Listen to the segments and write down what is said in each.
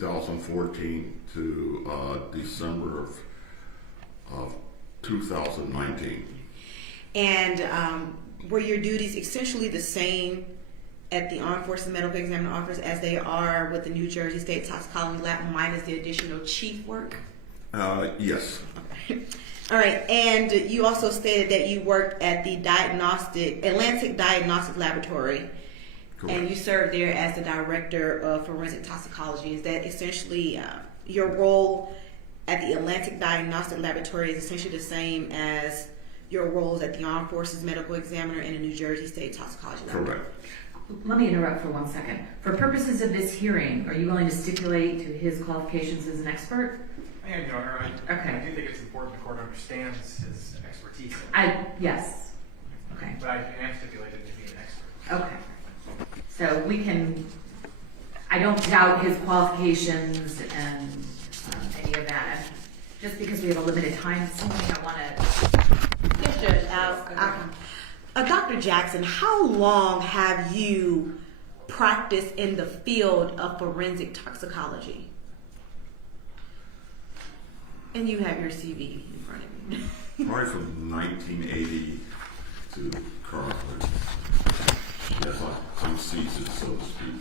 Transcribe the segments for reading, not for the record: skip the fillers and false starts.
2014 to December of 2019. And were your duties essentially the same at the Armed Forces Medical Examiner Office as they are with the New Jersey State Toxicology Lab, minus the additional chief work? Yes. Okay. All right, and you also stated that you worked at the Atlantic Diagnostic Laboratory. Correct. And you served there as the director of forensic toxicology. Is that essentially your role at the Atlantic Diagnostic Laboratory is essentially the same as your roles at the Armed Forces Medical Examiner and the New Jersey State Toxicology Laboratory? Correct. Let me interrupt for 1 second. For purposes of this hearing, are you willing to stipulate to his qualifications as an expert? I am, Your Honor. Okay. I do think it's important the court understands his expertise. Yes. Okay. But I am stipulated to be an expert. Okay. So we can, I don't doubt his qualifications and any of that. Just because we have a limited time, something I want to... Yes, Judge. Dr. Jackson, how long have you practiced in the field of forensic toxicology? And you have your CV in front of you. Probably from 1980 to currently. Yes, I'm seasoned, so to speak.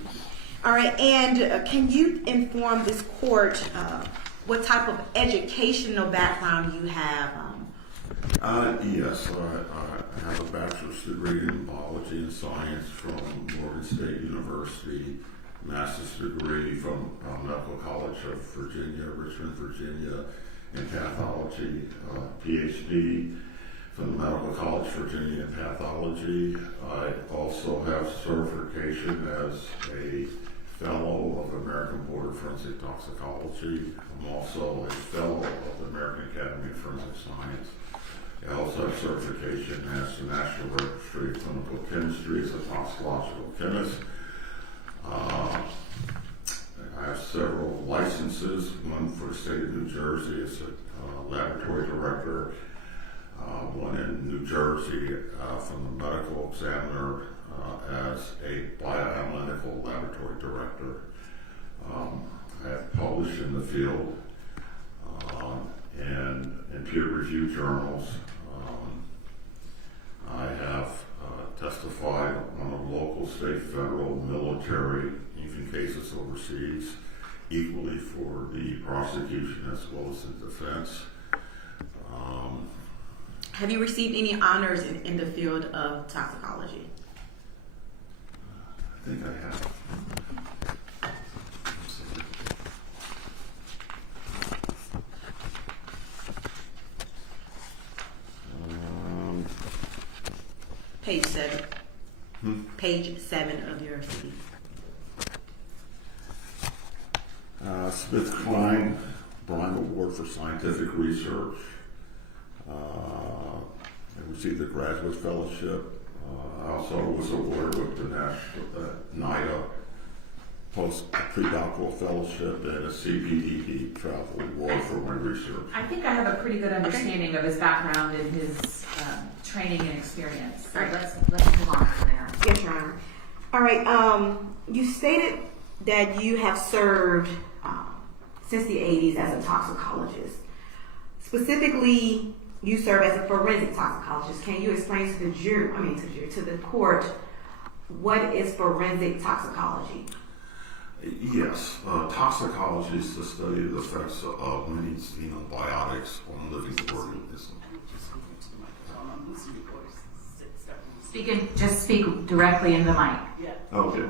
All right, and can you inform this court what type of educational background you have? Yes, I have a bachelor's degree in biology and science from Morgan State University, master's degree from Medical College of Virginia, Richmond, Virginia, in pathology, PhD from the Medical College of Virginia in pathology. I also have certification as a fellow of the American Board of Forensic Toxicology. I'm also a fellow of the American Academy of Forensic Science. I also have certification as the National Registry of Clinical Chemistry as a toxicological chemist. I have several licenses, one for the state of New Jersey as a laboratory director, one in New Jersey from the medical examiner as a bioanalytical laboratory director. I have published in the field and in peer-reviewed journals. I have testified on local, state, federal, military, even cases overseas, equally for the prosecution as well as the defense. Have you received any honors in the field of toxicology? I think I have. Page 7. Page 7 of your CV. Smith-Kline Bryan Award for Scientific Research. I received a graduate fellowship. I also was awarded with the National NIDA post-predoctoral fellowship and a CPDD travel award for my research. I think I have a pretty good understanding of his background and his training and experience. So let's move on from there. Yes, Your Honor. All right. You stated that you have served since the 80s as a toxicologist. Specifically, you serve as a forensic toxicologist. Can you explain to the to the court, what is forensic toxicology? Yes, toxicology is the study of the effects of many xenobiotics on living organisms. Just speak directly in the mic. Okay.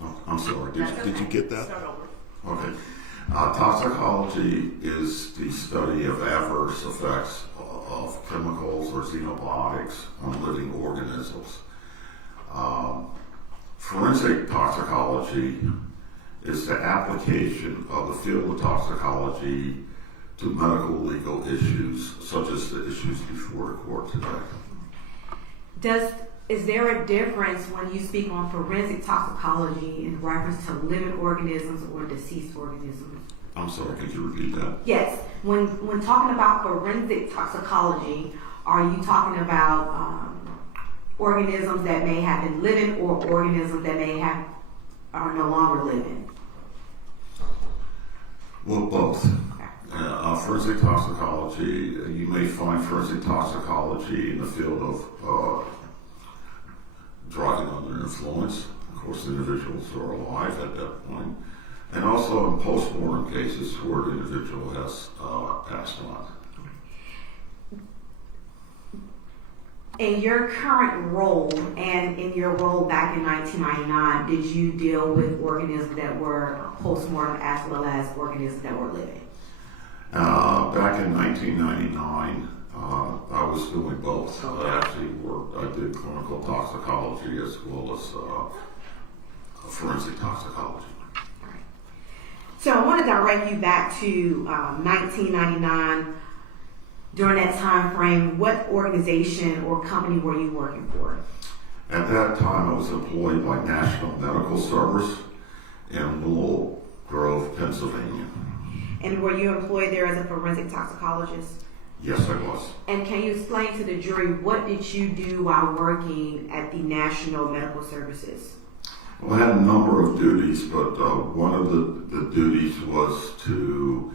Oh, I'm sorry. Did you get that? Okay. Toxicology is the study of adverse effects of chemicals or xenobiotics on living organisms. Forensic toxicology is the application of the field of toxicology to medical legal issues, such as the issues before the court today. Is there a difference when you speak on forensic toxicology in reference to living organisms or deceased organisms? I'm sorry, could you repeat that? Yes. When talking about forensic toxicology, are you talking about organisms that may have been living or organisms that are no longer living? Well, both. Forensic toxicology, you may find forensic toxicology in the field of driving under influence. Of course, the individuals are alive at that point. And also in post-mortem cases where the individual has passed on. In your current role and in your role back in 1999, did you deal with organisms that were post-mortem as well as organisms that were living? Back in 1999, I was doing both. I did clinical toxicology as well as forensic toxicology. All right. So I want to direct you back to 1999. During that time frame, what organization or company were you working for? At that time, I was employed by National Medical Service in Willow Grove, Pennsylvania. And were you employed there as a forensic toxicologist? Yes, I was. And can you explain to the jury what did you do while working at the National Medical Services? Well, I had a number of duties, but one of the duties was to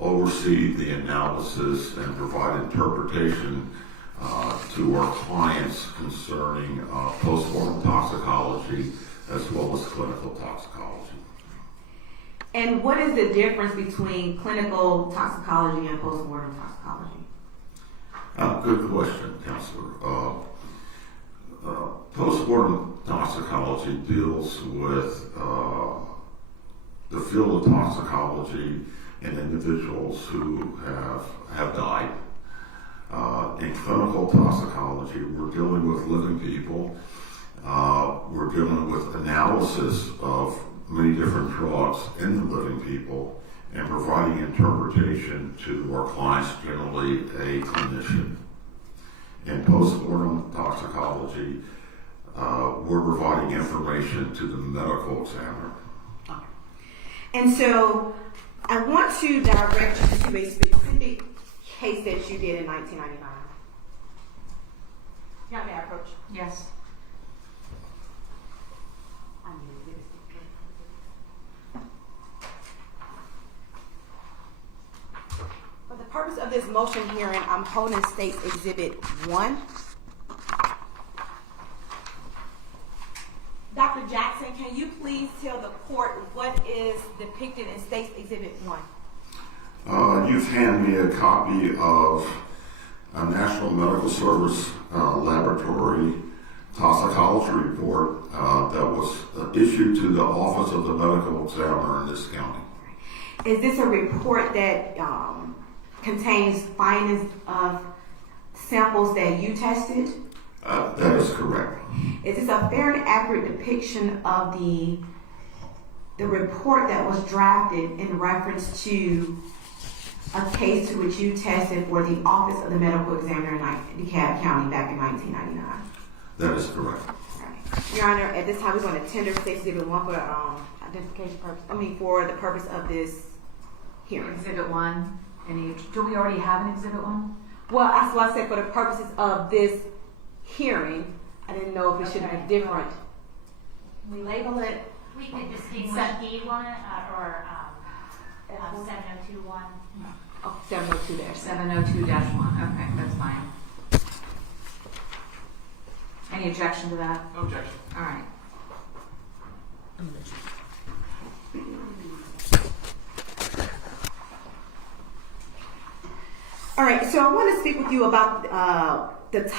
oversee the analysis and provide interpretation to our clients concerning post-mortem toxicology as well as clinical toxicology. And what is the difference between clinical toxicology and post-mortem toxicology? Good question, Counselor. Post-mortem toxicology deals with the field of toxicology in individuals who have died. In clinical toxicology, we're dealing with living people. We're dealing with analysis of many different drugs in the living people and providing interpretation to our clients, generally a clinician. In postmortem toxicology, we're providing information to the medical examiner. Okay. And so I want to direct you to a specific case that you did in 1999. Yeah, may I approach? Yes. For the purpose of this motion hearing, I'm holding State's Exhibit 1. Dr. Jackson, can you please tell the court what is depicted in State's Exhibit 1? You've handed me a copy of a National Medical Service Laboratory toxicology report that was issued to the Office of the Medical Examiner in this county. Is this a report that contains findings of samples that you tested? That is correct. Is this a fair and accurate depiction of the report that was drafted in reference to a case to which you tested for the Office of the Medical Examiner in DeKalb County back in 1999? That is correct. Right. Your Honor, at this time we're going to tender State's Exhibit 1 for identification purpose. For the purpose of this hearing. Exhibit 1. Do we already have an Exhibit 1? Well, that's why I said for the purposes of this hearing, I didn't know if it should be different. We label it, we could distinguish E1 or 7021. Oh, 702 there. 702-1. Okay, that's fine. Any objection to that? No objection. All right. All right, so I want to speak with you about the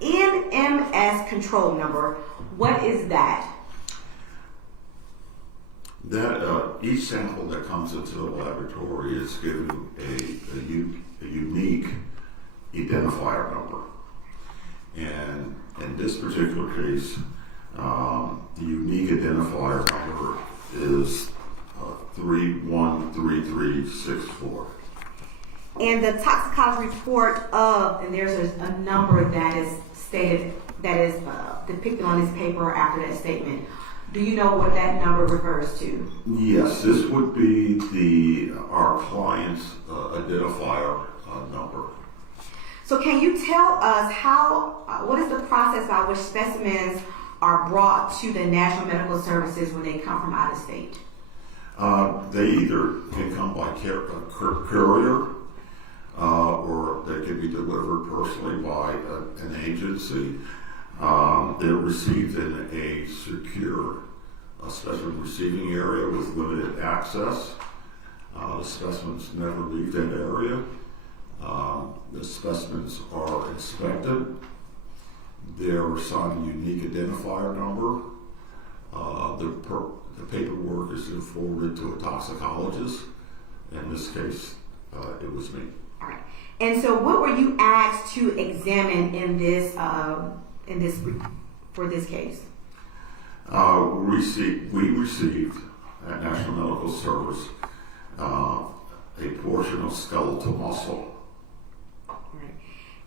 NMS control number. What is that? That each sample that comes into the laboratory is given a unique identifier number, and in this particular case, the unique identifier number is 313364. And the toxicology report and there's a number that is stated, that is depicted on this paper after that statement. Do you know what that number refers to? Yes, this would be our client's identifier number. So can you tell us what is the process by which specimens are brought to the National Medical Services when they come from out of state? They either can come by courier, or they can be delivered personally by an agency. They're received in a secure specimen receiving area with limited access. The specimens never leave that area. The specimens are inspected. They're assigned a unique identifier number. The paperwork is then forwarded to a toxicologist. In this case, it was me. All right. And so, what were you asked to examine for this case? We received at National Medical Service a portion of skeletal muscle. All right.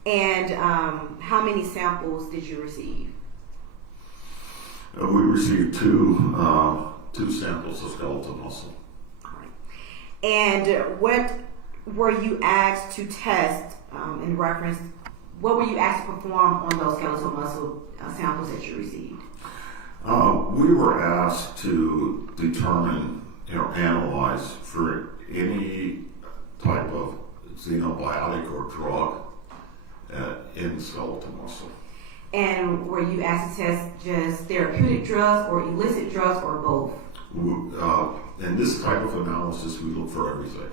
And how many samples did you receive? We received two samples of skeletal muscle. All right. And what were you asked to test in reference? What were you asked to perform on those skeletal muscle samples that you received? We were asked to determine, analyze for any type of xenobiotic or drug in skeletal muscle. And were you asked to test just therapeutic drugs or illicit drugs or both? In this type of analysis, we look for everything.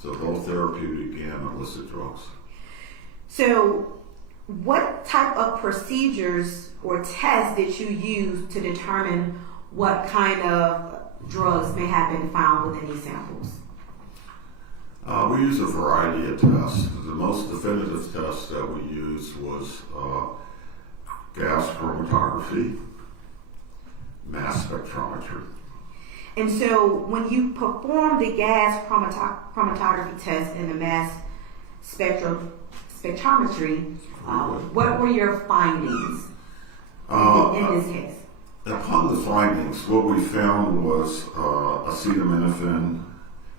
So both therapeutic and illicit drugs. So what type of procedures or tests did you use to determine what kind of drugs may have been found within these samples? We use a variety of tests. The most definitive test that we used was gas chromatography, mass spectrometry. And so when you perform the gas chromatography test and the mass spectrometry, what were your findings in this case? Upon the findings, what we found was acetaminophen,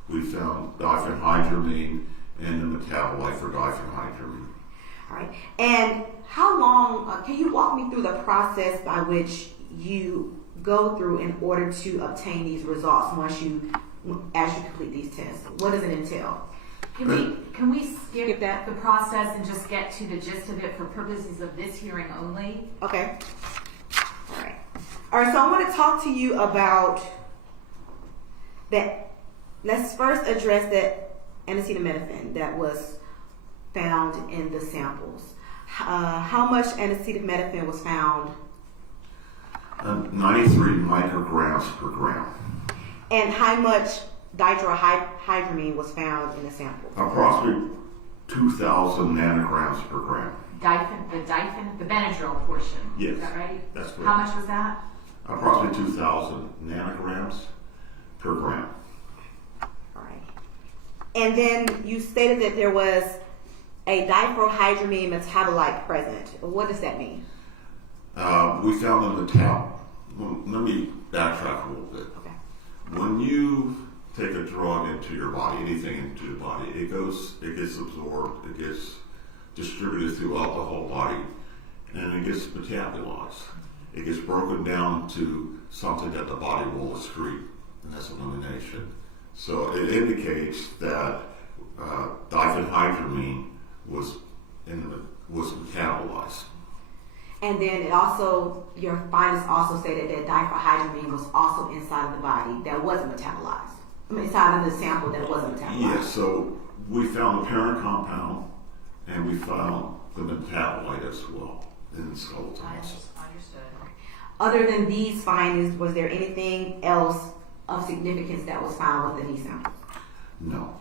we found diphenhydramine, and the metabolite for diphenhydramine. All right. And how long, can you walk me through the process by which you go through in order to obtain these results as you complete these tests? What does it entail? Can we skip that? the process and just get to the gist of it for purposes of this hearing only? Okay. All right. All right, so I want to talk to you about that. Let's first address that acetaminophen that was found in the samples. How much acetaminophen was found? 93 micrograms per gram. And how much dihydrohydramine was found in the samples? Approximately 2,000 nanograms per gram. The Benadryl portion. Yes. Is that right? That's correct. How much was that? Approximately 2,000 nanograms per gram. All right. And then you stated that there was a diphenhydramine metabolite present. What does that mean? We found the metabolite. Let me backtrack a little bit. Okay. When you take a drug into your body, anything into your body, it gets absorbed, it gets distributed throughout the whole body, and it gets metabolized. It gets broken down to something that the body will excrete, and that's elimination. So it indicates that diphenhydramine was metabolized. And then your findings also stated that diphenhydramine was also inside of the body that wasn't metabolized. Inside of the sample that wasn't metabolized. Yes, so we found the parent compound and we found the metabolite as well in the skeletal muscle. Understood. Other than these findings, was there anything else of significance that was found within these samples? No.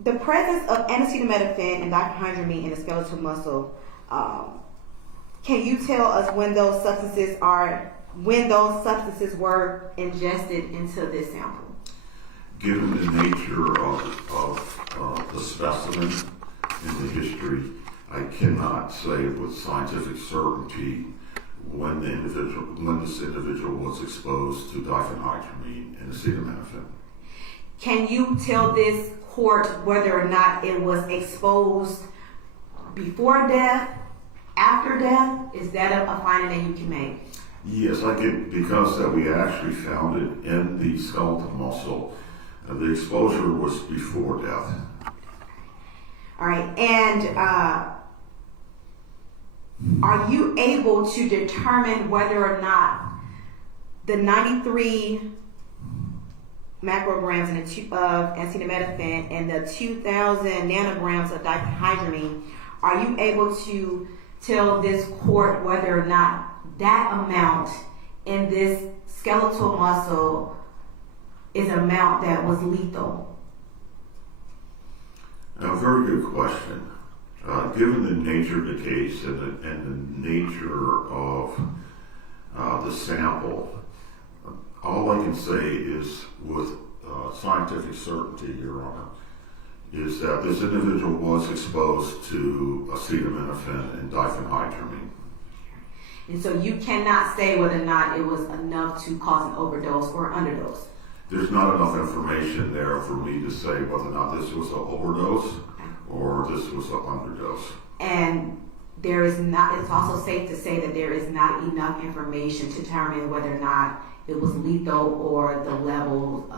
The presence of acetaminophen and diphenhydramine in the skeletal muscle, can you tell us when those substances were ingested into this sample? Given the nature of the specimen and the history, I cannot say with scientific certainty when this individual was exposed to diphenhydramine and acetaminophen. Can you tell this court whether or not it was exposed before death, after death? Is that a finding that you can make? Yes, I get, because that we actually found it in the skeletal muscle. The exposure was before death. All right, and are you able to determine whether or not the 93 macrograms of acetaminophen and the 2,000 nanograms of diphenhydramine, are you able to tell this court whether or not that amount in this skeletal muscle is an amount that was lethal? A very good question. Given the nature of the case and the nature of the sample, all I can say is with scientific certainty, Your Honor, is that this individual was exposed to acetaminophen and diphenhydramine. And so you cannot say whether or not it was enough to cause an overdose or underdose. There's not enough information there for me to say whether or not this was an overdose or this was an underdose. And there is not, it's also safe to say that there is not enough information to determine whether or not it was lethal or the level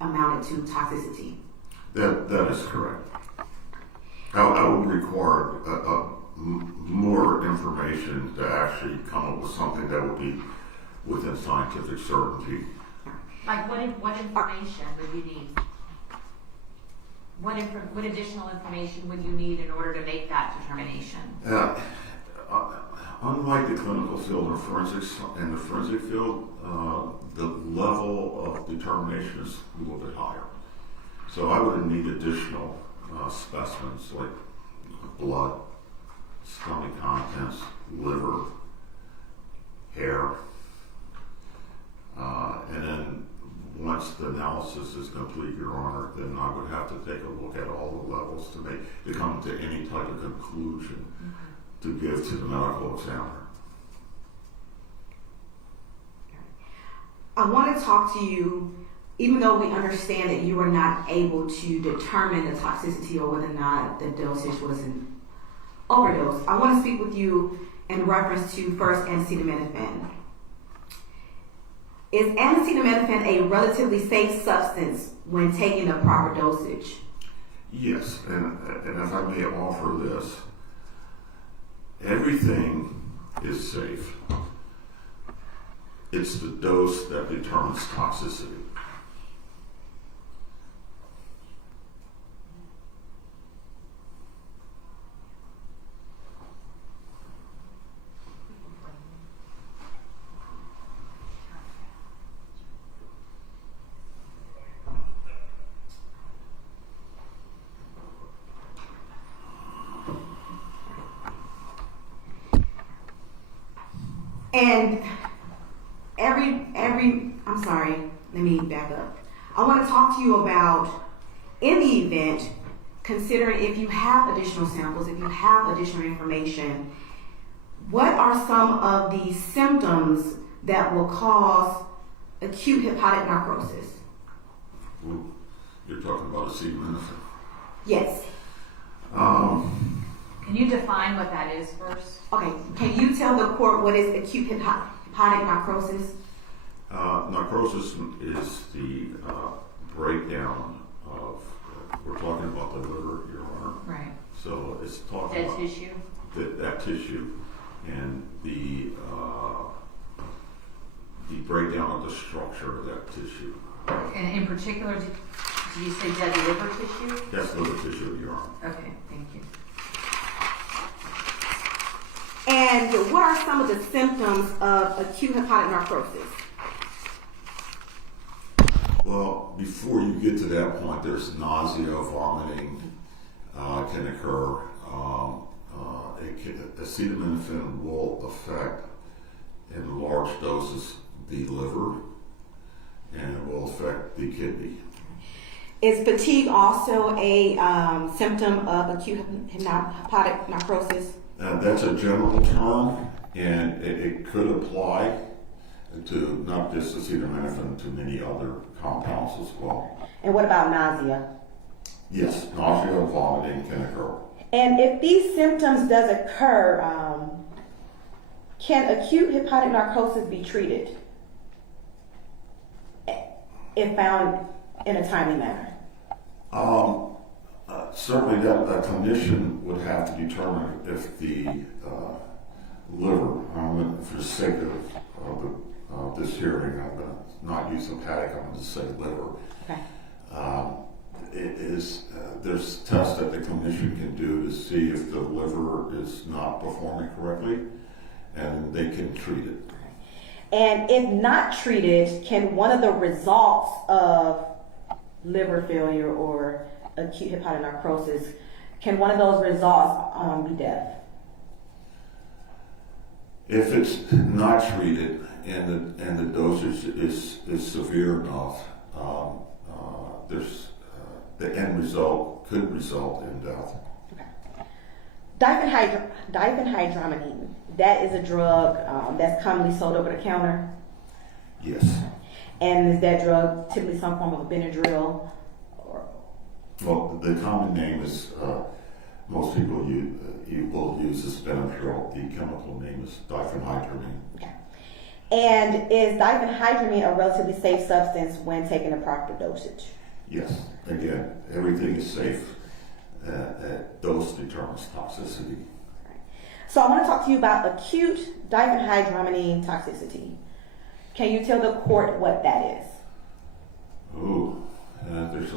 amounted to toxicity. That is correct. I would require more information to actually come up with something that would be within scientific certainty. Like what information would you need? What additional information would you need in order to make that determination? Unlike the clinical field and forensics and the forensic field, the level of determination is a little bit higher. So I would need additional specimens like blood, stomach contents, liver, hair, and then once the analysis is complete, Your Honor, then I would have to take a look at all the levels to come to any type of conclusion to give to the medical examiner. I want to talk to you, even though we understand that you were not able to determine the toxicity or whether or not the dosage was an overdose. I want to speak with you in reference to first acetaminophen. Is acetaminophen a relatively safe substance when taking the proper dosage? Yes, and if I may offer this, everything is safe. It's the dose that determines toxicity. And I'm sorry, let me back up. I want to talk to you about, in the event, considering if you have additional samples, if you have additional information, what are some of the symptoms that will cause acute hepatic necrosis? Ooh, you're talking about acetaminophen. Yes. Can you define what that is first? Okay, can you tell the court what is acute hepatic necrosis? Necrosis is the breakdown of, we're talking about the liver, Your Honor. Right. So it's talking Dead about tissue? that tissue and the breakdown of the structure of that tissue. And in particular, did you say dead liver tissue? That's liver tissue, Your Honor. Okay, thank you. And what are some of the symptoms of acute hepatic necrosis? Well, before you get to that point, there's nausea, vomiting can occur. Acetaminophen will affect, in large doses, the liver, and it will affect the kidney. Is fatigue also a symptom of acute hepatic necrosis? That's a general term, and it could apply to not just acetaminophen, to many other compounds as well. And what about nausea? Yes, nausea and vomiting can occur. And if these symptoms does occur, Can acute hepatic narcosis be treated if found in a timely manner? Certainly that a clinician would have to determine if the liver, for the sake of this hearing, I'm going to not use hepatic, I'm going to say liver. Okay. There's tests that the clinician can do to see if the liver is not performing correctly, and they can treat it. And if not treated, can one of the results of liver failure or acute hepatic necrosis, can one of those results be death? If it's not treated and the dosage is severe enough, the end result could result in death. Okay. Diphenhydramine, that is a drug that's commonly sold over the counter. Yes. And is that drug typically some form of Benadryl? Well, the common name is, most people will use this Benadryl. The chemical name is diphenhydramine. Okay. And is diphenhydramine a relatively safe substance when taken the proper dosage? Yes. Again, everything is safe. Dose determines toxicity. Right. So I want to talk to you about acute diphenhydramine toxicity. Can you tell the court what that is? Ooh, there's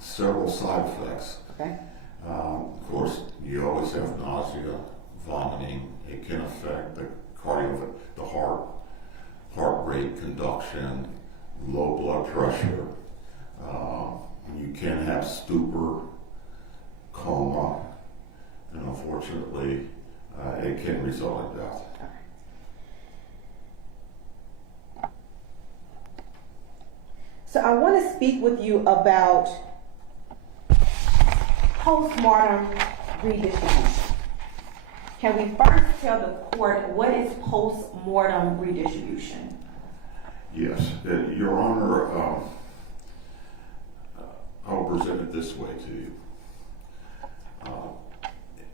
several side effects. Okay. Of course, you always have nausea, vomiting. It can affect the heart rate, conduction, low blood pressure. You can have stupor, coma, and unfortunately, it can result in death. So I want to speak with you about postmortem redistribution. Can we first tell the court what is postmortem redistribution? Yes, Your Honor, I'll present it this way to you.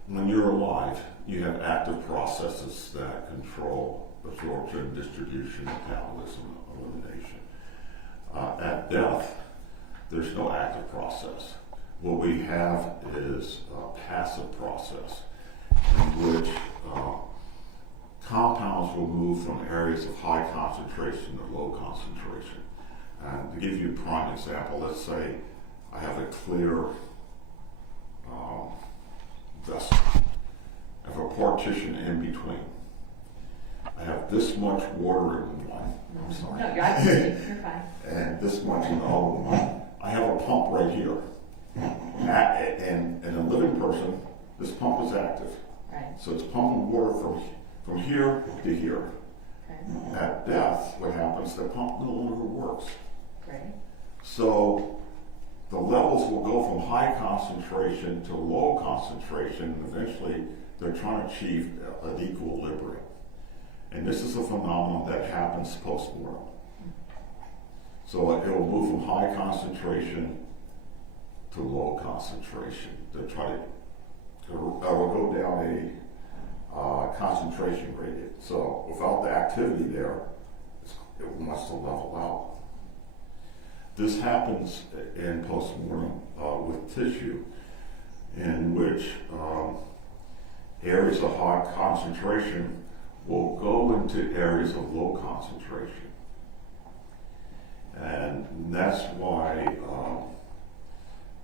When you're alive, you have active processes that control absorption, distribution, metabolism, elimination. At death, there's no active process. What we have is a passive process in which compounds will move from areas of high concentration to low concentration. And to give you a prime example, let's say I have a clear vessel. I have a partition in between. I have this much water in one. I'm sorry. No, you're fine. And this much in the other one. I have a pump right here. And a living person, this pump is active. Right. So it's pumping water from here to here. Okay. At death, what happens, the pump no longer works. Great. So the levels will go from high concentration to low concentration, and eventually they're trying to achieve an equilibrium. And this is a phenomenon that happens post-mortem. So it will move from high concentration to low concentration. It will go down a concentration gradient. So without the activity there, it wants to level out. This happens in postmortem with tissue, in which areas of high concentration will go into areas of low concentration. And that's why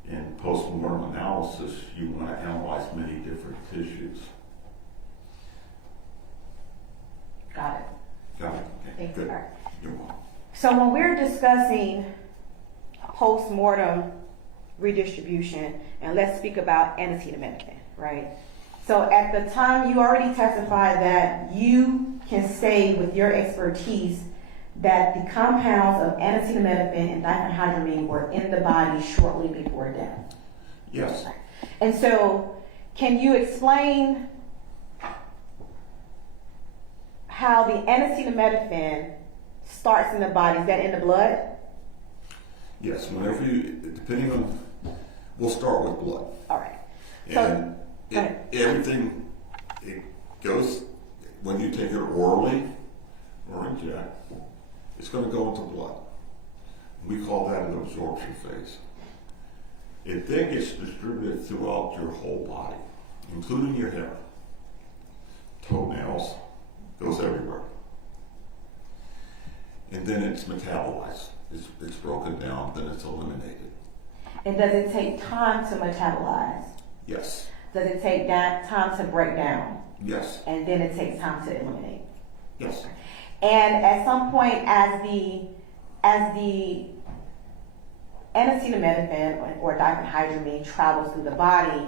in postmortem analysis, you want to analyze many different tissues. Got it. Got it? Okay, Thank good. you. All right. You're welcome. So when we're discussing post-mortem redistribution, and let's speak about acetaminophen, right? So at the time, you already testified that you can say with your expertise that the compounds of acetaminophen and diphenhydramine were in the body shortly before death. Yes. And so, can you explain how the acetaminophen starts in the body? Is that in the blood? Yes, whenever depending on, we'll start with blood. All right. And everything, it goes when you take it orally or inject, it's going to go into blood. We call that an absorption phase. It then gets distributed throughout your whole body, including your hair, toenails, goes everywhere. And then it's metabolized. It's broken down, then it's eliminated. And does it take time to metabolize? Yes. Does it take time to break down? Yes. And then it takes time to eliminate? Yes. And at some point, as the N-acetaminophen or diphenhydramine travels through the body,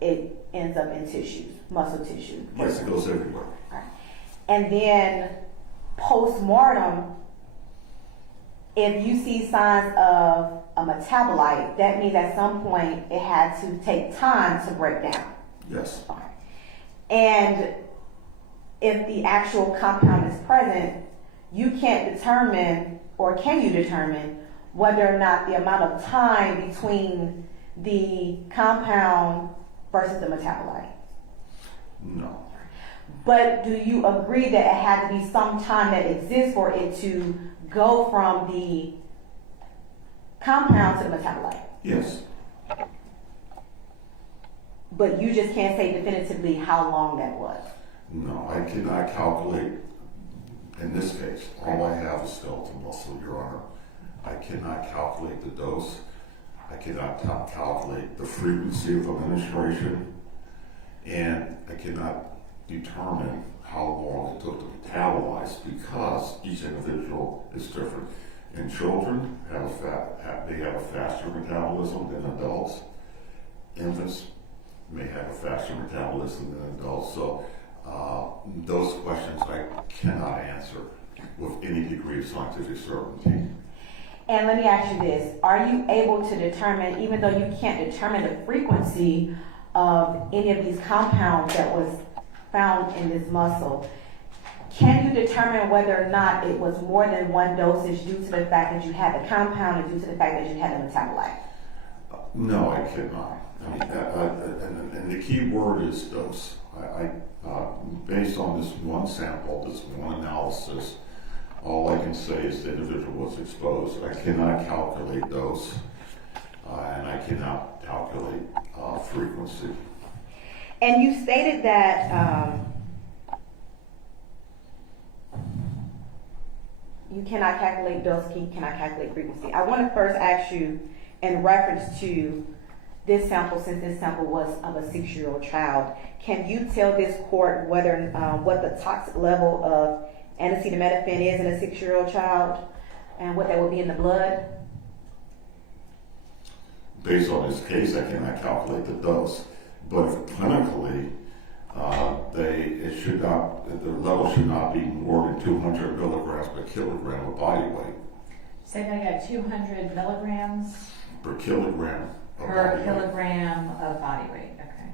it ends up in tissues, muscle tissue. Yes, it goes everywhere. Right. And then post-mortem, if you see signs of a metabolite, that means at some point it had to take time to break down. Yes. And if the actual compound is present, you can't determine, or can you determine, whether or not the amount of time between the compound versus the metabolite. No. But do you agree that it had to be some time that exists for it to go from the compound to the metabolite? Yes. But you just can't say definitively how long that was. No, I cannot calculate, in this case, all I have is skeletal muscle, Your Honor. I cannot calculate the dose. I cannot calculate the frequency of administration. And I cannot determine how long it took to metabolize because each individual is different. And children have a faster metabolism than adults. Infants may have a faster metabolism than adults. So those questions I cannot answer with any degree of scientific certainty. And let me ask you this. Are you able to determine, even though you can't determine the frequency of any of these compounds that was found in this muscle, can you determine whether or not it was more than one dosage due to the fact that you had the compound and due to the fact that you had the metabolite? No, I cannot. I mean, and the key word is dose. Based on this one sample, this one analysis, all I can say is the individual was exposed. I cannot calculate dose, and I cannot calculate frequency. And you stated that you cannot calculate dose, you cannot calculate frequency. I want to first ask you, in reference to this sample, since this sample was of a 6-year-old child, can you tell this court whether what the toxic level of N-acetaminophen is in a 6-year-old child and what that would be in the blood? Based on this case, I cannot calculate the dose, but clinically, the level should not be more than 200 milligrams per kilogram of body weight. Say that again, 200 milligrams Per kilogram of per body weight. kilogram of body weight. Okay.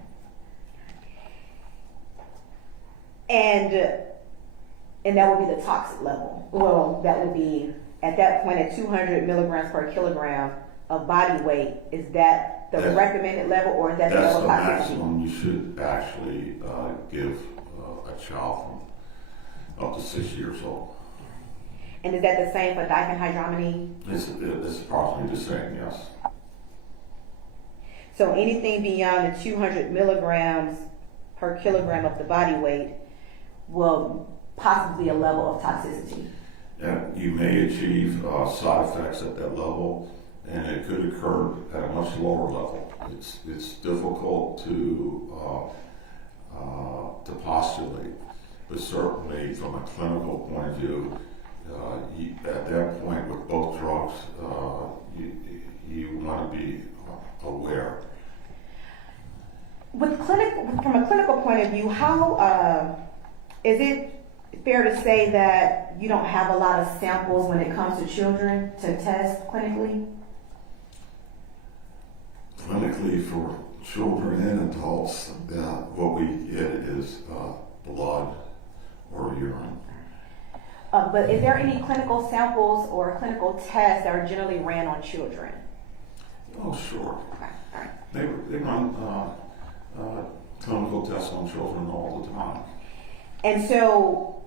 And that would be the toxic level. Well, that would be, at that point, at 200 milligrams per kilogram of body weight. Is that the recommended level, or is that the That's level the of toxicity? maximum you should actually give a child from up to 6 years old. And is that the same for diphenhydramine? It's approximately the same, yes. So anything beyond the 200 milligrams per kilogram of the body weight will possibly be a level of toxicity. And you may achieve side effects at that level, and it could occur at a much lower level. It's difficult to postulate, but certainly from a clinical point of view, at that point with both drugs, you want to be aware. From a clinical point of view, how is it fair to say that you don't have a lot of samples when it comes to children to test clinically? Clinically, for children and adults, what we get is blood or urine. But is there any clinical samples or clinical tests that are generally ran on children? Oh, sure. Okay, all right. They run clinical tests on children all the time. And so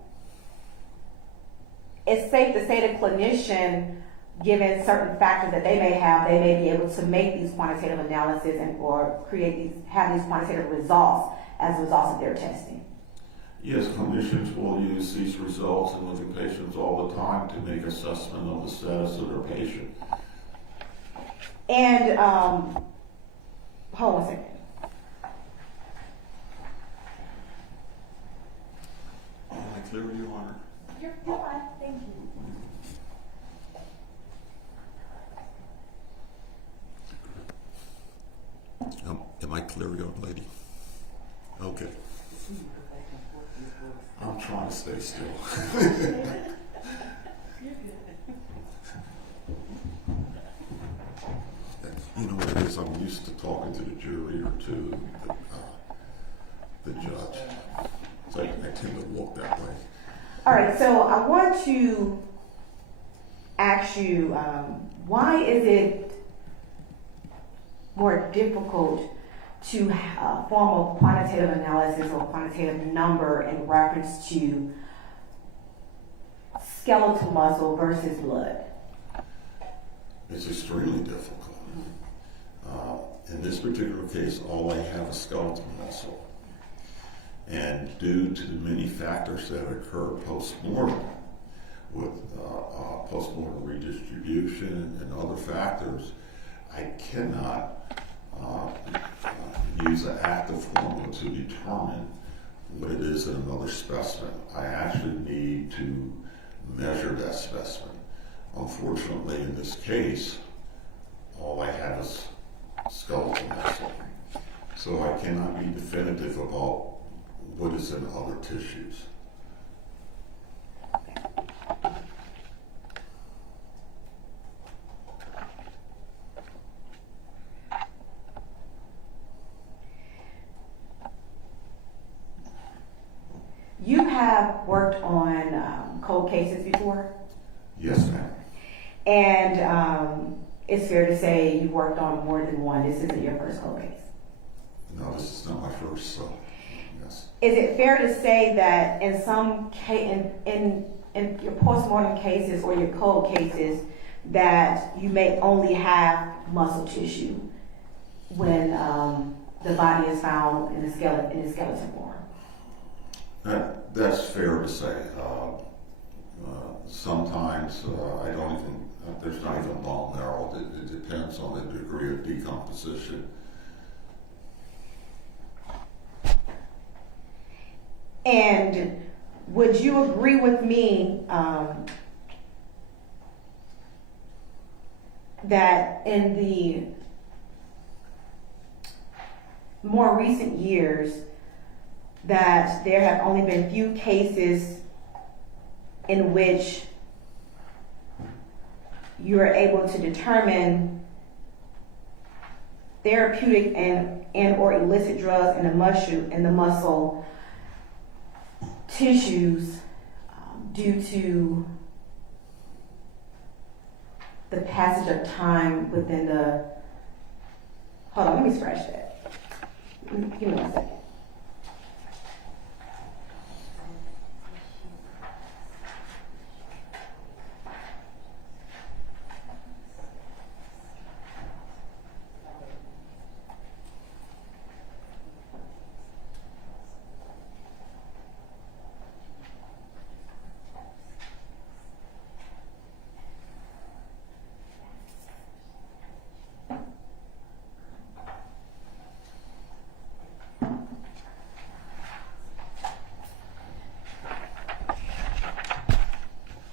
it's safe to say the clinician, given certain factors that they may have, they may be able to make these quantitative analysis or have these quantitative results as a result of their testing. Yes, clinicians will use these results in living patients all the time to make assessment of the status of their patient. And hold on a second. Am I clear, Your Honor? You're fine, thank you. Am I clear, young lady? Okay. I'm trying to stay still. You know what it is? I'm used to talking to the jury or to the judge. So I tend to walk that way. All right, so I want to ask you, why is it more difficult to form a quantitative analysis or quantitative number in reference to skeletal muscle versus blood? It's extremely difficult. In this particular case, all I have is skeletal muscle. And due to the many factors that occur post-mortem, with post-mortem redistribution and other factors, I cannot use an active formula to determine what it is in another specimen. I actually need to measure that specimen. Unfortunately, in this case, all I have is skeletal muscle. So I cannot be definitive about what is in other tissues. You have worked on cold cases before, Yes, ma'am. and it's fair to say you worked on more than one. This isn't your first cold case. No, this is not my first, so yes. Is it fair to say that in some in your postmortem cases or your cold cases that you may only have muscle tissue when the body is found in the skeleton form? That's fair to say. Sometimes I don't even, there's not even bone marrow. It depends on the degree of decomposition. And would you agree with me that in the more recent years that there have only been few cases in which you are able to determine therapeutic and or illicit drugs in the muscle tissues due to the passage of time within the, hold on, let me scratch that. Give me 1 second.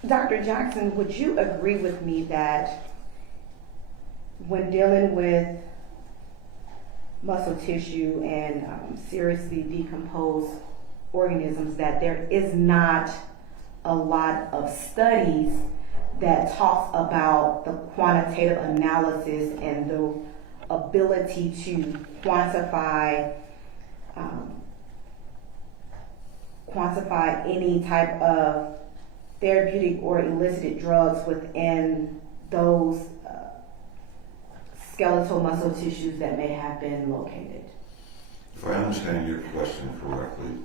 Dr. Jackson, would you agree with me that when dealing with muscle tissue and seriously decomposed organisms that there is not a lot of studies that talks about the quantitative analysis and the ability to quantify any type of therapeutic or illicit drugs within those skeletal muscle tissues that may have been located? If I understand your question correctly,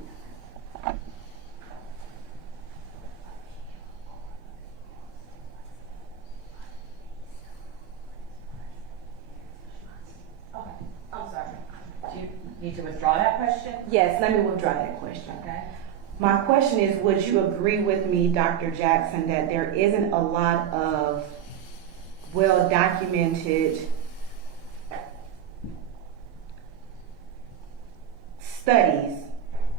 Need to withdraw that question? Yes, let me withdraw that question. Okay. My question is, would you agree with me, Dr. Jackson, that there isn't a lot of well-documented studies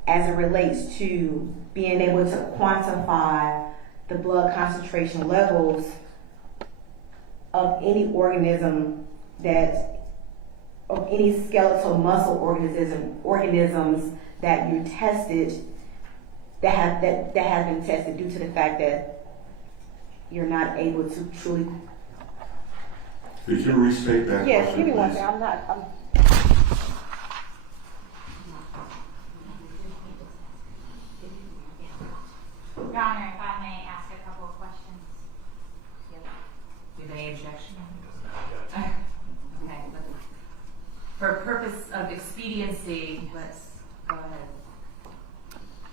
as it relates to being able to quantify the blood concentration levels of any organism of any skeletal muscle organisms that you tested that have been tested due to the fact that you're not able to truly. Could you restate that Yes, question, give me one please? second. Your Honor, if I may ask a couple of questions. Do you have any objection? Doesn't have Okay. For purpose of expediency, let's go ahead.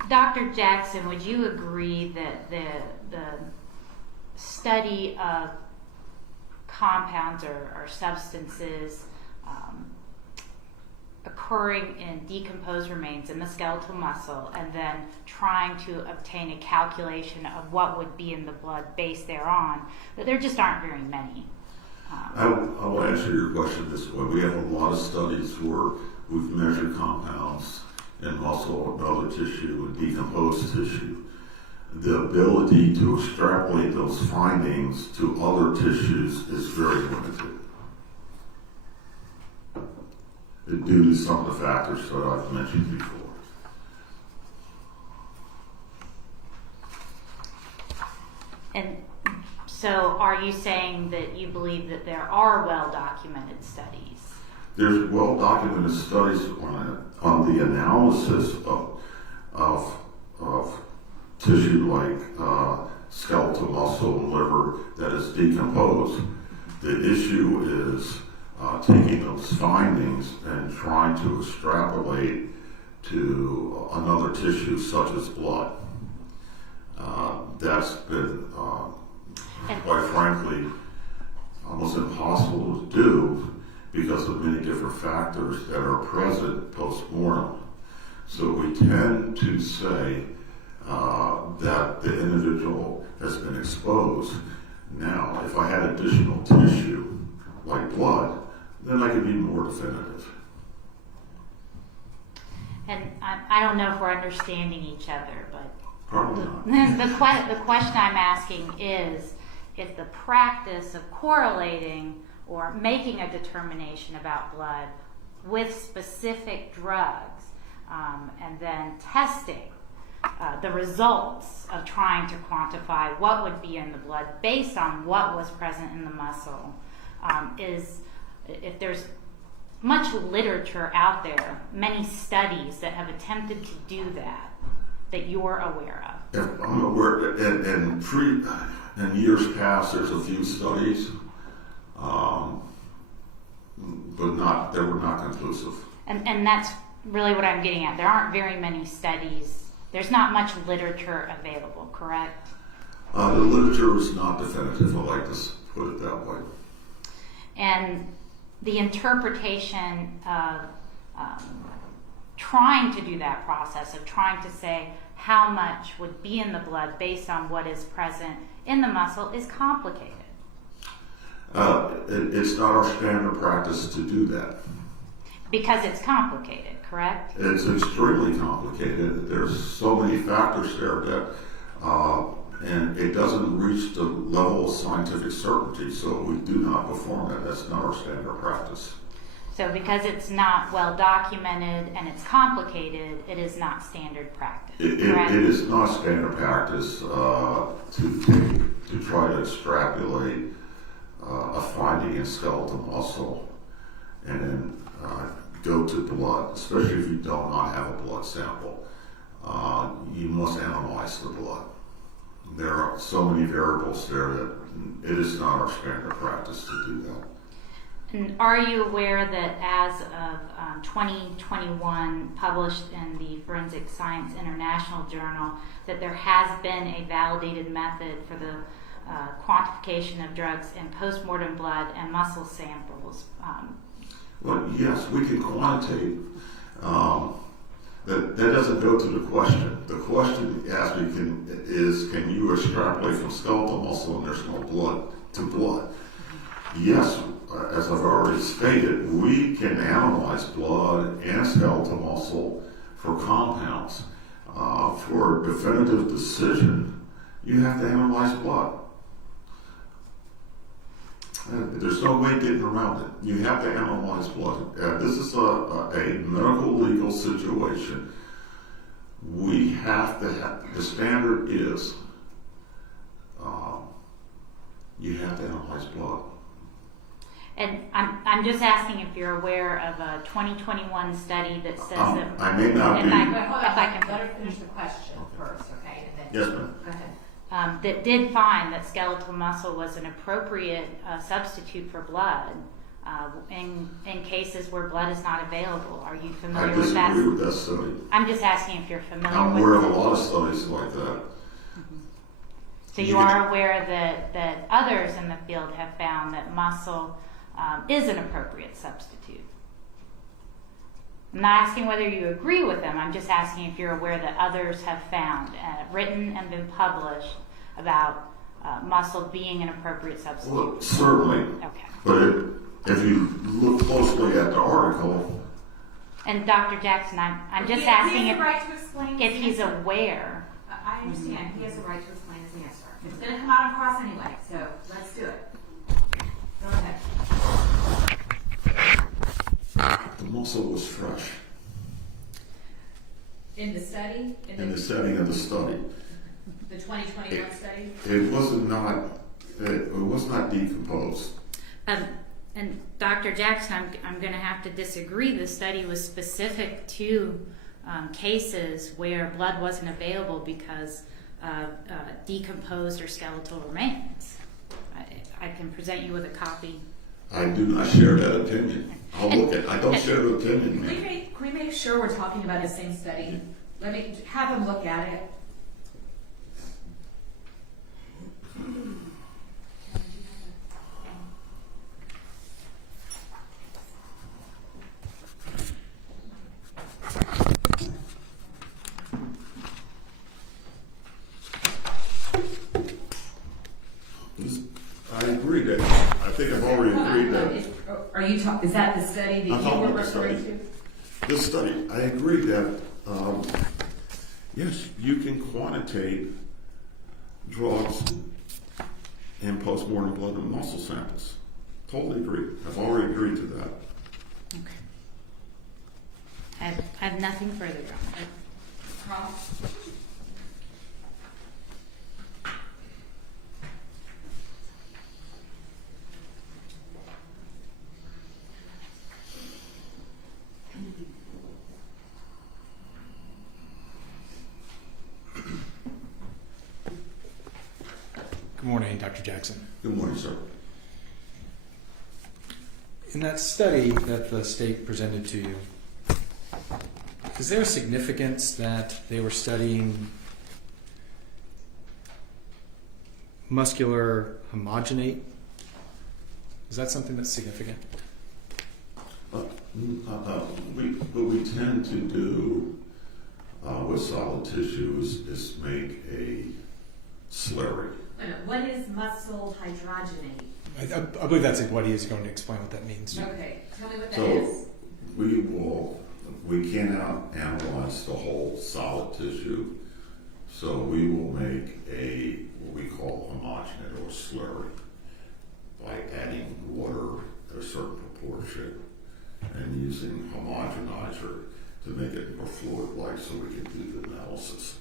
Dr. Jackson, would you agree that the study of compounds or substances occurring in decomposed remains in the skeletal muscle and then trying to obtain a calculation of what would be in the blood based thereon, that there just aren't very many? I will answer your question this way. We have a lot of studies where we've measured compounds in muscle and other tissue and decomposed tissue. The ability to extrapolate those findings to other tissues is very limited due to some of the factors that I've mentioned before. And so are you saying that you believe that there are well-documented studies? There's well-documented studies on the analysis of tissue like skeletal muscle and liver that is decomposed. The issue is taking those findings and trying to extrapolate to another tissue such as blood. That's been, quite frankly, almost impossible to do because of many different factors that are present post-mortem. So we tend to say that the individual has been exposed. Now, if I had additional tissue, like blood, then I could be more definitive. And I don't know if we're understanding each other, but Probably not. the question I'm asking is if the practice of correlating or making a determination about blood with specific drugs and then testing the results of trying to quantify what would be in the blood based on what was present in the muscle is, if there's much literature out there, many studies that have attempted to do that you're aware of. If I'm aware, in years past, there's a few studies, but they were not conclusive. And that's really what I'm getting at. There aren't very many studies. There's not much literature available, correct? The literature is not definitive, I like to put it that way. And the interpretation of trying to do that process of trying to say how much would be in the blood based on what is present in the muscle is complicated. It's not our standard practice to do that. Because it's complicated, correct? It's extremely complicated. There's so many factors there that, and it doesn't reach the level of scientific certainty, so we do not perform that. That's not our standard practice. So because it's not well documented and it's complicated, it is not standard practice, correct? It is not standard practice to try to extrapolate a finding in skeletal muscle and then go to blood, especially if you do not have a blood sample. You must analyze the blood. There are so many variables there that it is not our standard practice to do that. And are you aware that as of 2021, published in the Forensic Science International Journal, that there has been a validated method for the quantification of drugs in postmortem blood and muscle samples? Well, yes, we can quantitate That doesn't go to the question. The question asked me can you extrapolate from skeletal muscle and there's no blood to blood? Yes, as I've already stated, we can analyze blood and skeletal muscle for compounds. For definitive decision, you have to analyze blood. There's no way getting around it. You have to analyze blood. This is a medical legal situation. We have to have, the standard is you have to analyze blood. And I'm just asking if you're aware of a 2021 study that says that. I may not be. Let her finish the question first, okay? And then, Yes, ma'am. go ahead. That did find that skeletal muscle was an appropriate substitute for blood in cases where blood is not available. Are you I familiar with that? disagree with that study. I'm just asking if you're familiar I'm with aware it. of a lot of studies like that. So you are aware that others in the field have found that muscle is an appropriate substitute. I'm not asking whether you agree with them. I'm just asking if you're aware that others have found, written and been published about muscle being an appropriate substitute. Well, certainly. Okay. But if you look closely at the article, And Dr. Jackson, I'm just He asking has the right to explain if his he's answer. aware. I understand. He has the right to explain his answer. It's going to come out across anyway, so let's do it. Go ahead. the muscle was fresh In the study? in the setting of the study. The 2021 study? It was not decomposed. And Dr. Jackson, I'm going to have to disagree. The study was specific to cases where blood wasn't available because of decomposed or skeletal remains. I can present you with a copy. I do not share that opinion. I don't share the opinion. Can we make sure we're talking about the same study? Let me have him look at it. I agree that, I think I've already agreed that. Are you talking, is that the study that I'm you talking were about the referring study. to? This study, I agree that, yes, you can quantitate drugs in postmortem blood and muscle samples. Totally agree. I've already agreed to that. Okay. I have nothing further on it. Rob? Good morning, Dr. Jackson. Good morning, sir. In that study that the state presented to you, is there a significance that they were studying muscular homogenate? Is that something that's significant? What we tend to do with solid tissues is make a slurry. What is muscle hydrogenate? I believe that's what he is going to explain what that means. Okay, tell me what that is. So we cannot analyze the whole solid tissue, so we will make what we call homogenate or slurry by adding water at a certain proportion and using homogenizer to make it more fluid-like so we can do the analysis.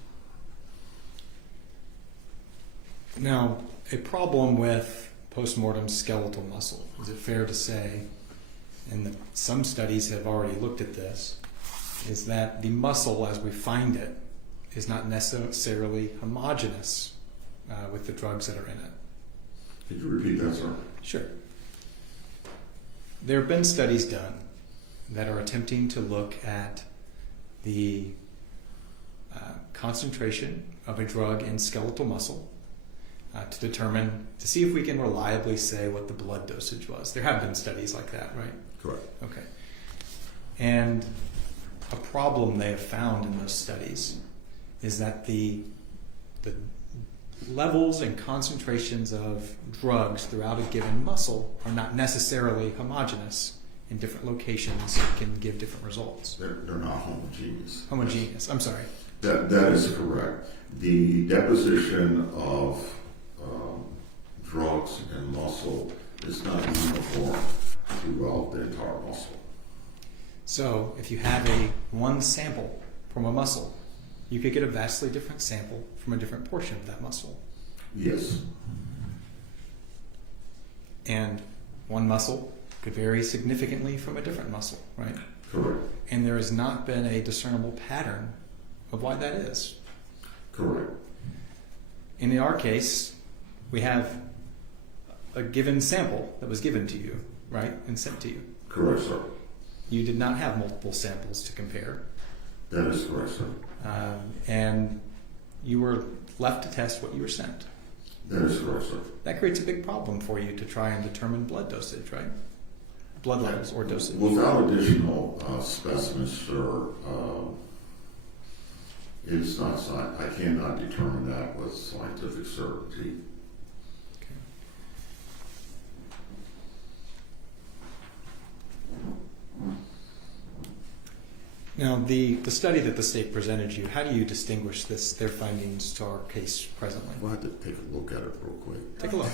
Now, a problem with postmortem skeletal muscle, is it fair to say, and some studies have already looked at this, is that the muscle as we find it is not necessarily homogeneous with the drugs that are in it. Could you repeat that, sir? Sure. There have been studies done that are attempting to look at the concentration of a drug in skeletal muscle to see if we can reliably say what the blood dosage was. There have been studies like that, right? Correct. Okay. And a problem they have found in those studies is that the levels and concentrations of drugs throughout a given muscle are not necessarily homogeneous in different locations. It can give different results. They're not homogeneous. Homogeneous. I'm sorry. That is correct. The deposition of drugs in muscle is not uniform throughout the entire muscle. So if you have one sample from a muscle, you could get a vastly different sample from a different portion of that muscle. Yes, And one muscle could vary significantly from a different muscle, right? correct. And there has not been a discernible pattern of why that is. Correct. In our case, we have a given sample that was given to you, right, and sent to you. Correct, sir. You did not have multiple samples to compare, That is correct, sir. and you were left to test what you were sent. That is correct, sir. That creates a big problem for you to try and determine blood dosage, right? Blood levels or dosage. Without additional specimens, sir, it's not. I cannot determine that with scientific certainty. Okay. Now, the study that the state presented you, how do you distinguish their findings to our case presently? We'll have to take a look at it real quick. Take a look.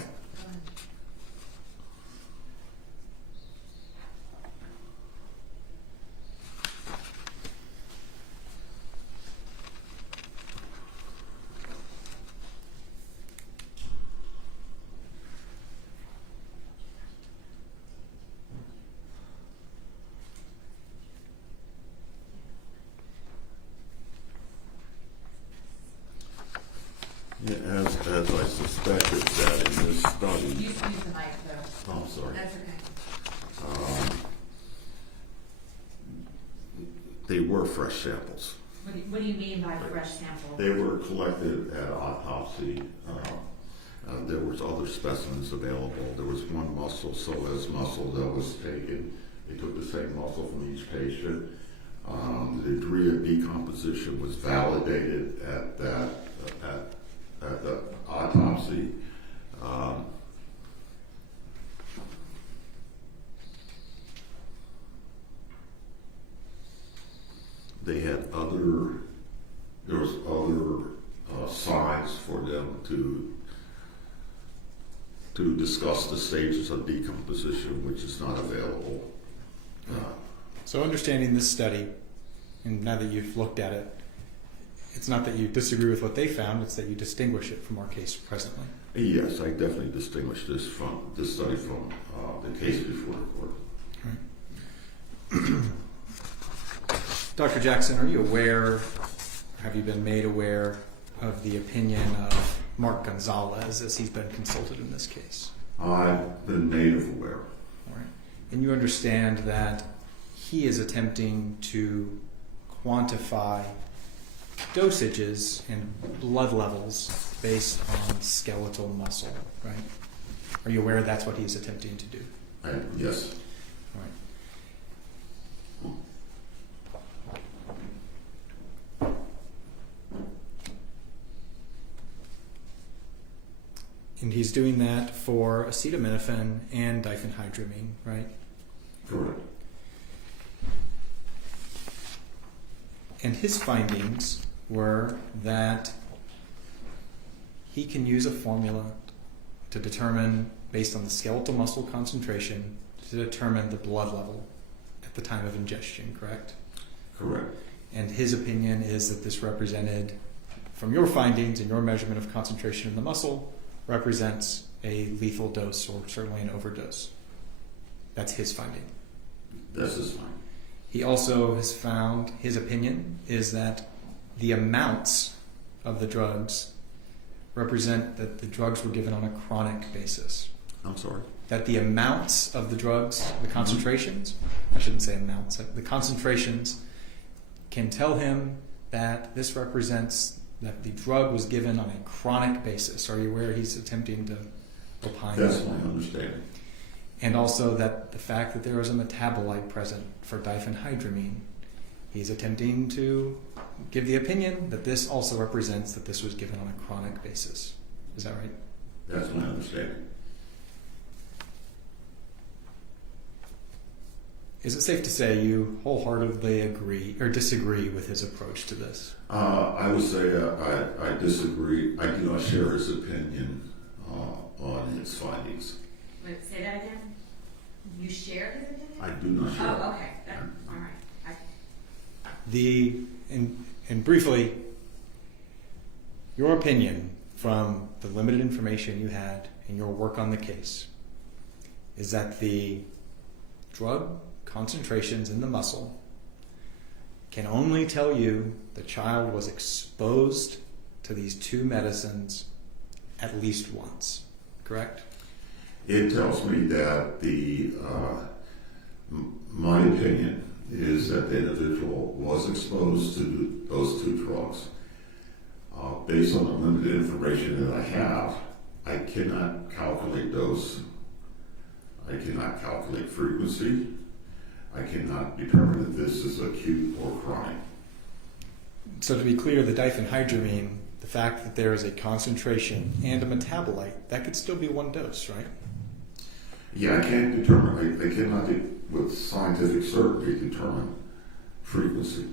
Yeah, as I suspected that in this study. Use the mic though. Oh, I'm sorry. That's okay. They were fresh samples. What do you mean by fresh sample? They were collected at autopsy. There was other specimens available. There was one muscle, psoas muscle, that was taken. They took the same muscle from each patient. The degree of decomposition was validated at the autopsy. They had there was other signs for them to discuss the stages of decomposition, which is not available. So understanding this study, and now that you've looked at it, it's not that you disagree with what they found, it's that you distinguish it from our case presently. Yes, I definitely distinguish this study from the case before the court. Dr. Jackson, are you aware, or have you been made aware of the opinion of Mark Gonzalez as he's been consulted in this case? I've been made aware. All right. And you understand that he is attempting to quantify dosages and blood levels based on skeletal muscle, right? Are you aware that's what he's attempting to do? Yes. All right. And he's doing that for acetaminophen and diphenhydramine, right? Correct. And his findings were that he can use a formula to determine, based on the skeletal muscle concentration, to determine the blood level at the time of ingestion, correct? Correct. And his opinion is that this represented, from your findings and your measurement of concentration in the muscle, represents a lethal dose or certainly an overdose. That's his finding. This is fine. He also has found, his opinion is that the amounts of the drugs represent that the drugs were given on a chronic basis. I'm sorry. That the amounts of the drugs, the concentrations, I shouldn't say amounts, the concentrations can tell him that this represents that the drug was given on a chronic basis. Are you aware he's attempting to opine? That's my understanding. And also that the fact that there is a metabolite present for diphenhydramine, he's attempting to give the opinion that this also represents that this was given on a chronic basis. Is that right? That's my understanding. Is it safe to say you wholeheartedly agree or disagree with his approach to this? I would say I disagree. I do not share his opinion on his findings. Wait, say that again? You shared his opinion? I do not share. Oh, okay, all right. And briefly, your opinion from the limited information you had in your work on the case is that the drug concentrations in the muscle can only tell you the child was exposed to these two medicines at least once, correct? It tells me that my opinion is that the individual was exposed to those two drugs. Based on the limited information that I have, I cannot calculate dose. I cannot calculate frequency. I cannot determine if this is acute or chronic. So to be clear, the diphenhydramine, the fact that there is a concentration and a metabolite, that could still be one dose, right? Yeah, I can't determine, I cannot with scientific certainty determine frequency.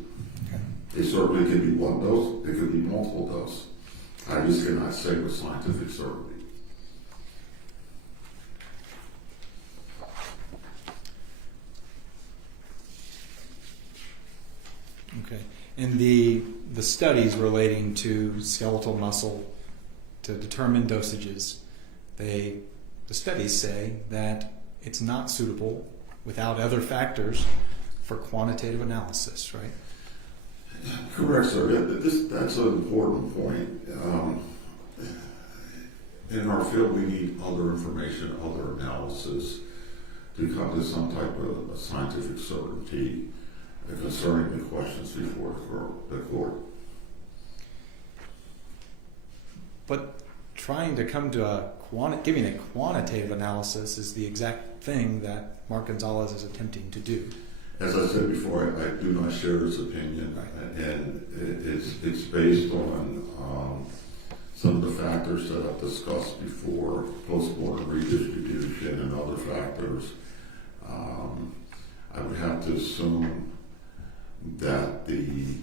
Okay. It certainly can be one dose, it could be multiple doses. I just cannot say with scientific certainty. Okay. And the studies relating to skeletal muscle to determine dosages, the studies say that it's not suitable without other factors for quantitative analysis, right? Correct, sir. That's an important point. In our field, we need other information, other analysis to come to some type of scientific certainty concerning the questions before the court. But trying to come to giving a quantitative analysis is the exact thing that Mark Gonzalez is attempting to do. As I said before, I do not share his opinion, and it's based on some of the factors that I've discussed before, postmortem redistribution and other factors. I would have to assume that the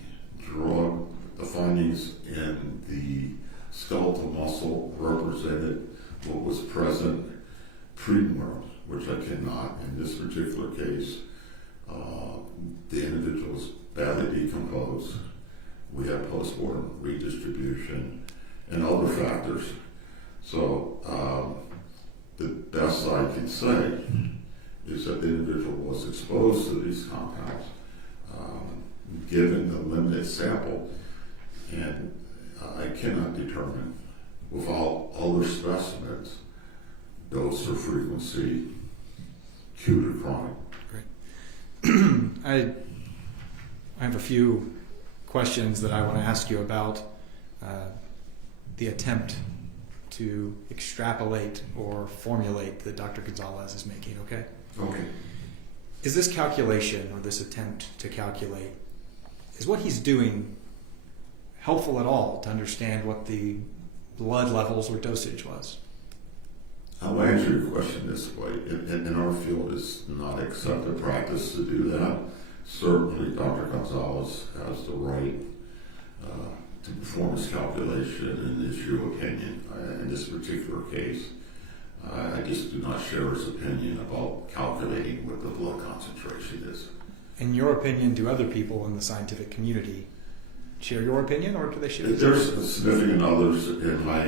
findings in the skeletal muscle represented what was present pre-mortem, which I cannot. In this particular case, the individual is badly decomposed. We have postmortem redistribution and other factors. So the best I can say is that the individual was exposed to these compounds, given the limited sample, and I cannot determine with all other specimens dose or frequency, acute or chronic. I have a few questions that I want to ask you about the attempt to extrapolate or formulate that Dr. Gonzalez is making, okay? Okay. Is this calculation or this attempt to calculate, is what he's doing helpful at all to understand what the blood levels or dosage was? I'll answer your question this way. In our field, it's not accepted practice to do that. Certainly, Dr. Gonzalez has the right to perform his calculation and issue opinion. In this particular case, I just do not share his opinion about calculating what the blood concentration is. In your opinion, do other people in the scientific community share your opinion, or do they share? There's significant others in my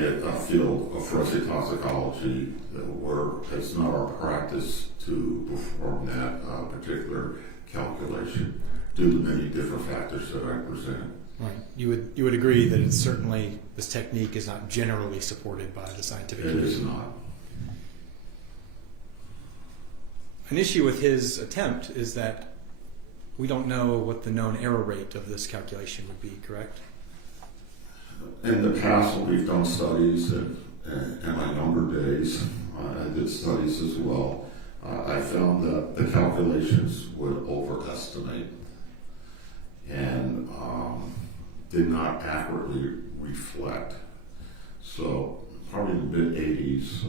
field of forensic toxicology where it's not our practice to perform that particular calculation due to many different factors that I present. Right. You would agree that it's certainly, this technique is not generally supported by the scientific community. It is not. An issue with his attempt is that we don't know what the known error rate of this calculation would be, correct? In the past, when we've done studies, in my younger days, I did studies as well, I found that the calculations would overestimate. and did not accurately reflect. So probably in the mid-'80s,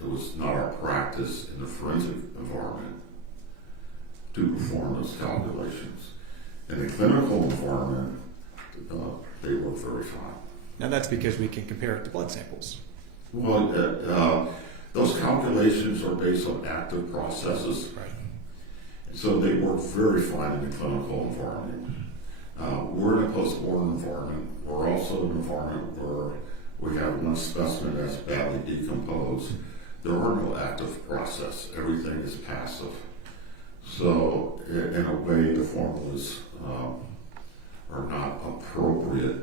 it was not our practice in the forensic environment to perform those calculations. In the clinical environment, they work very fine. Now that's because we can compare it to blood samples. Well, those calculations are based on active processes, Right. so they work very fine in the clinical environment. We're in a post-mortem environment. We're also in an environment where we have one specimen that's badly decomposed. There are no active process. Everything is passive. So, in a way, the formulas are not appropriate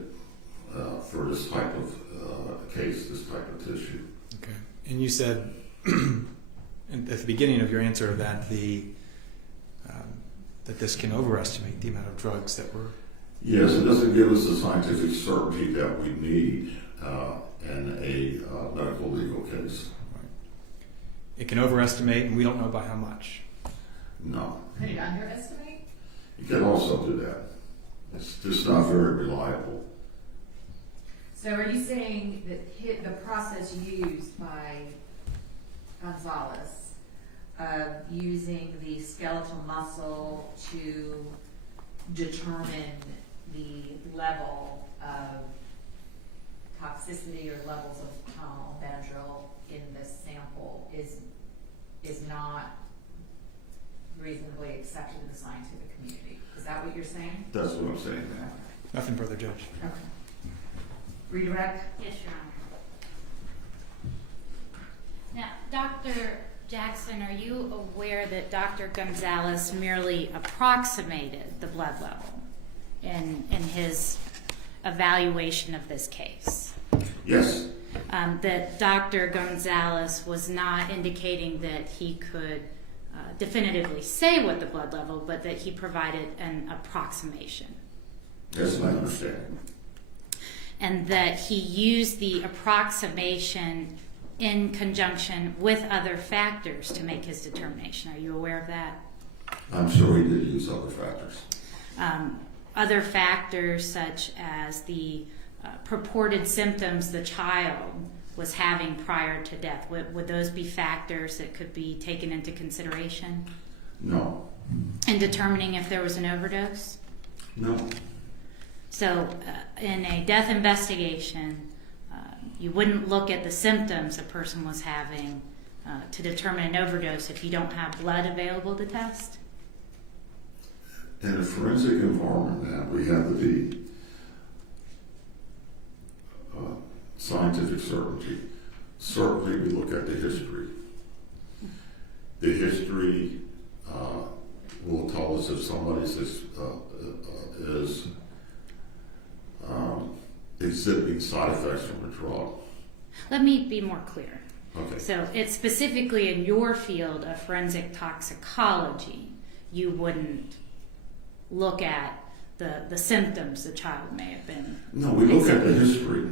for this type of case, this type of tissue. Okay. And you said at the beginning of your answer that that this can overestimate the amount of drugs that were. Yes, it doesn't give us the scientific certainty that we need in a medical legal case. Right. It can overestimate, and we don't know by how much. No. Could it underestimate? You can also do that. It's just not very reliable. So are you saying that the process used by Gonzalez of using the skeletal muscle to determine the level of toxicity or levels of Benadryl in this sample is not reasonably accepted in the scientific community? Is that what you're saying? That's what I'm saying now. Nothing further, Judge. Okay. Redirect? Yes, Your Honor. Now, Dr. Jackson, are you aware that Dr. Gonzalez merely approximated the blood level in his evaluation of this case? Yes. That Dr. Gonzalez was not indicating that he could definitively say what the blood level, but that he provided an approximation. That's my understanding. And that he used the approximation in conjunction with other factors to make his determination. Are you aware of that? I'm sure he did use other factors. Other factors such as the purported symptoms the child was having prior to death. Would those be factors that could be taken into consideration No. in determining if there was an overdose? No. So in a death investigation, you wouldn't look at the symptoms a person was having to determine an overdose if you don't have blood available to test? In a forensic environment, we have the scientific certainty. Certainly, we look at the history. The history will tell us if somebody is exhibiting side effects from a drug. Let me be more clear. Okay. So it's specifically in your field of forensic toxicology, you wouldn't look at the symptoms the child may have been. No, we look at the history.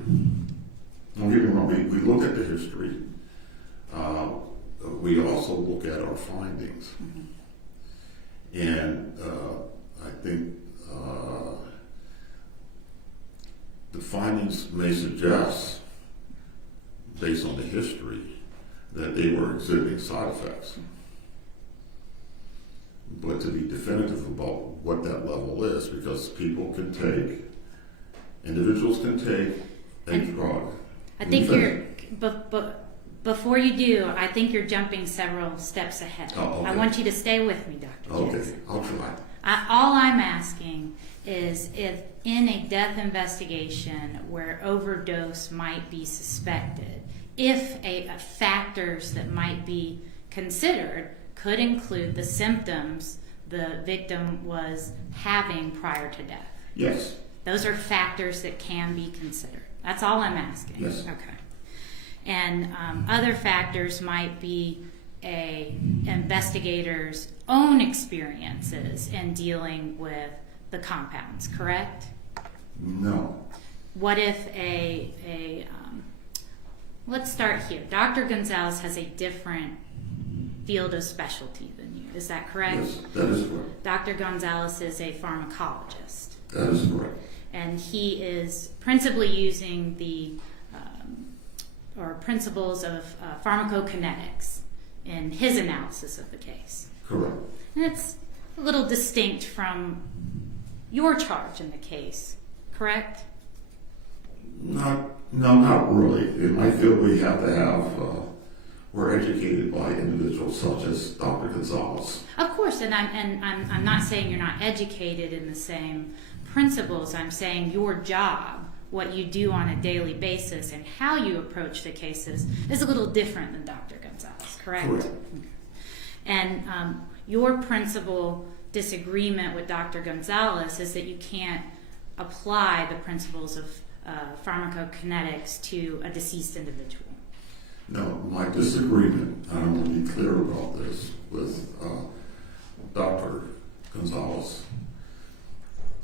Don't get me wrong, we look at the history. We also look at our findings. Mm-hmm. And I think the findings may suggest, based on the history, that they were exhibiting side effects. But to be definitive about what that level is, because people can take, individuals can take a drug. I think but before you do, I think you're jumping several steps ahead. Oh, okay. I want you to stay with me, Dr. Okay, Jackson. I'll try. All I'm asking is if in a death investigation where overdose might be suspected, if factors that might be considered could include the symptoms the victim was having prior to death. Yes. Those are factors that can be considered. That's all I'm asking. Yes. Okay. And other factors might be a investigator's own experiences in dealing with the compounds, correct? No. What if let's start here. Dr. Gonzalez has a different field of specialty than you. Is that correct? Yes, that is correct. Dr. Gonzalez is a pharmacologist, That is correct. and he is principally using the or principles of pharmacokinetics in his analysis of the case. Correct. And it's a little distinct from your charge in the case, correct? No, not really. In my field, we have to have, we're educated by individuals such as Dr. Gonzalez. Of course, and I'm not saying you're not educated in the same principles. I'm saying your job, what you do on a daily basis, and how you approach the cases is a little different than Dr. Gonzalez, correct? Correct. Okay. And your principal disagreement with Dr. Gonzalez is that you can't apply the principles of pharmacokinetics to a deceased individual. No, my disagreement, and I want to be clear about this, with Dr. Gonzalez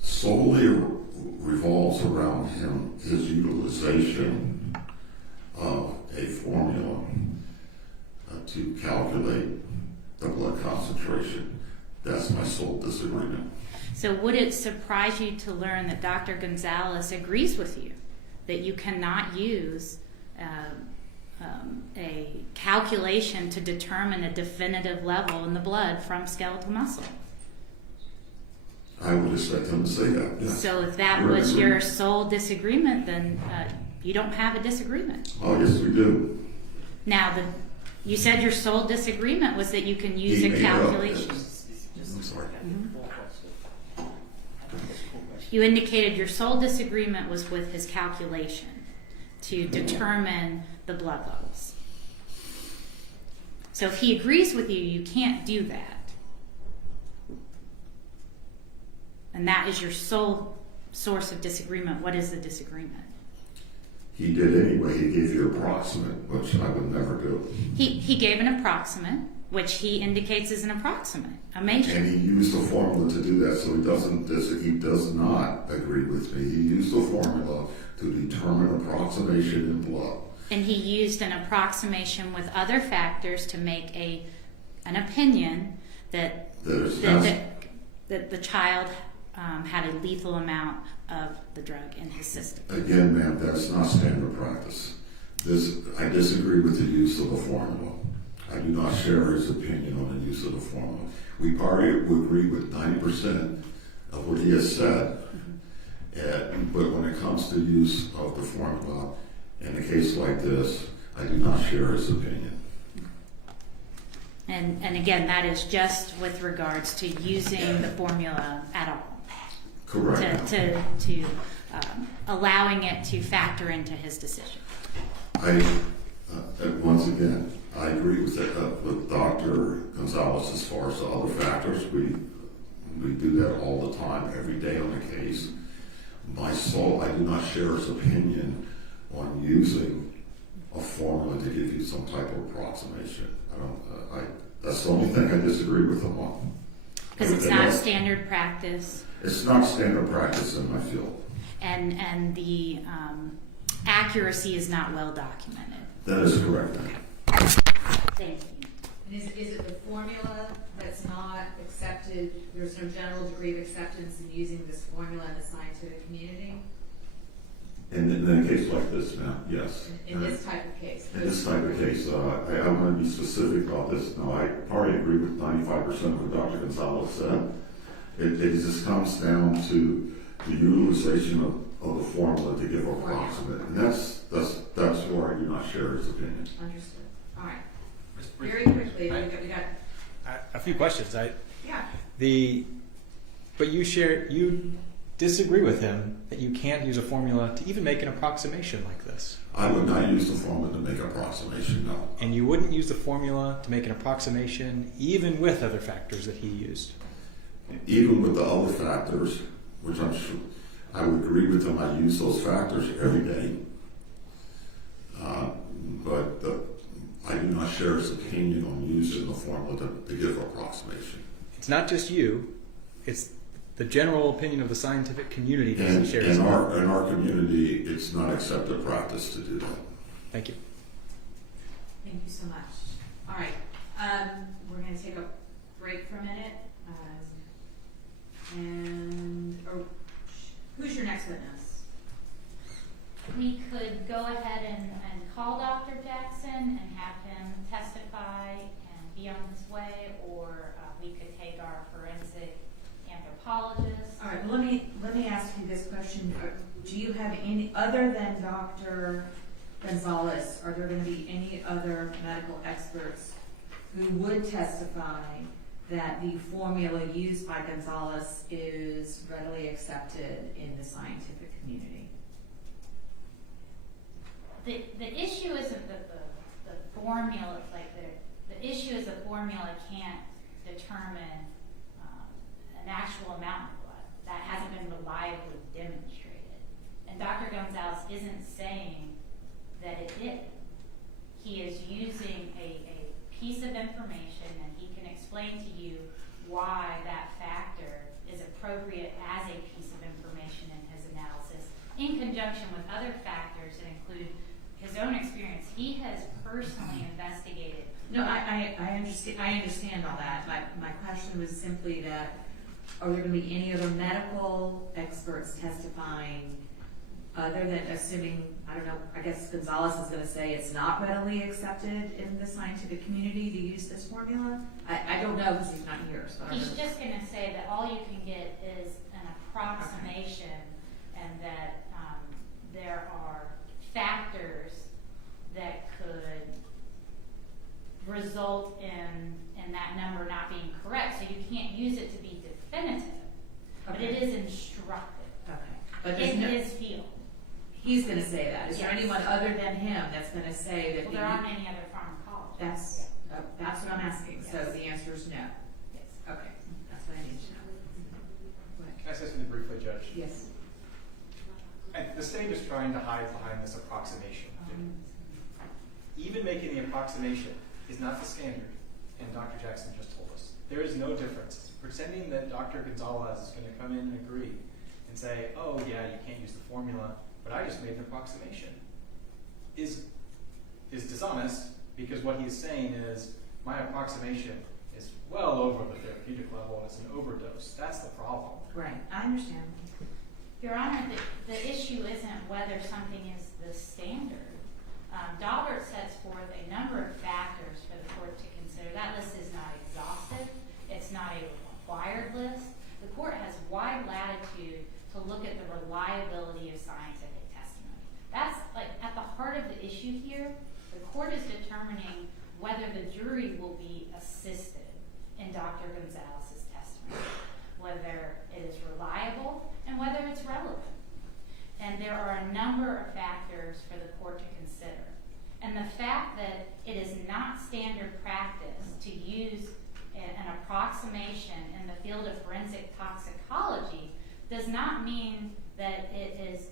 solely revolves around his utilization of a formula to calculate the blood concentration. That's my sole disagreement. So would it surprise you to learn that Dr. Gonzalez agrees with you that you cannot use a calculation to determine a definitive level in the blood from skeletal muscle? I would expect him to say that, yes. So if that We're was agreeing. your sole disagreement, then you don't have a disagreement. Oh, yes, we do. Now, you said your sole disagreement was that you can use He a made it up, calculation. yes. I'm sorry. You indicated your sole disagreement was with his calculation to determine the blood levels. So if he agrees with you, you can't do that. And that is your sole source of disagreement. What is the disagreement? He did anyway. He gave you approximate, which I would never do. He gave an approximate, which he indicates is an approximate, a measure. And he used a formula to do that, so he does not agree with me. He used a formula to determine approximation in blood. And he used an approximation with other factors to make an opinion that the child had a lethal amount of the drug in his system. Again, ma'am, that's not standard practice. I disagree with the use of the formula. I do not share his opinion on the use of the formula. We probably would agree with 90% of what he has said, but when it comes to use of the formula, in a case like this, I do not share his opinion. And again, that is just with regards to using the formula at all. Correct. To allowing it to factor into his decision. Once again, I agree with Dr. Gonzalez as far as the other factors. We do that all the time, every day on the case. I do not share his opinion on using a formula to give you some type of approximation. That's the only thing I disagree with him on. Because it's not standard practice. It's not standard practice in my field. And the accuracy is not well documented. That is correct. Thank you. And is it the formula that's not accepted, there's no general degree of acceptance in using this formula in the scientific community? In a case like this, now, yes. In this type of case? In this type of case, I want to be specific about this. No, I probably agree with 95% of what Dr. Gonzalez said. It just comes down to the utilization of the formula to give approximate, and that's where I do not share his opinion. Understood. All right. Very quickly, we got A few questions. yeah. But you disagree with him that you can't use a formula to even make an approximation like this. I would not use the formula to make an approximation, no. And you wouldn't use the formula to make an approximation even with other factors that he used. Even with the other factors, which I'm sure I would agree with him, I use those factors every day. But I do not share his opinion on using the formula to give approximation. It's not just you, it's the general opinion of the scientific community doesn't And share his in opinion. our community, it's not accepted practice to do that. Thank you. Thank you so much. All right. We're going to take a break for a minute. Who's your next witness? We could go ahead and call Dr. Jackson and have him testify and be on his way, or we could take our forensic anthropologist. All right, well, let me ask you this question. Do you have any, other than Dr. Gonzalez, are there going to be any other medical experts who would testify that the formula used by Gonzalez is readily accepted in the scientific community? The issue isn't that the formula, like the issue is the formula can't determine an actual amount of blood. That hasn't been reliably demonstrated. And Dr. Gonzalez isn't saying that it did. He is using a piece of information, and he can explain to you why that factor is appropriate as a piece of information in his analysis, in conjunction with other factors that include his own experience. He has personally investigated. No, I understand all that. My question was simply that, are there going to be any other medical experts testifying other than, assuming, I don't know, I guess Gonzalez is going to say it's not readily accepted in the scientific community to use this formula? I don't know because he's not here. So He's just going to say that all you can get is an approximation, and that there are factors that could result in that number not being correct. So you can't use it to be definitive, but it is instructive. Okay. But In his field. he's going to say that. Is there Yes. anyone other than him that's going to say that? Well, there aren't any other pharmacologists. That's what I'm asking. So Yes. the answer is no. Yes. Okay, that's what I need to know. Go ahead. Can I say something briefly, Judge? Yes. The state is trying to hide behind this approximation. Even making the approximation is not the standard, and Dr. Jackson just told us. There is no difference. Pretending that Dr. Gonzalez is going to come in and agree and say, oh yeah, you can't use the formula, but I just made an approximation, is dishonest, because what he's saying is, my approximation is well over the therapeutic level and it's an overdose. That's the problem. Right, I understand. Your Honor, the issue isn't whether something is the standard. Daubert sets forth a number of factors for the court to consider. That list is not exhaustive. It's not a required list. The court has wide latitude to look at the reliability of scientific testimony. That's like at the heart of the issue here. The court is determining whether the jury will be assisted in Dr. Gonzalez's testimony, whether it is reliable and whether it's relevant. And there are a number of factors for the court to consider. And the fact that it is not standard practice to use an approximation in the field of forensic toxicology does not mean that it is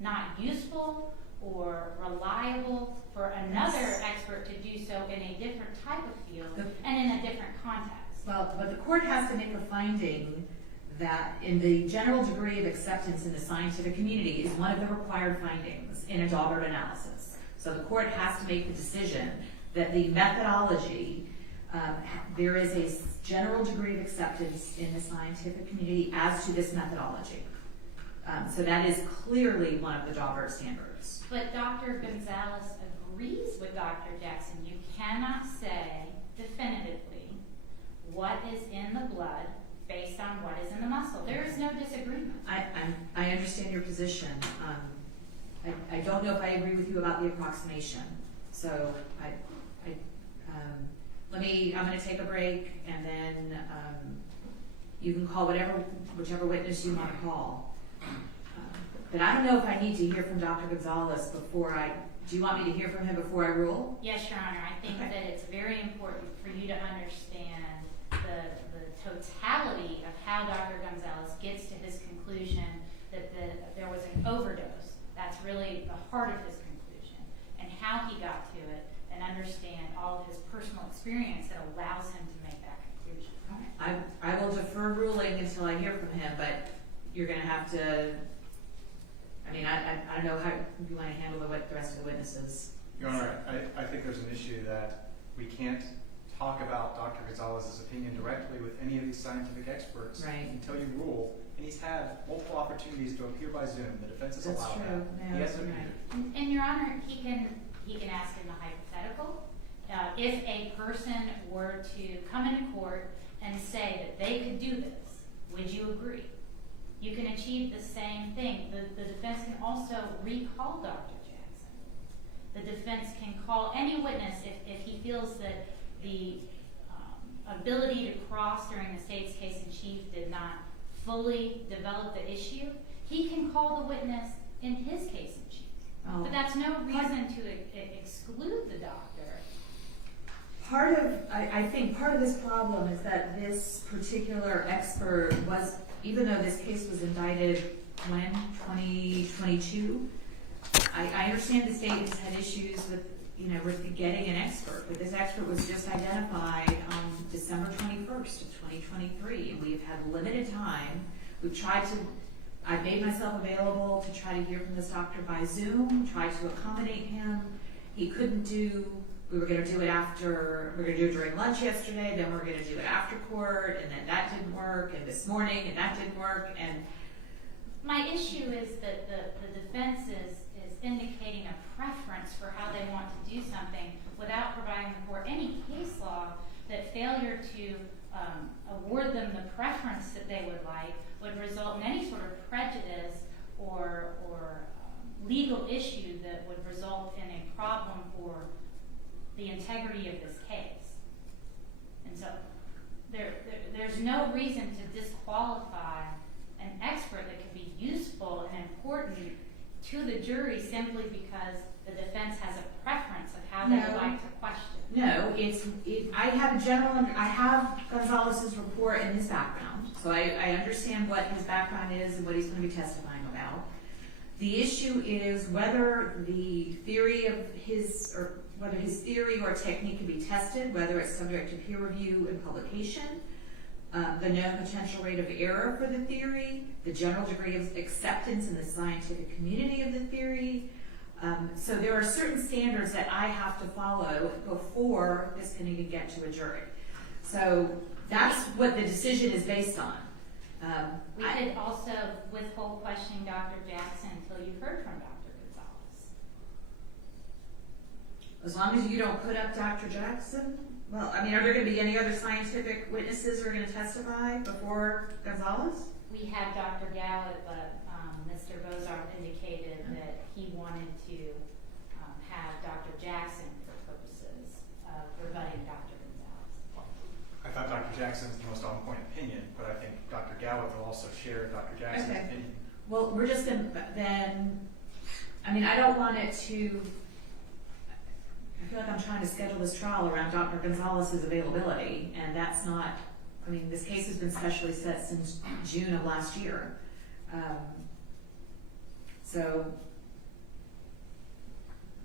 not useful or reliable for another expert to do so in a different type of field and in a different context. Well, but the court has to make a finding that in the general degree of acceptance in the scientific community is one of the required findings in a Daubert analysis. So the court has to make the decision that the methodology, there is a general degree of acceptance in the scientific community as to this methodology. So that is clearly one of the Daubert standards. But Dr. Gonzalez agrees with Dr. Jackson. You cannot say definitively what is in the blood based on what is in the muscle. There is no disagreement. I understand your position. I don't know if I agree with you about the approximation. So I'm going to take a break, and then you can call whichever witness you want to call. But I don't know if I need to hear from Dr. Gonzalez before do you want me to hear from him before I rule? Yes, Your Honor. I think that it's very important for you to understand the totality of how Dr. Gonzalez gets to his conclusion that there was an overdose. That's really the heart of his conclusion, and how he got to it, and understand all of his personal experience that allows him to make that conclusion. I will defer ruling until I hear from him, but you're going to have to. I mean, I don't know how you want to handle the rest of the witnesses. Your Honor, I think there's an issue that we can't talk about Dr. Gonzalez's opinion directly with any of these scientific experts Right. until you rule. And he's had multiple opportunities to appear by Zoom. The defense has That's allowed true. that. No, He hasn't right. appeared. And Your Honor, he can ask in the hypothetical. If a person were to come into court and say that they could do this, would you agree? You can achieve the same thing. The defense can also recall Dr. Jackson. The defense can call any witness if he feels that the ability to cross during the state's case in chief did not fully develop the issue. He can call the witness in his case in chief. Oh. But that's no reason to exclude the doctor. I think part of this problem is that this particular expert was, even though this case was indicted when, 2022, I understand the state has had issues with getting an expert, but this expert was just identified on December 21st of 2023, and we've had limited time. I've made myself available to try to hear from this doctor by Zoom, tried to accommodate him. He couldn't we were going to do it during lunch yesterday, then we were going to do it after court, and then that didn't work, and this morning, and that didn't work, and My issue is that the defense is indicating a preference for how they want to do something without providing the court any case law that failure to award them the preference that they would like would result in any sort of prejudice or legal issue that would result in a problem for the integrity of this case. And so there's no reason to disqualify an expert that could be useful and important to the jury simply because the defense has a preference of how they would like to question. no, I have Gonzalez's report and his background, so I understand what his background is and what he's going to be testifying about. The issue is whether his theory or technique can be tested, whether it's subject to peer review and publication, the known potential rate of error for the theory, the general degree of acceptance in the scientific community of the theory. So there are certain standards that I have to follow before this can even get to a jury. So that's what the decision is based on. We could also withhold questioning Dr. Jackson until you've heard from Dr. Gonzalez. As long as you don't put up Dr. Jackson. Well, I mean, are there going to be any other scientific witnesses who are going to testify before Gonzalez? We have Dr. Gallup, but Mr. Bozarth indicated that he wanted to have Dr. Jackson for purposes of rebutting Dr. Gonzalez. I thought Dr. Jackson's the most on-point opinion, but I think Dr. Gallup will also share Dr. Jackson's opinion. Well, we're just going to I don't want it to, I feel like I'm trying to schedule this trial around Dr. Gonzalez's availability, and that's not, this case has been specially set since June of last year. So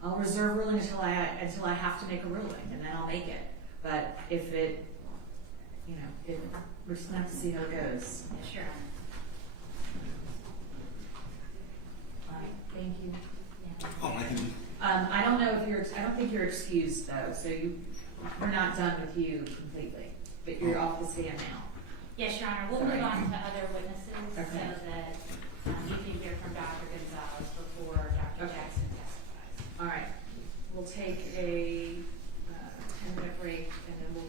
I'll reserve ruling until I have to make a ruling, and then I'll make it. But if we're just gonna have to see how it goes. Sure. All right, thank you. Oh, I can. I don't think you're excused though, so we're not done with you completely, but you're off the stand now. Yes, Your Honor. We'll move on to other witnesses so Okay. that you can hear from Dr. Gonzalez before Dr. Okay. Jackson testifies. All right, we'll take a 10-minute break and then we'll.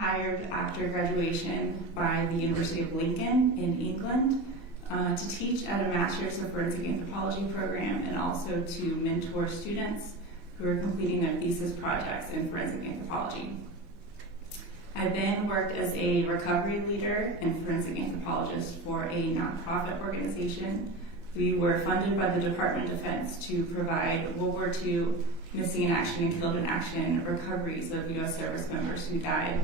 Hired after graduation by the University of Lincoln in England to teach at a Master's of Forensic Anthropology program and also to mentor students who are completing their thesis projects in forensic anthropology. I then worked as a recovery leader and forensic anthropologist for a nonprofit organization. We were funded by the Department of Defense to provide World War II missing in action and killed in action recoveries of U.S. service members who died,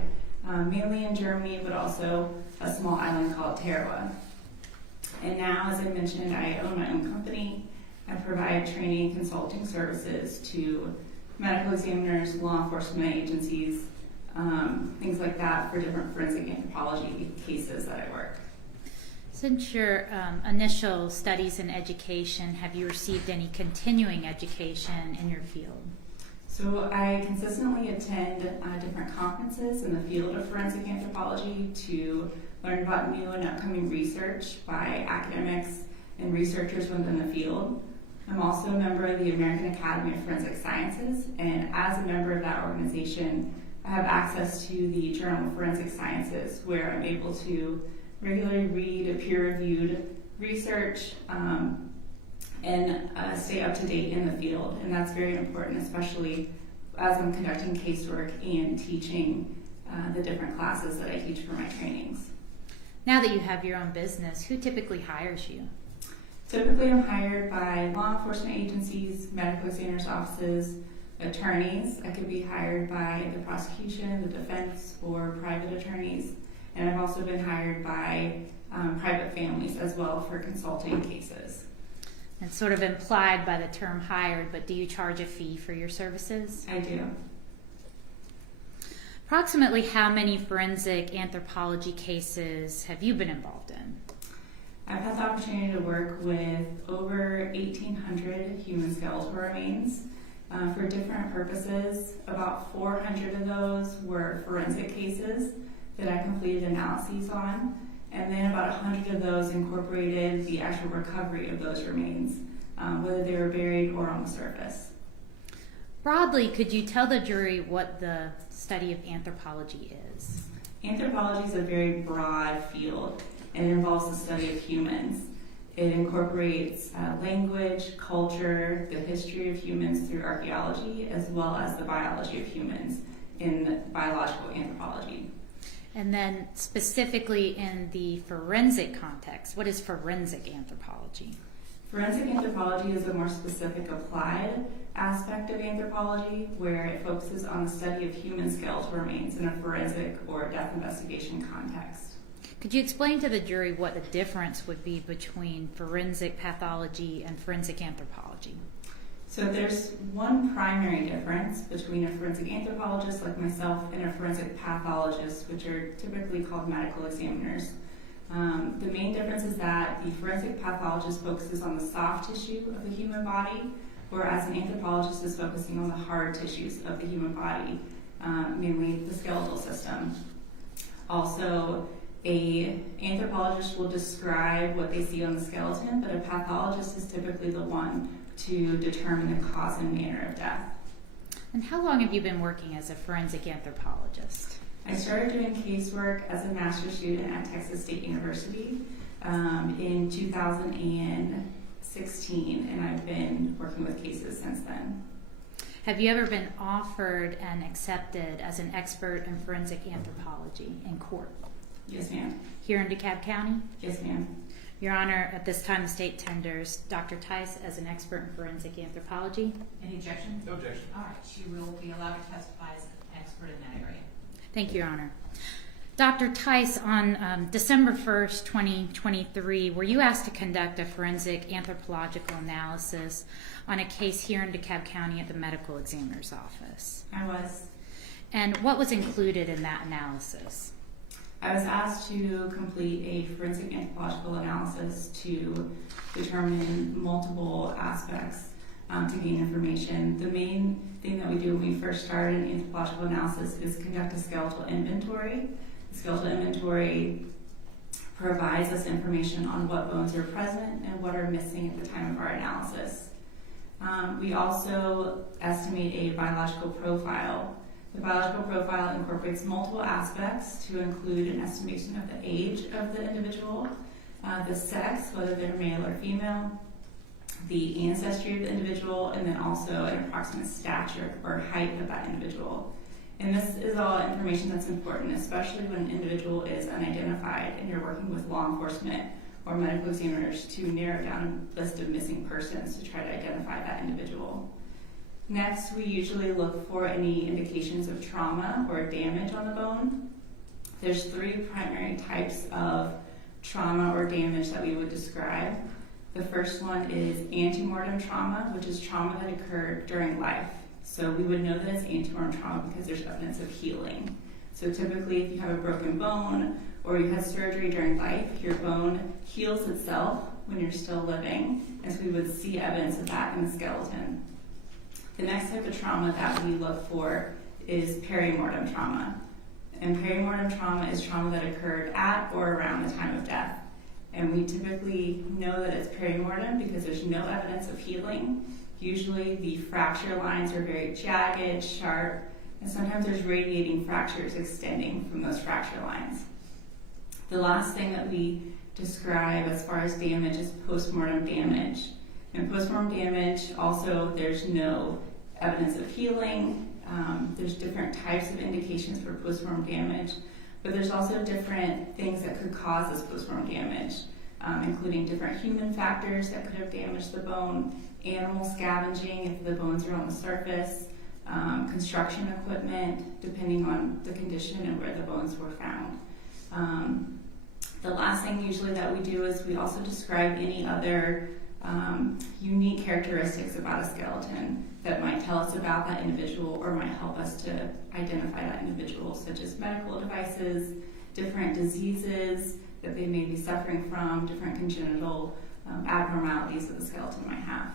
mainly in Germany, but also a small island called Tarawa. And now, as I mentioned, I own my own company. I provide training and consulting services to medical examiners, law enforcement agencies, things like that for different forensic anthropology cases that I work. Since your initial studies in education, have you received any continuing education in your field? So I consistently attend different conferences in the field of forensic anthropology to learn about new and upcoming research by academics and researchers within the field. I'm also a member of the American Academy of Forensic Sciences, and as a member of that organization, I have access to the Journal of Forensic Sciences, where I'm able to regularly read peer-reviewed research and stay up to date in the field. And that's very important, especially as I'm conducting casework and teaching the different classes that I teach for my trainings. Now that you have your own business, who typically hires you? Typically, I'm hired by law enforcement agencies, medical examiners' offices, attorneys. I could be hired by the prosecution, the defense, or private attorneys. And I've also been hired by private families as well for consulting cases. It's sort of implied by the term hired, but do you charge a fee for your services? I do. Approximately how many forensic anthropology cases have you been involved in? I've had the opportunity to work with over 1,800 human skeletal remains for different purposes. About 400 of those were forensic cases that I completed analyses on, and then about 100 of those incorporated the actual recovery of those remains, whether they were buried or on the surface. Broadly, could you tell the jury what the study of anthropology is? Anthropology is a very broad field, and it involves the study of humans. It incorporates language, culture, the history of humans through archaeology, as well as the biology of humans in biological anthropology. And then specifically in the forensic context, what is forensic anthropology? Forensic anthropology is a more specific applied aspect of anthropology where it focuses on the study of human skeletal remains in a forensic or death investigation context. Could you explain to the jury what the difference would be between forensic pathology and forensic anthropology? So there's one primary difference between a forensic anthropologist like myself and a forensic pathologist, which are typically called medical examiners. The main difference is that the forensic pathologist focuses on the soft tissue of the human body, whereas an anthropologist is focusing on the hard tissues of the human body, mainly the skeletal system. Also, an anthropologist will describe what they see on the skeleton, but a pathologist is typically the one to determine the cause and manner of death. And how long have you been working as a forensic anthropologist? I started doing casework as a master's student at Texas State University in 2016, and I've been working with cases since then. Have you ever been offered and accepted as an expert in forensic anthropology in court? Yes, ma'am. Here in DeKalb County? Yes, ma'am. Your Honor, at this time the state tenders Dr. Tice as an expert in forensic anthropology. Any objection? No objection. All right, she will be allowed to testify as an expert in that area. Thank you, Your Honor. Dr. Tice, on December 1st, 2023, were you asked to conduct a forensic anthropological analysis on a case here in DeKalb County at the medical examiner's office? I was. And what was included in that analysis? I was asked to complete a forensic anthropological analysis to determine multiple aspects to gain information. The main thing that we do when we first start an anthropological analysis is conduct a skeletal inventory. The skeletal inventory provides us information on what bones are present and what are missing at the time of our analysis. We also estimate a biological profile The biological profile incorporates multiple aspects to include an estimation of the age of the individual, the sex, whether they're male or female, the ancestry of the individual, and then also an approximate stature or height of that individual. And this is all information that's important, especially when an individual is unidentified and you're working with law enforcement or medical examiners to narrow down a list of missing persons to try to identify that individual. Next, we usually look for any indications of trauma or damage on the bone. There's 3 primary types of trauma or damage that we would describe. The first one is antemortem trauma, which is trauma that occurred during life. So we would know that it's antemortem trauma because there's evidence of healing. So typically if you have a broken bone or you had surgery during life, your bone heals itself when you're still living, and so we would see evidence of that in the skeleton. The next type of trauma that we look for is perimortem trauma. And perimortem trauma is trauma that occurred at or around the time of death. And we typically know that it's perimortem because there's no evidence of healing. Usually the fracture lines are very jagged, sharp, and sometimes there's radiating fractures extending from those fracture lines. The last thing that we describe as far as damage is postmortem damage. And postmortem damage, also, there's no evidence of healing. There's different types of indications for postmortem damage, but there's also different things that could cause this postmortem damage, including different human factors that could have damaged the bone, animal scavenging if the bones are on the surface, construction equipment, depending on the condition and where the bones were found. The last thing usually that we do is we also describe any other unique characteristics about a skeleton that might tell us about that individual or might help us to identify that individual, such as medical devices, different diseases that they may be suffering from, different congenital abnormalities that the skeleton might have.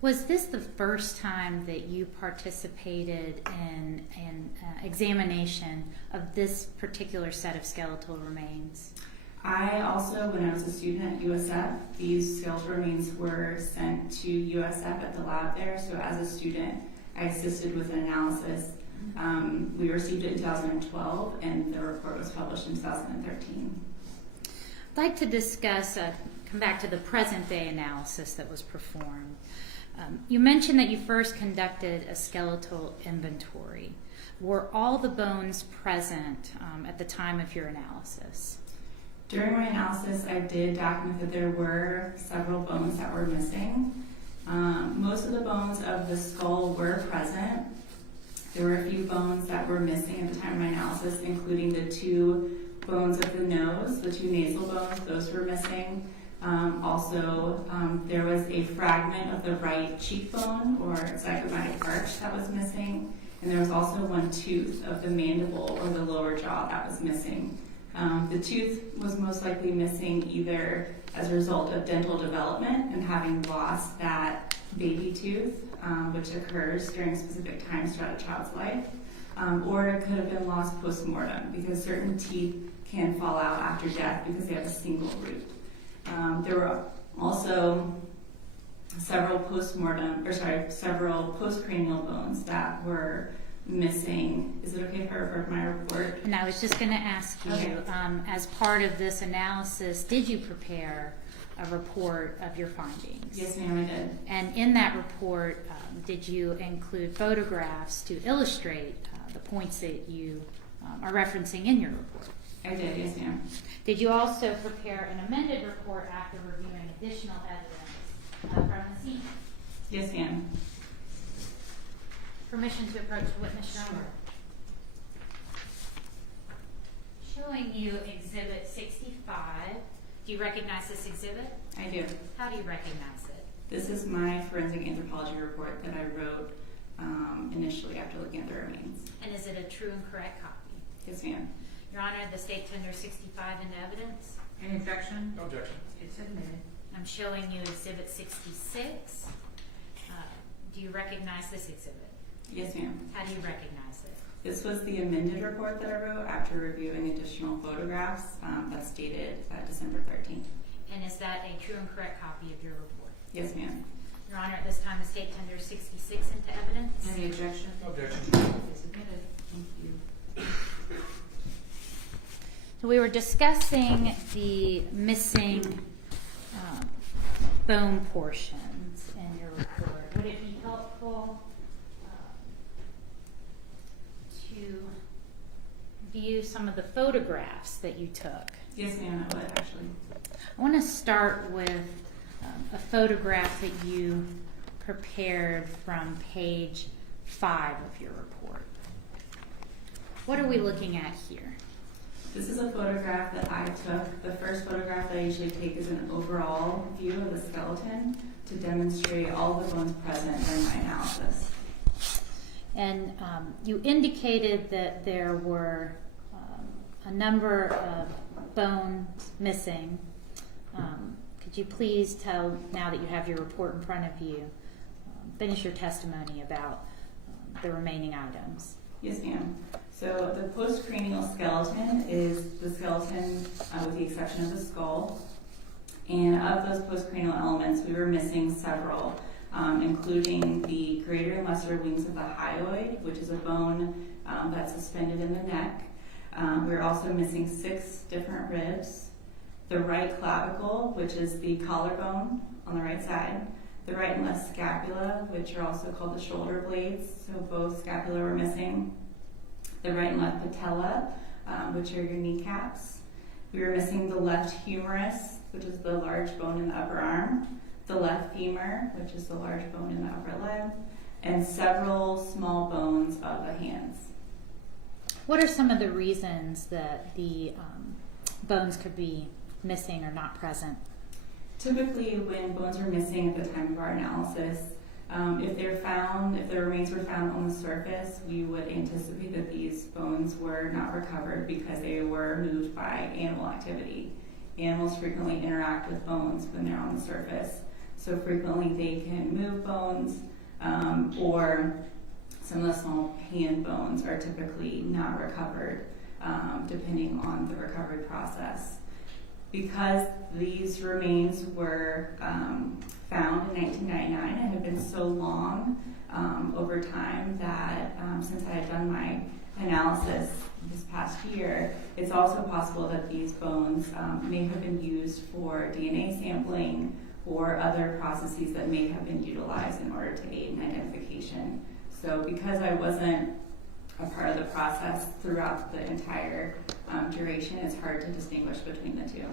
Was this the first time that you participated in an examination of this particular set of skeletal remains? I also, when I was a student at USF, these skeletal remains were sent to USF at the lab there. So as a student, I assisted with an analysis. We received it in 2012, and the report was published in 2013. I'd like to discuss, come back to the present day analysis that was performed. You mentioned that you first conducted a skeletal inventory. Were all the bones present at the time of your analysis? During my analysis, I did document that there were several bones that were missing. Most of the bones of the skull were present. There were a few bones that were missing at the time of my analysis, including the 2 bones of the nose, the 2 nasal bones, those were missing. Also, there was a fragment of the right cheekbone or zygomatic arch that was missing, and there was also 1 tooth of the mandible or the lower jaw that was missing. The tooth was most likely missing either as a result of dental development and having lost that baby tooth, which occurs during specific times throughout a child's life, or it could have been lost post-mortem because certain teeth can fall out after death because they have a single root. There were also several postcranial bones that were missing. Is it okay if I refer to my report? And I was just going to ask you, Okay. as part of this analysis, did you prepare a report of your findings? Yes, ma'am, I did. And in that report, did you include photographs to illustrate the points that you are referencing in your report? I did, yes, ma'am. Did you also prepare an amended report after reviewing additional evidence from the scene? Yes, ma'am. Permission to approach the witness, Your Honor. Showing you Exhibit 65. Do you recognize this exhibit? I do. How do you recognize it? This is my forensic anthropology report that I wrote initially after looking at the remains. And is it a true and correct copy? Yes, ma'am. Your Honor, the state tenders 65 into evidence. Any objection? No objection. It's admitted. I'm showing you Exhibit 66. Do you recognize this exhibit? Yes, ma'am. How do you recognize it? This was the amended report that I wrote after reviewing additional photographs that's dated December 13th. And is that a true and correct copy of your report? Yes, ma'am. Your Honor, the this time the state tender 66 into evidence. Any objection? No objection. Submitted. Thank you. So we were discussing the missing bone portions in your report. Would it be helpful to view some of the photographs that you took? Yes, ma'am, I would actually. I want to start with a photograph that you prepared from page 5 of your report. What are we looking at here? This is a photograph that I took. The first photograph that I usually take is an overall view of the skeleton to demonstrate all the bones present during my analysis. And you indicated that there were a number of bones missing. Could you please tell, now that you have your report in front of you, finish your testimony about the remaining items? Yes, ma'am. So the postcranial skeleton is the skeleton with the exception of the skull. And of those postcranial elements, we were missing several, including the greater and lesser wings of the hyoid, which is a bone that's suspended in the neck. We were also missing 6 different ribs, the right clavicle, which is the collarbone on the right side, the right and left scapula, which are also called the shoulder blades, so both scapula were missing, the right and left patella, which are your kneecaps. We were missing the left humerus, which is the large bone in the upper arm, the left femur, which is the large bone in the upper leg, and several small bones of the hands. What are some of the reasons that the bones could be missing or not present? Typically, when bones are missing at the time of our analysis, if the remains were found on the surface, we would anticipate that these bones were not recovered because they were moved by animal activity. Animals frequently interact with bones when they're on the surface, so frequently they can move bones, or some of the small hand bones are typically not recovered, depending on the recovery process. Because these remains were found in 1999 and have been so long over time that since I had done my analysis this past year, it's also possible that these bones may have been used for DNA sampling or other processes that may have been utilized in order to aid in identification. So because I wasn't a part of the process throughout the entire duration, it's hard to distinguish between the two.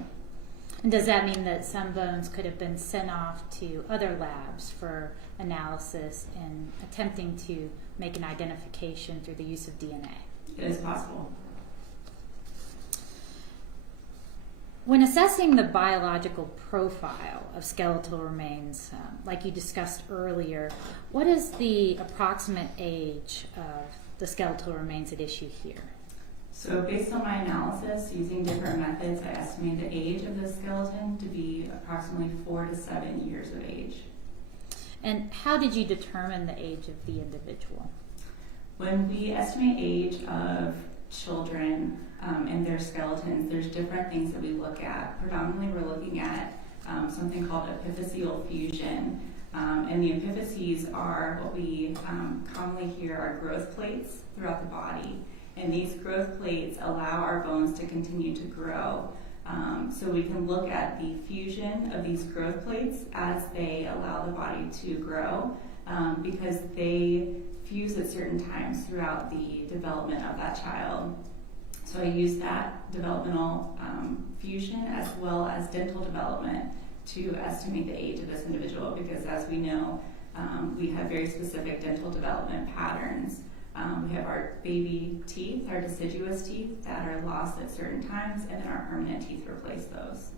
And does that mean that some bones could have been sent off to other labs for analysis in attempting to make an identification through the use of DNA? It is possible. When assessing the biological profile of skeletal remains, like you discussed earlier, what is the approximate age of the skeletal remains at issue here? So based on my analysis, using different methods, I estimate the age of the skeleton to be approximately 4 to 7 years of age. And how did you determine the age of the individual? When we estimate age of children and their skeletons, there's different things that we look at. Predominantly, we're looking at something called epiphyseal fusion. And the epiphyses are what we commonly hear are growth plates throughout the body. And these growth plates allow our bones to continue to grow. So we can look at the fusion of these growth plates as they allow the body to grow because they fuse at certain times throughout the development of that child. So I use that developmental fusion as well as dental development to estimate the age of this individual because as we know, we have very specific dental development patterns. We have our baby teeth, our deciduous teeth that are lost at certain times, and then our permanent teeth replace those.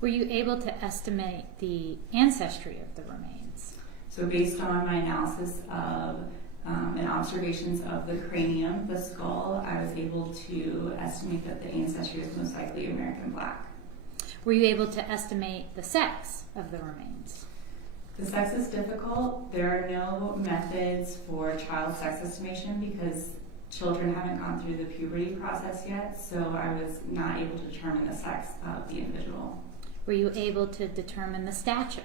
Were you able to estimate the ancestry of the remains? So based on my analysis of and observations of the cranium, the skull, I was able to estimate that the ancestry is most likely American Black. Were you able to estimate the sex of the remains? The sex is difficult. There are no methods for child sex estimation because children haven't gone through the puberty process yet, so I was not able to determine the sex of the individual. Were you able to determine the stature?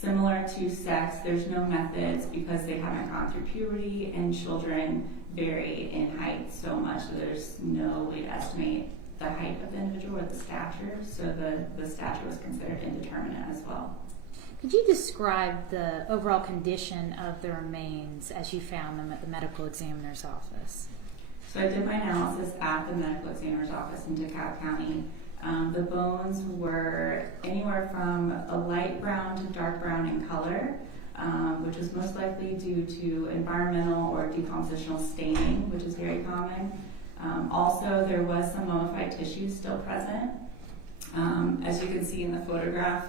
Similar to sex, there's no methods because they haven't gone through puberty, and children vary in height so much that there's no way to estimate the height of the individual or the stature, so the stature was considered indeterminate as well. Could you describe the overall condition of the remains as you found them at the medical examiner's office? So I did my analysis at the medical examiner's office in DeKalb County. The bones were anywhere from a light brown to dark brown in color, which was most likely due to environmental or decompositional staining, which is very common. Also, there was some mummified tissue still present. As you can see in the photograph,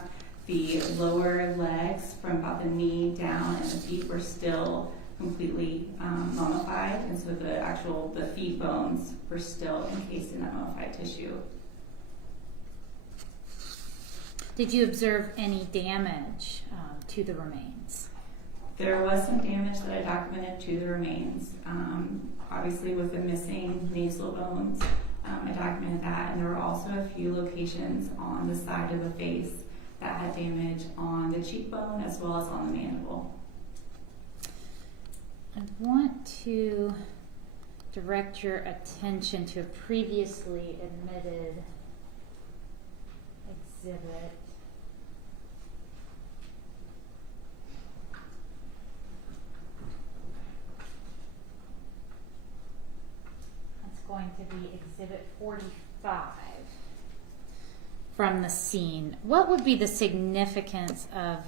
the lower legs from about the knee down and the feet were still completely mummified, and so the feet bones were still encased in that mummified tissue. Did you observe any damage to the remains? There was some damage that I documented to the remains. Obviously, with the missing nasal bones, I documented that, and there were also a few locations on the side of the face that had damage on the cheekbone as well as on the mandible. I want to direct your attention to a previously admitted exhibit. It's going to be Exhibit 45 from the scene. What would be the significance of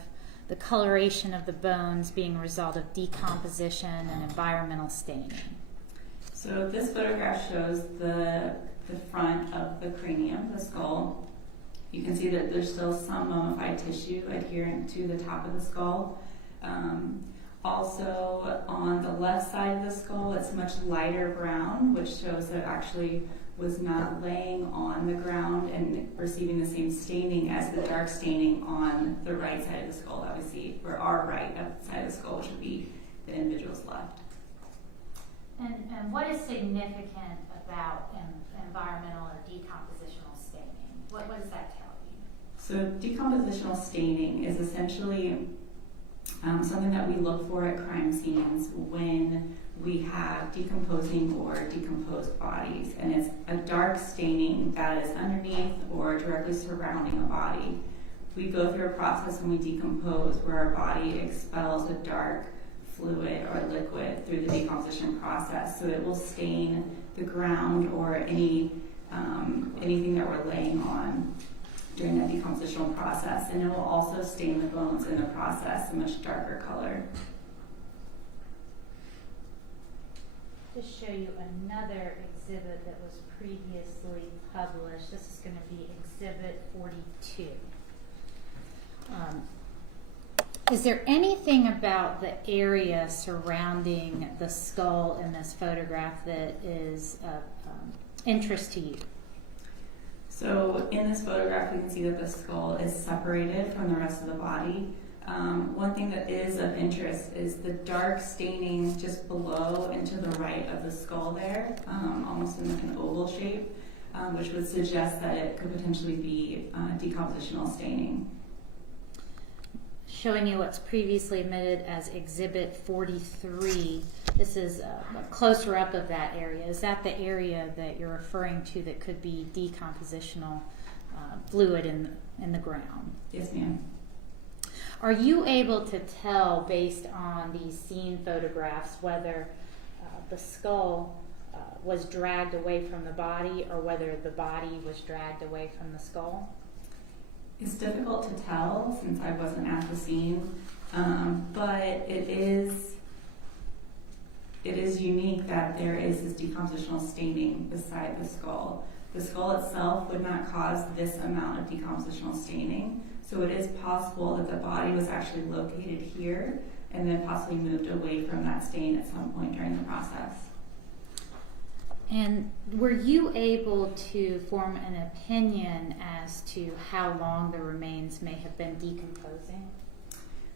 the coloration of the bones being a result of decomposition and environmental staining? So this photograph shows the front of the cranium, the skull. You can see that there's still some mummified tissue adherent to the top of the skull. Also, on the left side of the skull, it's much lighter brown, which shows that it actually was not laying on the ground and receiving the same staining as the dark staining on the right side of the skull that we see, or our right side of the skull, which would be the individual's left. And what is significant about environmental or decompositional staining? What does that tell you? So decompositional staining is essentially something that we look for at crime scenes when we have decomposing or decomposed bodies, and it's a dark staining that is underneath or directly surrounding a body. We go through a process when we decompose where our body expels a dark fluid or liquid through the decomposition process, so it will stain the ground or anything that we're laying on during that decompositional process, and it will also stain the bones in the process a much darker color. To show you another exhibit that was previously published, this is going to be Exhibit 42. Is there anything about the area surrounding the skull in this photograph that is of interest to you? So in this photograph, you can see that the skull is separated from the rest of the body. One thing that is of interest is the dark staining just below and to the right of the skull there, almost in like an oval shape, which would suggest that it could potentially be decompositional staining. Showing you what's previously admitted as Exhibit 43. This is a closer up of that area. Is that the area that you're referring to that could be decompositional fluid in the ground? Yes, ma'am. Are you able to tell, based on these scene photographs, whether the skull was dragged away from the body or whether the body was dragged away from the skull? It's difficult to tell since I wasn't at the scene, but it is unique that there is this decompositional staining beside the skull. The skull itself would not cause this amount of decompositional staining, so it is possible that the body was actually located here and then possibly moved away from that stain at some point during the process. And were you able to form an opinion as to how long the remains may have been decomposing?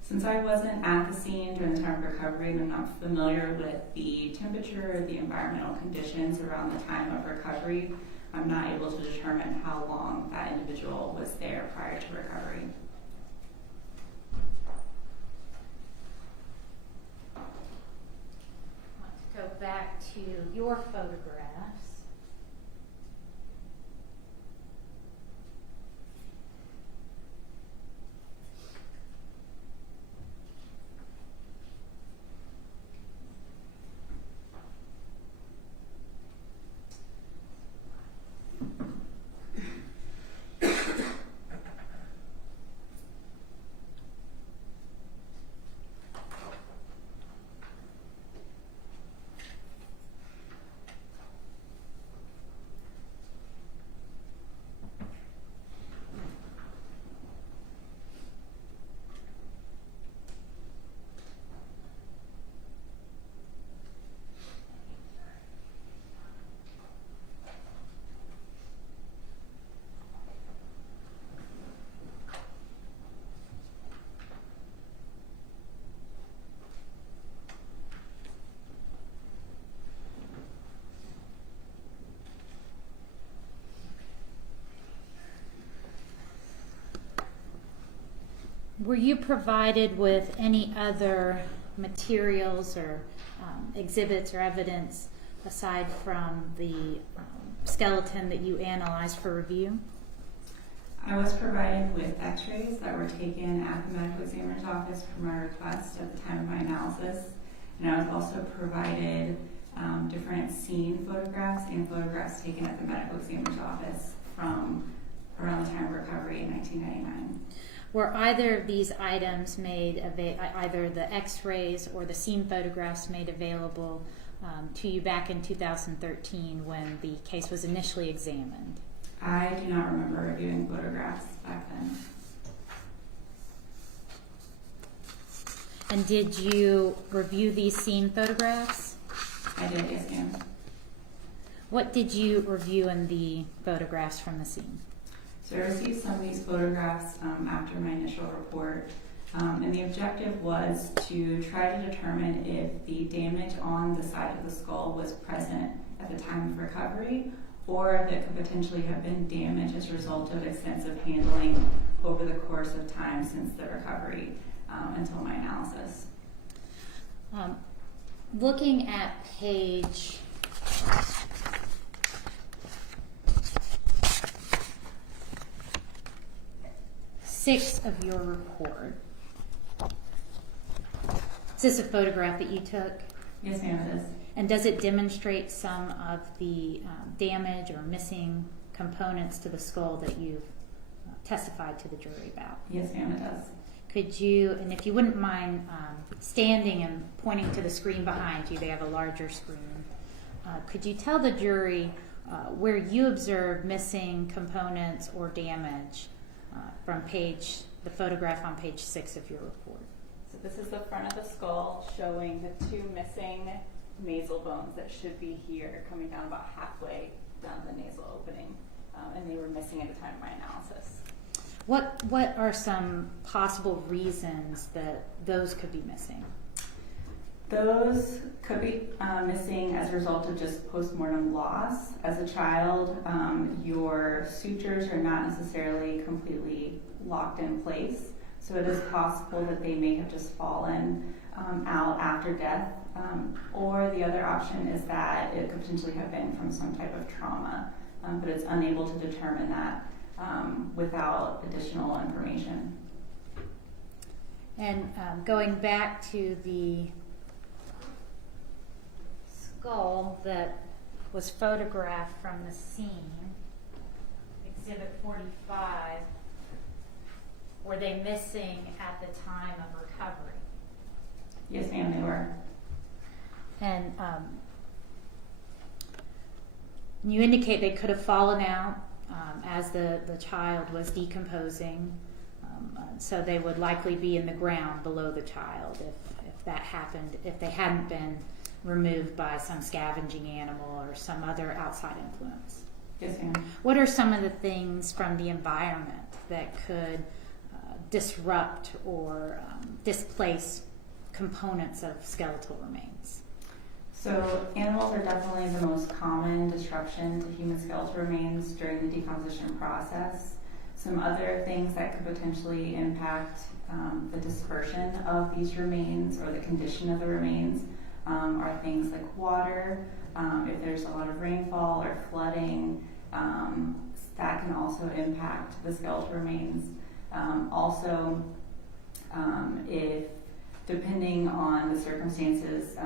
Since I wasn't at the scene during the time of recovery and I'm not familiar with the temperature or the environmental conditions around the time of recovery, I'm not able to determine how long that individual was there prior to recovery. your photographs. Were you provided with any other materials or exhibits or evidence aside from the skeleton that you analyzed for review? I was provided with x-rays that were taken at the medical examiner's office for my request at the time of my analysis. And I was also provided different scene photographs and photographs taken at the medical examiner's office from around the time of recovery in 1999. Were either of these items made either the x-rays or the scene photographs made available to you back in 2013 when the case was initially examined? I do not remember reviewing photographs back then. And did you review these scene photographs? I did, yes, ma'am. What did you review in the photographs from the scene? So I received some of these photographs after my initial report, and the objective was to try to determine if the damage on the side of the skull was present at the time of recovery, or if it could potentially have been damage as a result of extensive handling over the course of time since the recovery until my analysis. Looking at page 6 of your report. Is this a photograph that you took? Yes, ma'am, it is. And does it demonstrate some of the damage or missing components to the skull that you've testified to the jury about? Yes, ma'am, it does. Could you, and if you wouldn't mind standing and pointing to the screen behind you, they have a larger screen, could you tell the jury where you observed missing components or damage from the photograph on page 6 of your report? So this is the front of the skull showing the 2 missing nasal bones that should be here, coming down about halfway down the nasal opening, and they were missing at the time of my analysis. What are some possible reasons that those could be missing? Those could be missing as a result of just postmortem loss. As a child, your sutures are not necessarily completely locked in place, so it is possible that they may have just fallen out after death, or the other option is that it could potentially have been from some type of trauma, but it's unable to determine that without additional information. And going back to the skull that was photographed from the scene, Exhibit 45, were they missing at the time of recovery? Yes, ma'am, they were. And you indicate they could have fallen out as the child was decomposing, so they would likely be in the ground below the child if that happened, if they hadn't been removed by some scavenging animal or some other outside influence. Yes, ma'am. What are some of the things from the environment that could disrupt or displace components of skeletal remains? So animals are definitely the most common disruption to human skeletal remains during the decomposition process. Some other things that could potentially impact the dispersion of these remains or the condition of the remains are things like water. If there's a lot of rainfall or flooding, that can also impact the skeletal remains. Also, if depending on the circumstances,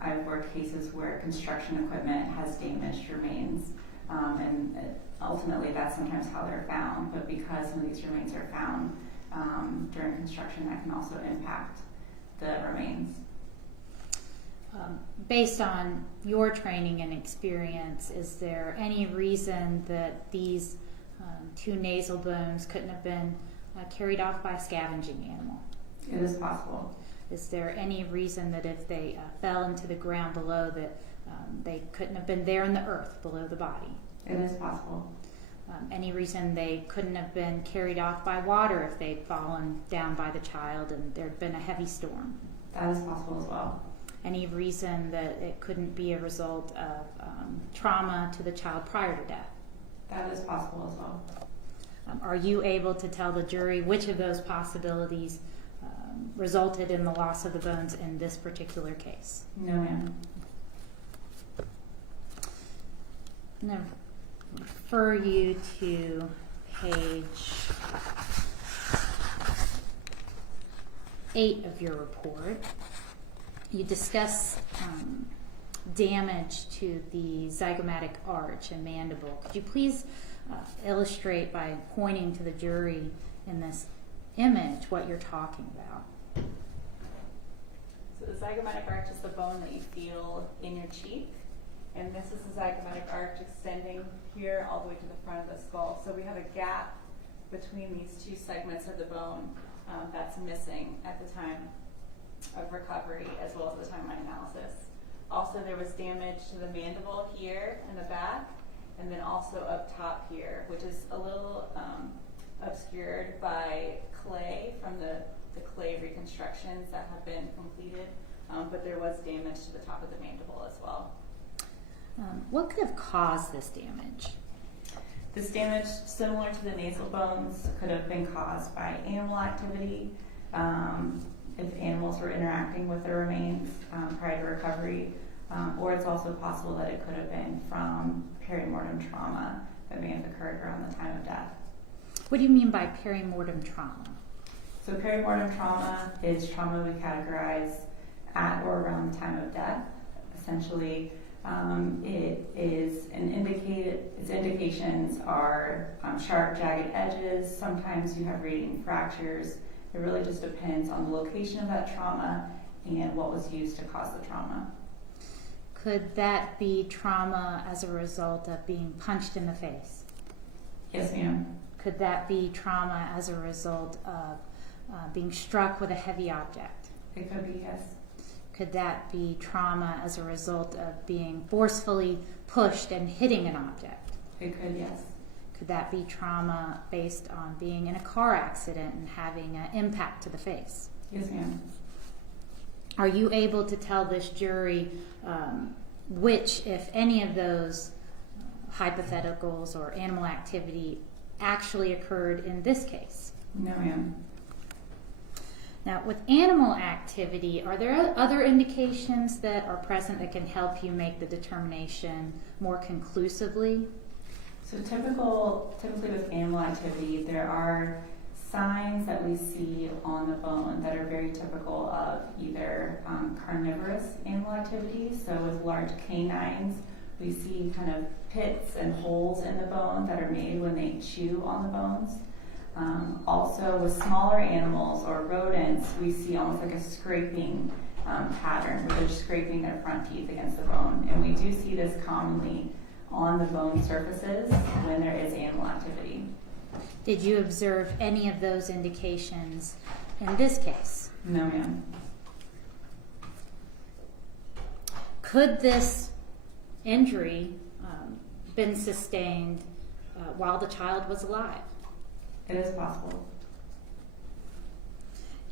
I've worked cases where construction equipment has damaged remains, and ultimately that's sometimes how they're found. But because some of these remains are found during construction, that can also impact the remains. Based on your training and experience, is there any reason that these two nasal bones couldn't have been carried off by a scavenging animal? It is possible. Is there any reason that if they fell into the ground below that they couldn't have been there in the earth below the body? It is possible. Any reason they couldn't have been carried off by water if they'd fallen down by the child and there'd been a heavy storm? That is possible as well. Any reason that it couldn't be a result of trauma to the child prior to death? That is possible as well. Are you able to tell the jury which of those possibilities resulted in the loss of the bones in this particular case? No, ma'am. I'm going to refer you to page 8 of your report. You discuss damage to the zygomatic arch and mandible. Could you please illustrate by pointing to the jury in this image what you're talking about? So the zygomatic arch is the bone that you feel in your cheek, and this is the zygomatic arch extending here all the way to the front of the skull. So we have a gap between these two segments of the bone that's missing at the time of recovery as well as the time of my analysis. Also, there was damage to the mandible here in the back, and then also up top here, which is a little obscured by clay from the clay reconstructions that have been completed, but there was damage to the top of the mandible as well. What could have caused this damage? This damage, similar to the nasal bones, could have been caused by animal activity. If animals were interacting with the remains prior to recovery, or it's also possible that it could have been from perimortem trauma that may have occurred around the time of death. What do you mean by perimortem trauma? So perimortem trauma is trauma we categorize at or around the time of death. Essentially, it is its indications are sharp, jagged edges. Sometimes you have radiating fractures. It really just depends on the location of that trauma and what was used to cause the trauma. Could that be trauma as a result of being punched in the face? Yes, ma'am. Could that be trauma as a result of being struck with a heavy object? It could be, yes. Could that be trauma as a result of being forcefully pushed and hitting an object? It could, yes. Could that be trauma based on being in a car accident and having an impact to the face? Yes, ma'am. Are you able to tell this jury which, if any of those hypotheticals or animal activity actually occurred in this case? No, ma'am. Now, with animal activity, are there other indications that are present that can help you make the determination more conclusively? So typically with animal activity, there are signs that we see on the bone that are very typical of either carnivorous animal activity. So with large canines, we see kind of pits and holes in the bone that are made when they chew on the bones. Also with smaller animals or rodents, we see almost like a scraping pattern where they're scraping their front teeth against the bone. And we do see this commonly on the bone surfaces when there is animal activity. Did you observe any of those indications in this case? No, ma'am. Could this injury been sustained while the child was alive? It is possible.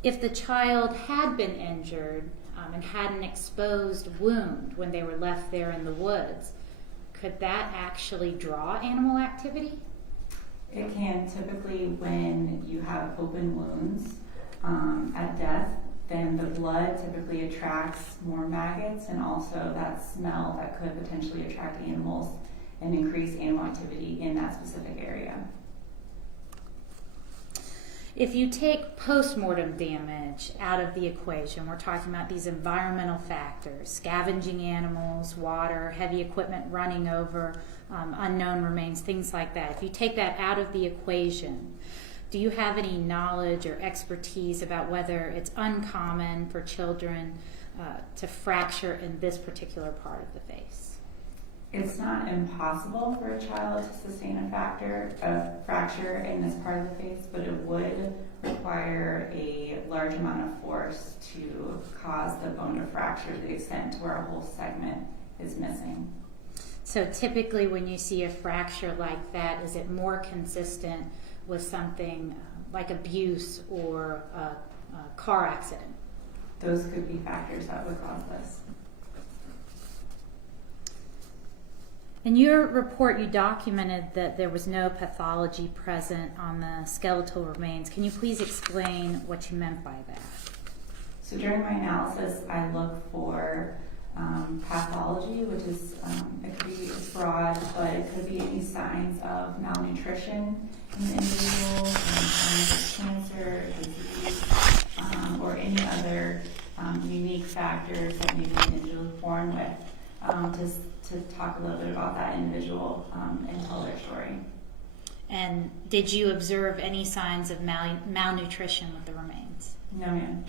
If the child had been injured and had an exposed wound when they were left there in the woods, could that actually draw animal activity? It can. Typically when you have open wounds at death, then the blood typically attracts more maggots, and also that smell that could potentially attract animals and increase animal activity in that specific area. If you take post-mortem damage out of the equation, we're talking about these environmental factors, scavenging animals, water, heavy equipment running over unknown remains, things like that. If you take that out of the equation, do you have any knowledge or expertise about whether it's uncommon for children to fracture in this particular part of the face? It's not impossible for a child to sustain a fracture in this part of the face, but it would require a large amount of force to cause the bone to fracture to the extent where a whole segment is missing. So typically when you see a fracture like that, is it more consistent with something like abuse or a car accident? Those could be factors that would cause this. In your report, you documented that there was no pathology present on the skeletal remains. Can you please explain what you meant by that? So during my analysis, I look for pathology, which is, it could be broad, but it could be any signs of malnutrition in the individual, signs of cancer, disease, or any other unique factors that maybe an individual is born with, to talk a little bit about that individual and tell their story. And did you observe any signs of malnutrition with the remains? No, ma'am.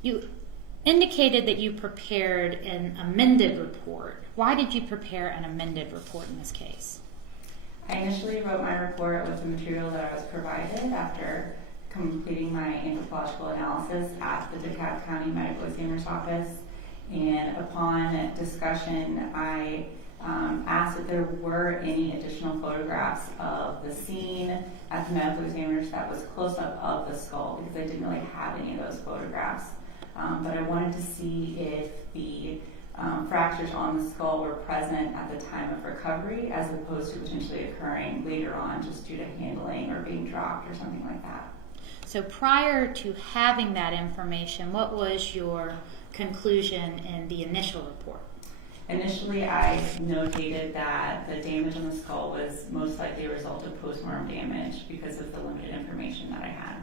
You indicated that you prepared an amended report. Why did you prepare an amended report in this case? I initially wrote my report with the material that I was provided after completing my anthropological analysis at the DeKalb County Medical Examiner's Office. And upon discussion, I asked if there were any additional photographs of the scene at the medical examiner's that was close up of the skull, because I didn't really have any of those photographs. But I wanted to see if the fractures on the skull were present at the time of recovery, as opposed to potentially occurring later on just due to handling or being dropped or something like that. So prior to having that information, what was your conclusion in the initial report? Initially, I notated that the damage on the skull was most likely a result of postmortem damage because of the limited information that I had.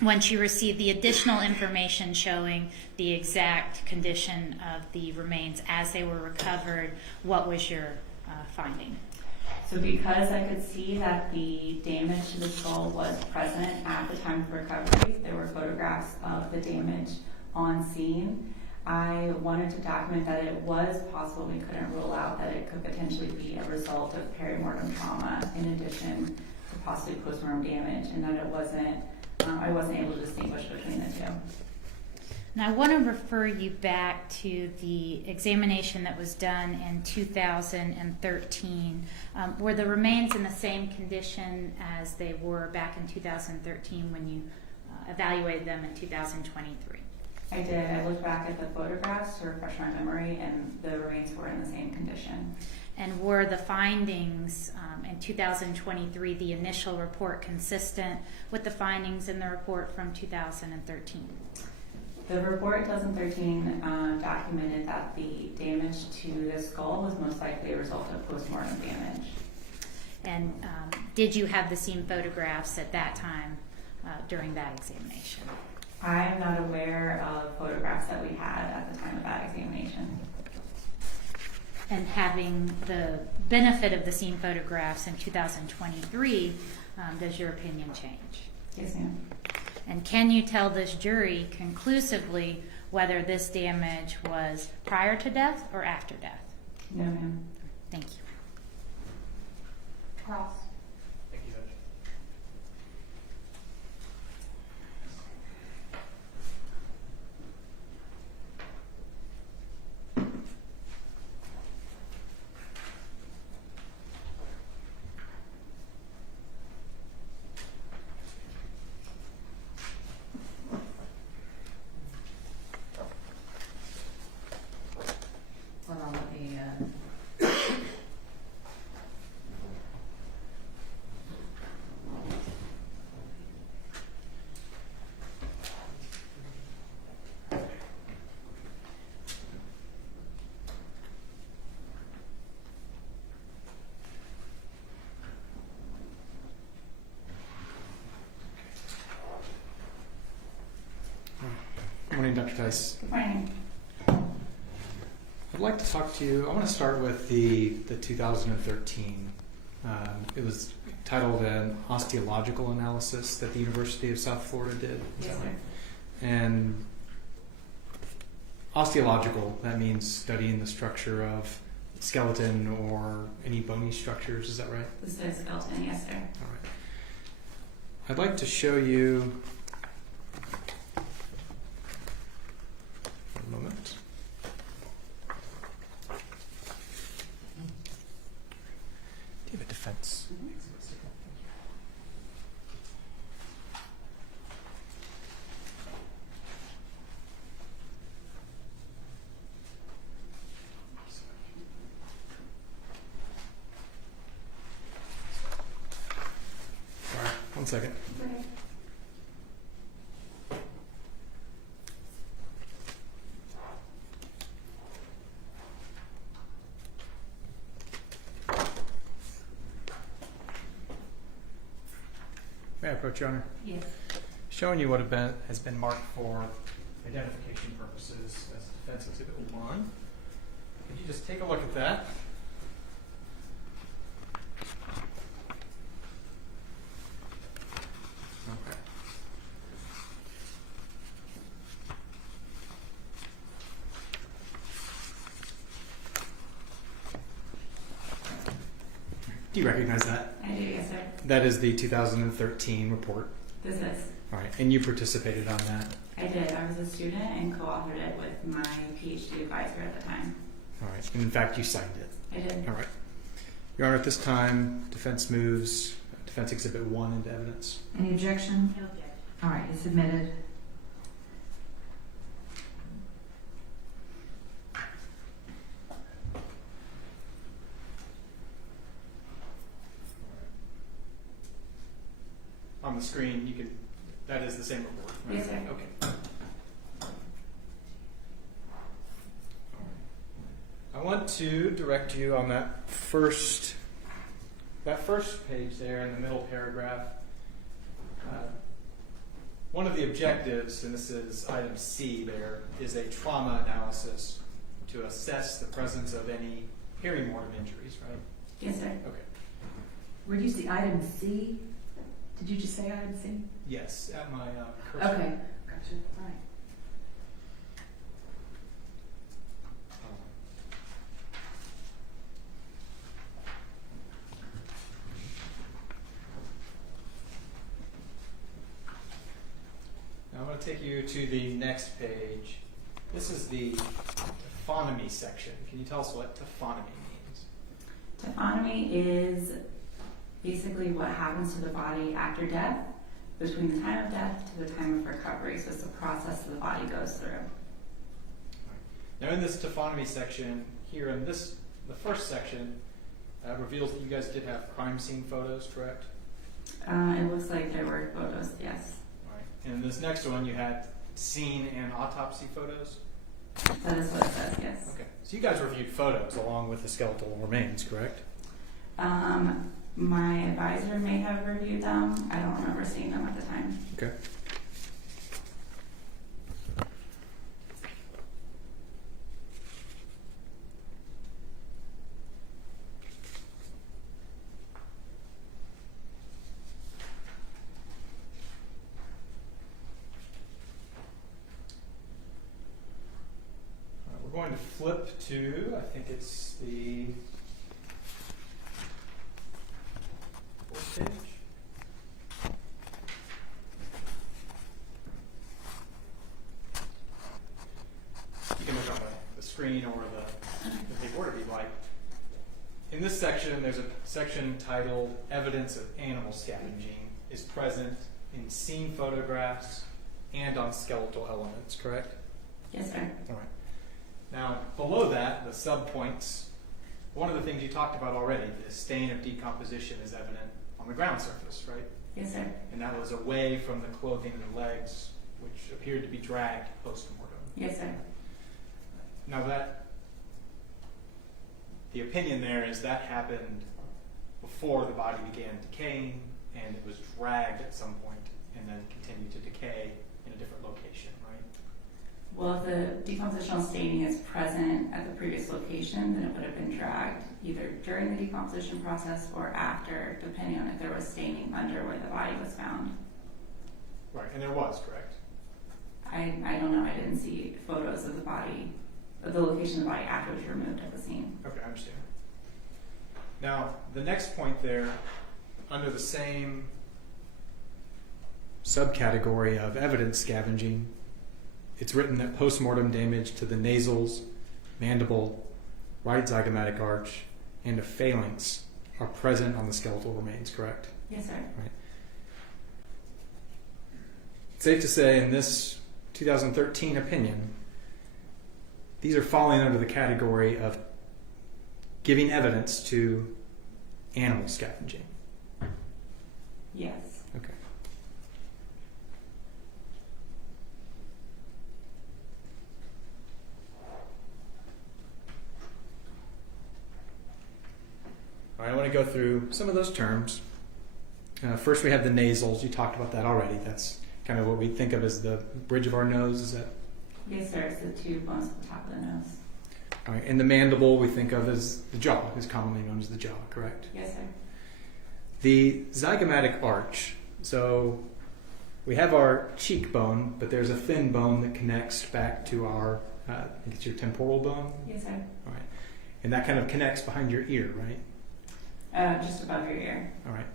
Once you received the additional information showing the exact condition of the remains as they were recovered, what was your finding? So because I could see that the damage to the skull was present at the time of recovery, there were photographs of the damage on scene. I wanted to document that it was possible, we couldn't rule out that it could potentially be a result of perimortem trauma in addition to possibly postmortem damage, and that it wasn't, I wasn't able to distinguish between the two. Now I want to refer you back to the examination that was done in 2013. Were the remains in the same condition as they were back in 2013 when you evaluated them in 2023? I did. I looked back at the photographs to refresh my memory, and the remains were in the same condition. And were the findings in 2023, the initial report, consistent with the findings in the report from 2013? The report 2013 documented that the damage to the skull was most likely a result of postmortem damage. And did you have the scene photographs at that time during that examination? I am not aware of photographs that we had at the time of that examination. And having the benefit of the scene photographs in 2023, does your opinion change? Yes, ma'am. And can you tell this jury conclusively whether this damage was prior to death or after death? No, ma'am. Thank you. Cross. Thank you, Judge. Hold on, let me Good morning, Dr. Tice. Good morning. I'd like to talk to you. I want to start with the 2013. It was titled an osteological analysis that the University of South Florida did. Is Yes, that sir. right? And osteological, that means studying the structure of skeleton or any bony structures. Is that right? This is skeleton, yes, sir. All right. I'd like to show you. One moment. Do you have a defense? Sorry, 1 second. Okay. May I approach, Your Honor? Yes. Showing you what has been marked for identification purposes as Defense Exhibit 1. Could you just take a look at that? Okay. Do you recognize that? I do, yes, sir. That is the 2013 report. This is. All right, and you participated on that. I did. I was a student and co-authored it with my PhD advisor at the time. All right, and in fact, you signed it. I did. All right. Your Honor, at this time, defense moves Defense Exhibit 1 into evidence. Any objection? No objection. All right, it's admitted. On the screen, you could. That is the same report, right? Yes, sir. Okay. I want to direct you on that first page there in the middle paragraph. One of the objectives, and this is item C there, is a trauma analysis to assess the presence of any perimortem injuries, right? Yes, sir. Okay. Where do you see item C? Did you just say item C? Yes, at my cursor. Okay, gotcha. All right. Now I'm going to take you to the next page. This is the taphonomy section. Can you tell us what taphonomy means? Taphonomy is basically what happens to the body after death, between the time of death to the time of recovery. So it's the process the body goes through. Now in this taphonomy section, here in the first section, reveals that you guys did have crime scene photos, correct? It looks like there were photos, yes. All right. And in this next one, you had scene and autopsy photos? That is what it says, yes. Okay. So you guys reviewed photos along with the skeletal remains, correct? My advisor may have reviewed them. I don't remember seeing them at the time. Okay. We're going to flip to, I think it's the fourth page. You can look on the screen or the big board if you'd like. In this section, there's a section titled Evidence of Animal Scavenging is present in scene photographs and on skeletal elements, correct? Yes, sir. All right. Now, below that, the subpoints, one of the things you talked about already, the stain of decomposition is evident on the ground surface, right? Yes, sir. And that was away from the clothing and the legs, which appeared to be dragged post-mortem. Yes, sir. Now the opinion there is that happened before the body began decaying, and it was dragged at some point and then continued to decay in a different location, right? Well, if the decompositional staining is present at the previous location, then it would have been dragged either during the decomposition process or after, depending on if there was staining under where the body was found. Right, and there was, correct? I don't know, I didn't see photos of the body, of the location of the body after it was removed at the scene. Okay, I understand. Now, the next point there, under the same Subcategory of evidence scavenging, it's written that postmortem damage to the nasals, mandible, right zygomatic arch, and a phalanx are present on the skeletal remains, correct? Yes, sir. Right. It's safe to say in this 2013 opinion, these are falling under the category of giving evidence to animal scavenging. Yes. Okay. All right, I want to go through some of those terms. First, we have the nasals. You talked about that already. That's kind of what we think of as the bridge of our nose. Is that? Yes, sir. It's the two bones at the top of the nose. All right, and the mandible we think of as the jaw, is commonly known as the jaw, correct? Yes, sir. The zygomatic arch. So we have our cheekbone, but there's a thin bone that connects back to our, I think it's your temporal bone. Yes, sir. All right, and that kind of connects behind your ear, right? Just above your ear. All right.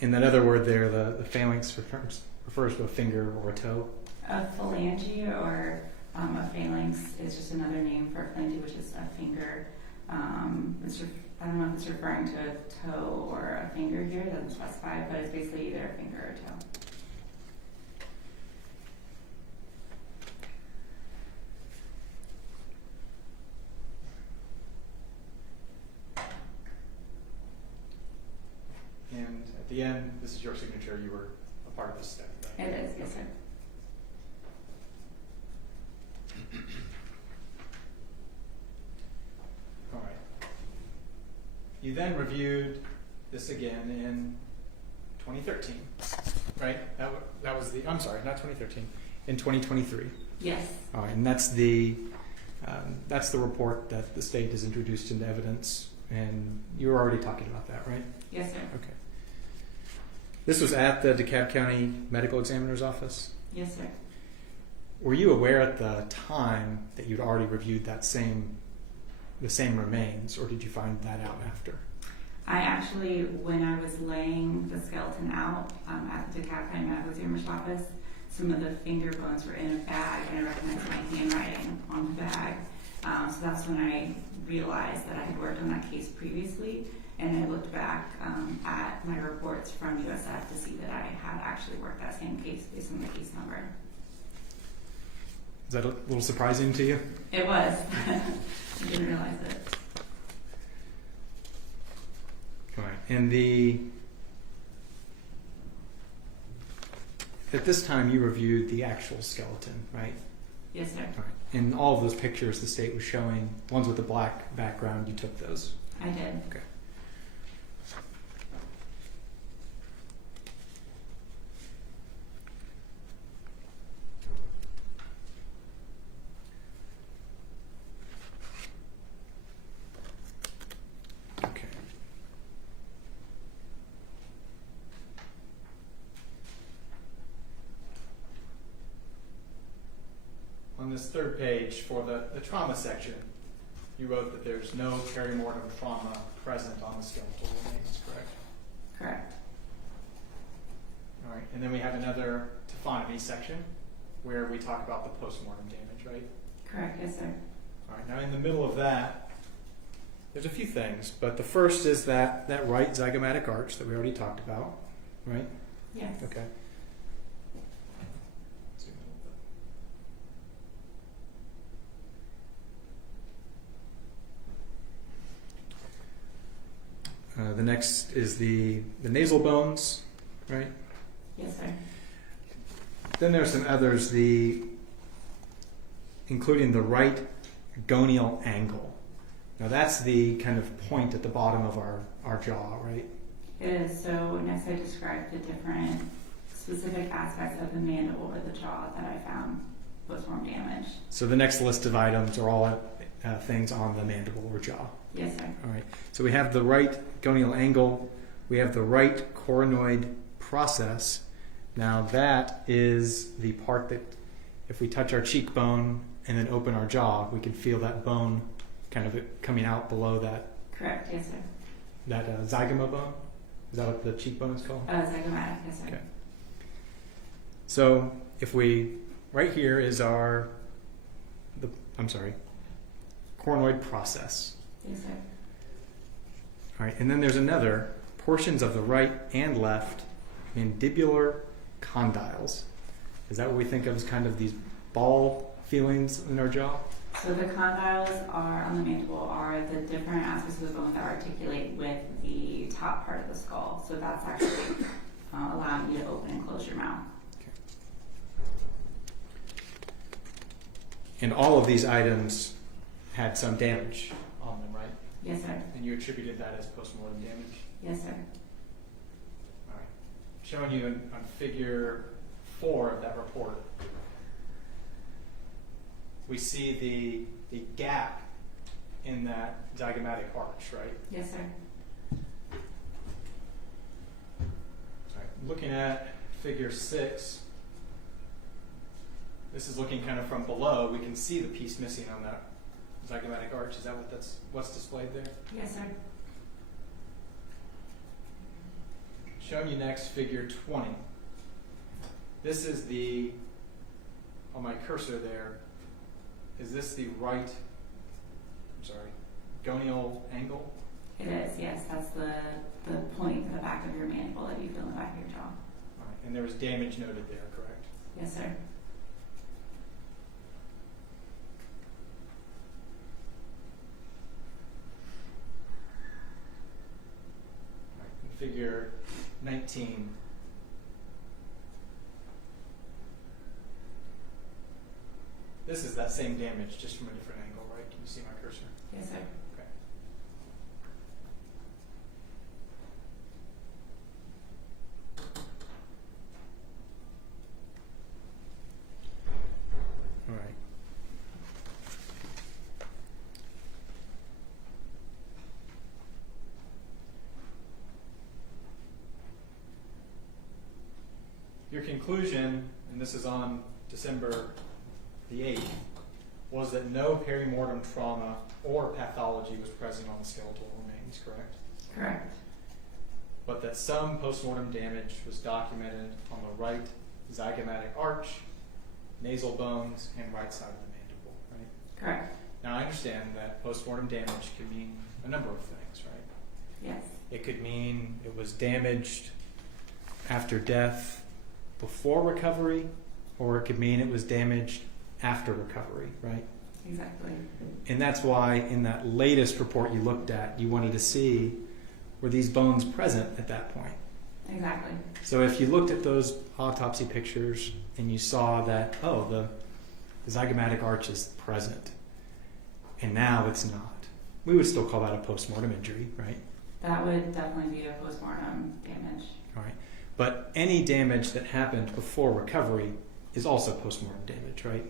In that other word there, the phalanx refers to a finger or a toe. A phalange or a phalanx is just another name for a phalange, which is a finger. I don't know if it's referring to a toe or a finger here, it doesn't specify, but it's basically either a finger or a toe. And at the end, this is your signature. You were a part of this study, right? It is, yes, sir. All right. You then reviewed this again in 2013, right? That was the, I'm sorry, not 2013, In 2023. Yes. All right, and that's the report that the state has introduced into evidence, and you were already talking about that, right? Yes, sir. Okay. This was at the DeKalb County Medical Examiner's Office. Yes, sir. Were you aware at the time that you'd already reviewed the same remains, or did you find that out after? I actually, when I was laying the skeleton out at the DeKalb County Medical Examiner's Office, some of the finger bones were in a bag, and I recognized my handwriting on the bag. So that's when I realized that I had worked on that case previously, and I looked back at my reports from USF to see that I had actually worked that same case based on the case number. Is that a little surprising to you? It was. I didn't realize it. All right. And at this time you reviewed the actual skeleton, right? Yes, sir. All right. In all of those pictures the state was showing, ones with the black background, you took those. I did. Okay. Okay. On this third page for the trauma section, you wrote that there's no perimortem trauma present on the skeletal remains, correct? Correct. All right, and then we have another taphonomy section where we talk about the postmortem damage, right? Correct, yes, sir. All right, now in the middle of that, There's a few things, but the first is that right zygomatic arch that we already talked about, right? Yes. Okay. The next is the nasal bones, right? Yes, sir. Then there's some others, including the right gonial angle. Now that's the kind of point at the bottom of our jaw, right? It is. So next I described the different specific aspects of the mandible or the jaw that I found postmortem damage. So the next list of items are all things on the mandible or jaw. Yes, sir. All right. So we have the right gonial angle. We have the right coronoid process. Now that is the part that if we touch our cheekbone and then open our jaw, we can feel that bone kind of coming out below that. Correct, yes, sir. That zygoma bone? Is that what the cheekbone is called? Zygomatic, yes, sir. Okay. So if we, right here is our, coronoid process. Yes, sir. All right, and then there's another, portions of the right and left mandibular condyles. Is that what we think of as kind of these ball feelings in our jaw? So the condyles are on the mandible are the different aspects of the bone that articulate with the top part of the skull. So that's actually allowing you to open and close your mouth. And all of these items had some damage on them, right? Yes, sir. And you attributed that as postmortem damage? Yes, sir. All right. Showing you on figure 4 of that report, we see the gap in that zygomatic arch, right? Yes, sir. All right. Looking at figure 6, this is looking kind of from below. We can see the piece missing on that zygomatic arch. Is that what's displayed there? Yes, sir. Showing you next figure 20. This is on my cursor there, is this the right, gonial angle? It is, yes. That's the point in the back of your mandible that you feel in the back of your jaw. All right. And there was damage noted there, correct? Yes, sir. All right. In figure 19, this is that same damage, just from a different angle, right? Can you see my cursor? Yes, sir. Okay. All right. Your conclusion, and this is on December the 8th, was that no perimortem trauma or pathology was present on the skeletal remains, correct? Correct. But that some postmortem damage was documented on the right zygomatic arch, nasal bones, and right side of the mandible, right? Correct. Now I understand that postmortem damage can mean a number of things, right? Yes. It could mean it was damaged after death before recovery, or it could mean it was damaged after recovery, right? Exactly. And that's why in that latest report you looked at, you wanted to see were these bones present at that point. Exactly. So if you looked at those autopsy pictures and you saw that, oh, the zygomatic arch is present, and now it's not, we would still call that a postmortem injury, right? That would definitely be a postmortem damage. All right. But any damage that happened before recovery is also postmortem damage, right?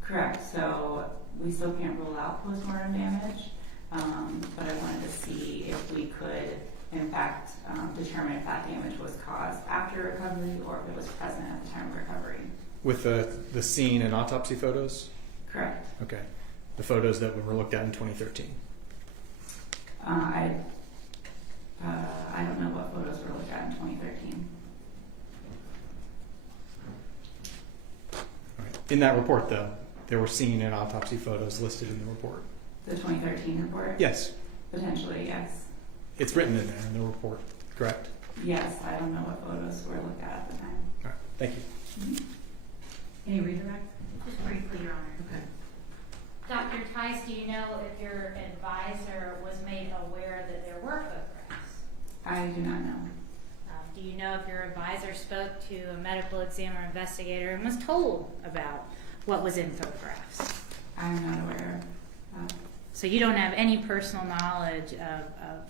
Correct. So we still can't rule out postmortem damage, but I wanted to see if we could, in fact, determine if that damage was caused after recovery or if it was present at the time of recovery. With the scene and autopsy photos? Correct. Okay. The photos that were looked at in 2013. I don't know what photos were looked at in 2013. All right. In that report, though, there were scene and autopsy photos listed in the report. The 2013 report? Yes. Potentially, yes. It's written in there in the report, correct? Yes, I don't know what photos were looked at the time. All right. Thank you. Mm-hmm. Any redirect? Just briefly, Your Honor. Okay. Dr. Tice, do you know if your advisor was made aware that there were photographs? I do not know. Do you know if your advisor spoke to a medical examiner investigator and was told about what was in photographs? I'm not aware of. So you don't have any personal knowledge of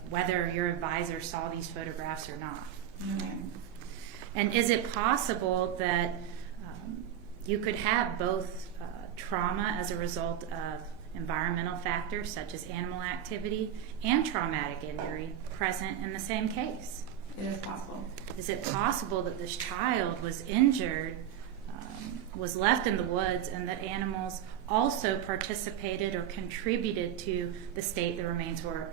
whether your advisor saw these photographs or not? No, ma'am. And is it possible that you could have both trauma as a result of environmental factors such as animal activity and traumatic injury present in the same case? It is possible. Is it possible that this child was injured, was left in the woods, and that animals also participated or contributed to the state the remains were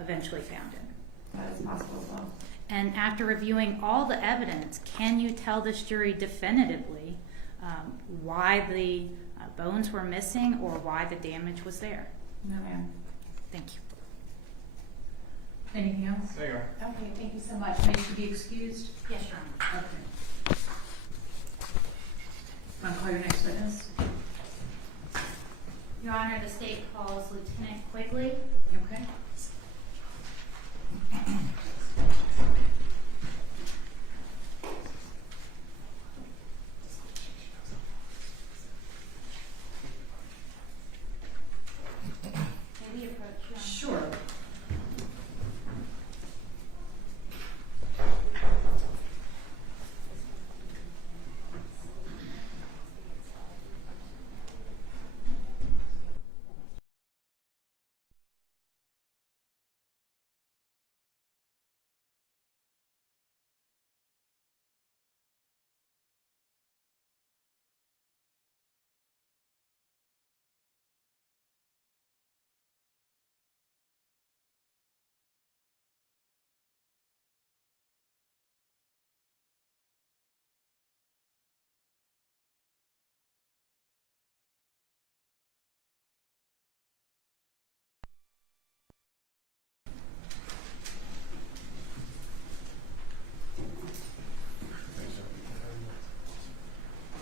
eventually found in? That is possible as well. And after reviewing all the evidence, can you tell this jury definitively why the bones were missing or why the damage was there? No, ma'am. Thank you. Anything else? There you are. Okay, thank you so much. May she be excused? Yes, Your Honor. Okay. Want to call your next witness? Your Honor, the state calls Lieutenant Quigley. Okay. Maybe approach you. Sure.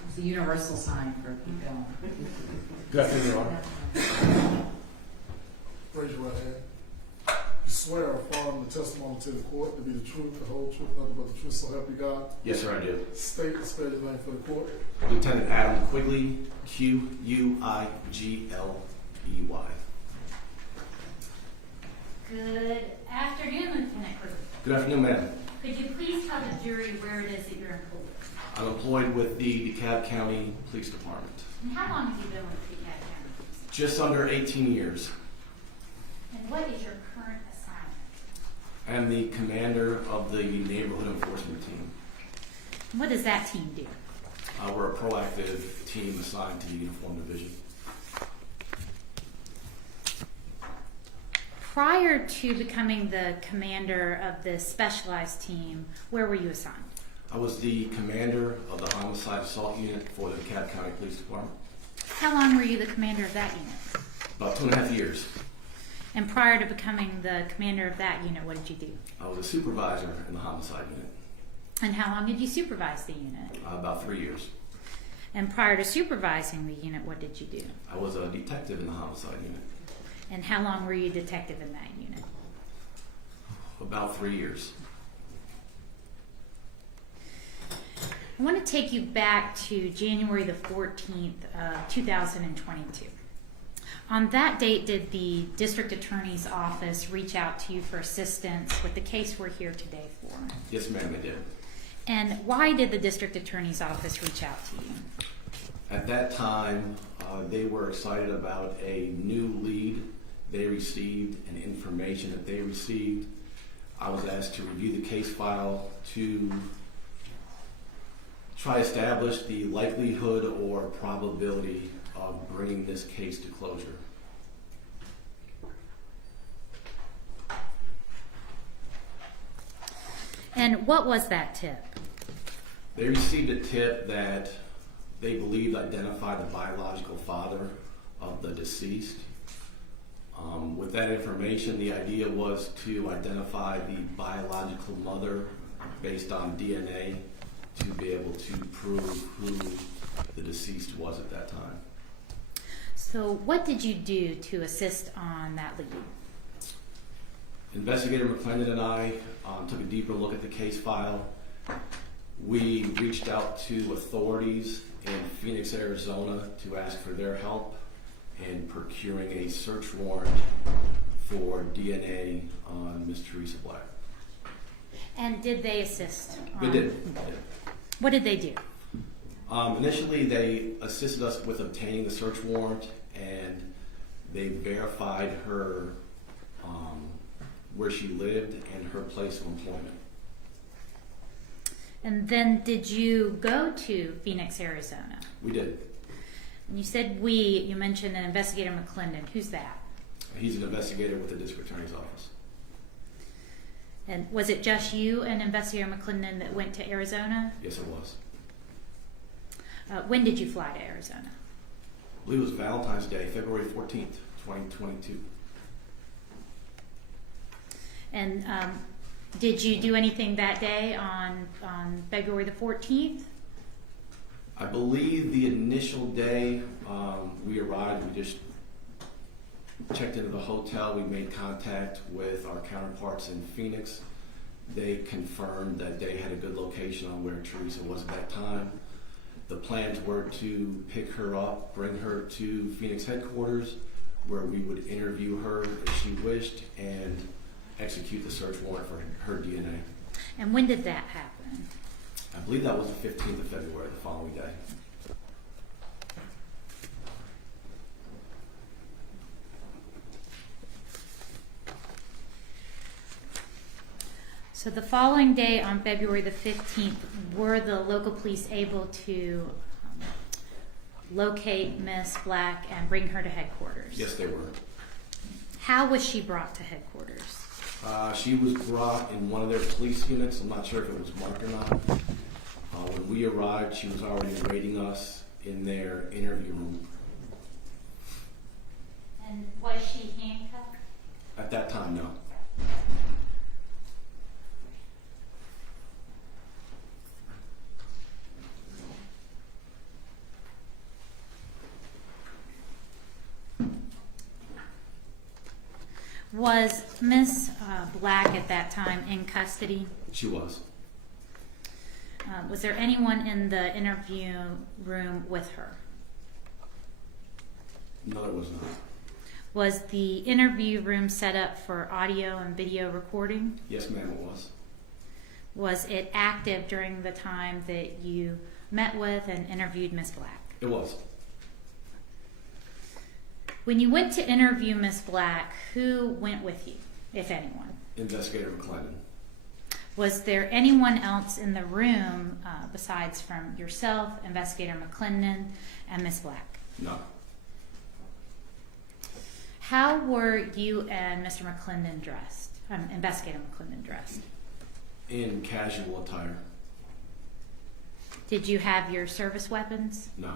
It's a universal sign for keep going. Good afternoon, Your Honor. Raise your right hand. You swear or affirm the testimony to the court to be the truth, the whole truth, nothing but the truth, so help you God. Yes, sir, I do. State and spell your name for the court. Lieutenant Adam Quigley, Quigley. Good afternoon, Lieutenant Quigley. Good afternoon, ma'am. Could you please tell the jury where it is that you're employed? I'm employed with the DeKalb County Police Department. And how long have you been with the DeKalb County Police? Just under 18 years. And what is your current assignment? I'm the commander of the neighborhood enforcement team. What does that team do? We're a proactive team assigned to the Uniform Division. Prior to becoming the commander of this specialized team, where were you assigned? I was the commander of the Homicide Assault Unit for the DeKalb County Police Department. How long were you the commander of that unit? About 2.5 years. And prior to becoming the commander of that unit, what did you do? I was a supervisor in the Homicide Unit. And how long did you supervise the unit? About 3 years. And prior to supervising the unit, what did you do? I was a detective in the Homicide Unit. And how long were you a detective in that unit? About 3 years. I want to take you back to January the 14th of 2022. On that date, did the district attorney's office reach out to you for assistance with the case we're here today for? Yes, ma'am, I did. And why did the district attorney's office reach out to you? At that time, they were excited about a new lead they received and information that they received. I was asked to review the case file to try to establish the likelihood or probability of bringing this case to closure. And what was that tip? They received a tip that they believed identified the biological father of the deceased. With that information, the idea was to identify the biological mother based on DNA to be able to prove who the deceased was at that time. So what did you do to assist on that lead? Investigator McClendon and I took a deeper look at the case file. We reached out to authorities in Phoenix, Arizona to ask for their help in procuring a search warrant for DNA on Miss Teresa Black. And did they assist? They did. What did they do? Initially, they assisted us with obtaining the search warrant, and they verified her where she lived and her place of employment. And then did you go to Phoenix, Arizona? We did. And you said you mentioned an investigator McClendon. Who's that? He's an investigator with the district attorney's office. And was it just you and investigator McClendon that went to Arizona? Yes, it was. When did you fly to Arizona? I believe it was Valentine's Day, February 14th, 2022. And did you do anything that day on February the 14th? I believe the initial day we arrived, we just checked into the hotel. We made contact with our counterparts in Phoenix. They confirmed that they had a good location on where Teresa was at that time. The plans were to pick her up, bring her to Phoenix headquarters, where we would interview her if she wished and execute the search warrant for her DNA. And when did that happen? I believe that was the 15th of February, the following day. So the following day on February the 15th, were the local police able to locate Miss Black and bring her to headquarters? Yes, they were. How was she brought to headquarters? She was brought in one of their police units. I'm not sure if it was marked or not. When we arrived, she was already awaiting us in their interview room. And was she handcuffed? At that time, no. Was Miss Black at that time in custody? She was. Was there anyone in the interview room with her? No, there was not. Was the interview room set up for audio and video recording? Yes, ma'am, it was. Was it active during the time that you met with and interviewed Miss Black? It was. When you went to interview Miss Black, who went with you, if anyone? Investigator McClendon. Was there anyone else in the room besides from yourself, Investigator McClendon, and Miss Black? No. How were you and Mr. McClendon dressed, Investigator McClendon dressed? In casual attire. Did you have your service weapons? No.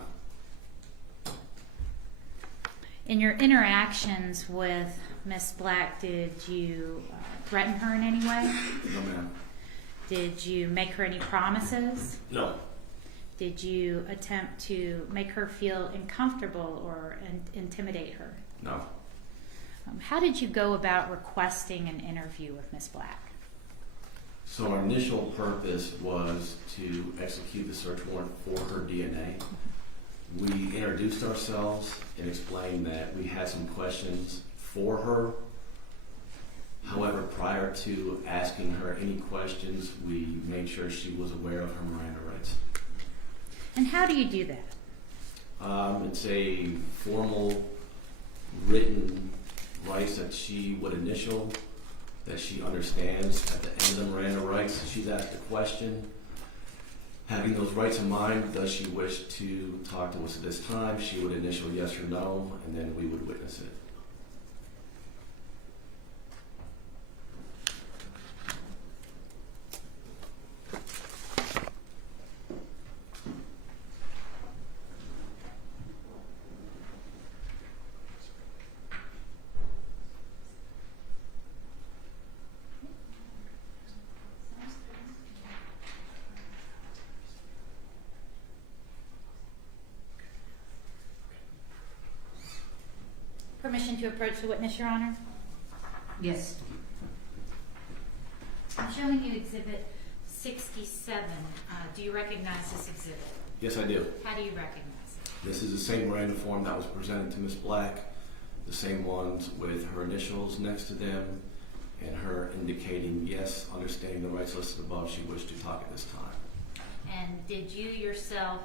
In your interactions with Miss Black, did you threaten her in any way? No, ma'am. Did you make her any promises? No. Did you attempt to make her feel uncomfortable or intimidate her? No. How did you go about requesting an interview with Miss Black? So our initial purpose was to execute the search warrant for her DNA. We introduced ourselves and explained that we had some questions for her. However, prior to asking her any questions, we made sure she was aware of her Miranda rights. And how do you do that? It's a formal written rights that she would initial, that she understands. At the end of the Miranda rights, she's asked a question. Having those rights in mind, does she wish to talk to us at this time? She would initial yes or no, and then we would witness it. Permission to approach the witness, Your Honor? Yes. I'm showing you Exhibit 67. Do you recognize this exhibit? Yes, I do. How do you recognize it? This is the same Miranda form that was presented to Ms. Black, the same ones with her initials next to them, and her indicating, yes, understanding the rights listed above, she wished to talk at this time. And did you yourself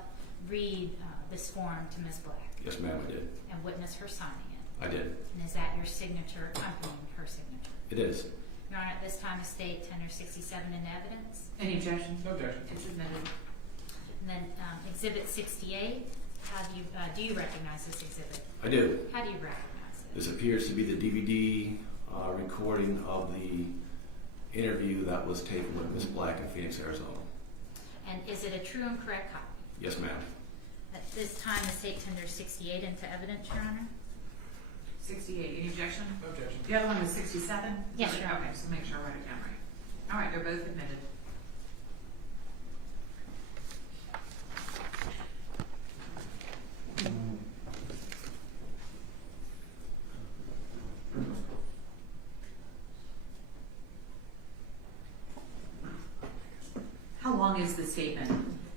read this form to Ms. Black Yes, ma'am, I did. and witness her signing it? I did. And is that your signature accompanying her signature? It is. Your Honor, at this time, the state tender 67 in evidence. Any objection? No objection. It's admitted. And then Exhibit 68, do you recognize this exhibit? I do. How do you recognize it? This appears to be the DVD recording of the interview that was taken with Ms. Black in Phoenix, Arizona. And is it a true and correct copy? Yes, ma'am. At this time, the state tenders 68 into evidence, Your Honor. 68, any objection? No objection. The other one was 67? Yes, Your Honor. Okay, so make sure I write it down right. All right, they're both admitted. How long is the statement?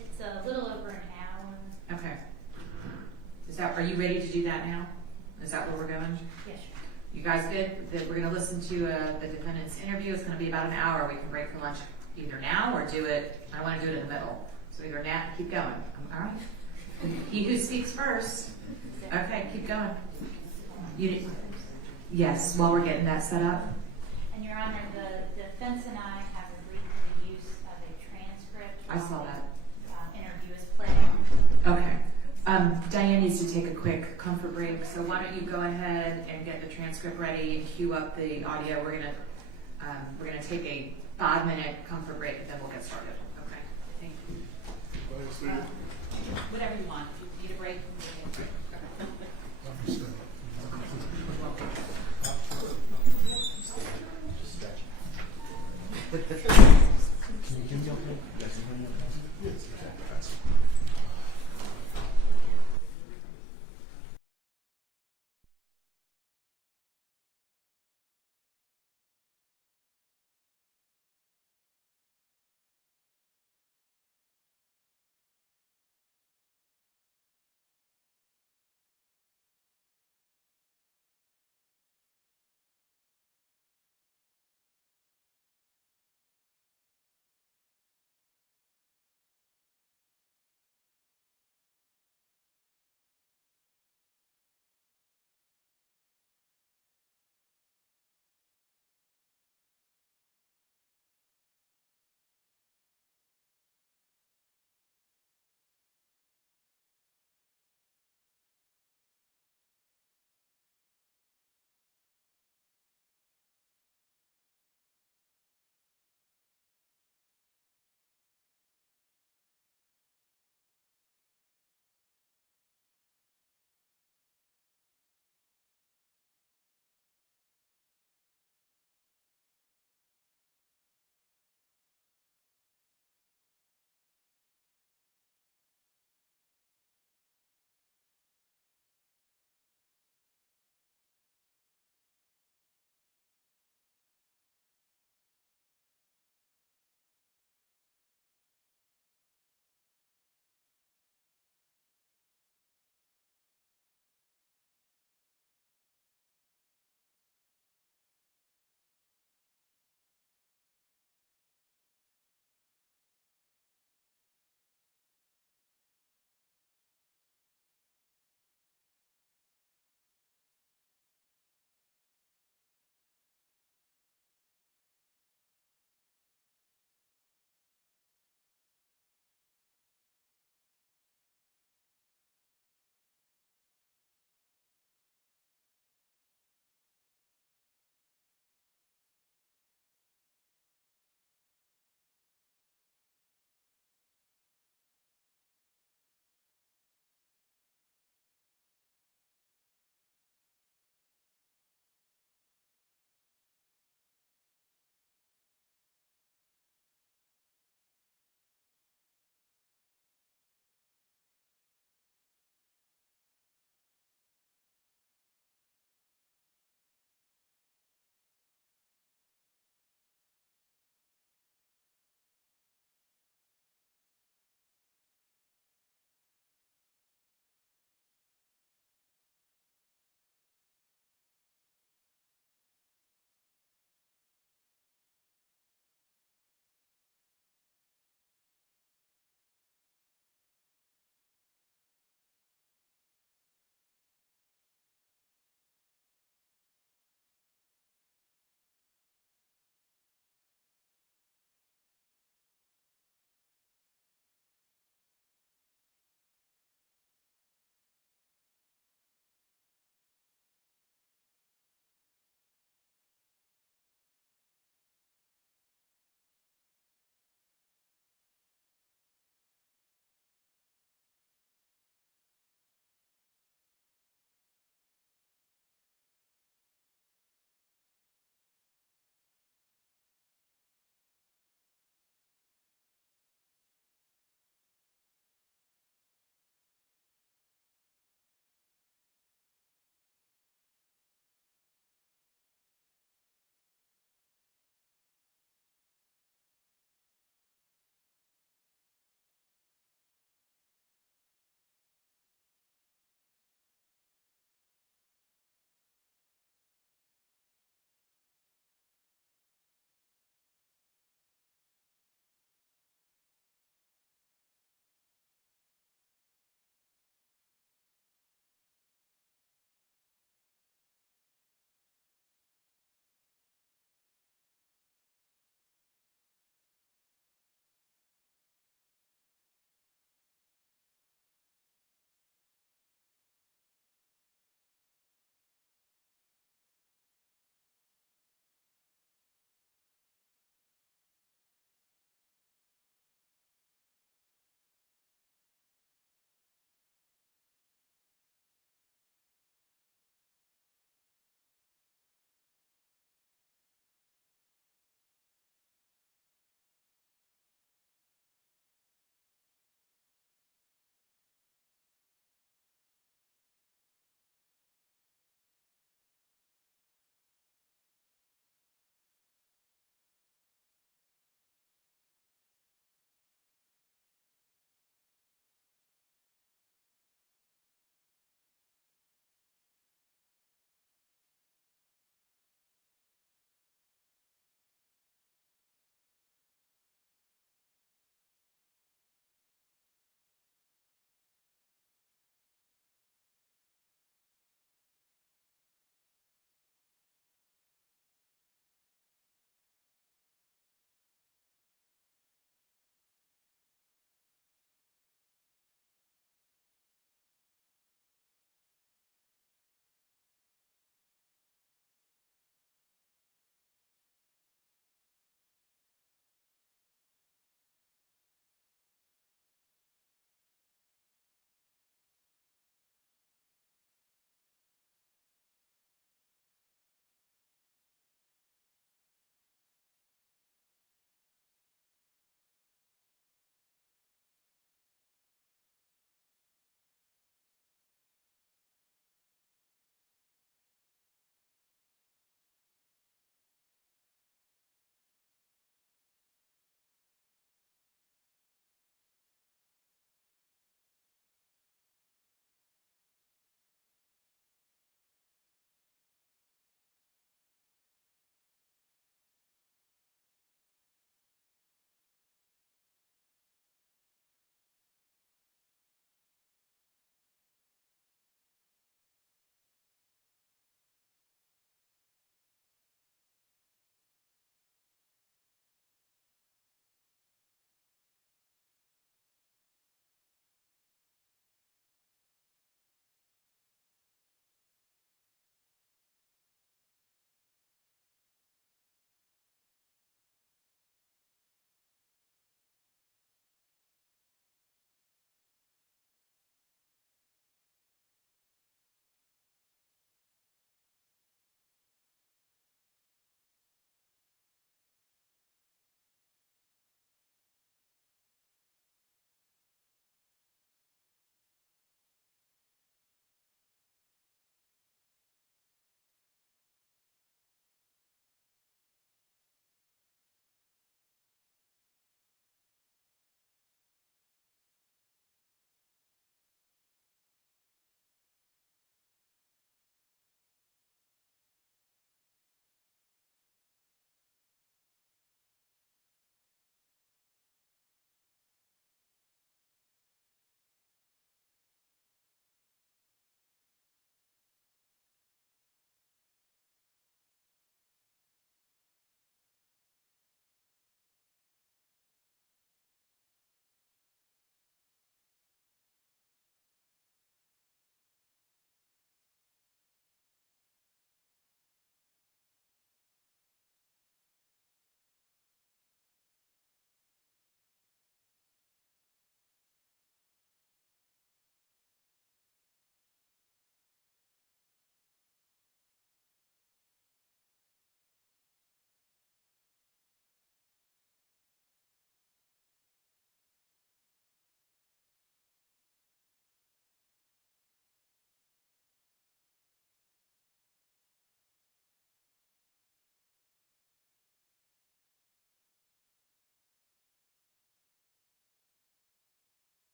It's a little over an hour. Okay. Are you ready to do that now? Is that where we're going? Yes, Your Honor. You guys good? We're going to listen to the defendant's interview. It's going to be about an hour. We can break for lunch either now or do it, I want to do it in the middle. So either now, keep going. All right? He who speaks first. Okay, keep going. Yes, while we're getting that set up. And Your Honor, the defense and I have agreed to the use of a transcript. I saw that. Interview is playing. Okay. Diane needs to take a quick comfort break, so why don't you go ahead and get the transcript ready and cue up the audio. We're gonna take a 5-minute comfort break, and then we'll get started. Okay. Thank you. Thanks, Steve. Whatever you want. If you need a break, we'll take a break.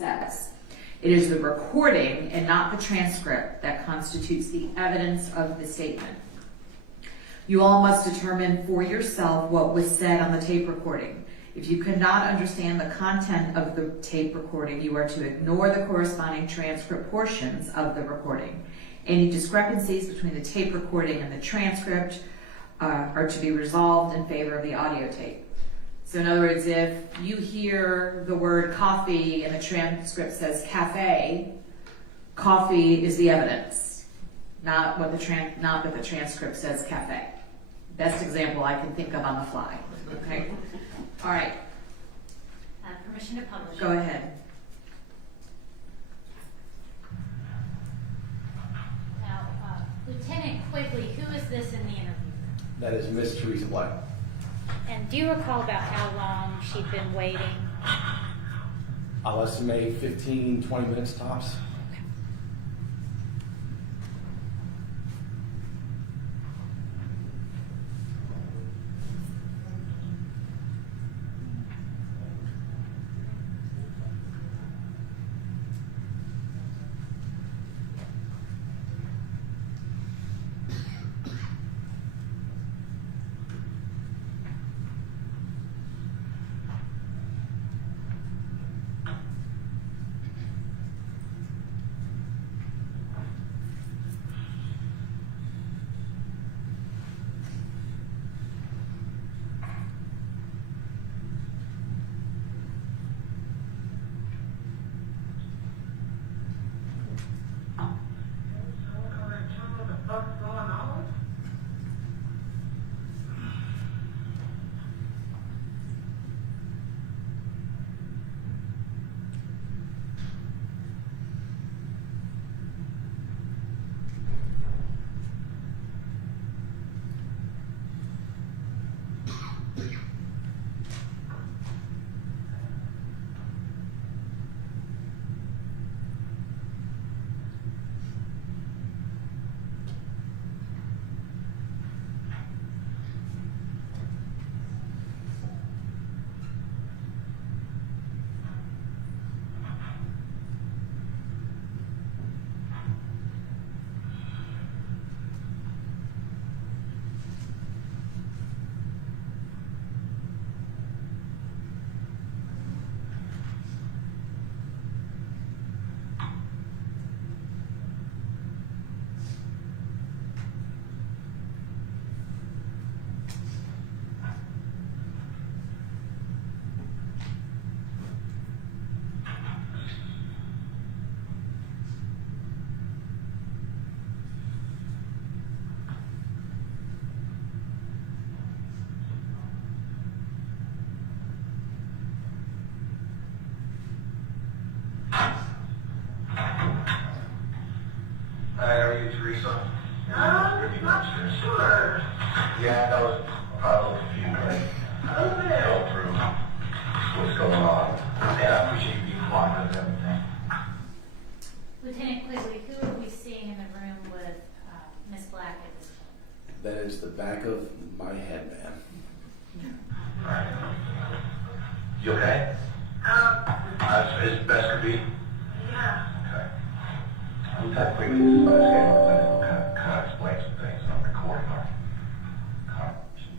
says. It is the recording and not the transcript that constitutes the evidence of the statement. You all must determine for yourself what was said on the tape recording. If you cannot understand the content of the tape recording, you are to ignore the corresponding transcript portions of the recording. Any discrepancies between the tape recording and the transcript are to be resolved in favor of the audio tape. So in other words, if you hear the word coffee and the transcript says cafe, coffee is the evidence, not that the transcript says cafe. Best example I can think of on the fly. Okay. All right. Permission to publish. Go ahead. Now, Lieutenant Quigley, who is this in the interview? That is Miss Teresa Black. And do you recall about how long she'd been waiting? I'll estimate 15, 20 minutes tops. Are you Teresa? Not sure. Yeah, that was probably a few, right? Go through what's going on. Yeah, I appreciate you being cooperative and everything. Lieutenant Quigley, who are we seeing in the room with Miss Black at this point? That is the back of my head, ma'am. Alright. You okay? As best could be? Yeah. Okay. We'll talk quickly this investigative clinic. We'll kind of explain some things on recording our conversation.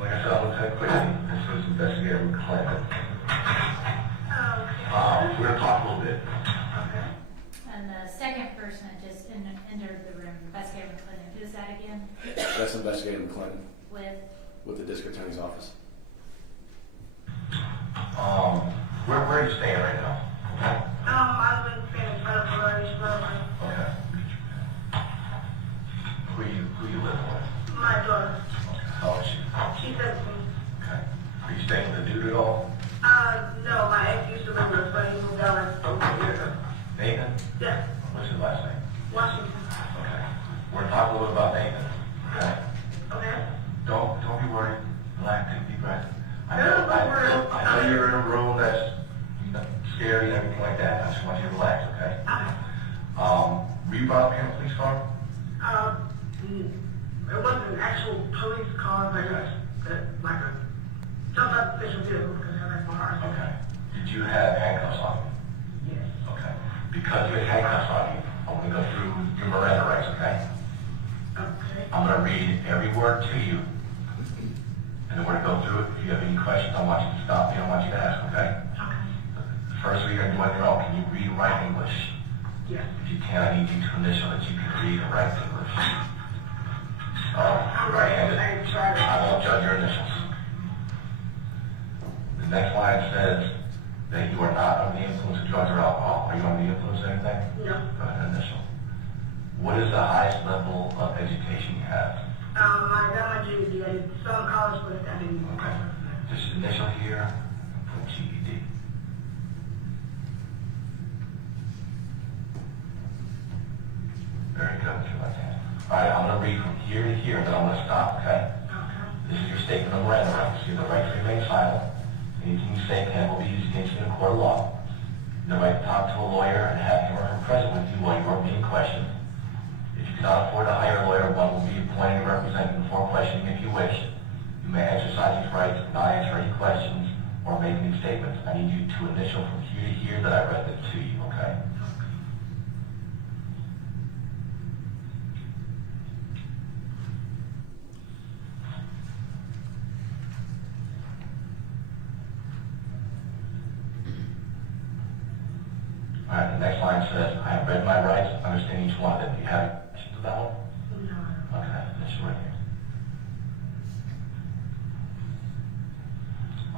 Like I said, I'll talk quickly. This was investigative clinic. We're going to talk a little bit. And the second person that just entered the room, investigator McClendon, who is that again? That's Investigator McClendon With the District Attorney's Office. Where are you staying right now? I've been staying in front of Florida Brother. Okay. Who you living with? My daughter. Okay. How old is she? She said to me, Okay. Are you staying with the dude at all? no, my ex used to live with us, but he moved out like over a year ago. Nathan? Yeah, What's his last name? Washington. Okay. We're gonna talk a little bit about Nathan. Okay. Okay? Don't be worried. Relax, take a deep breath. I No, don't worry. I know you're in a room that's scary and everything like that. I just want you to relax, okay? Okay. Were you brought up here in a police car? It wasn't an actual police car, but Okay. it's like a some type of official vehicle because it has bars. Okay. Did you have handcuffs on you? Yes. Okay. Because you had handcuffs on you, I'm going to go through your Miranda rights, okay? Okay. I'm going to read every word to you. And then we're going to go through it. If you have any questions, I want you to stop me. I want you to ask, okay? Okay. The first read you're going to do on your own. Can you read and write English? Yes. If you can, I need you to initial that you can read and write English. You're right-handed. I won't judge your initials. The next line says that you are not under the influence of drugs or alcohol. Are you under the influence of anything? No. Go ahead, initial. What is the highest level of education you have? I got my GED. I did some college, but I didn't. Okay. Just initial here, put GED. Very good with your left hand. All right, I'm going to read from here to here, then I'm going to stop, okay? Okay. This is your statement of Miranda rights. You have the right to remain silent. Anything you say can will be used against you in a court of law. You have the right to talk to a lawyer and have him or her present with you while you are being questioned. If you cannot afford to hire a lawyer, one will be appointed to represent you before questioning if you wish. You may exercise these rights, not answer any questions, or make any statements. I need you to initial from here to here that I read it to you, okay? All right, the next line says, I have read my rights, understand each one of them. Do you have any questions about them? No. Okay, initial right here.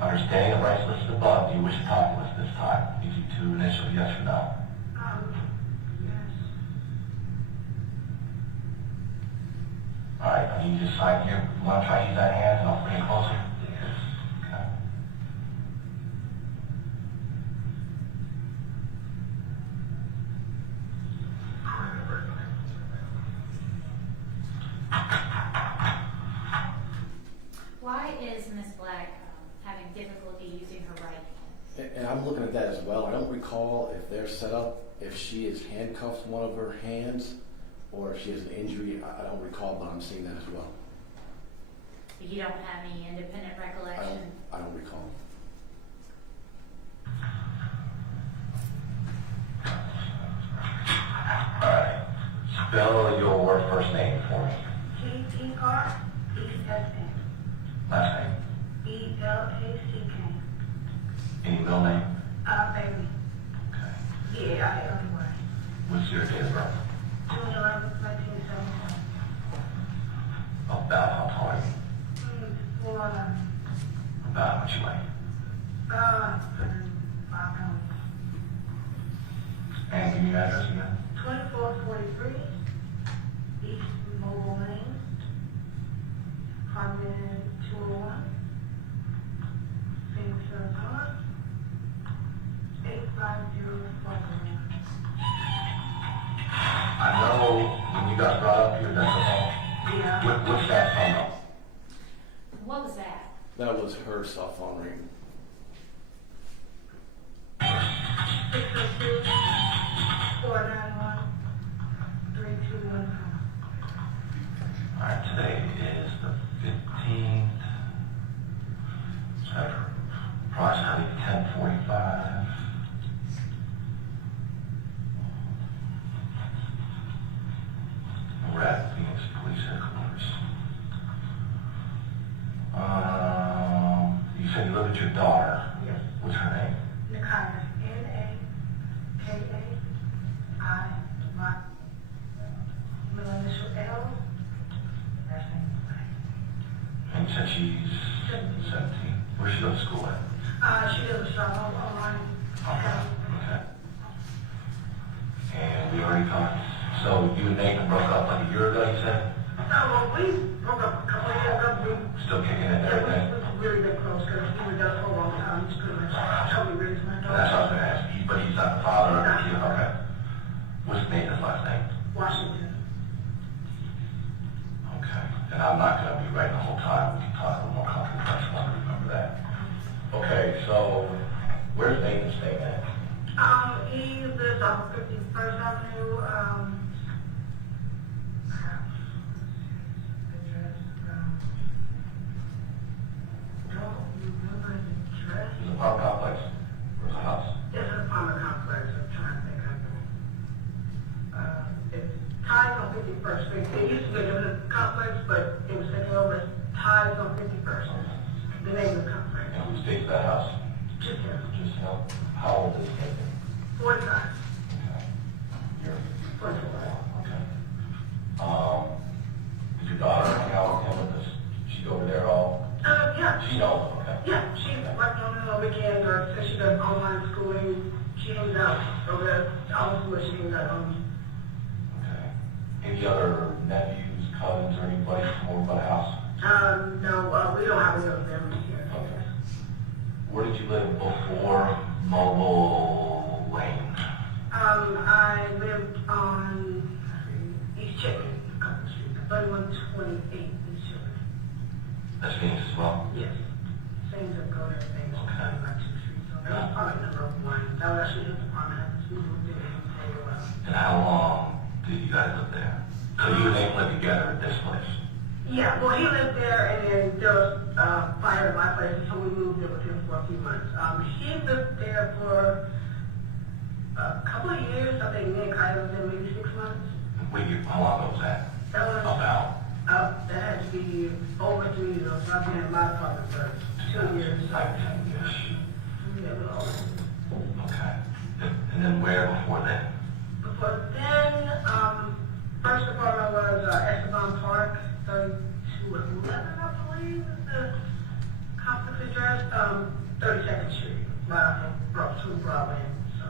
Understanding the rights listed above, do you wish to talk to us this time? Need you to initial yes or no. Yes. All right, I need you to sign here. You want to try to use that hand and I'll bring it closer? Yes. Okay. Why is Miss Black having difficulty using her right hand? And I'm looking at that as well. I don't recall if they're set up, if she is handcuffed one of her hands, or if she has an injury. I don't recall, but I'm seeing that as well. You don't have any independent recollection? I don't recall. All right. Spell your first name for me. T-E-R-E-S-N. Last name. E-L-A-C-K. Any middle name? Baby. Okay. B-A-I-L-Y. What's your date of birth? June 11th, 1971. About how tall are you? For, About what you weigh? 5 pounds. And give me your address again. 2443 East Mobile Lane, apartment 201, Phoenix, Arizona, 85041. I know when you got brought up here, that's okay. Yeah. What's that phone number? What was that? That was her cell phone ring. 602-491-3215. All right, today is the 15th. It's at approximately 10:45. We're at Phoenix Police Headquarters. You said you live with your daughter. Yes. What's her name? Nakaya. N-A-K-A-I. My middle initial L. Last name. And you said she's 17. Where she go to school at? She lives online. Okay. And we already talked. So you and Nathan broke up like a year ago, you said? Well, we broke up a couple of years ago. Still kicking it and Yeah, everything? we really been close because he was there for a long time. He's pretty much totally raised my That's what I was daughter. going to ask. But he's not the father of the kid. Okay. What's Nathan's last name? Washington. Okay. And I'm not going to be right the whole time. We can talk a little more comfortable. I just want to remember that. Okay, so where's Nathan staying at? He lives on 51st Avenue, Ties on 51st Street. It used to be a complex, but it was taken over as Ties on 51st. The name of the complex. And who stays at that house? Just him. Just him. How old is he? 45. Okay. You're 44. okay. Does your daughter hang out with him? Or does she go over there at all? Yeah. She knows, okay. Yeah, she's working on it on weekends, or since she does online schooling, she hangs out over there. Almost where she hangs out on. Okay. Any other nephews, cousins, or anybody come over by the house? No, we don't have any other families here. Okay. Where did you live before Mobile Lane? I lived on East Chicken, 3128 East Chicken. That's Phoenix as well? Yes. Same zip code, everything. Okay. Like 2 streets. So that's probably number 1. That was actually his apartment. I just moved in and stayed a while. And how long did you guys live there? So you and they lived together at this place? Yeah, well, he lived there, and then there was fire at my place, so we moved in with him for a few months. He lived there for a couple of years. I think Nick, I lived there maybe 6 months. How long ago was that? That was About? that had to be over 3 years. So I've been in my apartment for 2 years. Like 10-ish. Yeah, a little over. Okay. And then where before then? Before then, first apartment was Esteban Park, 3211, I believe, is the complex address. 32nd Street, right off of Broadway. So,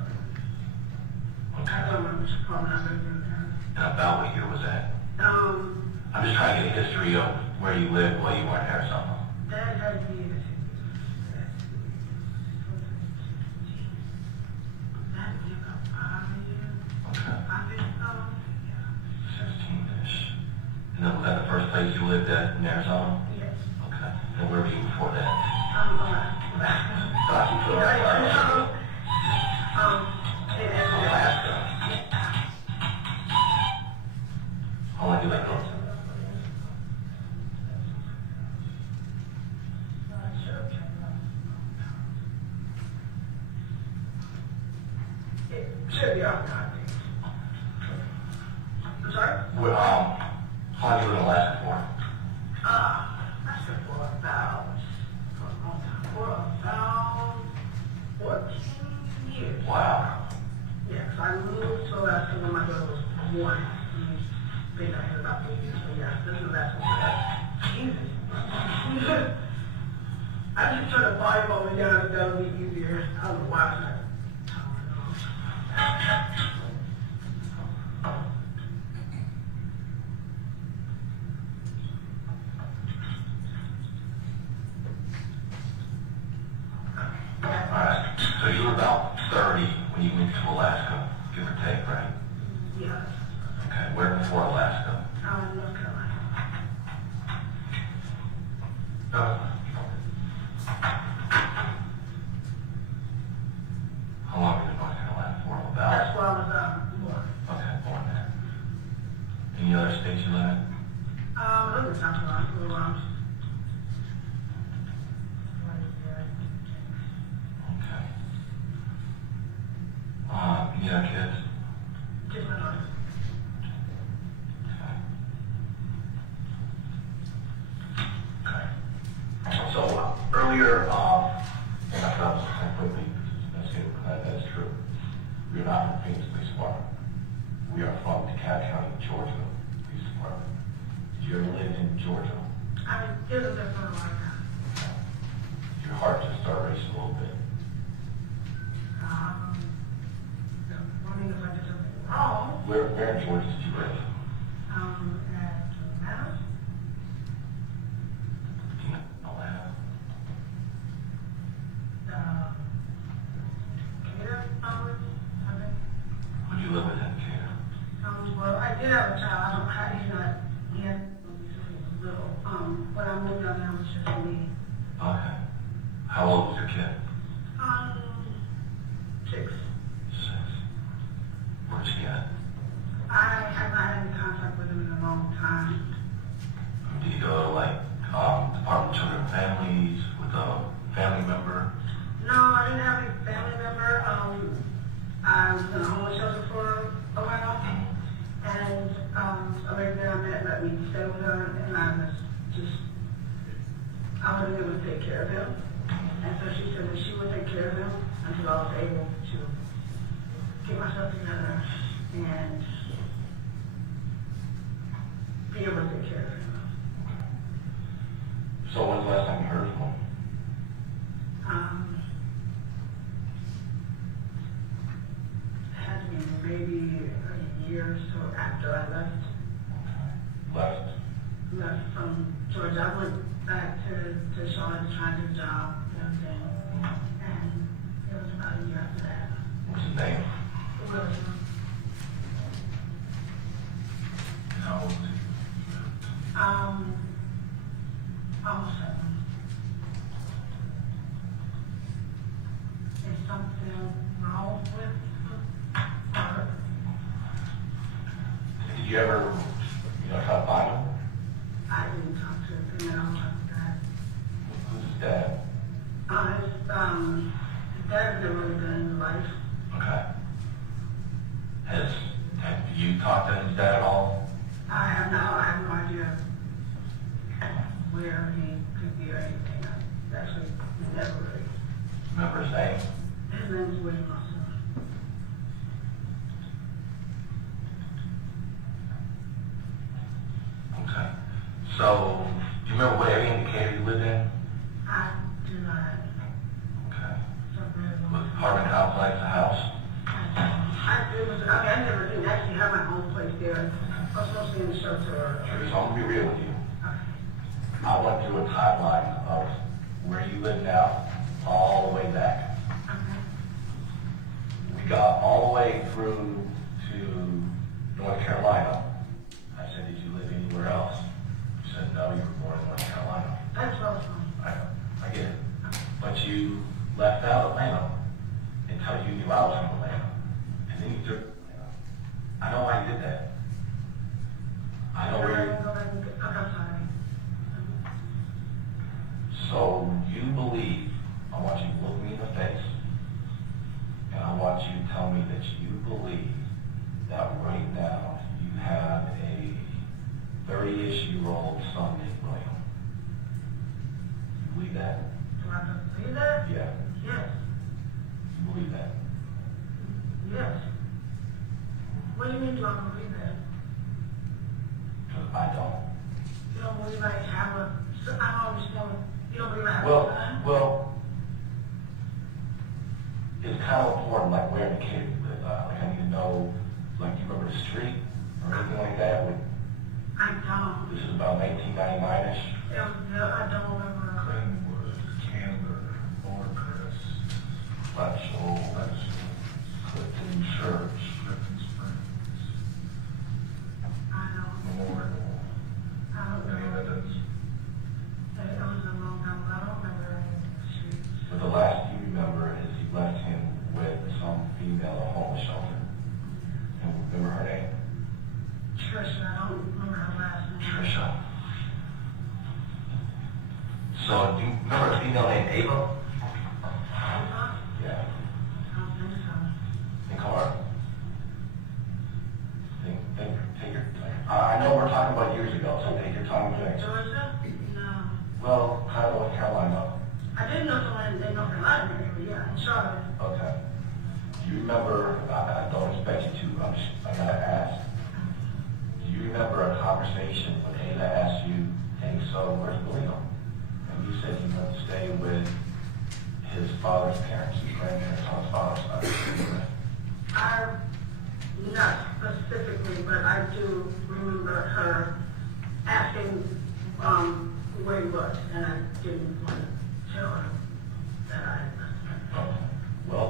Okay. I don't remember which apartment I lived in there. And about what year was that? Um, I'm just trying to get a history of where you lived while you weren't here or something. that had to be about 5 years. Okay. 5 years ago. Yeah. 16-ish. And then was that the first place you lived at in Arizona? Yes. Okay. And where were you before that? Alaska. How long did you live there? Should be on time. I'm sorry? How long did you live in Alaska for? I said for about 14 years. Wow. Yeah, so I moved to Alaska when my daughter was 1. Been down here about 3 years, so yeah, this is Alaska. Jesus. I just turned the volume over down, that would be easier. I don't know why it's not. Alright. So you were about 30 when you moved to Alaska, give or take, right? Yeah. Okay. Where before Alaska? North Carolina. How long were you in North Carolina for? That's About? why I was born. Okay, born there. Any other states you live in? I lived in South Carolina for a while. Okay. Any other kids? Just my daughter. Okay. So earlier, and I thought completely, that is true. We are not from Phoenix Police Department. We are from DeKalb County, Georgia Police Department. Did you ever live in Georgia? I did live there for a while now. Your heart just started racing a little bit. Wondering if I did something wrong. Where in Georgia did you live? At Mass. Do you know that? Cater, I think. Would you live with in Decatur? Well, I did have a child. I don't have, he's not yet, little. But I moved down there, it was just me. Okay. How old was your kid? 6. 6. Where'd you get it? I have not had any contact with him in a long time. Did you go to like Department of Children and Families with a family member? No, I didn't have any family member. I was in a homeless shelter for a while. And let me stay with her, and I was just, I wasn't able to take care of him. And so she said that she would take care of him until I was able to get myself together and be able to take care of him. So when's the last time you heard from him? Had to be maybe a year or so after I left. Left? Left from Georgia. I went back to Charlotte to try to do a job and everything. And it was about a year after that. What's his name? It was, How old is he? almost 7. Is something wrong with her? Did you ever, try to find him? I didn't talk to him at all like that. Who's his dad? His dad's never really been in life. Okay. Have you talked to his dad at all? I have no idea where he could be or anything. I actually never really. Remember his name? His name's William Russell. Okay. So, do you remember what area in Decatur you lived in? I do not. Okay. So very long. Was apartment complex a house? I never didn't actually have my own place there. I was mostly in the shelter. Teresa, I'm gonna be real with you. I went through a timeline of where you live now, all the way back. We got all the way through to North Carolina. I said, did you live anywhere else? You said, no, you were born in North Carolina. That's what I was from. I get it. But you left out Atlanta until you knew I was from Atlanta. And then you took Atlanta. I know why you did that. I know where you're... I'm sorry. So you believe, I want you to look me in the face, and I want you to tell me that you believe that right now you have a 30-ish-year-old son named William. You believe that? Do I believe that? Yeah. Yes. You believe that? Yes. What do you mean do I believe that? Because I don't. You don't believe I have a... I don't understand. You don't believe I have a son? Well, it's kind of important, like where in the kid you live. Like I need to know, like you remember the street or anything like that? I don't. This is about 1999-ish. I don't remember. Greenwood, Camber, Orcrest, Fletchel, Clifton Church, Clifton Springs, I don't. Memorial. I don't Any know. evidence? It was a long time ago. I don't remember any streets. But the last you remember is you left him with some female at a homeless shelter. And remember her name? Trisha. I don't remember her last name. Trisha. So, do you remember a female named Ava? Ava? Yeah. I don't think so. Think hard. Take your time. I know we're talking about years ago, so take your time and think. Georgia? No. Well, kind of North Carolina. I didn't know someone in North Carolina, but yeah, in Charlotte. Okay. Do you remember, I don't expect you to, I gotta ask. Do you remember a conversation when Ava asked you, hey, so where's William? And you said you went to stay with his father's parents, his grandparents on his father's side. Not specifically, but I do remember her asking where he was, and I didn't want to tell her that I... Okay. Well,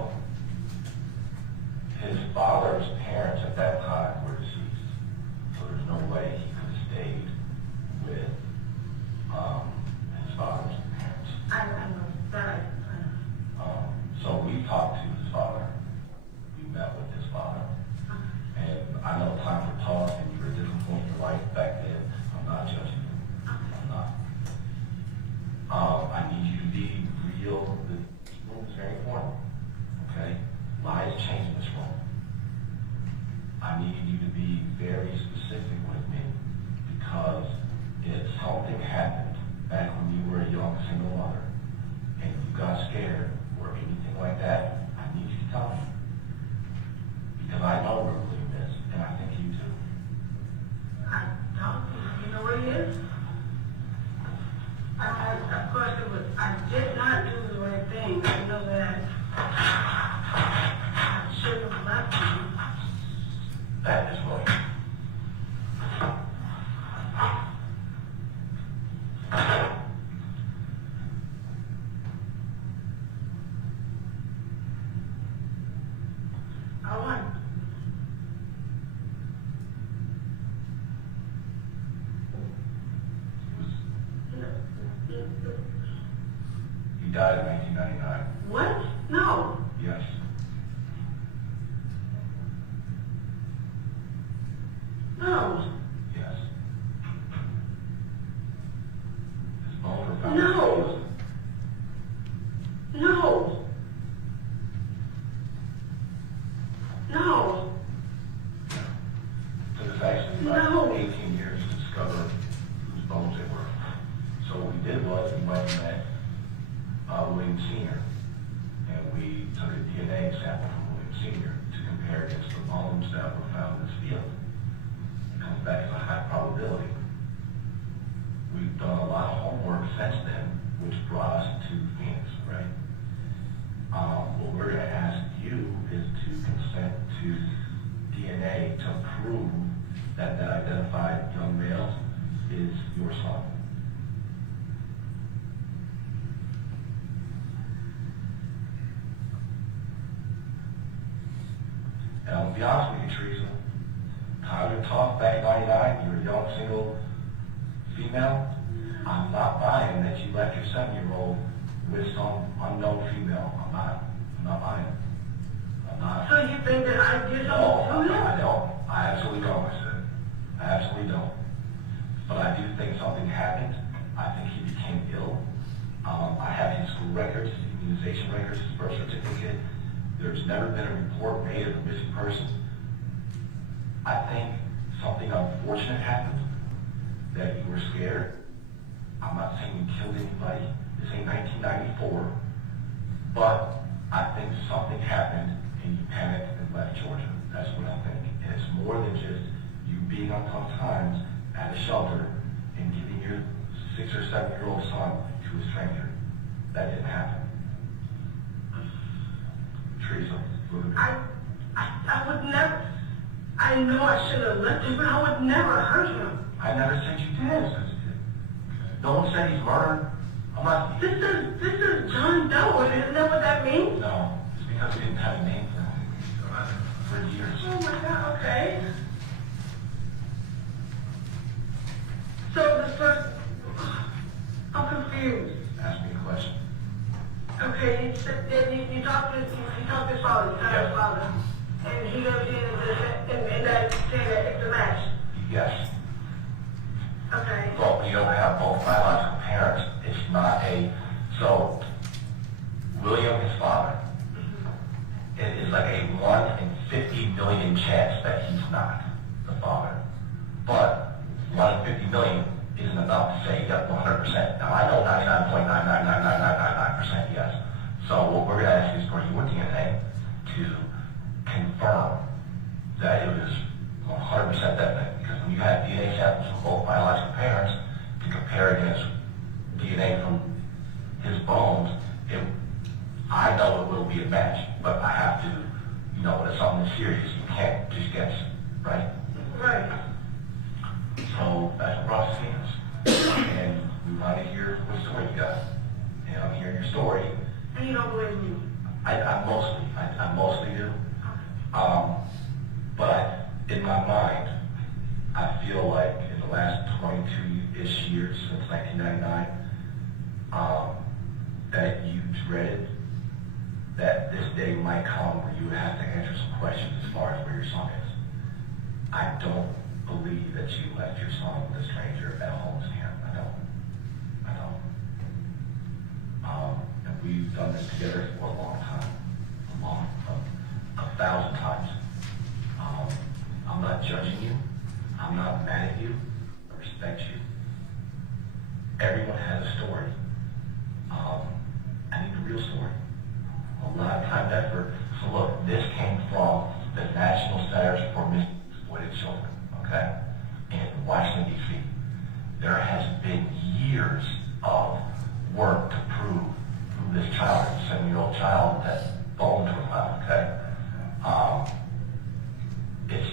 his father's parents at that time were deceased, so there's no way he could have stayed with his father's parents. I know that So we talked to his father. We met with his father. And I know times were tough and you were at a different point in your life back then. died in 1999. What? No. Yes. No. Yes. His bones were found. No. No. No. It took us actually about 18 years to discover whose bones they were. So what we did was we went and met William Sr. and we took a DNA sample from William Sr. to compare against the bones that were found in this field. It comes back as a high probability. We've done a lot of homework since then, which brought us to Phoenix, right? What we're going to ask you is to consent to DNA to prove that that identified young male is your son. And I'm going to be honest with you, Teresa. Time to talk back in 99, you're a young single female. I'm not buying that you left your 7-year-old with some unknown female. I'm not buying it. I'm not. So you think that I did No, something to him? I don't. I absolutely don't, I said. I absolutely don't. But I do think something happened. I think he became ill. I have his school records, his immunization records, his birth certificate. There's never been a report made of a missing person. I think something unfortunate happened, that you were scared. I'm not saying you killed anybody. This ain't 1994. But I think something happened and you panicked and left Georgia. That's what I think. And it's more than just you being on tough times at a shelter and giving your 6 or 7-year-old son to a stranger. That didn't happen. Teresa, look at me. I would never. I know I should have left him, but I would never hurt him. I never said you did. No one said he's murdered. I'm not. This is John Doe, and isn't that what that means? No, it's because we didn't have a name for him for years. Oh my God. Okay. So the first, I'm confused. Ask me a question. Okay, you talked to his father, you talked to his father, and he goes in and that saying that it's a match. Yes. Okay. Well, you don't have both biological parents. It's not a. So, William, his father, it is like a 1 in 50 million chance that he's not the father. But 1 in 50 million isn't enough to say yep 100%. Now I know 99.9999999% yes. So what we're going to ask is for your DNA to confirm that it was 100% definite. Because when you have DNA samples from both biological parents to compare against DNA from his bones, I know it will be a match, but I have to, when it's something serious, you can't just guess, right? Right. So that's what brought us to Phoenix. And we want to hear what story you got. And I'm hearing your story. And you don't believe me? I mostly do. But in my mind, I feel like in the last 22-ish years since 1999, that you dreaded that this day might come where you would have to answer some questions as far as where your son is. I don't believe that you left your son with a stranger at a homeless camp. I don't. And we've done this together for a long time. A 1,000 times. I'm not judging you. I'm not mad at you. I respect you. Everyone has a story. I need the real story. A lot of time and effort. So look, this came from the National Centers for Missing and Exploited Children, okay, in Washington, D.C. There has been years of work to prove who this child is, a 7-year-old child that bones were found, okay? It's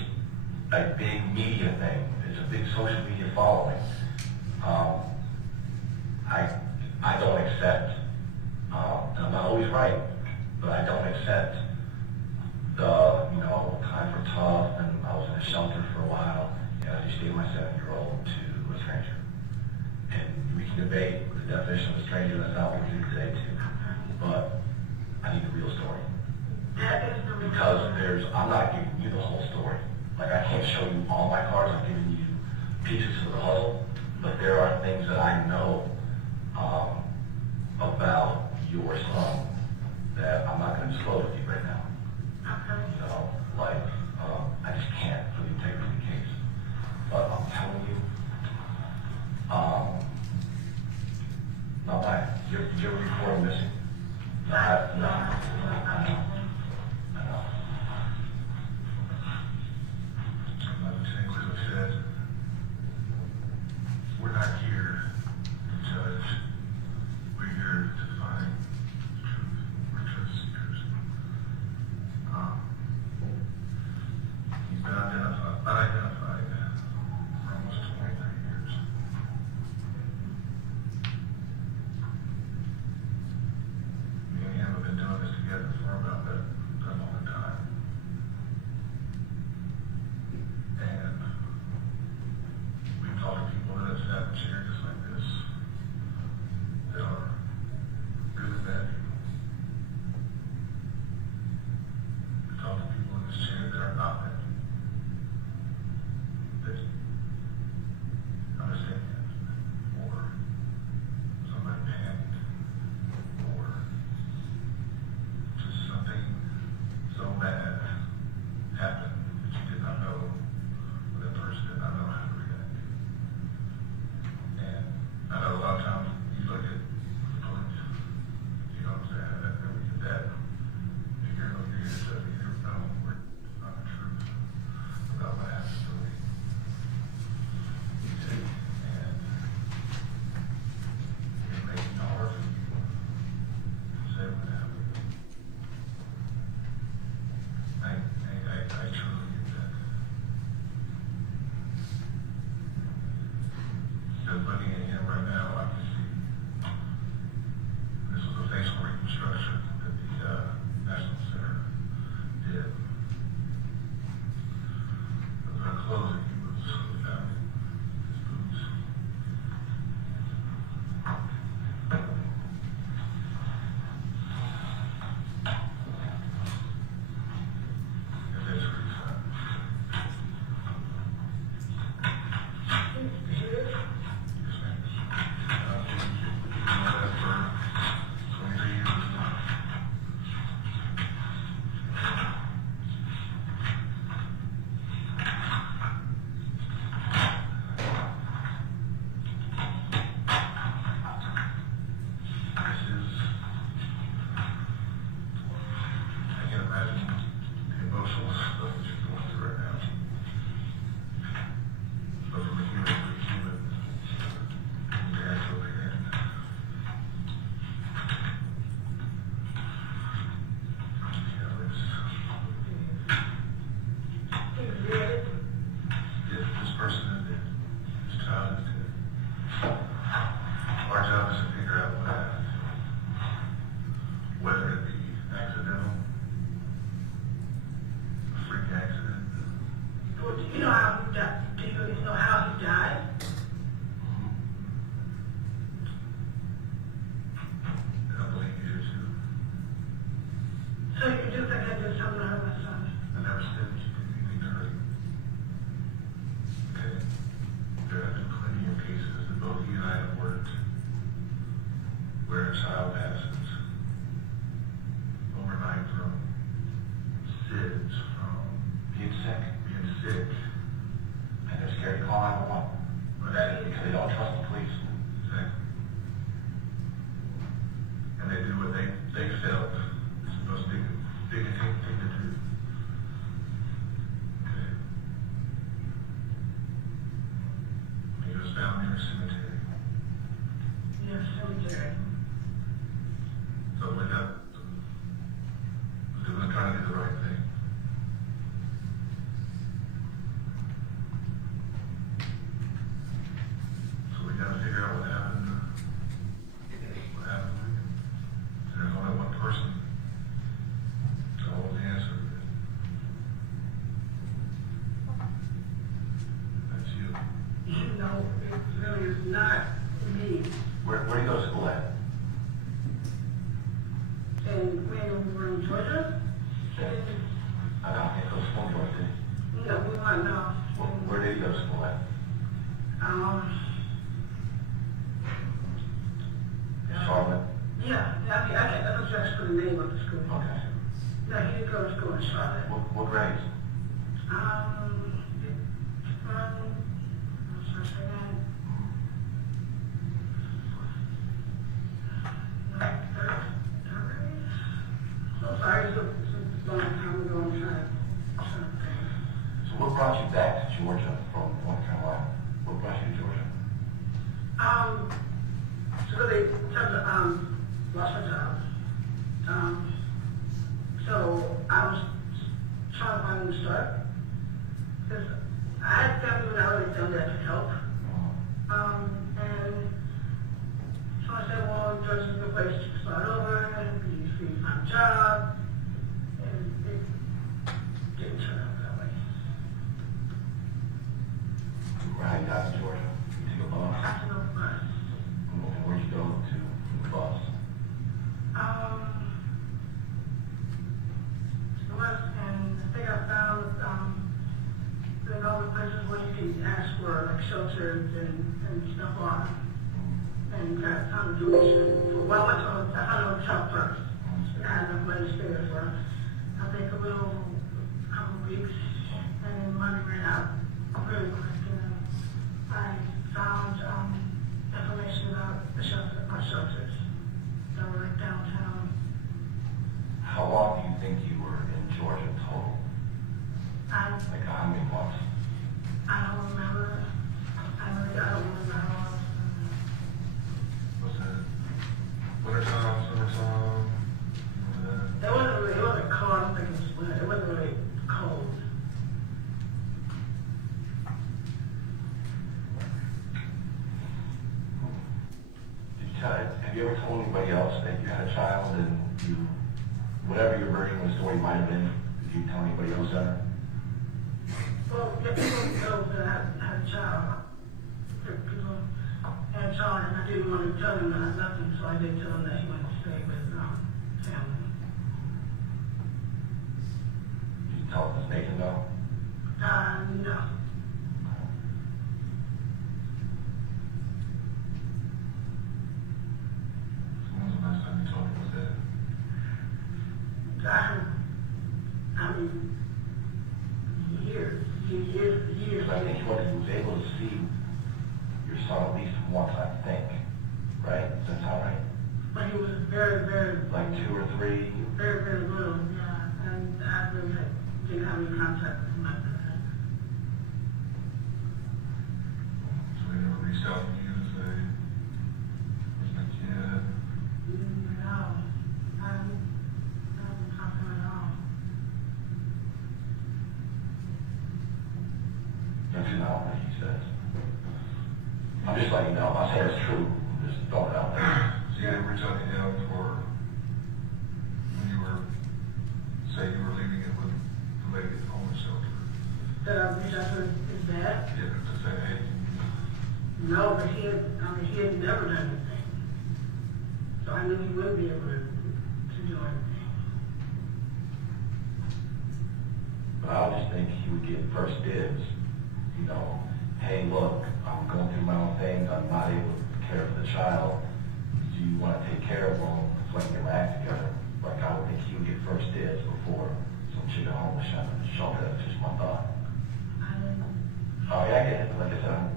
a big media thing. It's a big social media following. I don't accept, and I'm not always right, but I don't accept times were tough and I was in a shelter for a while, and I just gave my 7-year-old to a stranger. And we can debate the definition of a stranger, that's not what we do today too. but I need the real story. That is the Because I'm not giving you the whole story. Like, I can't show you all my cards, I'm giving you pieces of the puzzle, but there are things that I know about your son that I'm not going to disclose with you right now. You know, like, I just can't for the integrity of the case. But I'm telling you, not mine. Your report missing. No. I know. Like St. Elizabeth said, we're not here to judge. We're here to find the truth. We're truth seekers. He's been unidentified for almost 23 years. Me and him have been doing this together for about that long time. And we've talked to people that have sat in chairs just like this, that are good and bad people. We've talked to people in this chair that are not bad people, that understand, or somebody panicked, or just something so bad happened that you did not know, or that person did not know how to react. And I know a lot of times you look at the police, you know what I'm saying, that we did that. You're here to tell me you're not the truth about what happened to me. And it makes it hard for you to say what happened. I truly get that. Just looking at him right now, I can see this was a facial reconstruction that the National Center did. Those are clothes that he was found in his boots. And that's what he found. Yes, ma'am. I've been doing that for 23 years now. This is, I can't imagine the emotional stuff that you're going through right now. But from a human to a human, you actually in. You know, this person is dead. This child is dead. Our job is to figure out what happened. Whether it be accidental, a freak accident. Well, do you know how he died? Do you know how he died? I believe you do too. So you just like I did something to hurt my son. I never said that you did anything to hurt him. Okay? There have been plenty of cases that both you and I have worked where a child passes overnight from SIDS, from Being sick, being sick. and they're scared to call 911 But that is because they don't trust the police. exactly. And they do what they felt is the most dignified thing to do. Okay? He was found near a cemetery. Yes, cemetery. So we got, we're trying to do the right thing. So we got to figure out what happened. What happened. And there's only one person school at? Charlotte? Yeah, I don't just put the name of the school. Okay. No, he didn't go to school in Charlotte. What grades? So sorry, it's a long time ago. I'm trying to think. So what brought you back to Georgia from North Carolina? What brought you to Georgia? So they lost my job. So I was trying to find a new start. Because I had family when I already done that to help. And so I said, well, Georgia's a good place to start over and be free to find a job. And it didn't turn out that way. How you got to Georgia? You took a bus? I took a bus. And where'd you go to from the bus? The bus, and I think I found all the places where you can ask for like shelters and stuff on. And got found a donation. Well, I found a hotel first. I had enough money to stay there for, I think, a couple of weeks. And then money ran out really quick. And I found information about our shelters that were like downtown. How long do you think you were in Georgia total? Like how many months? I don't remember. I don't remember how long. What's that? Wintertime, summertime? It wasn't cold. I don't think it was winter. It wasn't really cold. Have you ever told anybody else that you had a child and you, whatever your version of the story might have been, did you tell anybody else that? Well, yeah, people know that I had a child. People had a child, and I didn't want to tell them that I left him, so I did tell him that he wanted to stay with family. Did you tell Miss Nathan though? No. When was the last time you told me was that? I mean, years. Because I think you was able to see your son at least once, I think. Right? Does that sound right? But he was very, very... Like 2 or 3? Very, very little, yeah. And I really didn't have any contact with him after that. So they never reached out to you to say, where's my kid? No. I haven't talked to him at all. Don't you know what he says? I'm just letting you know. I'm not saying it's true. I'm just throwing it out there. So you didn't reach out to him for when you were, say you were leaving it with the lady at the homeless shelter? Did I reach out to his dad? Yeah, to say, hey, No, but he had never done anything. So I knew he wouldn't be able to do anything. But I would just think he would get first dibs. You know, hey, look, I'm going through my own things. I'm not able to care for the child. Do you want to take care of them so I can get my act together? Like, I would think he would get first dibs before some chick at home was shelter. That's just my thought. Oh, yeah, I get it. Like I said,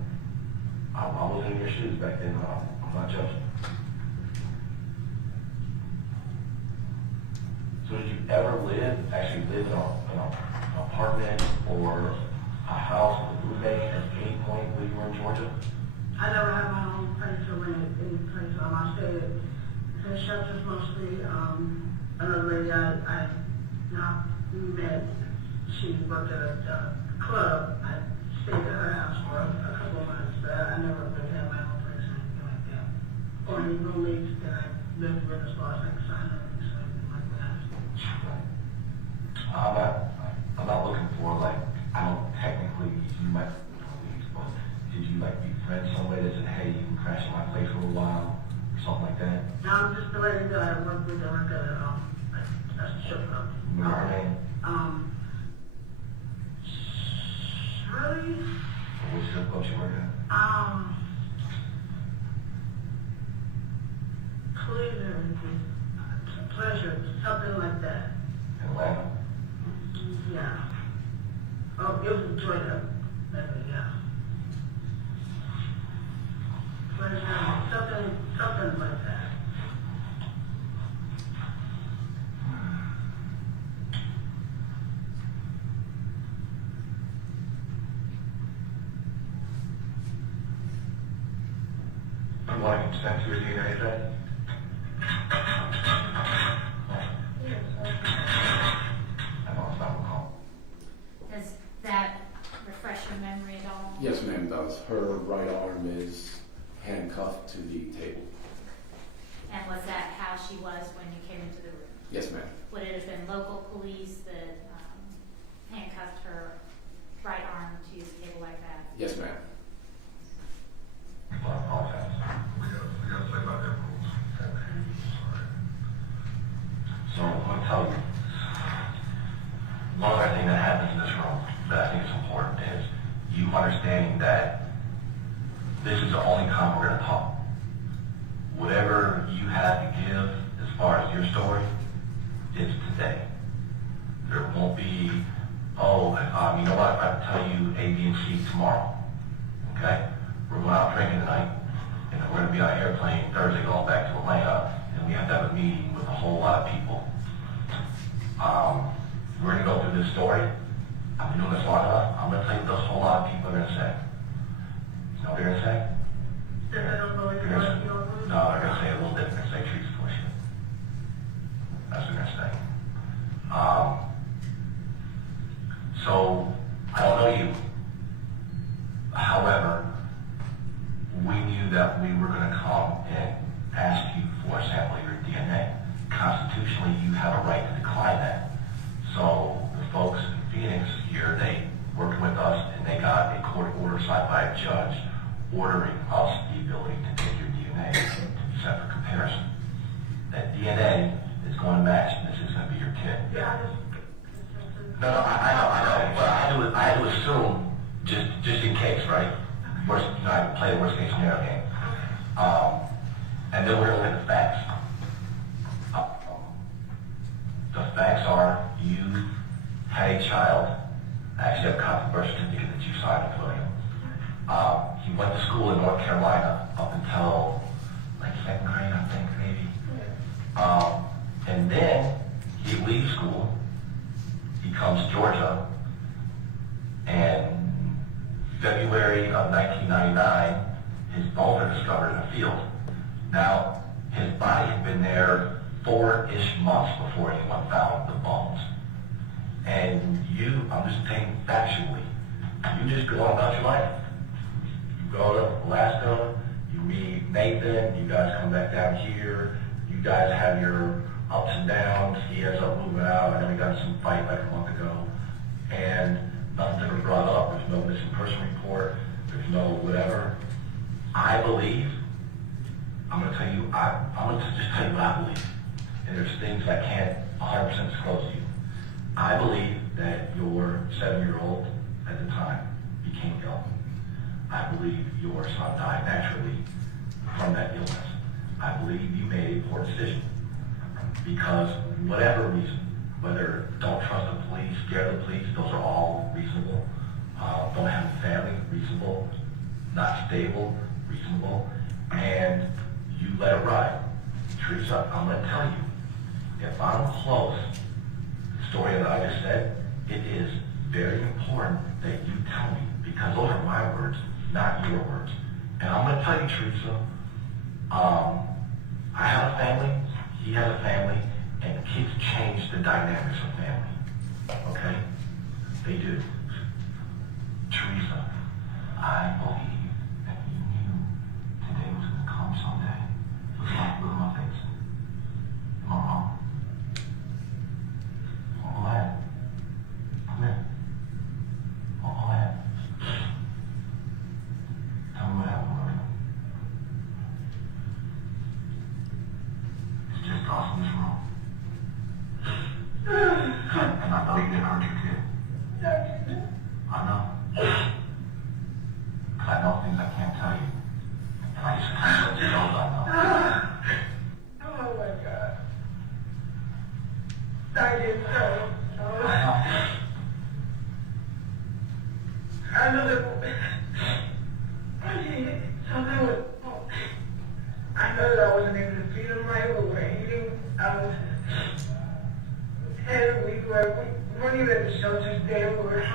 I was in your shoes back then. I'm not judging. So did you ever actually live in an apartment or a house with a roommate at any point when you were in Georgia? I never had my own place to rent any place. I stayed in shelters mostly. Another lady I now met, she worked at a club. I stayed at her house for a couple of months, but I never really had my own place or anything like that. Or any roommates that I lived with as far as like sign up or something like that. I'm not looking for like, I don't technically, you might believe, but did you like befriend somebody that said, hey, you can crash at my place for a while or something like that? No, I'm just the lady that I worked with at like a strip club. Remember her name? Shirley? Or was folks you work at? Cleveland, Pleasure, something like that. Atlanta? Yeah. Oh, it was Georgia. Yeah. Pleasure, something like that. You want to consent to a DNA test? Does that refresh your memory at all? Yes, ma'am, does. Her right arm is handcuffed to the table. And was that how she was when you came into the room? Yes, ma'am. Would it have been local police that handcuffed her right arm to the table like that? Yes, ma'am. I apologize. We gotta play by their rules. So I'm going to tell you, one other thing that happens in this room that I think is important is you understanding that this is the only time we're going to talk. Whatever you have to give as far as your story is today. There won't be, you know what, I can tell you A, B, and C tomorrow. Okay? We're going out drinking tonight, and then we're going to be on an airplane Thursday going back to Atlanta, and we have to have a meeting with a whole lot of people. We're going to go through this story. I've been doing this long enough. I'm going to tell you what those whole lot of people are going to say. You know what they're going to say? No, they're going to say a little different. They're going to say Teresa's full of shit. That's what they're going to say. So, I don't know you. However, we knew that we were going to come and ask you for a sample of your DNA. Constitutionally, you have a right to decline that. So the folks in Phoenix here, they worked with us and they got a court order signed by a judge ordering us the ability to take your DNA to be sent for comparison. That DNA is going to match and this is going to be your kid. No, I know. But I had to assume, just in case, right? I play the worst case scenario game. And then we're going to look at the facts. The facts are you had a child, actually have a copy of the birth certificate that you signed with William. He went to school in North Carolina up until like 2nd grade, I think, maybe. And then he leaves school, he comes to Georgia, and February of 1999, his bones are discovered in a field. Now, his body had been there 4-ish months before anyone found the bones. And I'm just saying factually, you just go on about your life. You go to Alaska, you meet Nathan, you guys come back down here, you guys have your ups and downs, he ends up moving out, and then we got some fight like a month ago. And nothing's ever brought up, there's no missing person report, there's no whatever. I believe, I'm going to tell you, I'm going to just tell you what I believe. And there's things I can't 100% disclose to you. I believe that your 7-year-old at the time became ill. I believe your son died naturally from that illness. I believe you made a poor decision. Because whatever reason, whether don't trust the police, scare the police, those are all reasonable. Don't have a family, reasonable. Not stable, reasonable. And you let it ride. Teresa, I'm going to tell you, if I'm close, the story that I just said, it is very important that you tell me, because those are my words, not your words. And I'm going to tell you, Teresa, I have a family, he has a family, and kids change the dynamics of family. Okay? They do. Teresa, I believe that you knew today was going to come someday. Look at my face. Am I wrong? All I have. Come here. All I have. Tell me what happened, William. It's just us in this room. And I know you didn't hurt your kid. I know. Come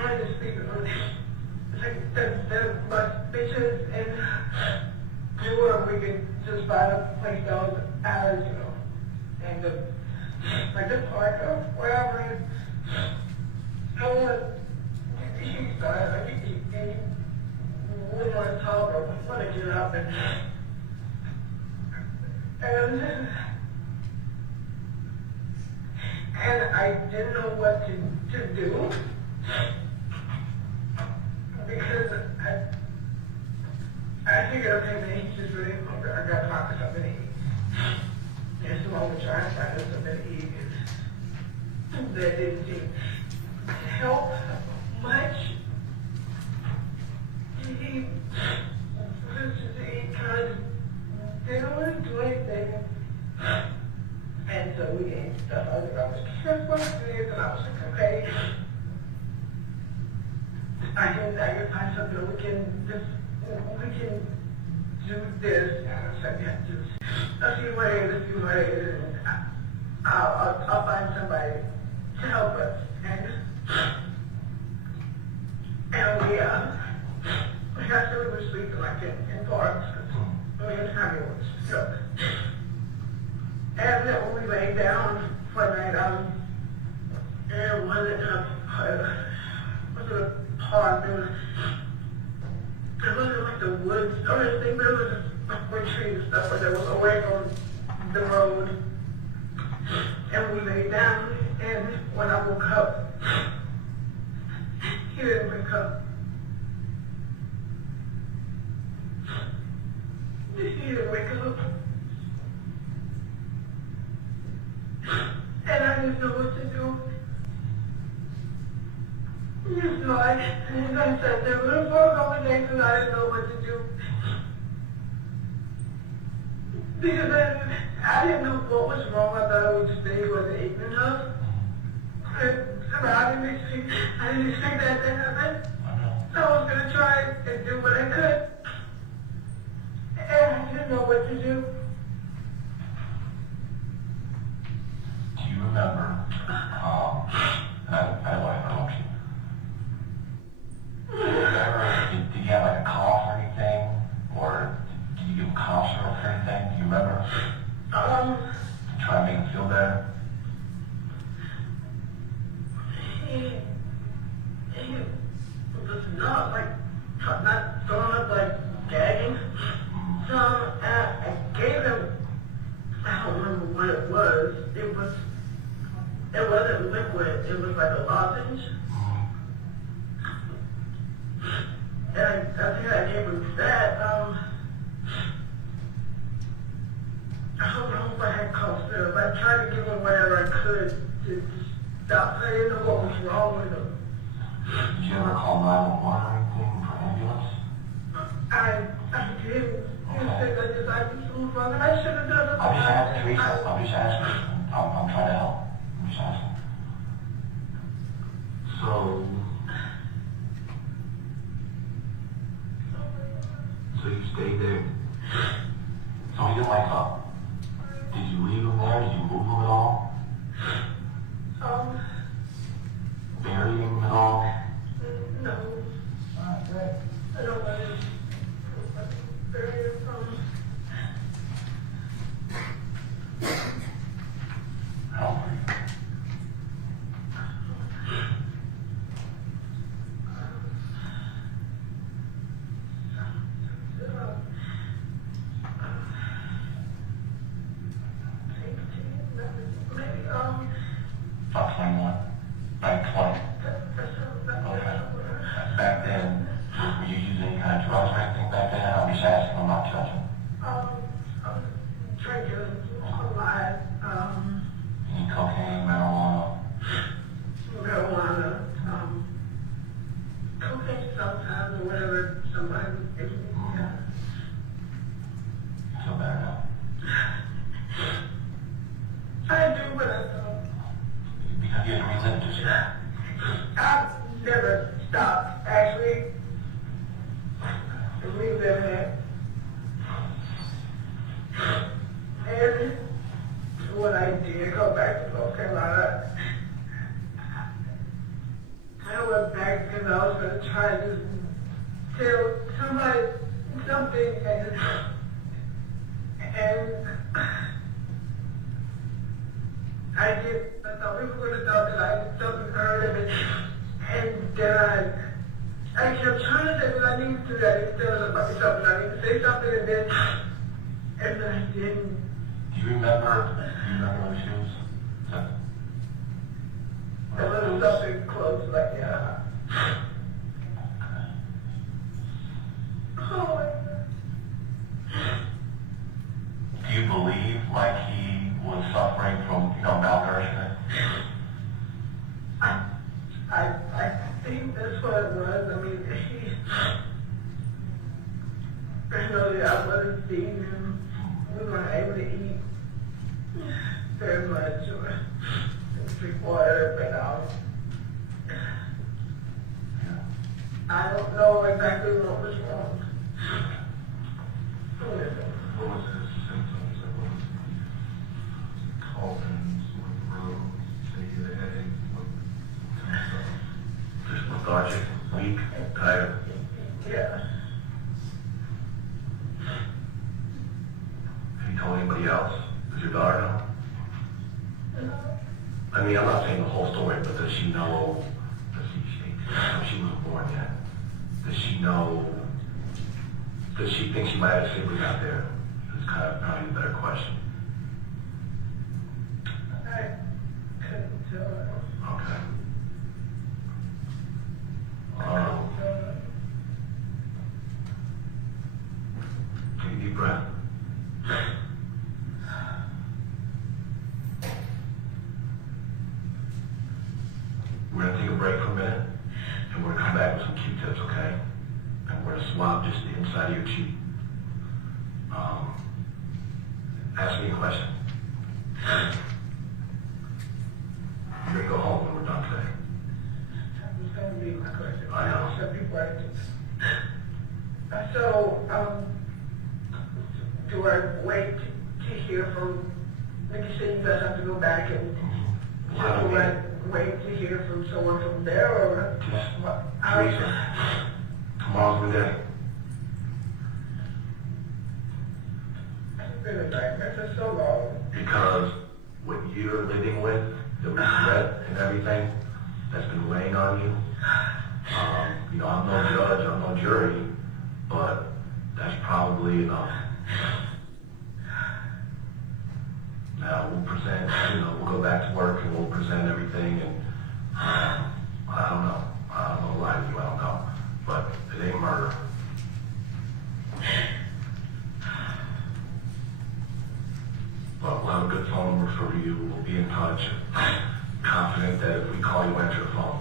had to speak on like the bus bitches and we were we could just find a place that was ours, you know, and the park or wherever. And I want he started like he wouldn't want to talk or wouldn't want to get up and I didn't know what to do because I figured, okay, man, he's just really hungry. I got to talk to something to eat. And so I was trying to find something to eat. And that didn't seem to help much. He kind of didn't want to do anything. And so we ate stuff. I was careful with it, and I was like, okay, I can find something. We can do this. And I said, yeah, just a few ways, and I'll find somebody to help us. And we got to we were sleeping like in parks. I mean, Tommy was shook. And then when we lay down for the night, and was it a park? It wasn't like the woods or anything, but it was just like trees and stuff, but it was away from the road. And we lay down, and when I woke up, he didn't wake up. He didn't wake up. And I didn't know what to do. So I sat there for a couple of days and I didn't know what to do. Because I didn't know what was wrong. I thought I would just say he wasn't eating enough. I didn't expect that to happen. So I was going to try and do what I could. And I didn't know what to do. Do you remember, I don't want to interrupt you. Did you have like a cough or anything? Or did you give him cough syrup or anything? Do you remember? To try and make him feel better? He was not throwing up, like gagging. So I gave him, I don't remember what it was. It wasn't liquid. It was like a lozenge. And I think I gave him that. I don't know if I had cough syrup. I tried to give him whatever I could to stop. I didn't know what was wrong with him. Did you ever call 911 or anything for ambulance? I did. I should have done it. I'm just asking, Teresa. I'm just asking. I'm trying to help. I'm just asking. So you stayed there. So he didn't wake up. Did you leave him there? Did you move him at all? Bury him at all? No. I don't want to bury him. How old are you? About 21. Like 20. Okay. Back then, were you using any kind of drugs or anything back then? I'm just asking, I'm not judging. I was drinking a lot. Any cocaine, marijuana? Cocaine sometimes or whatever somebody would give me. I feel better now. I do, but I don't. Because you had to relive it, yourself. I've never stopped, actually, reliving it. And when I did go back to North Carolina, I went back because something and I thought people would have thought that I did something earlier, and I kept trying to say what I needed to, that it still about something. I need to say something, and then I didn't. Do you remember what she was? A little something close, like, yeah. Oh my God. Do you believe like he was suffering from, malnourishment? I think that's what it was. I mean, I wasn't feeding him. We weren't able to eat very much or drink water, but I don't know exactly what was wrong. What was his symptoms? Like, what was he coughing, sore throat, say he had a headache, what kind of stuff? Just lethargic, weak, tired. Yeah. Have you told anybody else? Does your daughter know? I mean, I'm not saying the whole story, but does she know? She wasn't born yet. Does she know? Does she think she might have siblings out there? It's kind of probably a better question. I couldn't tell her. Okay. Take a deep breath. We're going to take a break for a minute, and we're going to come back with some Q-tips, okay? And we're going to swab just the inside of your cheek. Ask me a question. You're going to go home when we're done today. That was going to be my question. I know. So people are So, do I wait to hear from, like you said, you guys have to go back and do I wait to hear from someone from there, or Teresa, tomorrow's the day. It's been a nightmare for so long. Because what you're living with, the regret and everything that's been weighing on you, I'm no judge, I'm no jury, but that's probably enough. Now we'll present, we'll go back to work and we'll present everything, and I don't know. I don't know why you, I don't know. But it ain't murder. But we'll have a good phone number for you. We'll be in touch. I'm confident that if we call you, answer the phone.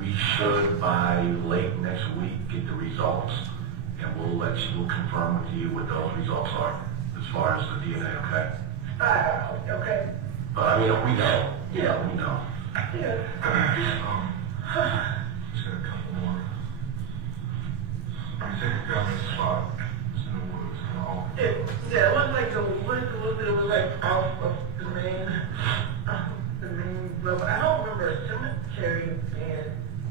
We should by late next week get the results, and we'll confirm with you what those results are as far as the DNA, okay? Okay. But I mean, we know. Yeah, we know. Yeah. Just got a couple more. You said you found this spot. It's in the woods, in the office. It was like a woods, it was like off of the main road. I don't remember a cemetery being,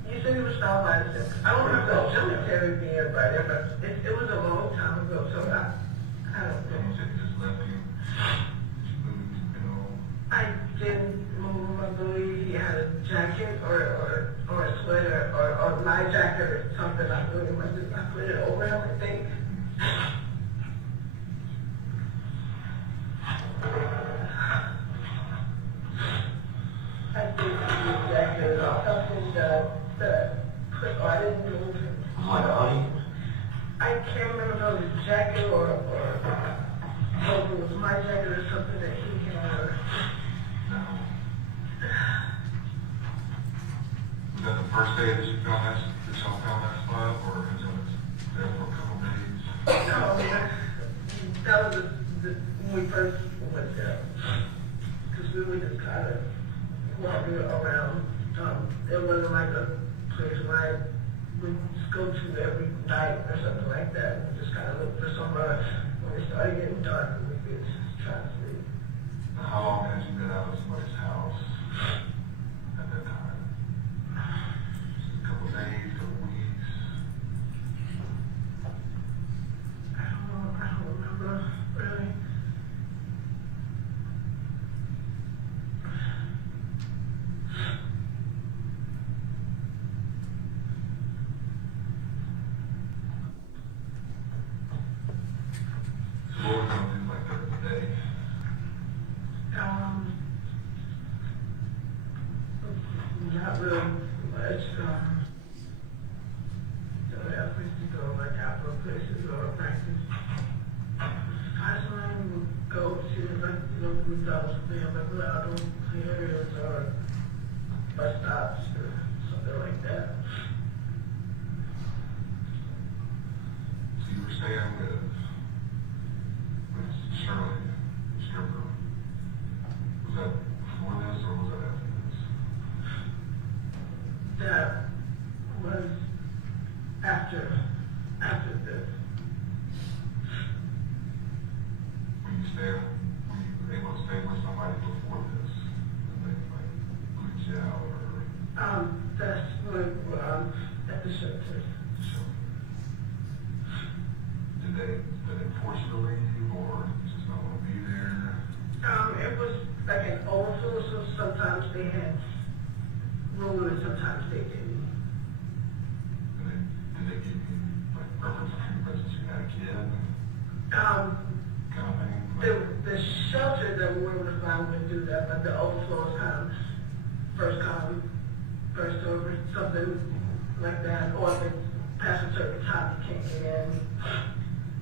you said it was found by the cemetery. I don't remember a cemetery being by there, but it was a long time ago, so I don't know. You said you just left you. I didn't move. I believe he had a jacket or a sweater or my jacket or something. I put it over him, I think. I think the jacket or something that I didn't move him. Like a hoodie? I can't remember if it was a jacket or if it was my jacket or something that he had. Was that the first day that y'all found that spot, or has it been there for a couple of days? No, that was when we first went there. Because we were just kind of walking around. It wasn't like a place where I would just go to every night or something like that. We just kind of looked for somewhere when it started getting dark and we could try to sleep. How long had you been out of somebody's house at that time? A couple of days, couple of weeks? or like outdoor places or practice. I just want to go to like, you know, McDonald's, they have like little outdoor play areas or bus stops or something like that. So you were saying that with Shirley, the stripper, was that before this or was that after this? That was after this. When you were able to stay with somebody before this, and they like booted you out or That's when at the shelter. did they force you to leave or you just not want to be there? It was like an overflow, so sometimes they had room and sometimes they didn't. And did they give you like preference since you had a kid? Kind of thing? The shelter that we were able to find would do that, but the overflow is kind of first come, first over, something like that, or if it's past a certain time you can't get in.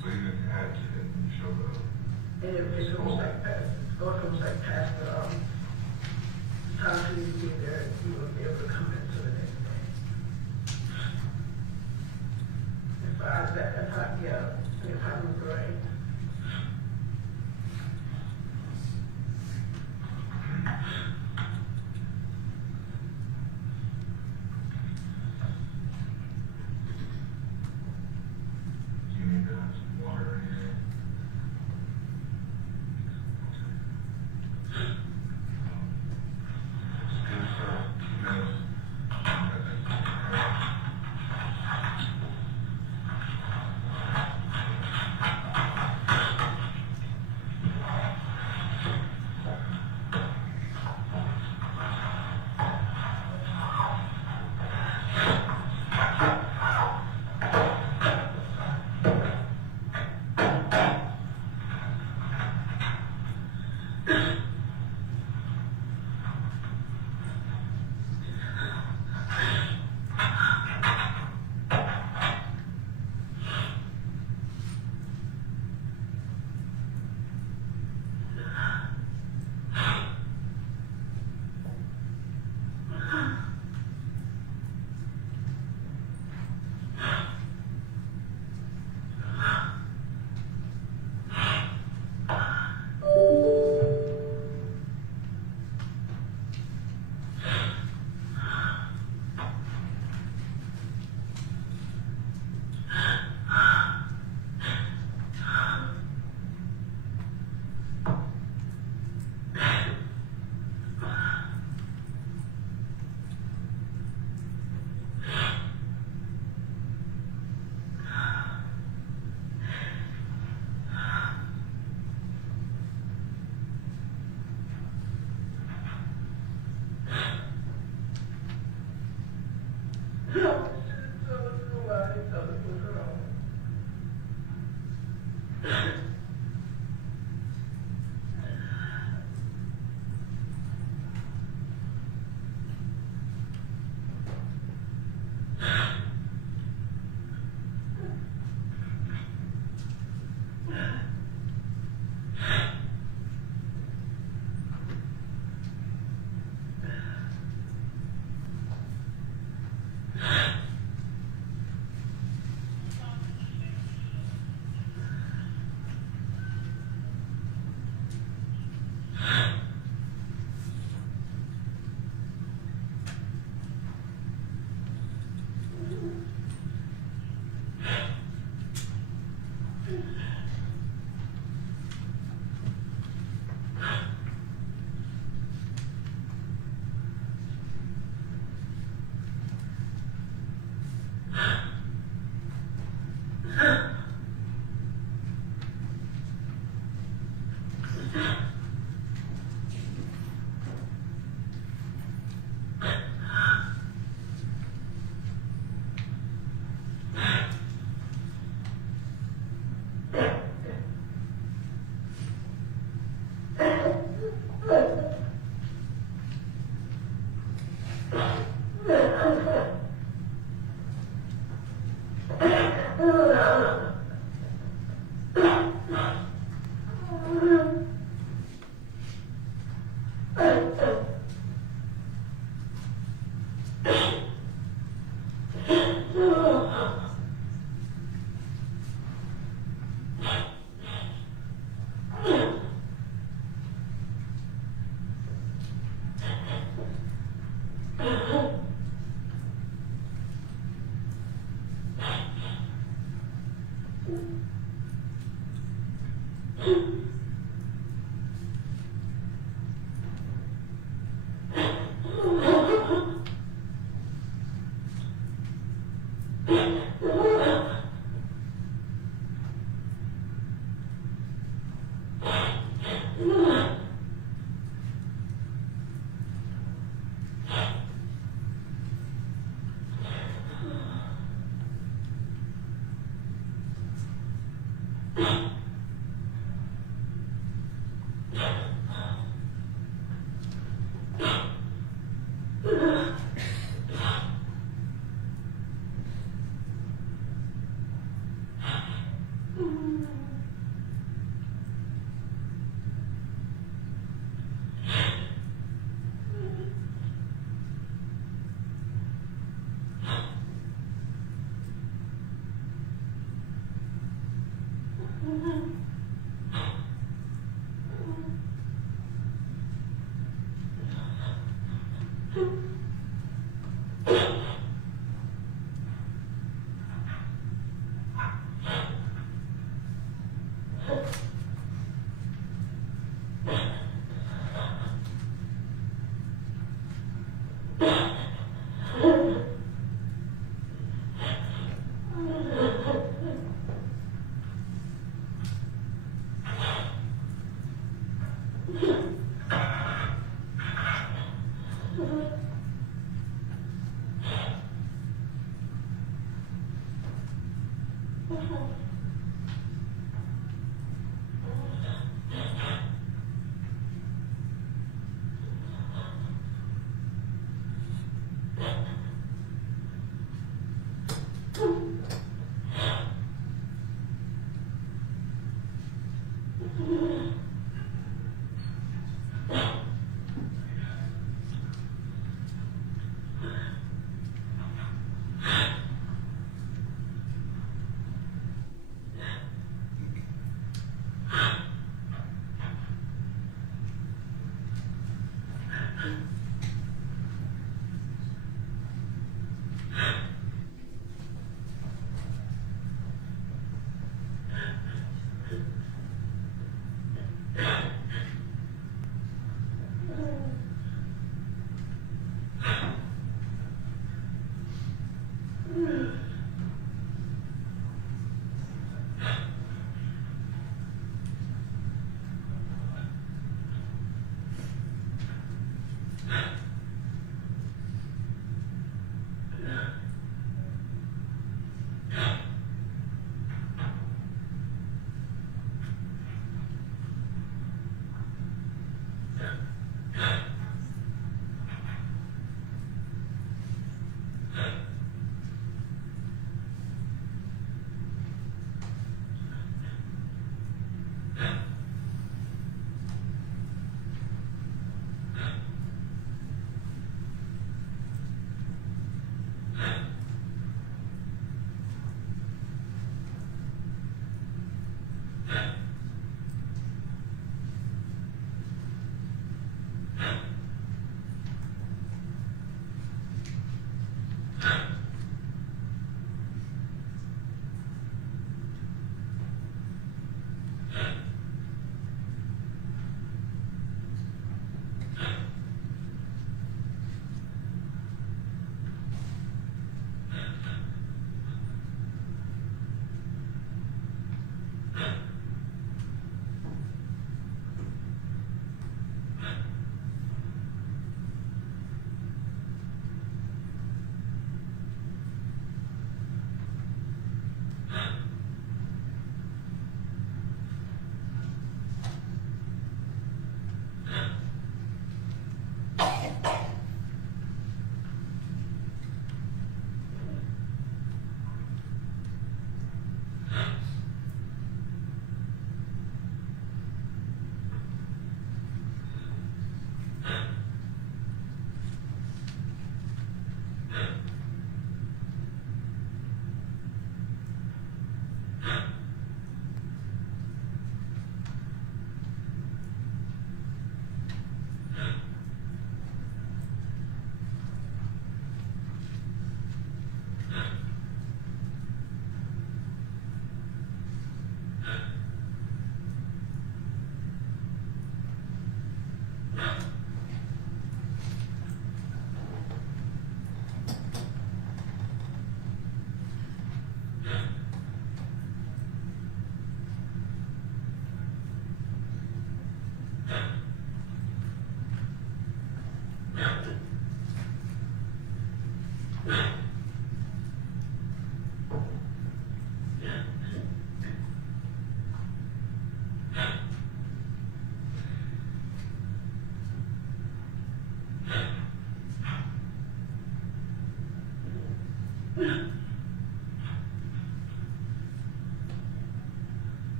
So even if you had a kid and you showed up, And if it was like past, or if it was like past the time for you to be there, you would be able to come into the next day. If I remember right. do you need some water here? Good stuff. Yes.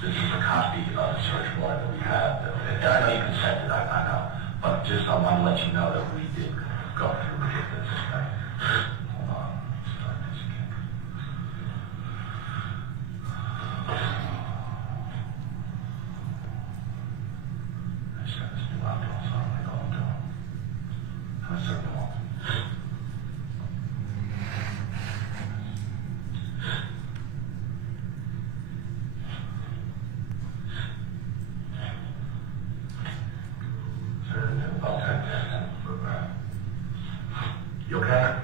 This is a copy of the search warrant that we have. And I know you consented, I know. But just I want to let you know that we did go through with this. Right? Hold on. Start this again. I just got this new outdoor, so I'm going to I'm a certain one. You okay?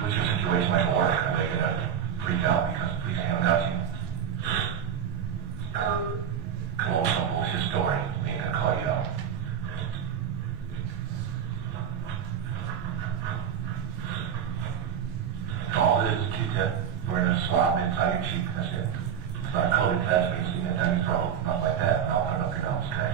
What's your situation like at work? Are they gonna freak out because the police haven't got you? Come on, what's your story? We ain't gonna call you out. All it is Q-tip. We're in a swab inside your cheek. That's it. It's not a COVID test. We see that down your throat. Nothing like that. I'll put it up your nose, okay?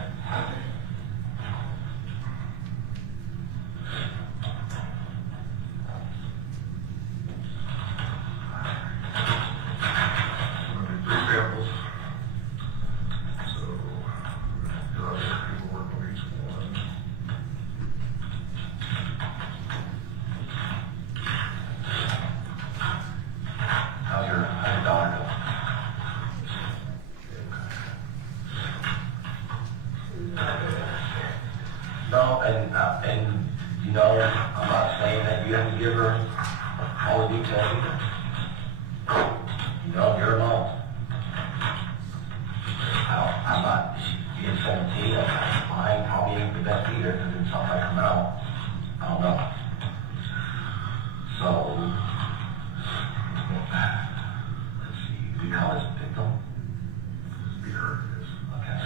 How's your daughter doing? No, and you know, I'm not saying that you have to give her all the details either. You know, you're alone. I'm not, being 17, I probably ain't the best either, because it's something might come out. I don't know. So, let's see, do you call this victim? Peter, yes. Okay.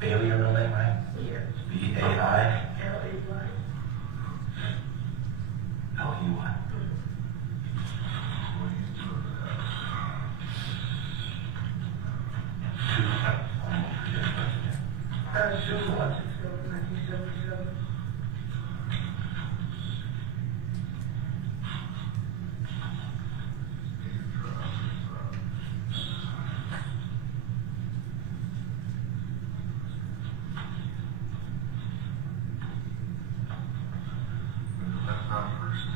Bailey, your middle name, right? Yes. B-A-I? L-A-Y. L-E-Y. June 1977. That's not first.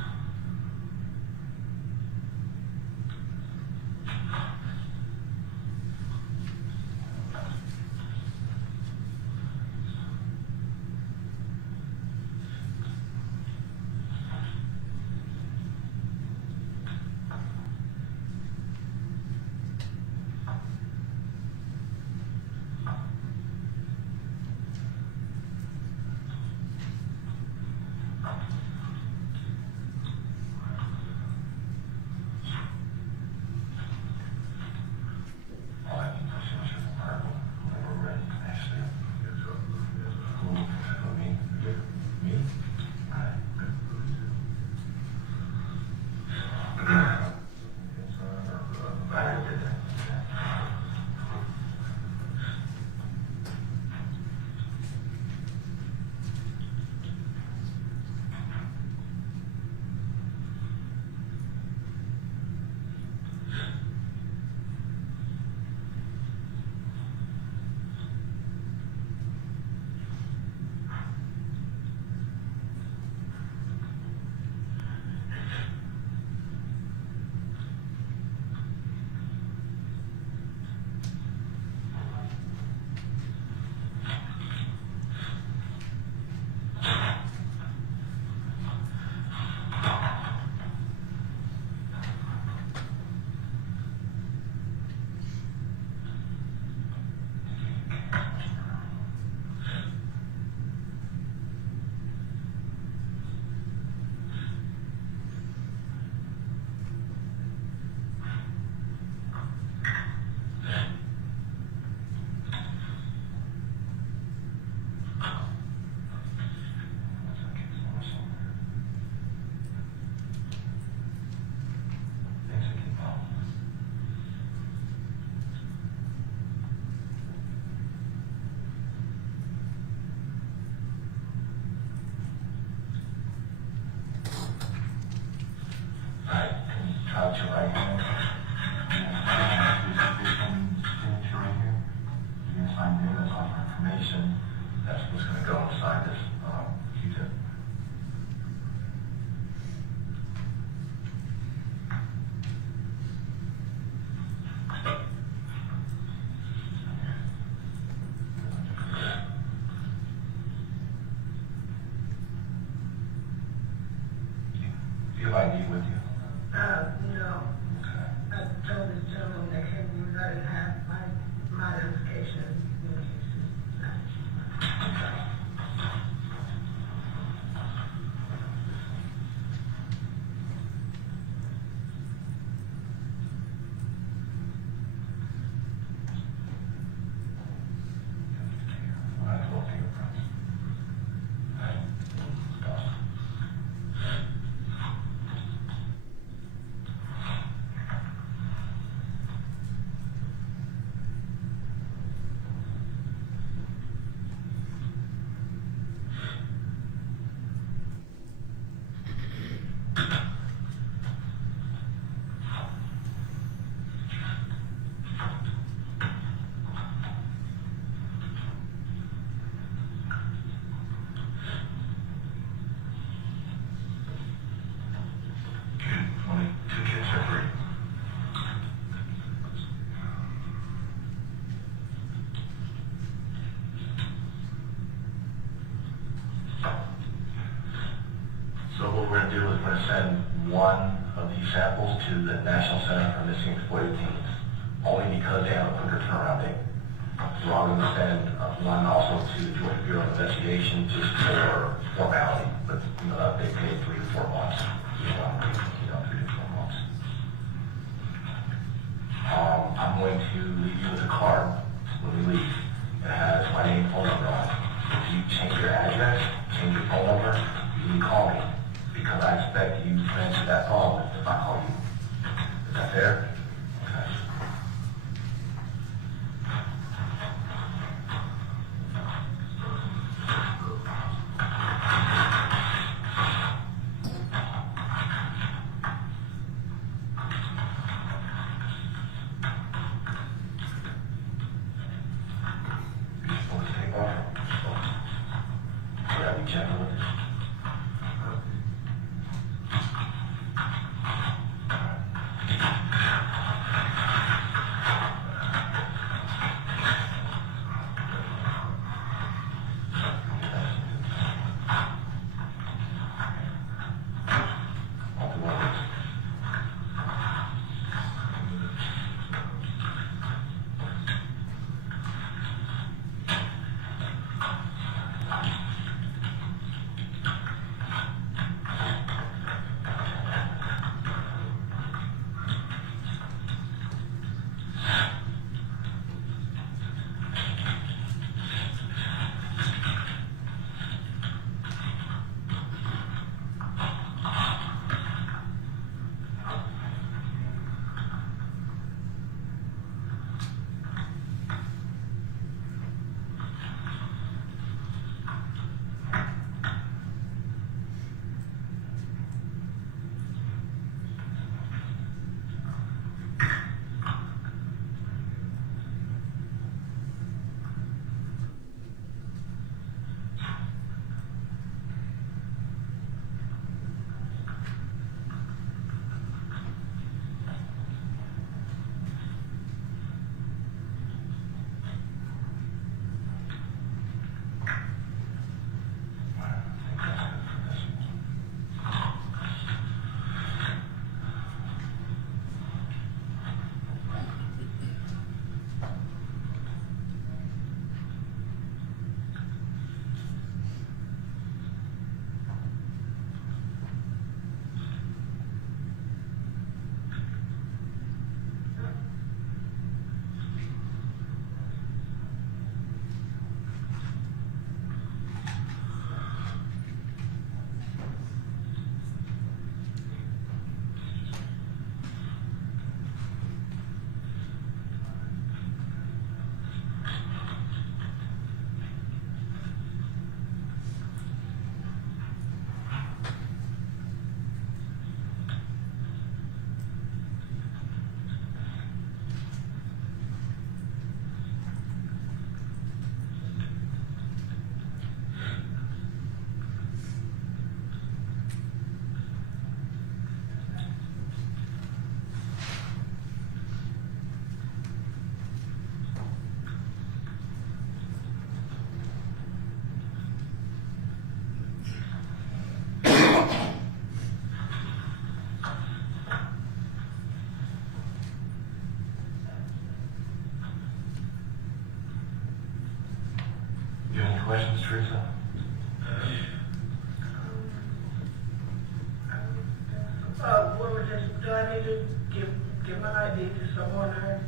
Information. That's what's going to go inside this Q-tip. Do you have ID with you? No. Okay. I told this gentleman that came to me that I didn't have my identification. So what we're going to do is we're going to send one of these samples to the National Center for Missing and Exploited Teens, only because they have a quicker turnaround date. So I'm going to send one also to the Georgia Bureau of Investigation just for formality, but they pay 3 to 4 months. 3 to 4 months. I'm going to leave you with a card when we leave. It has my name and phone number on it. If you change your address, change your phone number, you can call me. Because I expect you to answer that phone if I call you. Is that fair? Okay. Beautiful to take off. Gotta be gentle with it. questions, Teresa? What was this? Do I need to give my ID to someone or?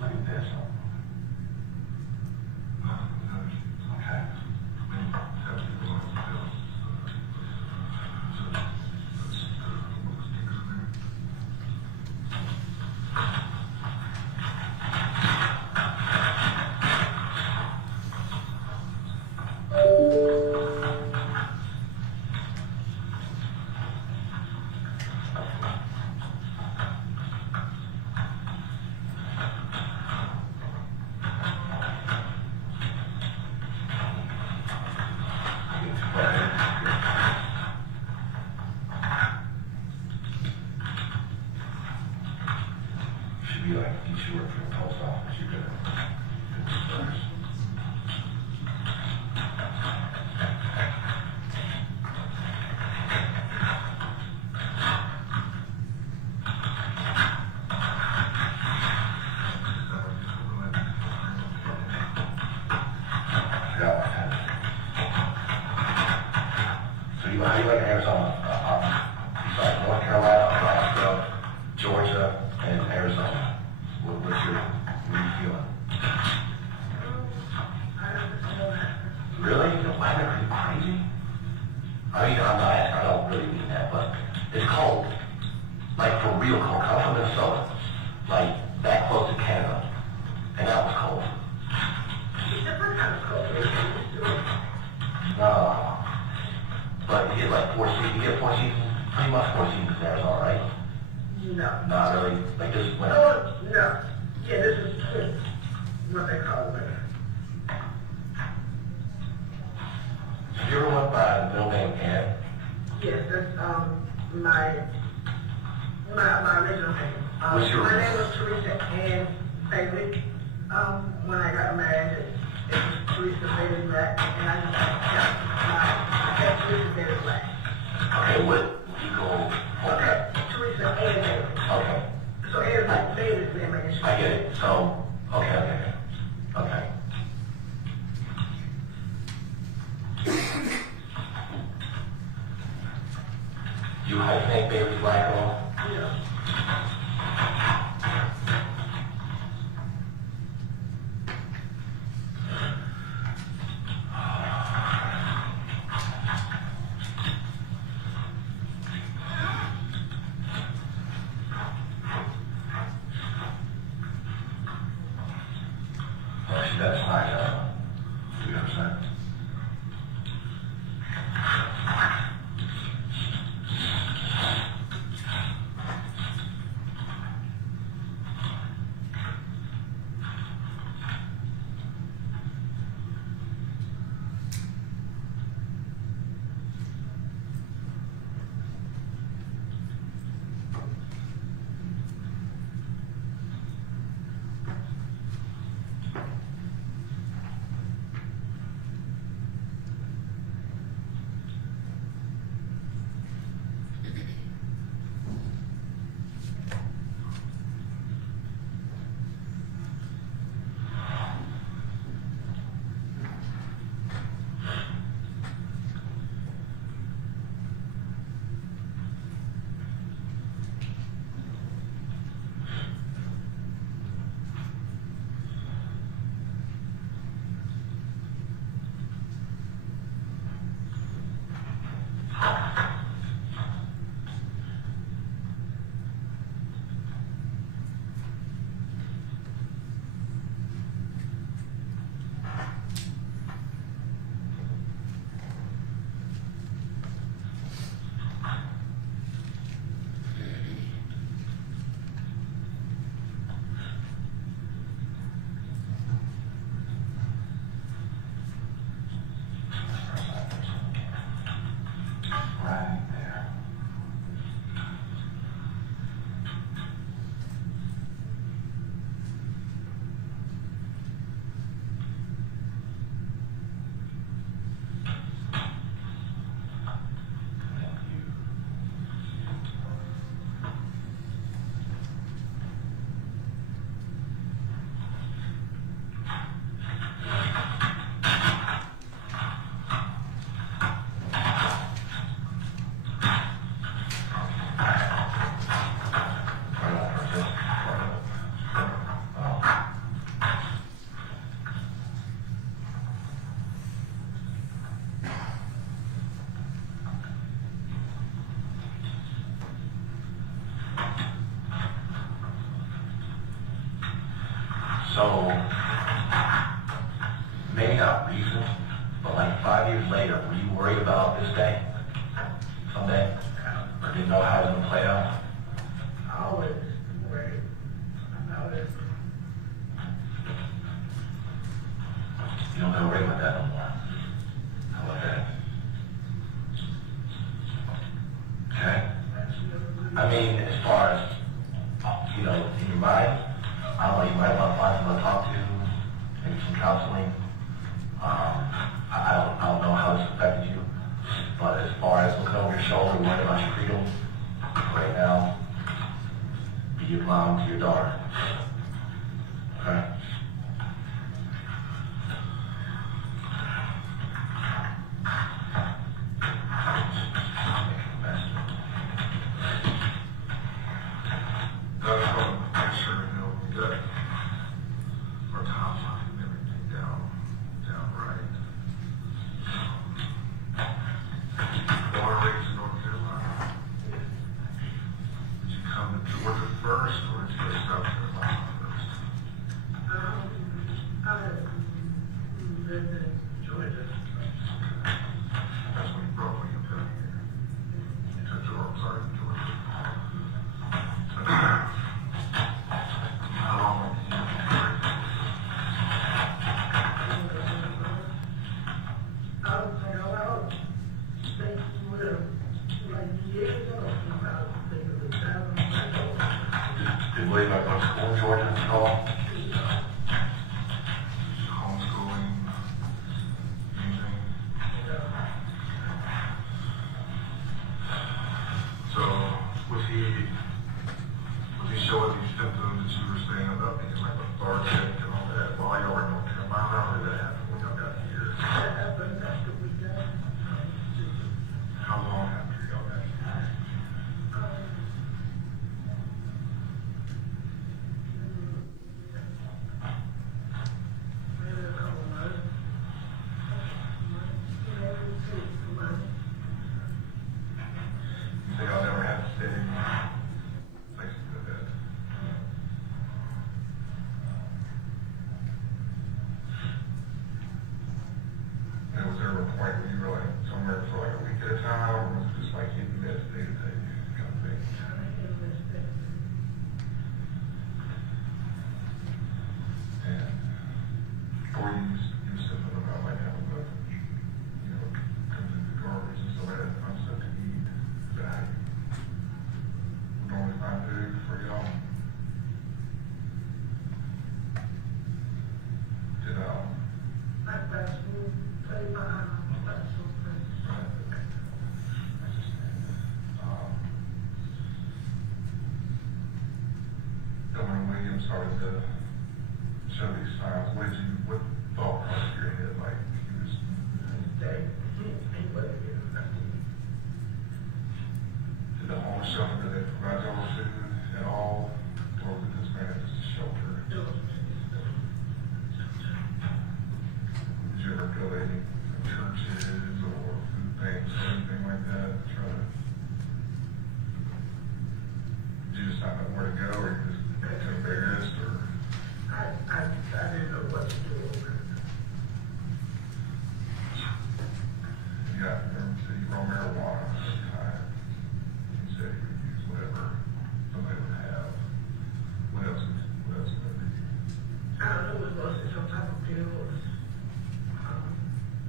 Look at this. Okay. Should be like each work for the post office. You're gonna So you like Arizona? Besides North Carolina, Alaska, Georgia, and Arizona. What are you feeling? Really? The weather is crazy? I mean, I'm not asking, I don't really mean that, but it's cold. Like, for real cold. I'm from Minnesota. Like, that close to Canada. And that was cold. No. But you get like 4 seasons, pretty much 4 seasons in Arizona, right? No. Not really, like this winter. Oh, no. Yeah, this is what they call it. Have you ever went by the middle name Ann? Yes, that's my original name. What's your My name was Teresa Ann Bailey. When I got married, it was Teresa Bailey Black, and I kept Teresa Bailey Black. Okay, what you go? Okay. Teresa Ann Bailey. Okay. So Ann like Bailey's name, I guess. I get it. So, okay. You hyphenate Bailey Black at all? Yeah. Actually, that's fine. 3%. So, maybe not recent, but like 5 years later, were you worried about this day? Someday? Or didn't know how it was going to play out? Always worried about it. You don't gotta worry about that no more. How about that? Okay? I mean, as far as, in your mind, I don't know, you might want to find someone to talk to, maybe some counseling. I don't know how this affected you, but as far as looking over your shoulder, worrying about your freedom, right now, be your mom to your daughter. Okay? I just want to make sure, we got our timeline and everything down right. Born and raised in North Carolina. Did you come to Georgia first, or did you go to South Carolina first? I lived in Georgia. That's when you brought me up down here. To Georgia, sorry, to Georgia. How long did you live in Did William ever go to school in Georgia at all? homeschooling, anything? So, was he showing these symptoms that you were saying about being like lethargic and all that while you were in North Carolina, or did that happen when y'all got here? How long after y'all got here? So y'all never had to stay places like that? And was there a point where you were like somewhere for like a week at a time, or was it just like hitting this day to day kind of thing? And or you used to something about like having the, comes in the garbage and stuff like that, fun stuff to eat. Is that how you normally find food for y'all? Did when William started to show these signs, what thought crossed your head? Like he was did the homeless shelter, did they provide y'all with food at all? Or was this man just a shelter? Did you ever go to any churches or food banks or anything like that? Did you just not know where to go, or you just too embarrassed, or? I didn't know what to do. Yeah, remember you grow marijuana at the time. You said you would use whatever somebody would have. What else would there be? I don't know, it was mostly some type of pills.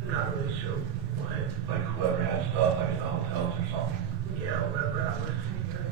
Not really sure what. Like whoever had stuff, like in the hotels or something. Yeah, whatever I was thinking.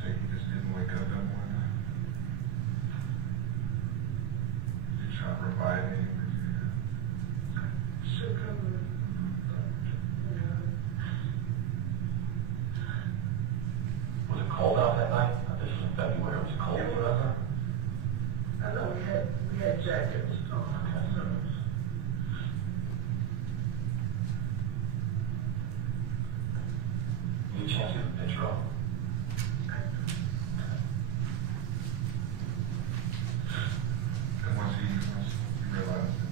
say you just didn't wake up that morning? Did you try reviving? Should come with, Was it cold out that night? This was in February. Was it cold, remember? I know we had jackets on. So. Any chance you have a picture of him? And once you realized that,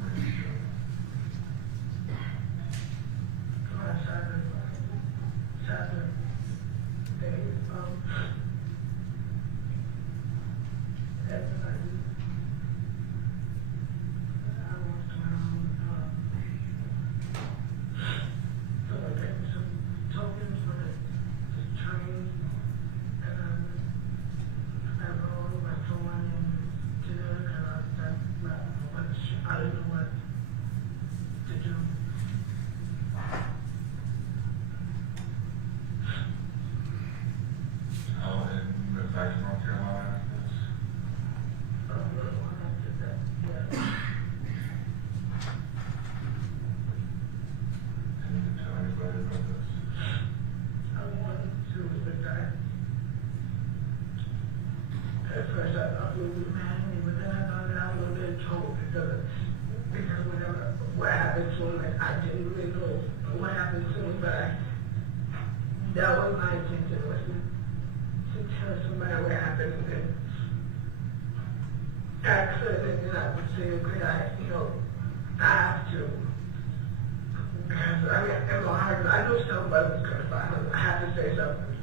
where did you go? I didn't know what to do. Oh, and you went back to North Carolina after this? I don't really want to do that. Yeah. And you didn't tell anybody about this? I wanted to, but at first I thought we would marry me, but then I found out I was a little bit told because whatever, what happened to him, like, I didn't really know what happened to him, but that was my intention, was to tell somebody what happened, and then I could, and then I would say, okay, I have to. Because, I mean, in my heart, I knew somebody was going to find him, I have to say something.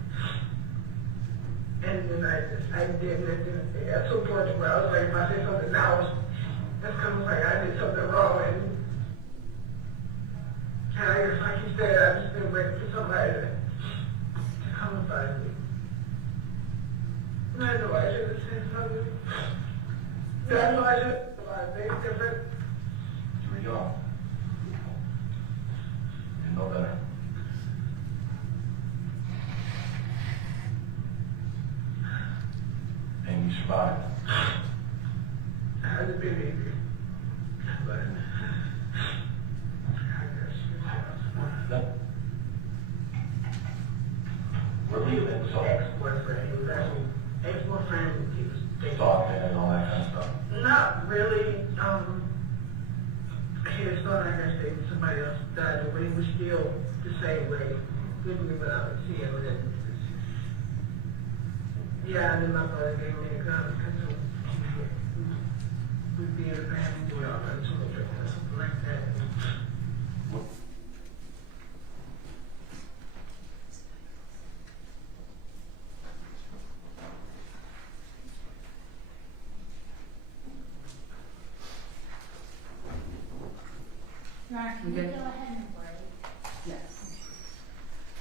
And then I did, and then at some point where I was like, if I say something now, that's kind of like I did something wrong, and I guess like you said, I've just been waiting for somebody to come and find me. And I know I should have said something. I know I should have said a lot of things different. You were young. You know better. And you survived. I had to believe you. But I guess Yep. Where were you in? So, ex-boyfriend, he was actually ex-boyfriend, he was dating. stalking and all that kind of stuff. Not really. His son, I guess, dated somebody else died, but he was still the same way. Couldn't even see him. And then, yeah, and then my brother gave me a gun because we'd be in a family, we all got children or something like that. Your Honor, can You we good? go ahead and break? Yes.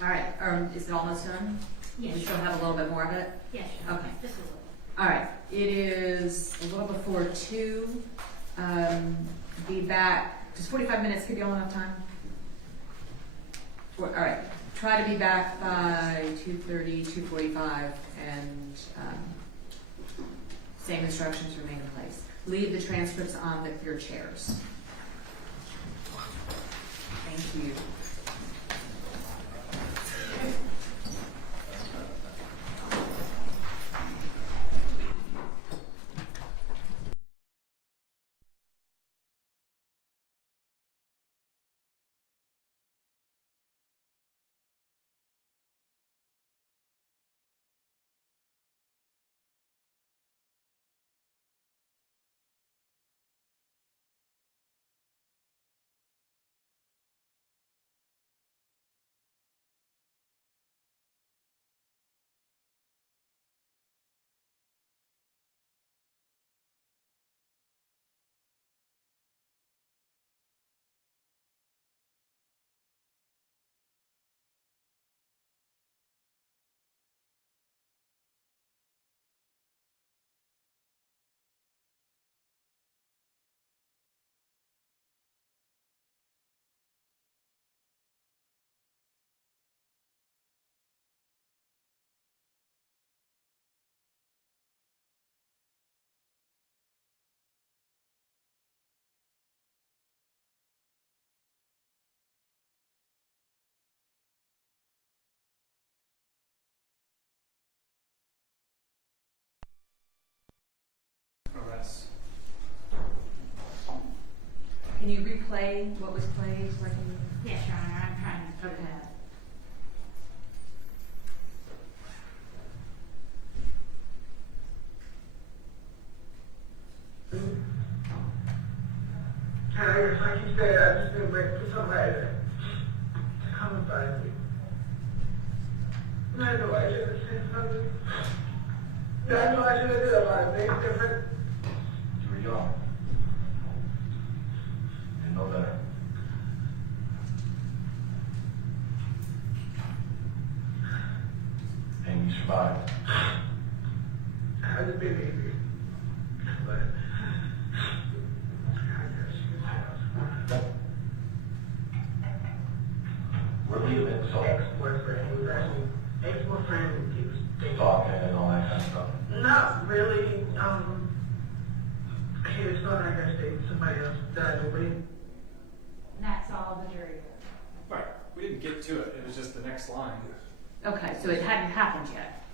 All right, is it almost done? Yes. We still have a little bit more of it? Yes, Your Honor. Okay. Just a little. All right, it is a little before 2. Be back, does 45 minutes give you all enough time? All right, try to be back by 2:30, 2:45, and same instructions remain in place. Leave the transcripts on your chairs. Thank you. replay what was played? So I can... Yes, Your Honor, I'm trying to do Okay. that. Like you said, I just been waiting for somebody to come and find me. I know I should have said something. I know I should have did a lot of things different. You were young. Didn't know better. And you survived. I hasn't been easy. But Where were you at? So, ex-boyfriend, he was actually ex-boyfriend, he was dating. talking and all that kind of stuff. Not really, he was going, I guess, dating somebody else that I knew, but he, And that's all the jury heard. Right, we didn't get to it, it was just the next line. Okay, so it hadn't happened yet.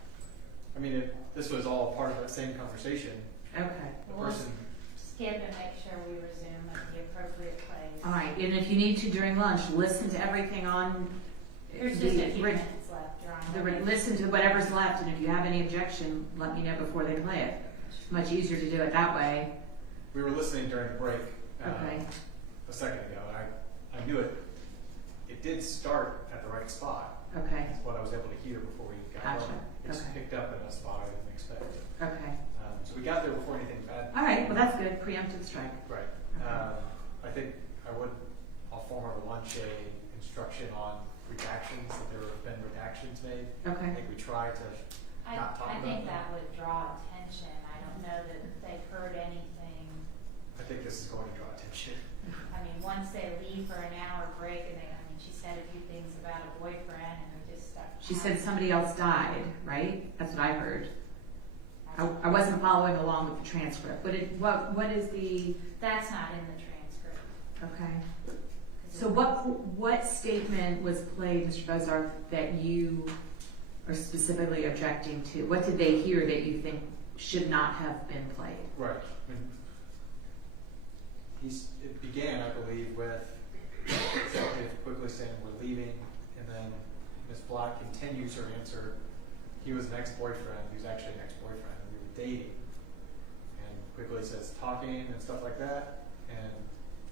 I mean, this was all part of that same conversation. Okay. The We'll person, skip and make sure we resume at the appropriate place. All right, and if you need to during lunch, listen to everything on. There's just a few minutes left, Your Honor. Listen to whatever's left, and if you have any objection, let me know before they play it. It's much easier to do it that way. we were listening during the break Okay. a second ago, and I knew it did start at the right spot. Okay. That's what I was able to hear before we got Gotcha. going. It's Okay. picked up in a spot I didn't expect. Okay. So we got there before anything bad. All right. Well, that's good. Preemptive strike. Right. Okay. I think I'll form over lunch a instruction on redactions, that there have been redactions made. Okay. I think we try to not talk I about think them. that would draw attention. I don't know that they've heard anything. I think this is going to draw attention. I mean, once they leave for an hour break and she said a few things about a boyfriend and we just stuck. She said somebody else died, right? That's what I heard. I wasn't following along with the transcript. What is the? That's not in the transcript. Okay. So what statement was played, Mr. Bozarth, that you are specifically objecting to? What did they hear that you think should not have been played? Right. I mean, it began, I believe, with executive quickly saying we're leaving, and then Ms. Black continues her answer. He was an ex-boyfriend. He was actually an ex-boyfriend, and we were dating. And quickly says talking and stuff like that. And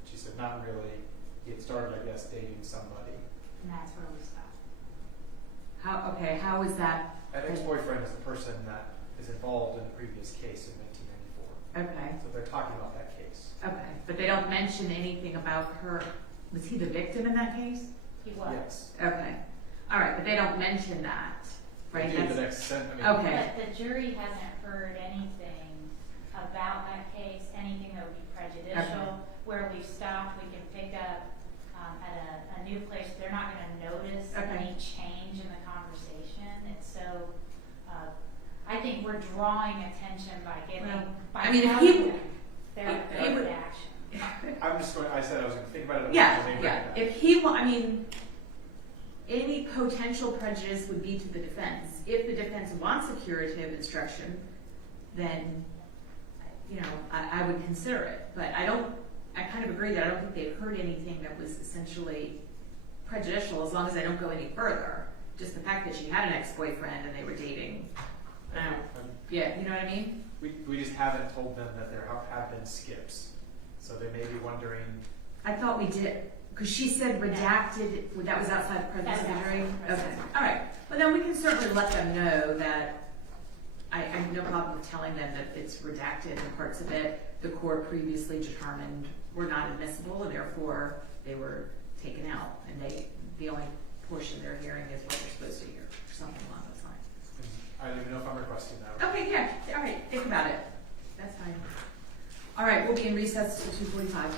she said not really. He had started, I guess, dating somebody. And that's where we stopped. How is that? That ex-boyfriend is the person that is involved in the previous case in 1994. Okay. So they're talking about that case. Okay. But they don't mention anything about her. Was he the victim in that case? He was. Yes. Okay. All right, but they don't mention that, right? They do the next sentence. Okay. But the jury hasn't heard anything about that case, anything that would be prejudicial. Okay. Where we've stopped, we can pick up at a new place. They're not going to notice any change in the conversation. And so I think we're drawing attention by giving, their reaction. I'm just going. I said I was going to think about it. Yeah. Any potential prejudice would be to the defense. If the defense wants a curative instruction, then, I would consider it. But I kind of agree that I don't think they've heard anything that was essentially prejudicial, as long as I don't go any further. Just the fact that she had an ex-boyfriend and they were dating. Yeah, you know what I mean? We just haven't told them that there have been skips. So they may be wondering. I thought we did, because she said redacted, that was outside the presence of the jury? Okay, all right. Well, then we can certainly let them know that I have no problem with telling them that it's redacted and parts of it the court previously determined were not admissible, and therefore they were taken out. And the only portion they're hearing is what they're supposed to hear, or something along those lines. I don't even know if I'm requesting that. Okay, yeah, all right, think about it. That's fine. All right, we'll be in recess till 2:45.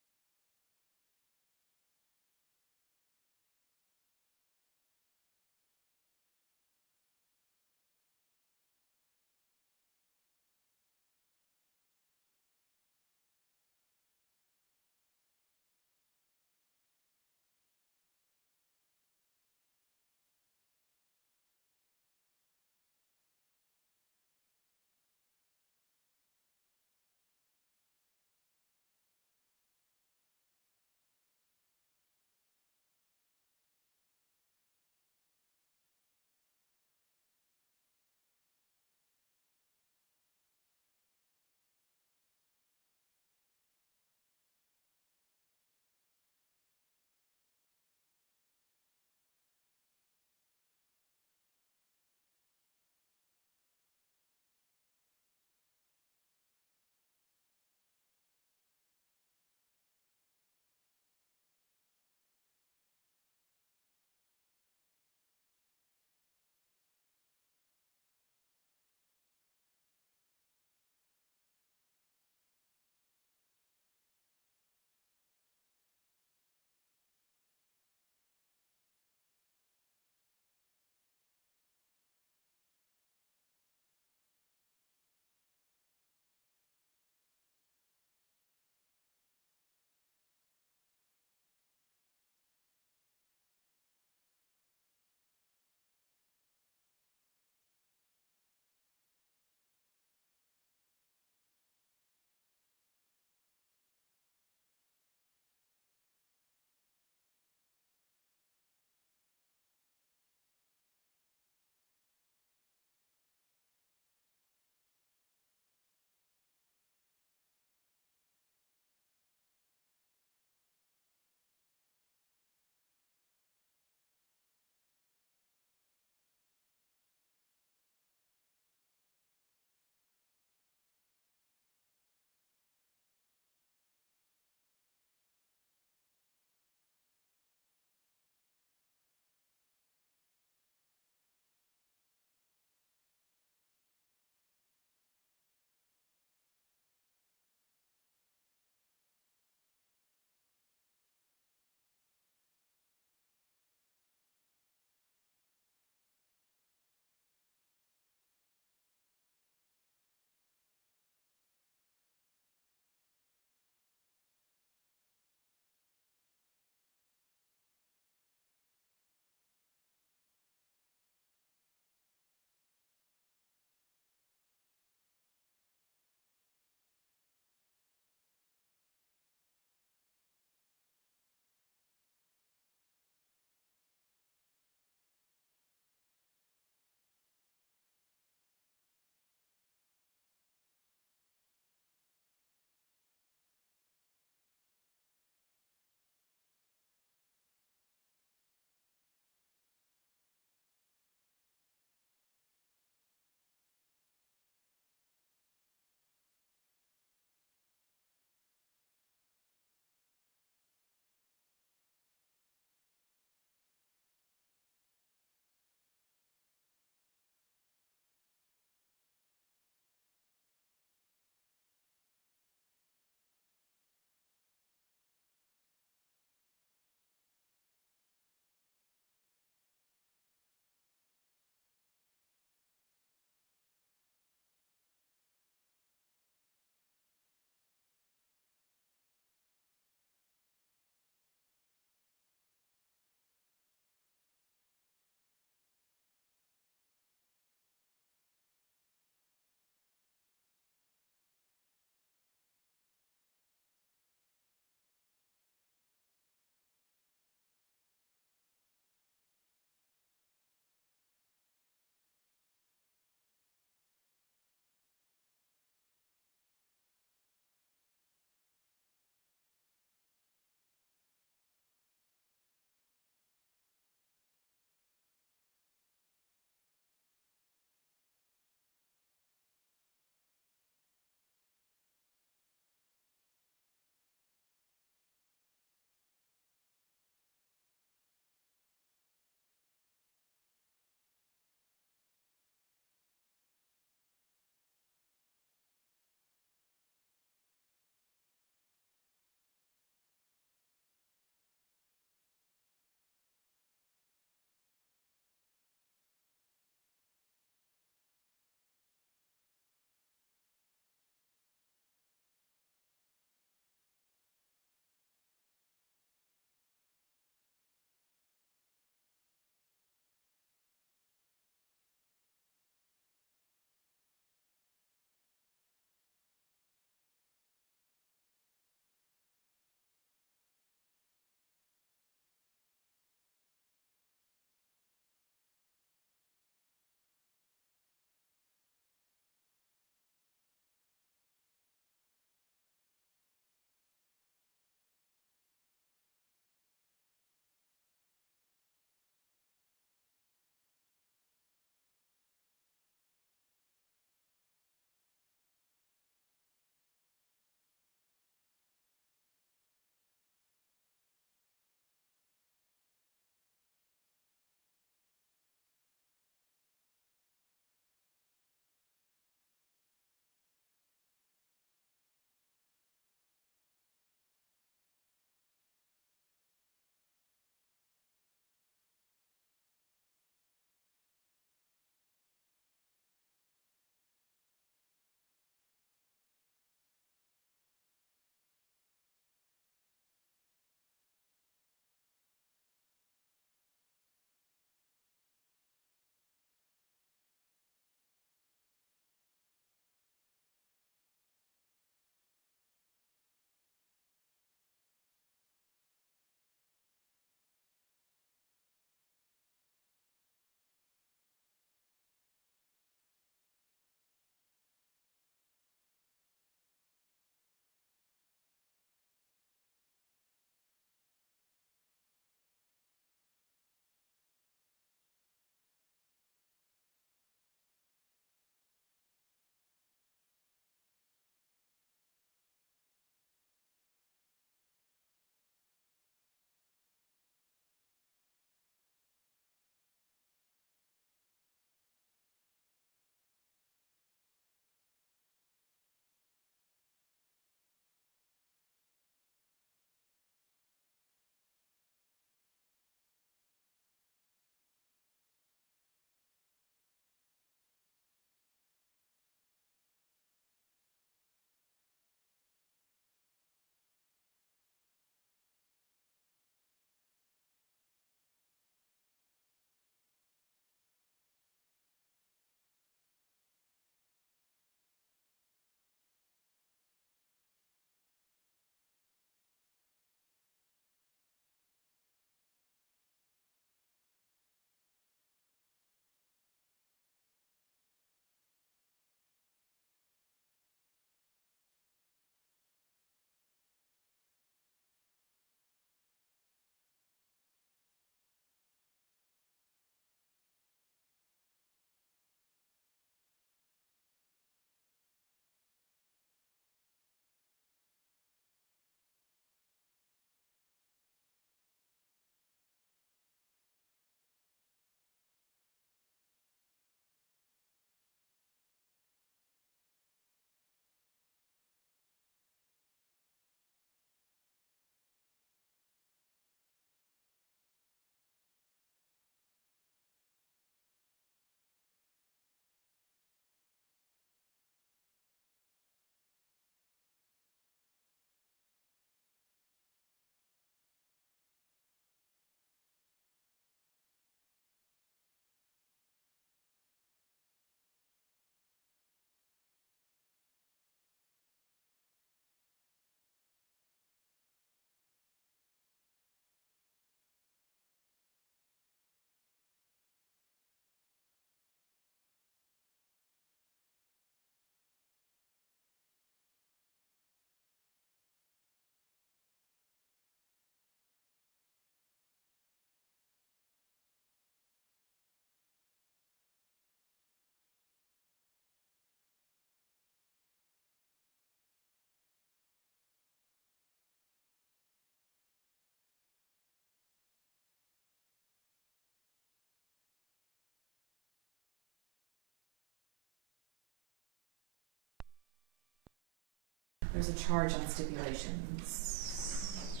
There's a charge on stipulations.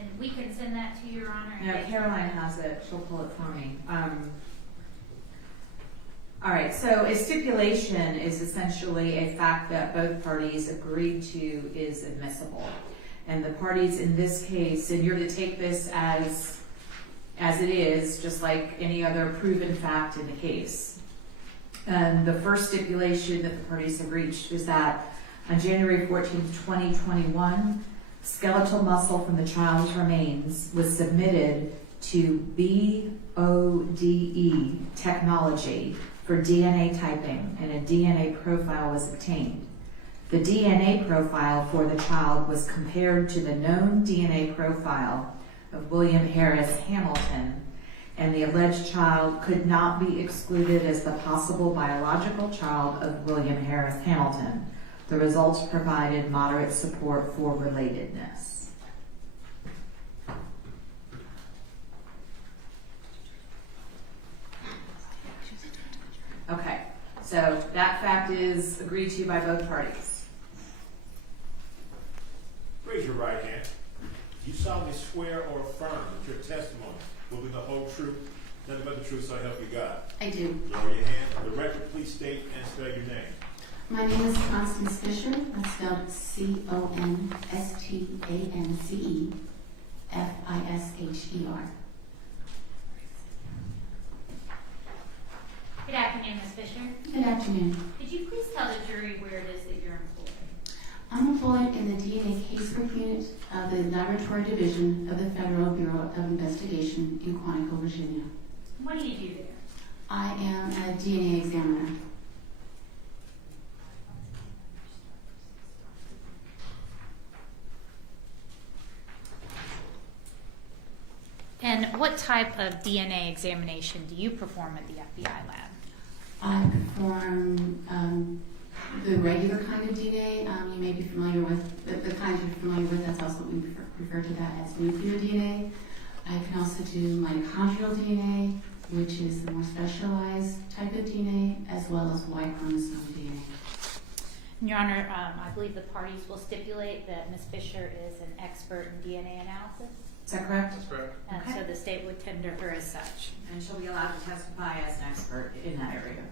And we can send that to Your Honor. No, Caroline has it. She'll pull it for me. All right, so a stipulation is essentially a fact that both parties agreed to is admissible. And the parties in this case, and you're to take this as it is, just like any other proven fact in the case. And the first stipulation that the parties have reached is that on January 14, 2021, skeletal muscle from the child's remains was submitted to BODE technology for DNA typing, and a DNA profile was obtained. The DNA profile for the child was compared to the known DNA profile of William Harris Hamilton, and the alleged child could not be excluded as the possible biological child of William Harris Hamilton. The results provided moderate support for relatedness. Okay, so that fact is agreed to by both parties. Raise your right hand. Do you solemnly swear or affirm that your testimony will be the whole truth, nothing but the truth, so help you God? I do. Lower your hand. For the record, please state and spell your name. My name is Constance Fisher. That's spelled CONSTANCEFISHER. Good afternoon, Ms. Fisher. Good afternoon. Could you please tell the jury where it is that you're employed? I'm employed in the DNA casework unit of the Laboratory Division of the Federal Bureau of Investigation in Quantico, Virginia. What do you do there? I am a DNA examiner. And what type of DNA examination do you perform at the FBI lab? I perform the regular kind of DNA. You may be familiar with the kind you're familiar with. That's also we refer to that as nuclear DNA. I can also do mitochondrial DNA, which is the more specialized type of DNA, as well as Y chromosome DNA. Your Honor, I believe the parties will stipulate that Ms. Fisher is an expert in DNA analysis. Is that correct? That's correct. And Okay. so the state would tender her as such. And she'll be allowed to testify as an expert in that area.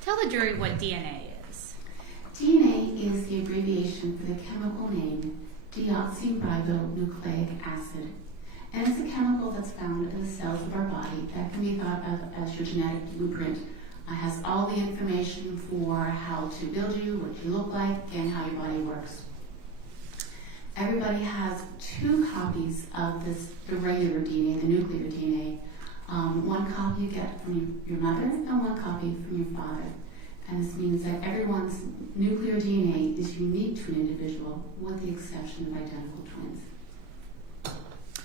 Tell the jury what DNA is. DNA is the abbreviation for the chemical name deoxyribonucleic acid. And it's a chemical that's found in the cells of our body that can be thought of as your genetic blueprint. It has all the information for how to build you, what you look like, and how your body works. Everybody has 2 copies of the regular DNA, the nuclear DNA. One copy you get from your mother and one copy from your father. And this means that everyone's nuclear DNA is unique to an individual with the exception of identical twins.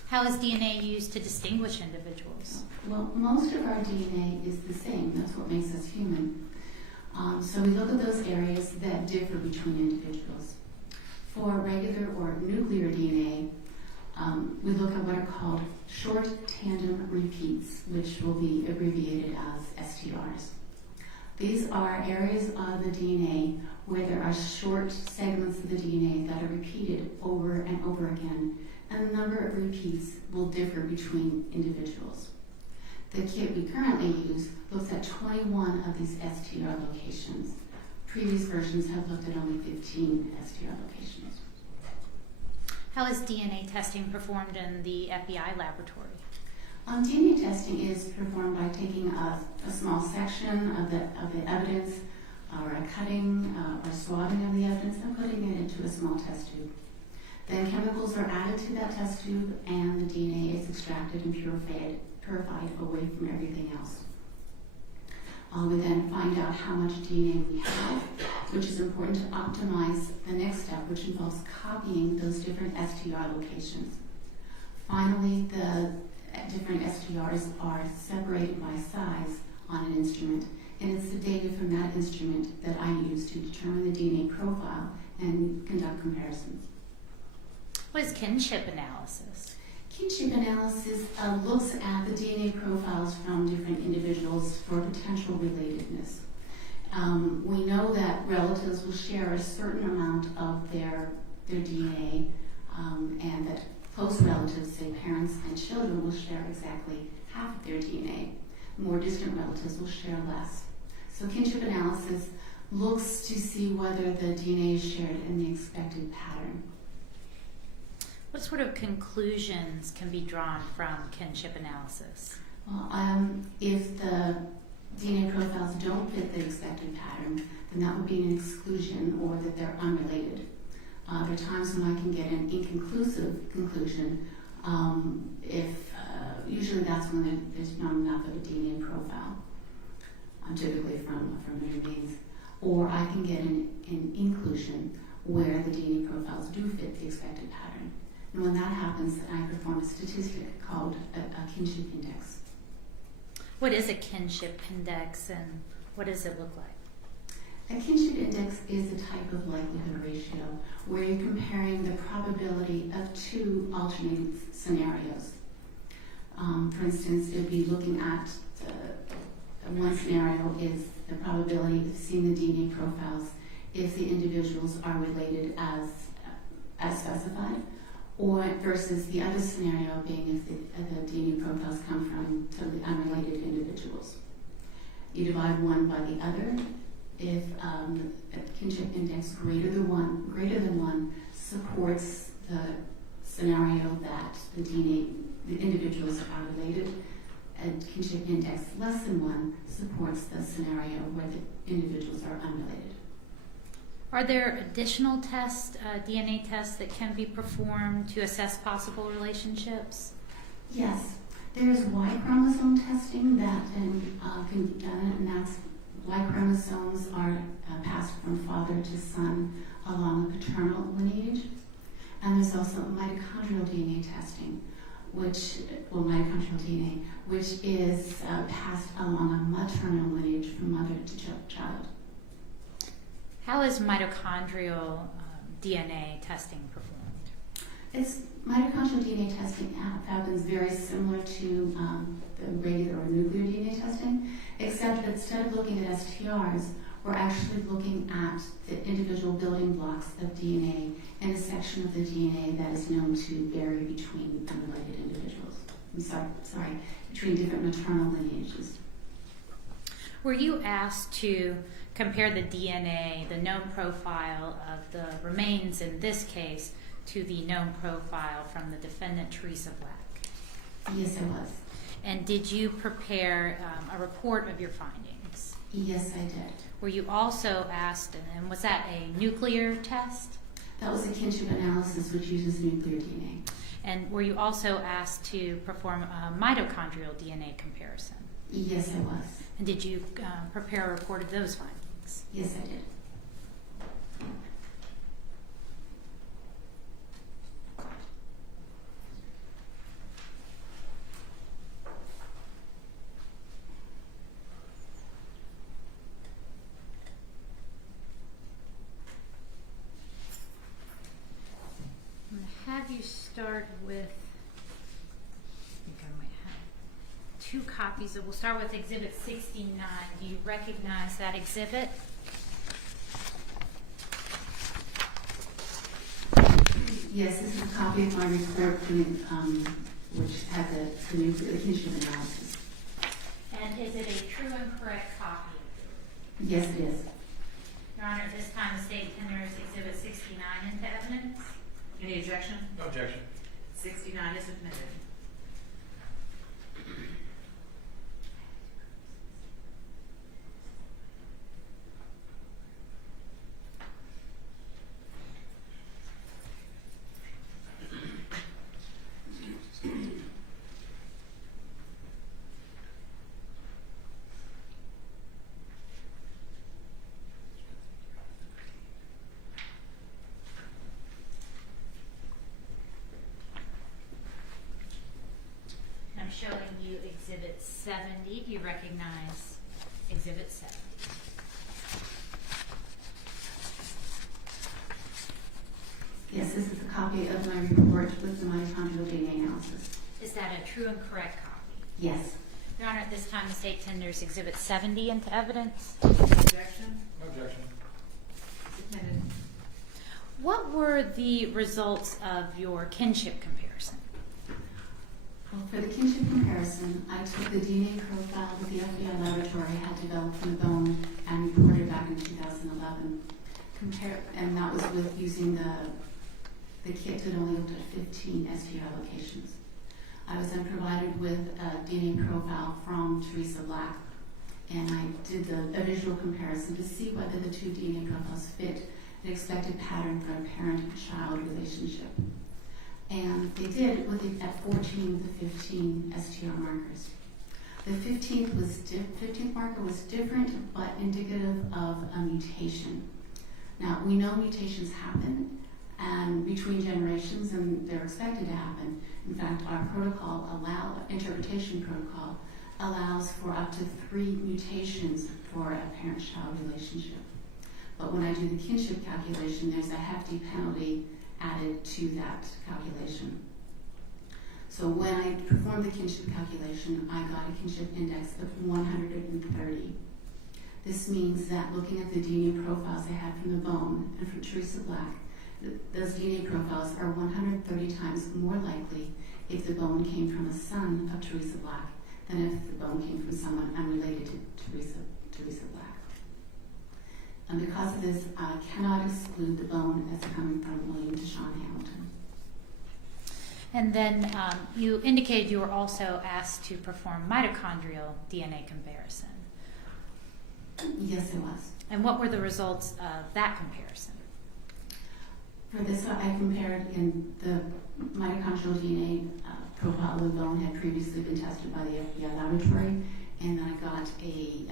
How is DNA used to distinguish individuals? Well, most of our DNA is the same. That's what makes us human. So we look at those areas that differ between individuals. For regular or nuclear DNA, we look at what are called short tandem repeats, which will be abbreviated as STRs. These are areas of the DNA where there are short segments of the DNA that are repeated over and over again, and the number of repeats will differ between individuals. The kit we currently use looks at 21 of these STR locations. Previous versions have looked at only 15 STR locations. How is DNA testing performed in the FBI laboratory? DNA testing is performed by taking a small section of the evidence, or a cutting or swabbing of the evidence, and putting it into a small test tube. Then chemicals are added to that test tube, and the DNA is extracted and purified away from everything else. We then find out how much DNA we have, which is important to optimize the next step, which involves copying those different STR locations. Finally, the different STRs are separated by size on an instrument, and it's the data from that instrument that I use to determine the DNA profile and conduct comparisons. What is kinship analysis? Kinship analysis looks at the DNA profiles from different individuals for potential relatedness. We know that relatives will share a certain amount of their DNA, and that close relatives, say parents and children, will share exactly half of their DNA. More distant relatives will share less. So kinship analysis looks to see whether the DNA is shared in the expected pattern. What sort of conclusions can be drawn from kinship analysis? Well, if the DNA profiles don't fit the expected pattern, then that would be an exclusion or that they're unrelated. There are times when I can get an inconclusive conclusion if usually that's when there's not enough of a DNA profile, typically from the remains. Or I can get an inclusion where the DNA profiles do fit the expected pattern. And when that happens, I perform a statistic called a kinship index. What is a kinship index and what does it look like? A kinship index is a type of likelihood ratio where you're comparing the probability of two alternating scenarios. For instance, it would be looking at one scenario is the probability of seeing the DNA profiles if the individuals are related as specified, or versus the other scenario being if the DNA profiles come from totally unrelated individuals. You divide one by the other. If a kinship index greater than one supports the scenario that the individuals are related, and kinship index less than 1 supports the scenario where the individuals are unrelated. Are there additional tests, DNA tests that can be performed to assess possible relationships? Yes, there's Y chromosome testing that can be done, and that's Y chromosomes are passed from father to son along a paternal lineage. And there's also mitochondrial DNA testing, which is passed along a maternal lineage from mother to child. How is mitochondrial DNA testing performed? Mitochondrial DNA testing happens very similar to the regular or nuclear DNA testing, except that instead of looking at STRs, we're actually looking at the individual building blocks of DNA and a section of the DNA that is known to vary between unrelated individuals. Between different maternal lineages. Were you asked to compare the DNA, the known profile of the remains in this case, to the known profile from the defendant, Teresa Black? Yes, I was. And did you prepare a report of your findings? Yes, I did. Were you also asked, and was that a nuclear test? That was a kinship analysis which uses nuclear DNA. And were you also asked to perform a mitochondrial DNA comparison? Yes, I was. And did you prepare a report of those findings? Yes, I did. I'm going to have you start with, I think I might have 2 copies. So we'll start with Exhibit 69. Do you recognize that exhibit? Yes, this is a copy of my report which has the nuclear kinship analysis. And is it a true and correct copy? Yes, it is. Your Honor, at this time the state tenders Exhibit 69 into evidence. Any objection? No objection. 69 is admitted. I'm showing you Exhibit 70. Do you recognize Exhibit 70? Yes, this is a copy of my report with the mitochondrial DNA analysis. Is that a true and correct copy? Yes. Your Honor, at this time, the state tenders Exhibit 70 into evidence. Objection? No objection. Submitted. What were the results of your kinship comparison? Well, for the kinship comparison, I took the DNA profile that the FBI laboratory had developed from the bone and reported back in 2011. And that was with using the kit that only looked at 15 STI locations. I was then provided with a DNA profile from Teresa Black, and I did a visual comparison to see whether the two DNA profiles fit an expected pattern for a parent-child relationship. And they did at 14 of the 15 STR markers. The 15th marker was different, but indicative of a mutation. Now, we know mutations happen between generations, and they're expected to happen. In fact, our interpretation protocol allows for up to 3 mutations for a parent-child relationship. But when I do the kinship calculation, there's a hefty penalty added to that calculation. So when I performed the kinship calculation, I got a kinship index of 130. This means that looking at the DNA profiles I had from the bone and from Teresa Black, those DNA profiles are 130 times more likely if the bone came from a son of Teresa Black than if the bone came from someone unrelated to Teresa Black. And because of this, I cannot exclude the bone as coming from William Deshaun Hamilton. And then you indicated you were also asked to perform mitochondrial DNA comparison. Yes, it was. And what were the results of that comparison? For this, I compared in the mitochondrial DNA profile of the bone had previously been tested by the FBI laboratory, and then I got a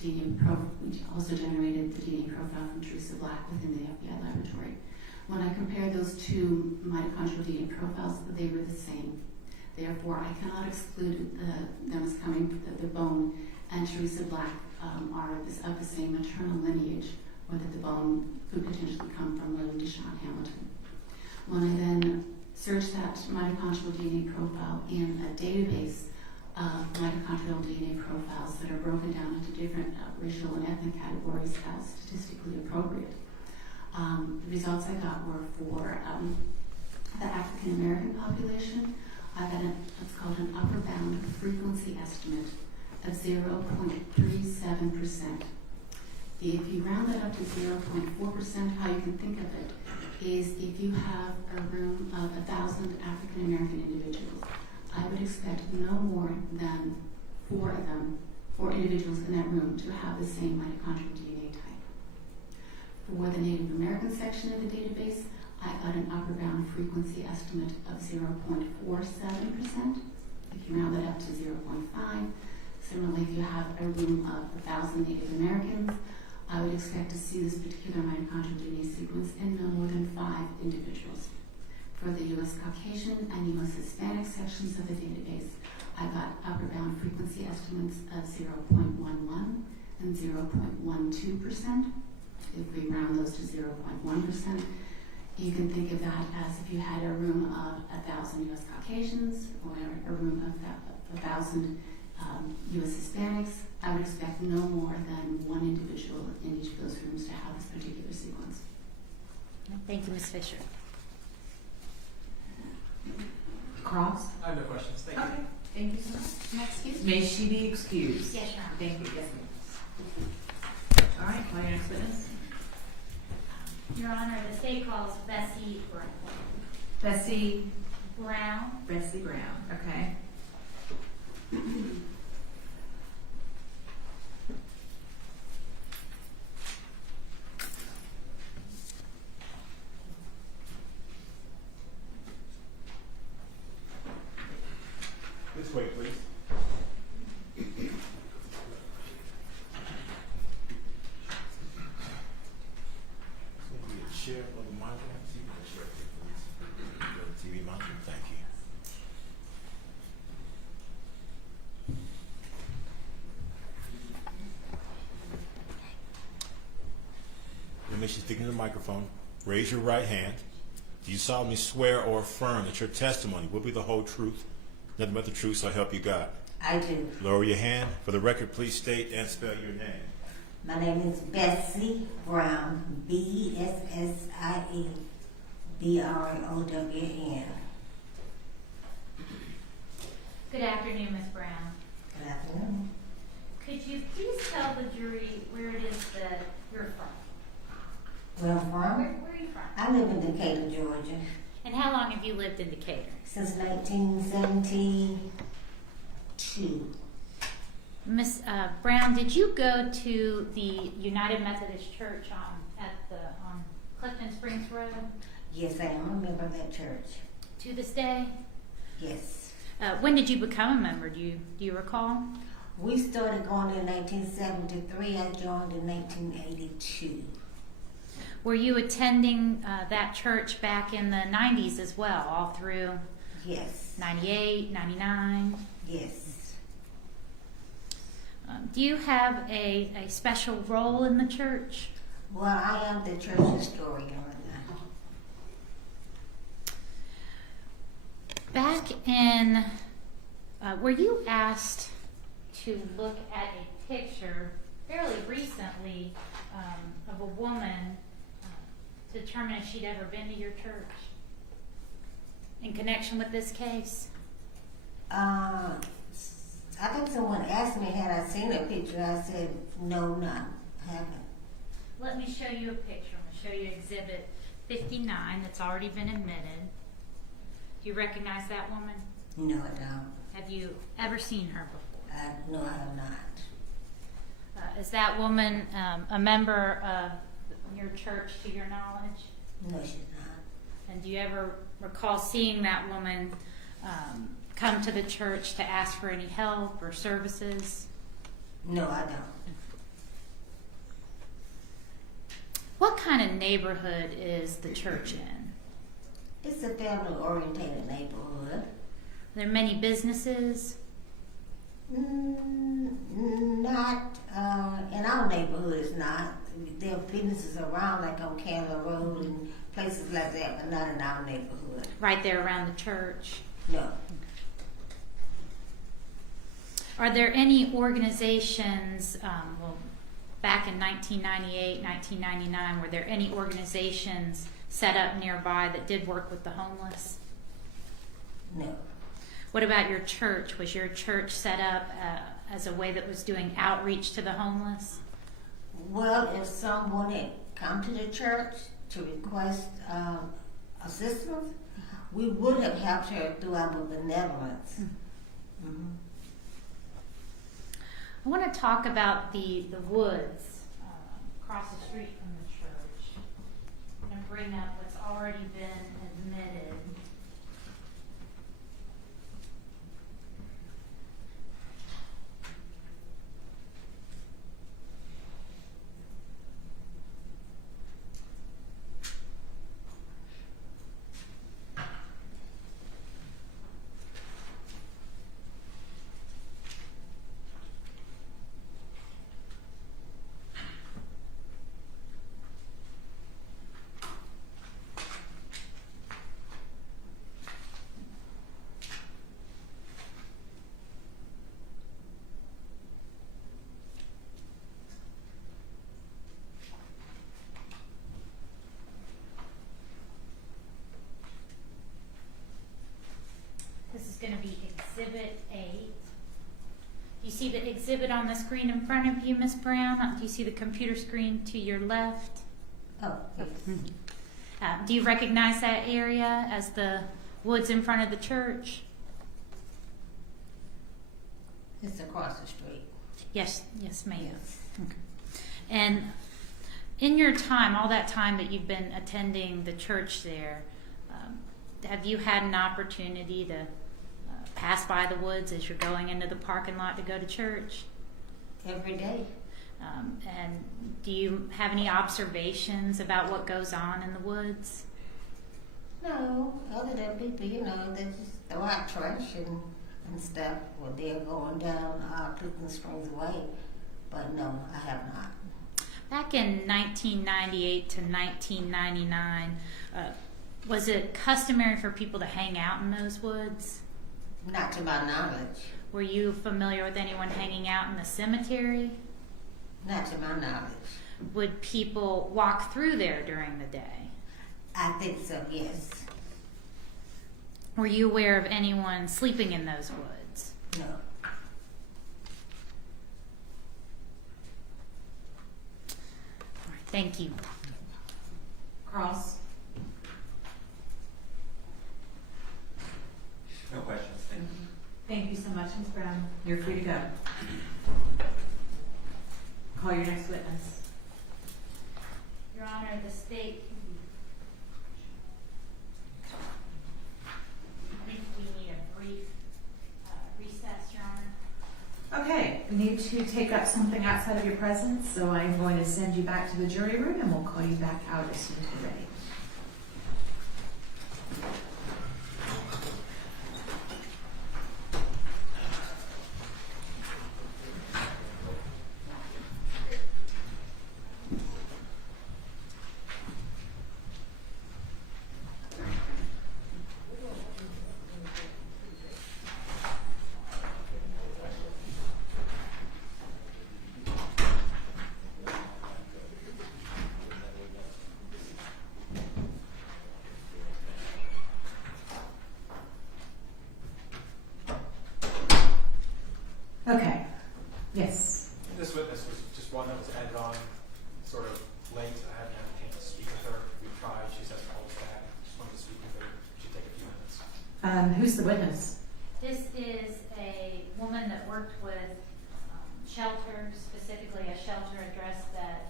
DNA profile, which also generated the DNA profile from Teresa Black within the FBI laboratory. When I compared those two mitochondrial DNA profiles, they were the same. Therefore, I cannot exclude them as coming from the bone and Teresa Black are of the same maternal lineage, or that the bone could potentially come from William Deshaun Hamilton. When I then searched that mitochondrial DNA profile in a database of mitochondrial DNA profiles that are broken down into different racial and ethnic categories as statistically appropriate, the results I got were for the African American population. I got what's called an upper bound frequency estimate of 0.37%. If you round that up to 0.4%, how you can think of it is if you have a room of 1,000 African American individuals, I would expect no more than 4 individuals in that room to have the same mitochondrial DNA type. For the Native American section of the database, I got an upper bound frequency estimate of 0.47%. If you round that up to 0.5, similarly, if you have a room of 1,000 Native Americans, I would expect to see this particular mitochondrial DNA sequence in no more than 5 individuals. For the U.S. Caucasian and U.S. Hispanic sections of the database, I got upper bound frequency estimates of 0.11 and 0.12%. If we round those to 0.1%, you can think of that as if you had a room of 1,000 U.S. Caucasians or a room of 1,000 U.S. Hispanics, I would expect no more than 1 individual in each of those rooms to have this particular sequence. Thank you, Ms. Fisher. Cross? I have no questions. Thank you. Okay, thank you so much. Next, excuse me. May she be excused? Yes, Your Honor. Thank you, yes, ma'am. All right, call your next witness. Your Honor, the state calls Bessie Bessie Brown. Bessie Brown, okay. This way, please. Share of the monitor. Share, please. TV monitor. Thank you. Make sure you stick in the microphone. Raise your right hand. Do you solemnly swear or affirm that your testimony will be the whole truth, nothing but the truth, so help you God? I do. Lower your hand. For the record, please state and spell your name. My name is Bessie Brown, BESSIE BROWN. Good afternoon, Ms. Brown. Good afternoon. Could you please tell the jury where it is that you're from? Where I'm from? Where are you from? I live in Decatur, Georgia, And how long have you lived in Decatur? since 1972. Miss Brown, did you go to the United Methodist Church on Clifton Springs Road? Yes, I am a member of that church. To this day? Yes. When did you become a member? Do you recall? We started going in 1973. I joined in 1982. Were you attending that church back in the 90s as well, all through Yes. 98, 99? Yes. Do you have a special role in the church? Well, I am the church historian right now. Back in, were you asked to look at a picture fairly recently of a woman to determine if she'd ever been to your church in connection with this case? I think someone asked me had I seen a picture. I said, no, haven't. Let me show you a picture. I'm going to show you Exhibit 59 that's already been admitted. Do you recognize that woman? No, I don't. Have you ever seen her before? No, I have not. Is that woman a member of your church to your knowledge? No, she's not. And do you ever recall seeing that woman come to the church to ask for any help or services? No, I don't. What kind of neighborhood is the church in? It's a family-oriented neighborhood. Are there many businesses? Not in our neighborhood. It's not. There are businesses around, like on Candler Road and places like that, but not in our neighborhood. Right there around the church? No. Are there any organizations, back in 1998, 1999, were there any organizations set up nearby that did work with the homeless? No. What about your church? Was your church set up as a way that was doing outreach to the homeless? Well, if someone had come to the church to request assistance, we would have helped her through our benevolence. Mm-hmm. I want to talk about the woods across the street from the church. I'm going to bring up what's already been admitted. This is going to be Exhibit 8. Do you see the exhibit on the screen in front of you, Ms. Brown? Do you see the computer screen to your left? Oh, yes. Do you recognize that area as the woods in front of the church? It's across the street. Yes, ma'am. Yes. Okay. And in your time, all that time that you've been attending the church there, have you had an opportunity to pass by the woods as you're going into the parking lot to go to church? Every day. And do you have any observations about what goes on in the woods? No, other than people, they just throw out trash and stuff when they're going down Clifton Springs Way. But no, I have not. Back in 1998 to 1999, was it customary for people to hang out in those woods? Not to my knowledge. Were you familiar with anyone hanging out in the cemetery? Not to my knowledge. Would people walk through there during the day? I think so, yes. Were you aware of anyone sleeping in those woods? No. All right, thank you. Cross. No questions, thank you. Thank you so much, Ms. Brown. You're free to go. Call your next witness. Your Honor, the state. I think we need a brief recess, Your Honor. Okay, we need to take up something outside of your presence, so I'm going to send you back to the jury room and we'll call you back out as soon as you're ready. Okay, yes. This witness was just one that was added on sort of late. I haven't had a chance to speak with her. We've tried. She says call us back. Just wanted to speak with her. She'd take a few minutes. Who's the witness? This is a woman that worked with shelter, specifically a shelter address that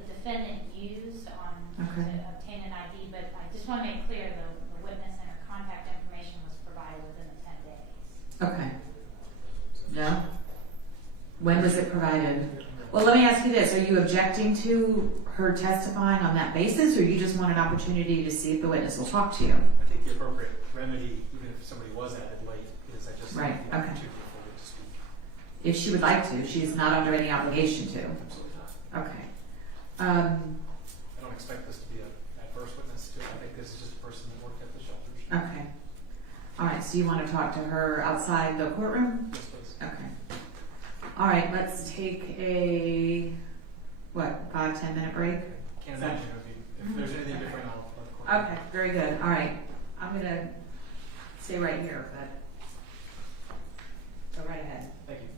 the defendant used on to obtain an ID, but I just want to make clear the witness and her contact information was provided within the 10 days. Okay. No? When was it provided? Well, let me ask you this. Are you objecting to her testifying on that basis, or you just want an opportunity to see if the witness will talk to you? I think the appropriate remedy, even if somebody was added late, is I just Right, need the okay. opportunity for her to speak. If she would like to. She's not under any obligation to. Absolutely not. Okay. I don't expect this to be an adverse witness to it. I think this is just a person that worked at the shelters. Okay. All right, so you want to talk to her outside the courtroom? Yes, please. Okay. All right, let's take a, 5-10 minute break? Can't imagine it would be, if there's anything different, I'll let the court know. Okay, very good. All right. I'm going to stay right here, but go right ahead. Thank you.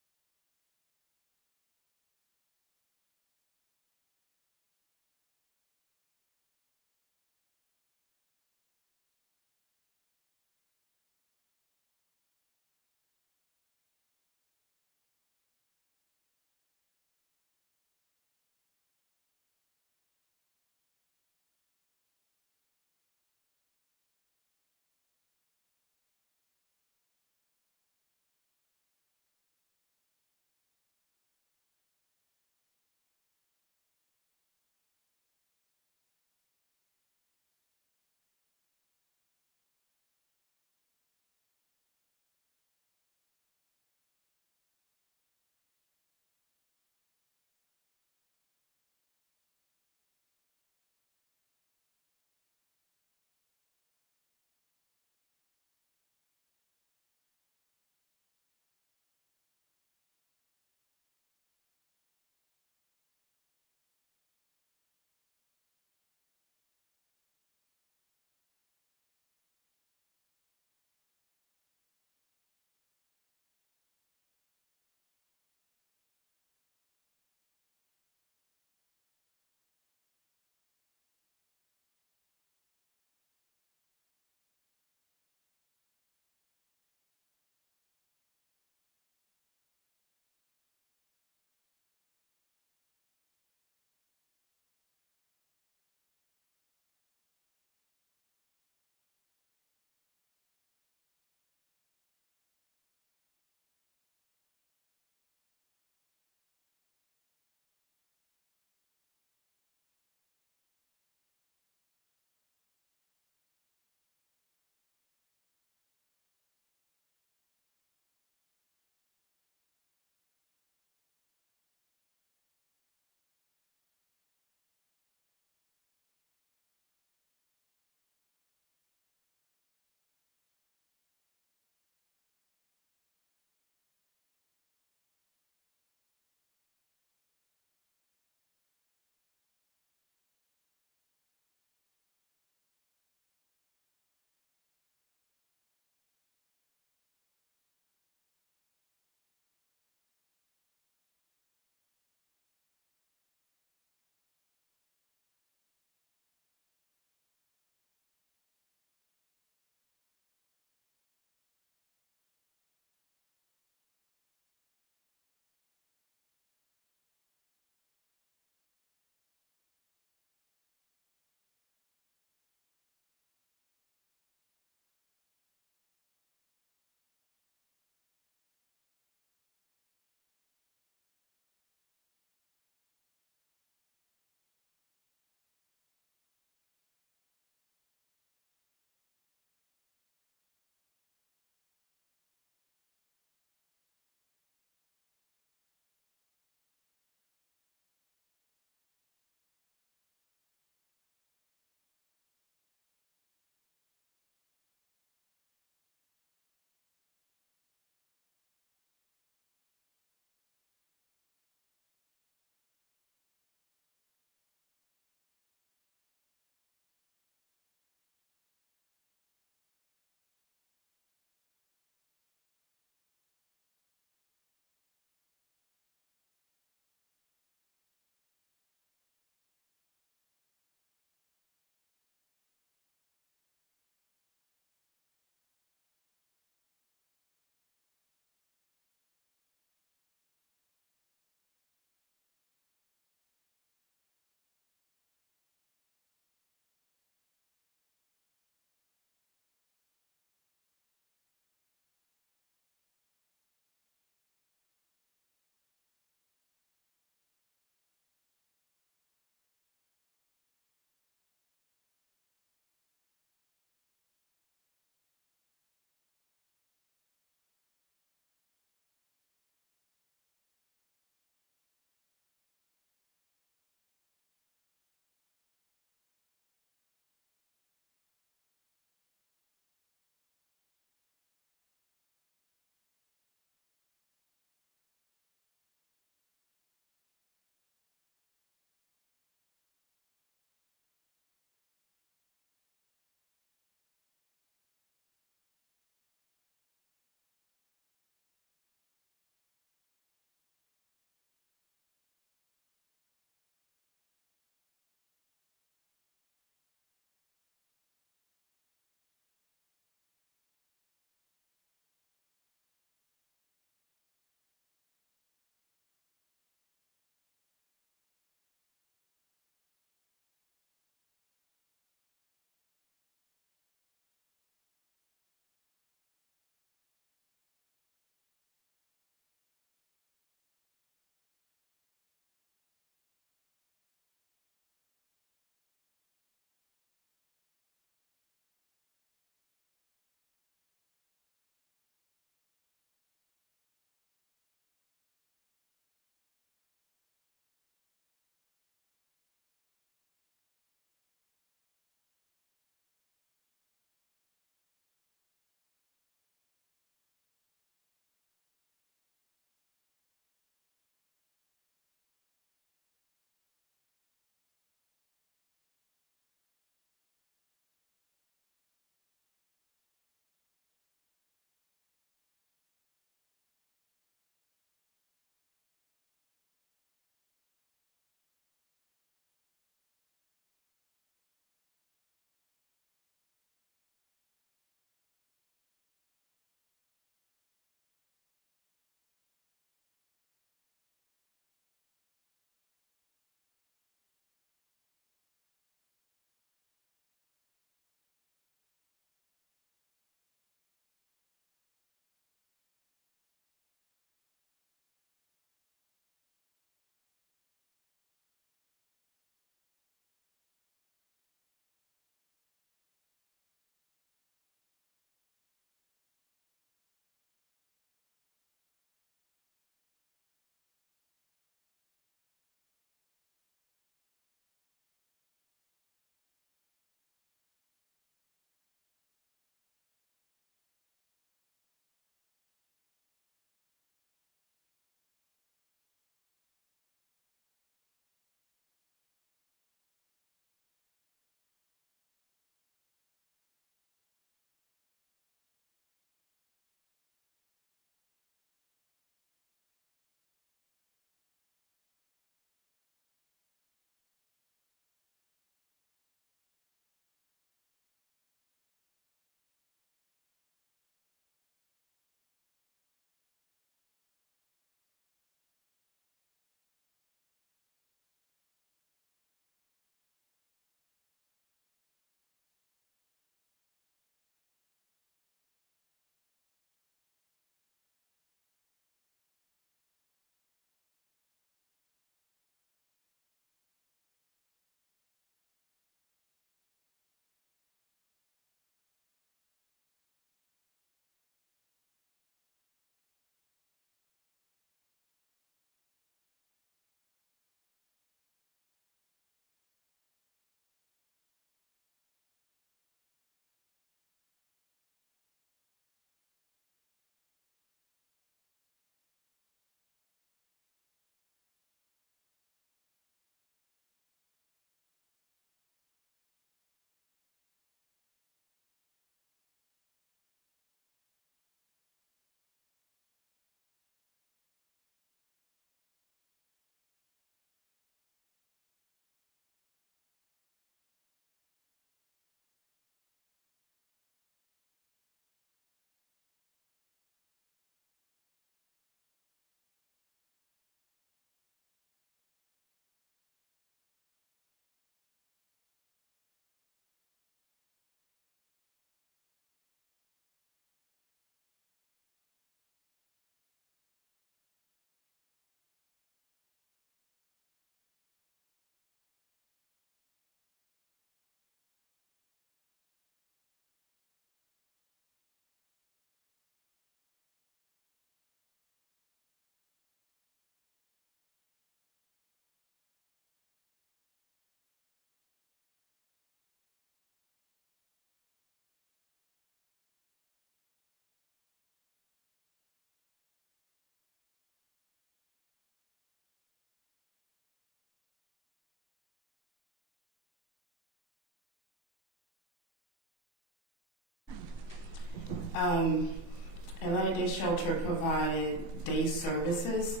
Atlanta Day Shelter provided day services,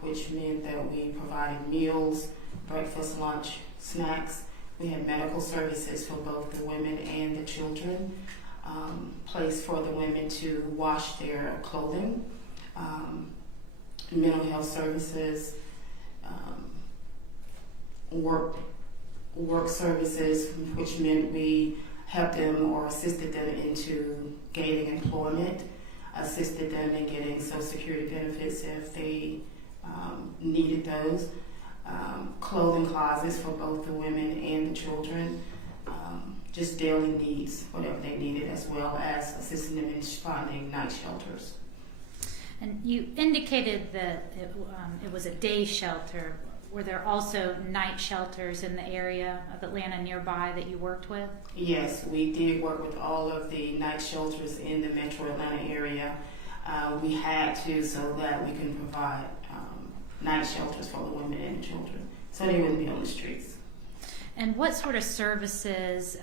which meant that we provided meals, breakfast, lunch, snacks. We had medical services for both the women and the children, place for the women to wash their clothing, mental health services, work services, which meant we helped them or assisted them into gaining employment, assisted them in getting Social Security benefits if they needed those, clothing closets for both the women and the children, just daily needs, whatever they needed, as well as assisting them in finding night shelters. And you indicated that it was a day shelter. Were there also night shelters in the area of Atlanta nearby that you worked with? Yes, we did work with all of the night shelters in the metro Atlanta area. We had to so that we can provide night shelters for the women and the children, so they wouldn't be on the streets. And what sort of services,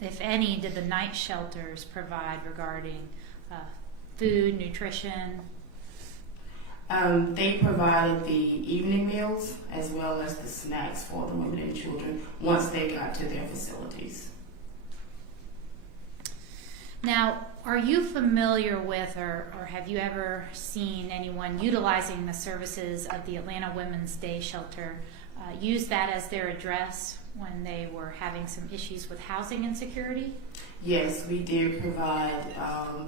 if any, did the night shelters provide regarding food, nutrition? They provided the evening meals as well as the snacks for the women and children once they got to their facilities. Now, are you familiar with or have you ever seen anyone utilizing the services of the Atlanta Women's Day Shelter use that as their address when they were having some issues with housing insecurity? Yes, we did provide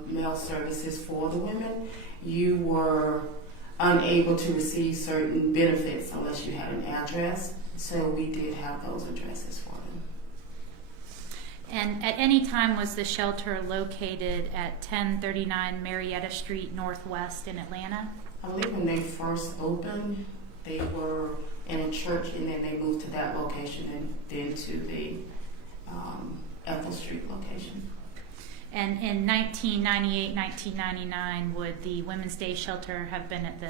mail services for the women. You were unable to receive certain benefits unless you had an address, so we did have those addresses for them. And at any time was the shelter located at 1039 Marietta Street Northwest in Atlanta? I believe when they first opened, they were in a church and then they moved to that location and then to the Ethel Street location. And in 1998, 1999, would the Women's Day Shelter have been at the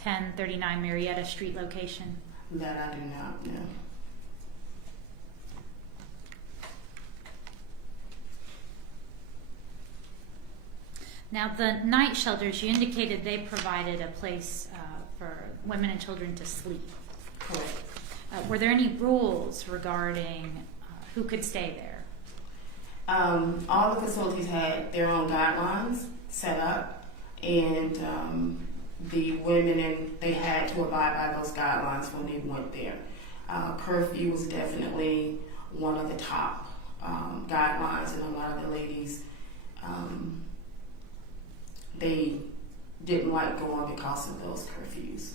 1039 Marietta Street location? That I do not know. Now, the night shelters, you indicated they provided a place for women and children to sleep. Correct. Were there any rules regarding who could stay there? All the facilities had their own guidelines set up, and the women, they had to abide by those guidelines when they went there. Curfew was definitely one of the top guidelines, and a lot of the ladies, they didn't like going because of those curfews.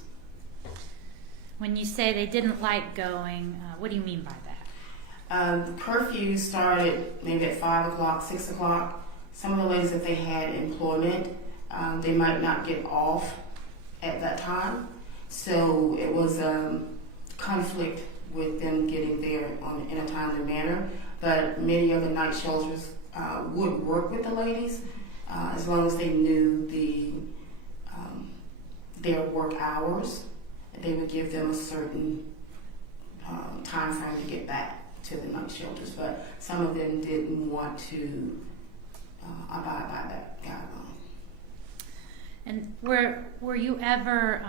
When you say they didn't like going, what do you mean by that? The curfew started maybe at 5 o'clock, 6 o'clock. Some of the ladies, if they had employment, they might not get off at that time. So it was a conflict with them getting there in a timely manner. But many of the night shelters would work with the ladies as long as they knew their work hours. They would give them a certain time frame to get back to the night shelters, but some of them didn't want to abide by that guideline. And were you ever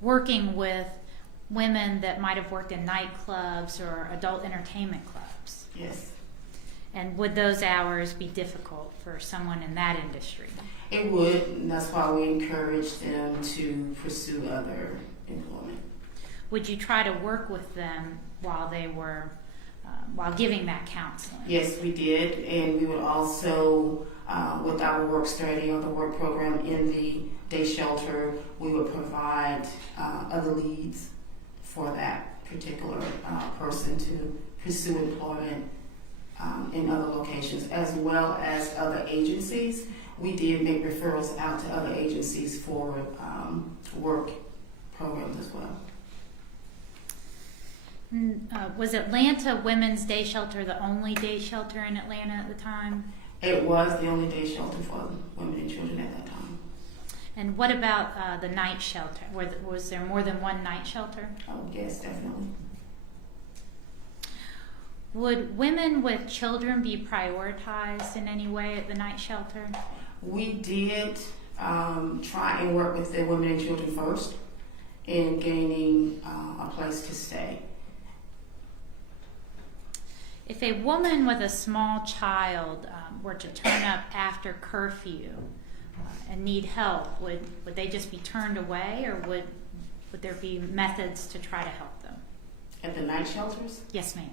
working with women that might have worked in nightclubs or adult entertainment clubs? Yes. And would those hours be difficult for someone in that industry? It would, and that's why we encourage them to pursue other employment. Would you try to work with them while they were, while giving that counseling? Yes, we did, and we would also, with our work study or the work program in the day shelter, we would provide other leads for that particular person to pursue employment in other locations, as well as other agencies. We did make referrals out to other agencies for work programs as well. Was Atlanta Women's Day Shelter the only day shelter in Atlanta at the time? It was the only day shelter for women and children at that time. And what about the night shelter? Was there more than one night shelter? Oh, yes, definitely. Would women with children be prioritized in any way at the night shelter? We did try and work with the women and children first in gaining a place to stay. If a woman with a small child were to turn up after curfew and need help, would they just be turned away, or would there be methods to try to help them? At the night shelters? Yes, ma'am.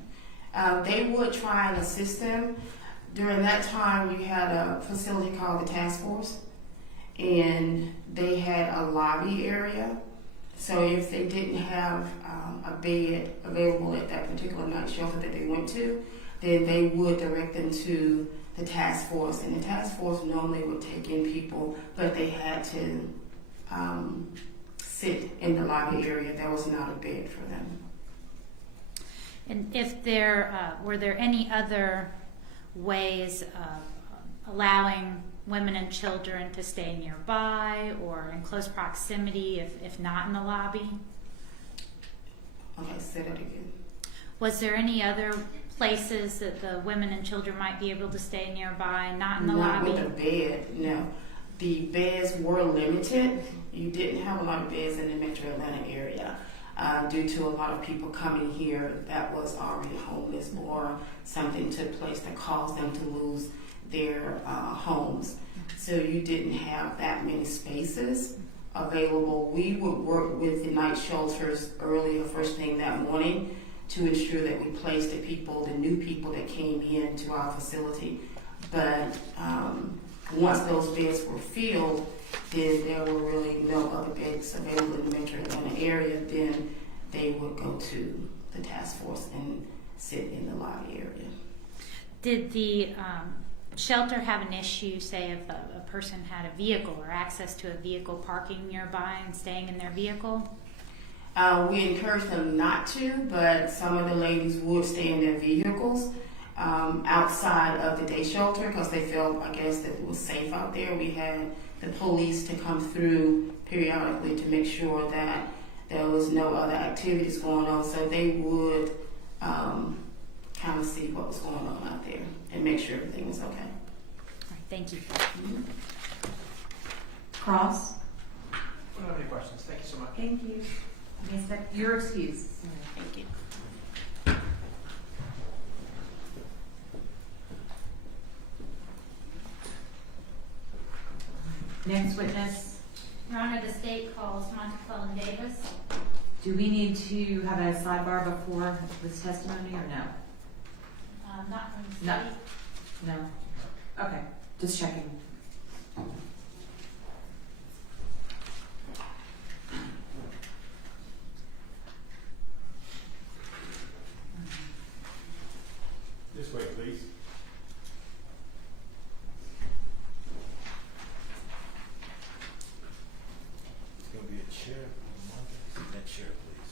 They would try and assist them. During that time, you had a facility called the Task Force, and they had a lobby area. So if they didn't have a bed available at that particular night shelter that they went to, then they would direct them to the task force. And the task force normally would take in people, but they had to sit in the lobby area. There was not a bed for them. And if were there any other ways of allowing women and children to stay nearby or in close proximity if not in the lobby? Okay, say that again. Was there any other places that the women and children might be able to stay nearby, not in the Not lobby? with a bed, no. The beds were limited. You didn't have a lot of beds in the metro Atlanta area due to a lot of people coming here that was already homeless or something took place that caused them to lose their homes. So you didn't have that many spaces available. We would work with the night shelters earlier, first thing that morning, to ensure that we placed the new people that came into our facility. But once those beds were filled, then there were really no other beds available in the metro Atlanta area. Then they would go to the task force and sit in the lobby area. Did the shelter have an issue, say if a person had a vehicle or access to a vehicle, parking nearby and staying in their vehicle? We encouraged them not to, but some of the ladies would stay in their vehicles outside of the day shelter because they felt, I guess, that it was safe out there. We had the police to come through periodically to make sure that there was no other activities going on, so they would kind of see what was going on out there and make sure everything was okay. All right, thank you. Cross? I don't have any questions. Thank you so much. Thank you. You're excused. Thank you. Next witness. Your Honor, the state calls Montefiore Davis. Do we need to have a sidebar before this testimony or no? Not from the No. state. No. Okay, just checking. This way, please. It's going to be a chair. That chair, please.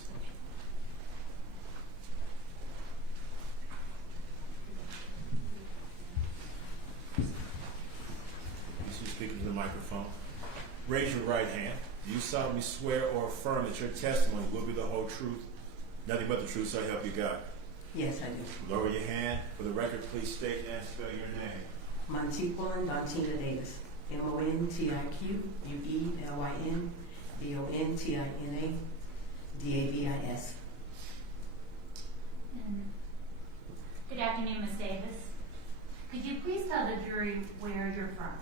You should speak into the microphone. Raise your right hand. Do you solemnly swear or affirm that your testimony will be the whole truth, nothing but the truth, so help you God? Yes, I do. Lower your hand. For the record, please state and spell your name. Montefiore Dontina Davis. MONTIQUELYN BONTINA DAVIS. Good afternoon, Ms. Davis. Could you please tell the jury where you're from?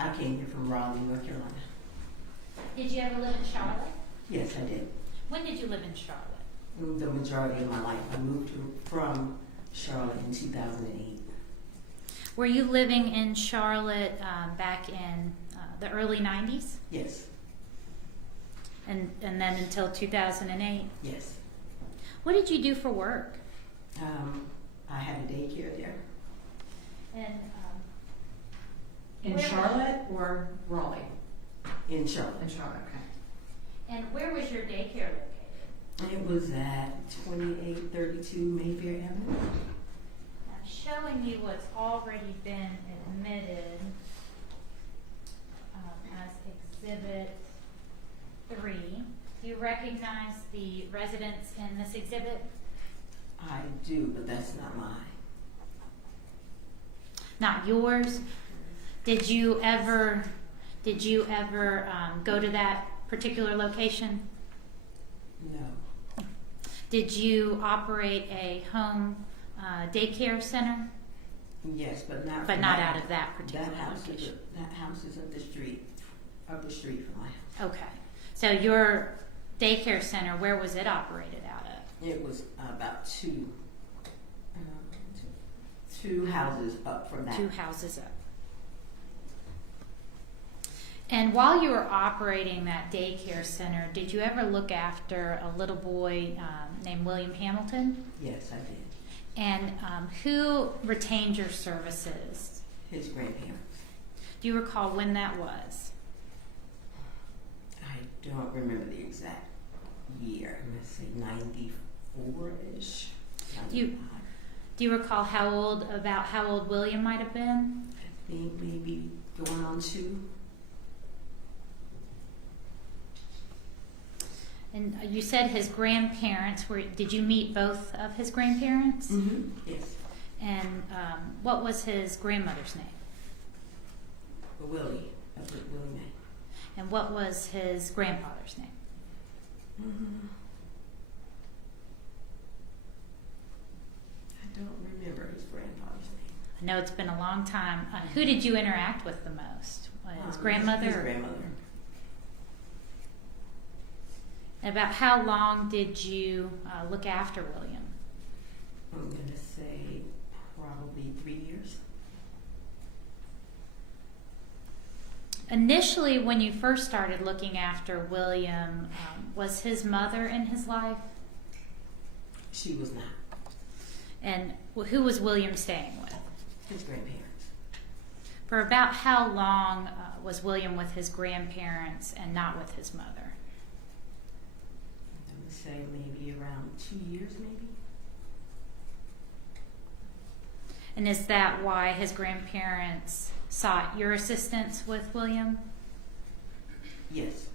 I came here from Raleigh, North Carolina. Did you ever live in Charlotte? Yes, I did. When did you live in Charlotte? The majority of my life. I moved from Charlotte in 2008. Were you living in Charlotte back in the early 90s? Yes. And then until 2008? Yes. What did you do for work? I had a daycare there. And In Charlotte or Raleigh? In Charlotte. In Charlotte, okay. And where was your daycare located? It was at 2832 Mayfair Avenue. Now, showing you what's already been admitted as Exhibit 3. Do you recognize the residents in this exhibit? I do, but that's not mine. Not yours? Did you ever go to that particular location? No. Did you operate a home daycare center? Yes, but not. But not out of that particular location. That house is up the street from my house. Okay. So your daycare center, where was it operated out of? It was about two houses up from that. 2 houses up. And while you were operating that daycare center, did you ever look after a little boy named William Hamilton? Yes, I did. And who retained your services? His grandparents. Do you recall when that was? I don't remember the exact year. Let's say 94-ish. Do you recall how old William might have been? I think maybe going on 2. And you said his grandparents did you meet both of his grandparents? Mm-hmm. Yes. And what was his grandmother's name? Willie May. And what was his grandfather's name? Mm-hmm. I don't remember his grandfather's name. I know it's been a long time. Who did you interact with the most? His grandmother? His grandmother. And about how long did you look after William? I'm going to say probably 3 years. Initially, when you first started looking after William, was his mother in his life? She was not. And who was William staying with? His grandparents. For about how long was William with his grandparents and not with his mother? I would say maybe around 2 years, maybe. And is that why his grandparents sought your assistance with William? Yes.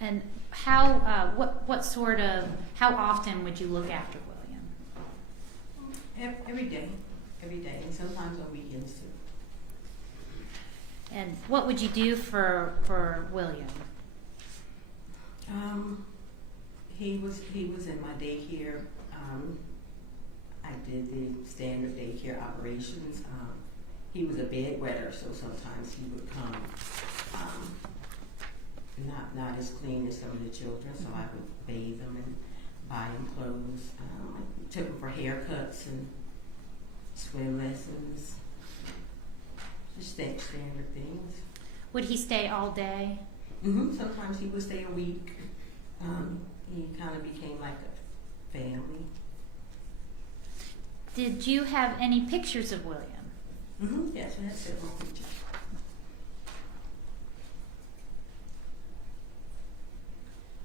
And how often would you look after William? Every day, and sometimes on weekends too. And what would you do for William? He was in my daycare. I did the standard daycare operations. He was a bedwetter, so sometimes he would come not as clean as some of the children, so I would bathe them and buy him clothes. I took him for haircuts and swim lessons, just standard things. Would he stay all day? Mm-hmm. Sometimes he would stay a week. He kind of became like a family. Did you have any pictures of William? Mm-hmm. Yes, we had several pictures.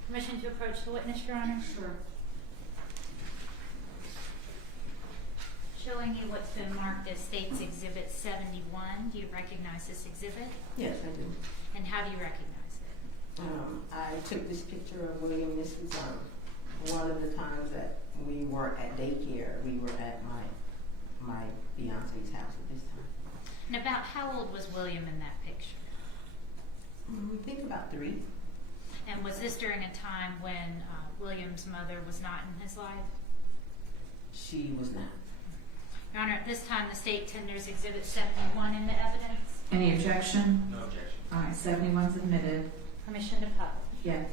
Permission to approach the witness, Your Honor? Sure. Showing you what's been marked as State's Exhibit 71. Do you recognize this exhibit? Yes, I do. And how do you recognize it? I took this picture of William. This was one of the times that we were at daycare. We were at my fiance's house at this time. And about how old was William in that picture? I think about 3. And was this during a time when William's mother was not in his life? She was not. Your Honor, at this time the State tenders Exhibit 71 into evidence. Any objection? No objection. All right, 71's admitted. Permission to publish. Yes.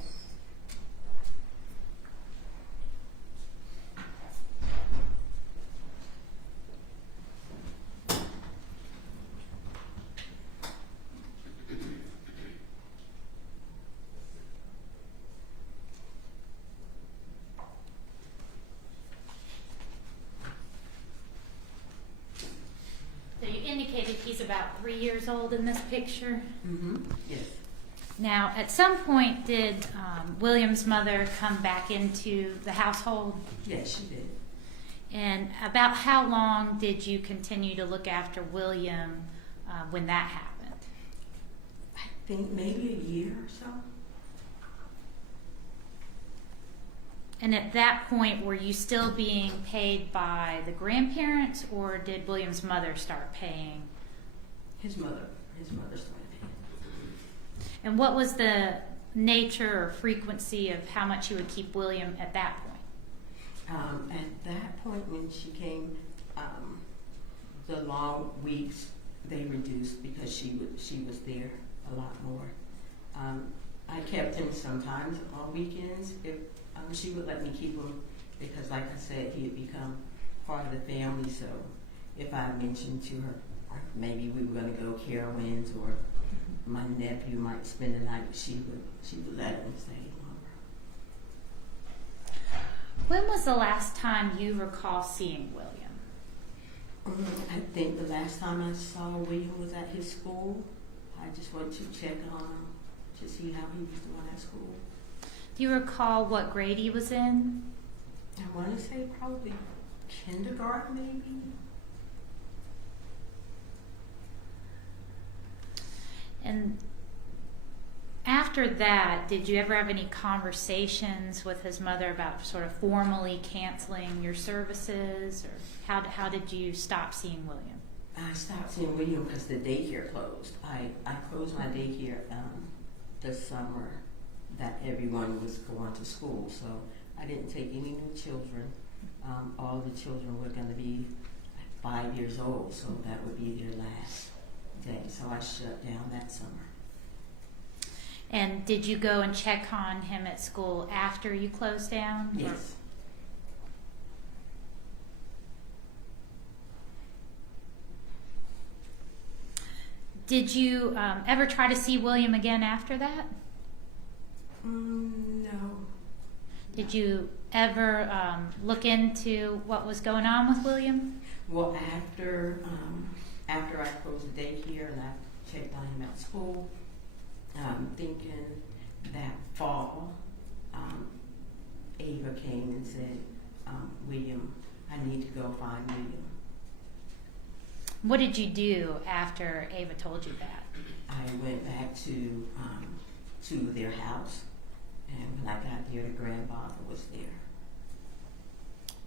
So you indicated he's about 3 years old in this picture. Mm-hmm. Yes. Now, at some point, did William's mother come back into the household? Yes, she did. And about how long did you continue to look after William when that happened? I think maybe a year or so. And at that point, were you still being paid by the grandparents, or did William's mother start paying? His mother started paying. And what was the nature or frequency of how much you would keep William at that point? At that point, when she came, the long weeks they reduced because she was there a lot more. I kept him sometimes on weekends if she would let me keep him, because, like I said, he had become part of the family. So if I mentioned to her maybe we were going to go Carowinds or my nephew might spend the night, she would let him stay longer. When was the last time you recall seeing William? I think the last time I saw William was at his school. I just went to check on him to see how he was doing at school. Do you recall what grade he was in? I want to say probably kindergarten, maybe. And after that, did you ever have any conversations with his mother about sort of formally canceling your services, or how did you stop seeing William? I stopped seeing William because the daycare closed. I closed my daycare the summer that everyone was going to school, so I didn't take any new children. All the children were going to be 5 years old, so that would be their last day. So I shut down that summer. And did you go and check on him at school after you closed down? Yes. Did you ever try to see William again after that? No. Did you ever look into what was going on with William? Well, after I closed the daycare and I checked on him at school, thinking that fall, Ava came and said, William, I need to go find William. What did you do after Ava told you that? I went back to their house, and when I got there, the grandfather was there.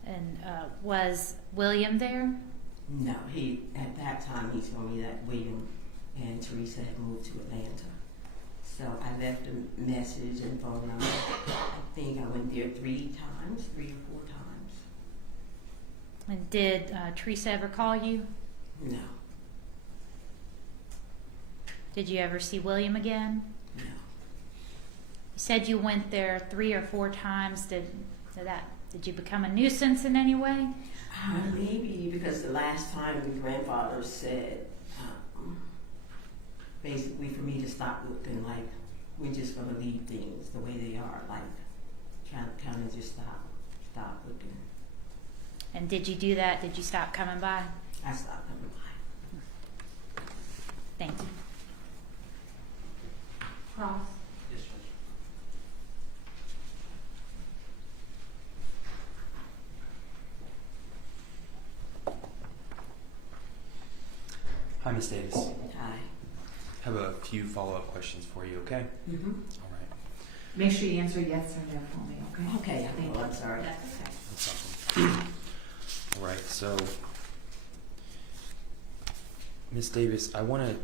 And was William there? No, at that time he told me that William and Teresa had moved to Atlanta. So I left a message and phone number. I think I went there 3 or 4 times. And did Teresa ever call you? No. Did you ever see William again? No. You said you went there 3 or 4 times. Did you become a nuisance in any way? Maybe because the last time the grandfather said, basically for me to stop looking like we're just going to leave things the way they are, like kind of just stop looking. And did you do that? Did you stop coming by? I stopped coming by. Thank you. Cross. Yes, Judge. Hi, Ms. Davis. Hi. I have a few follow-up questions for you, okay? Mm-hmm. All right. Make sure you answer yes or no for me, okay? Okay, Thank well, you. I'm sorry. That's okay. No problem. All right, so, Ms. Davis, I want to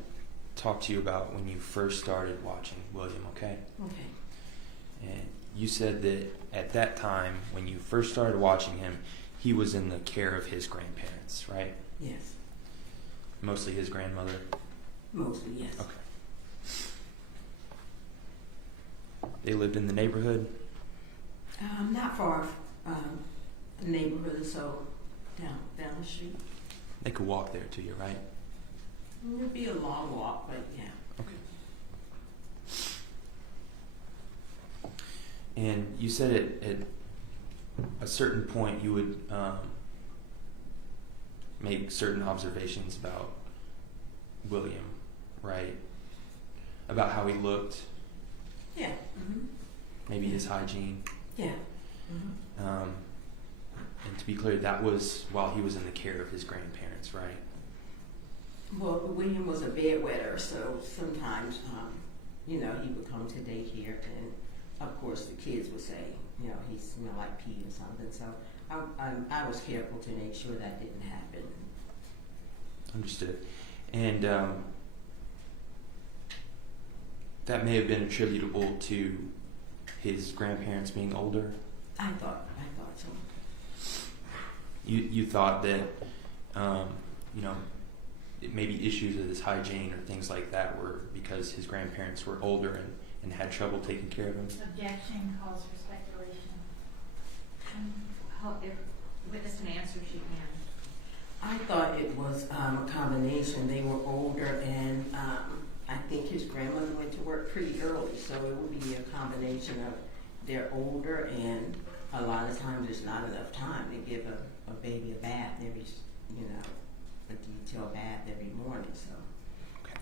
talk to you about when you first started watching William, okay? Okay. And you said that at that time, when you first started watching him, he was in the care of his grandparents, right? Yes. Mostly his grandmother? Mostly, yes. Okay. They lived in the neighborhood? Not far the neighborhood, so down the street. They could walk there to you, right? It would be a long walk, but yeah. Okay. And you said at a certain point you would make certain observations about William, right? About how he looked. Yeah. Mm-hmm. Maybe his hygiene. Yeah. Mm-hmm. And to be clear, that was while he was in the care of his grandparents, right? Well, William was a bedwetter, so sometimes, he would come to daycare and of course, the kids would say, you know, he smelled like pee or something. So I was careful to make sure that didn't happen. Understood. And that may have been attributable to his grandparents being older. I thought so. You thought that you know, maybe issues with his hygiene or things like that were because his grandparents were older and had trouble taking care of him. Objection calls for speculation. If witness can answer, she can. I thought it was a combination. They were older, and I think his grandmother went to work pretty early, so it would be a combination of they're older, and a lot of times there's not enough time to give a baby a bath every, you know, a detailed bath every morning. So. Okay.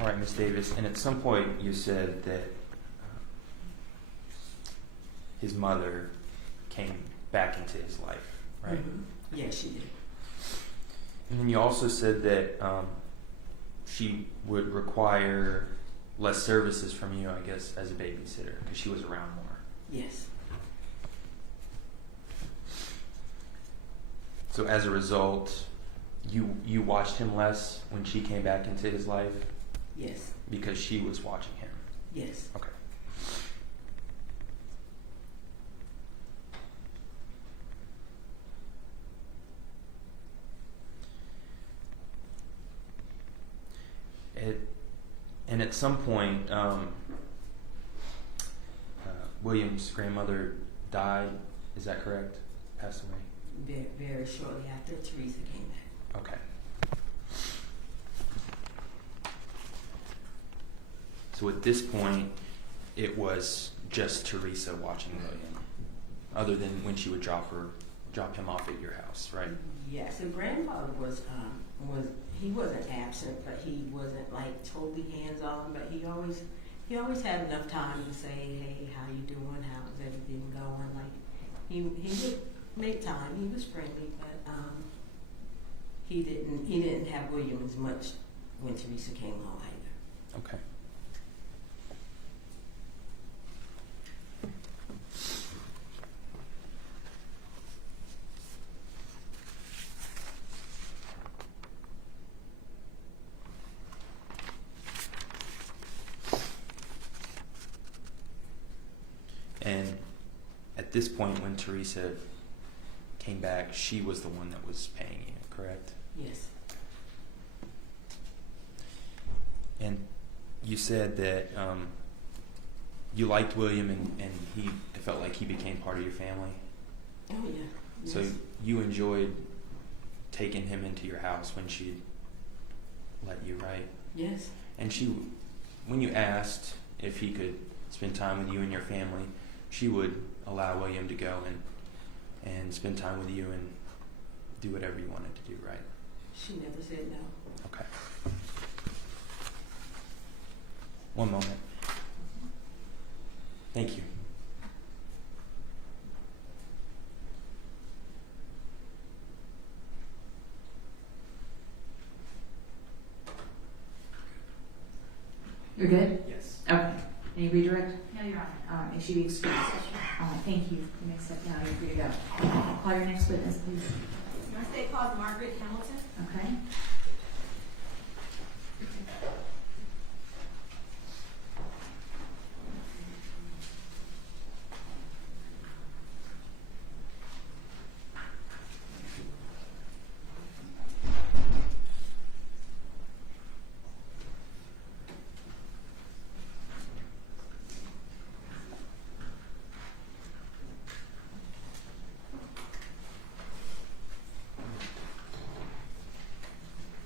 All right, Ms. Davis. And at some point you said that his mother came back into his life, right? Mm-hmm. Yeah, she did. And then you also said that she would require less services from you, I guess, as a babysitter, because she was around more. Yes. So as a result, you watched him less when she came back into his life? Yes. Because she was watching him? Yes. Okay. And at some point, William's grandmother died. Is that correct? Passed away? Very, very shortly after Teresa came back. Okay. So at this point, it was just Teresa watching William, other than when she would drop him off at your house, right? Yes, and grandfather was he wasn't absent, but he wasn't like totally hands on. But he always had enough time to say, hey, how you doing? How's everything going? Like he would make time. He was friendly, but he didn't have William as much when Teresa came home either. Okay. And at this point, when Teresa came back, she was the one that was paying you, correct? Yes. And you said that you liked William and he felt like he became part of your family? Oh, yeah. Yes. So you enjoyed taking him into your house when she'd let you, right? Yes. And when you asked if he could spend time with you and your family, she would allow William to go and spend time with you and do whatever you wanted to do, right? She never said no. Okay. One moment. Thank you. You're good? Yes. Okay. Any redirect? No, Your Honor. All right, make sure you excuse. All right, thank you. You may sit down. You're free to go. Call your next witness, please. Your state calls Margaret Hamilton. Okay.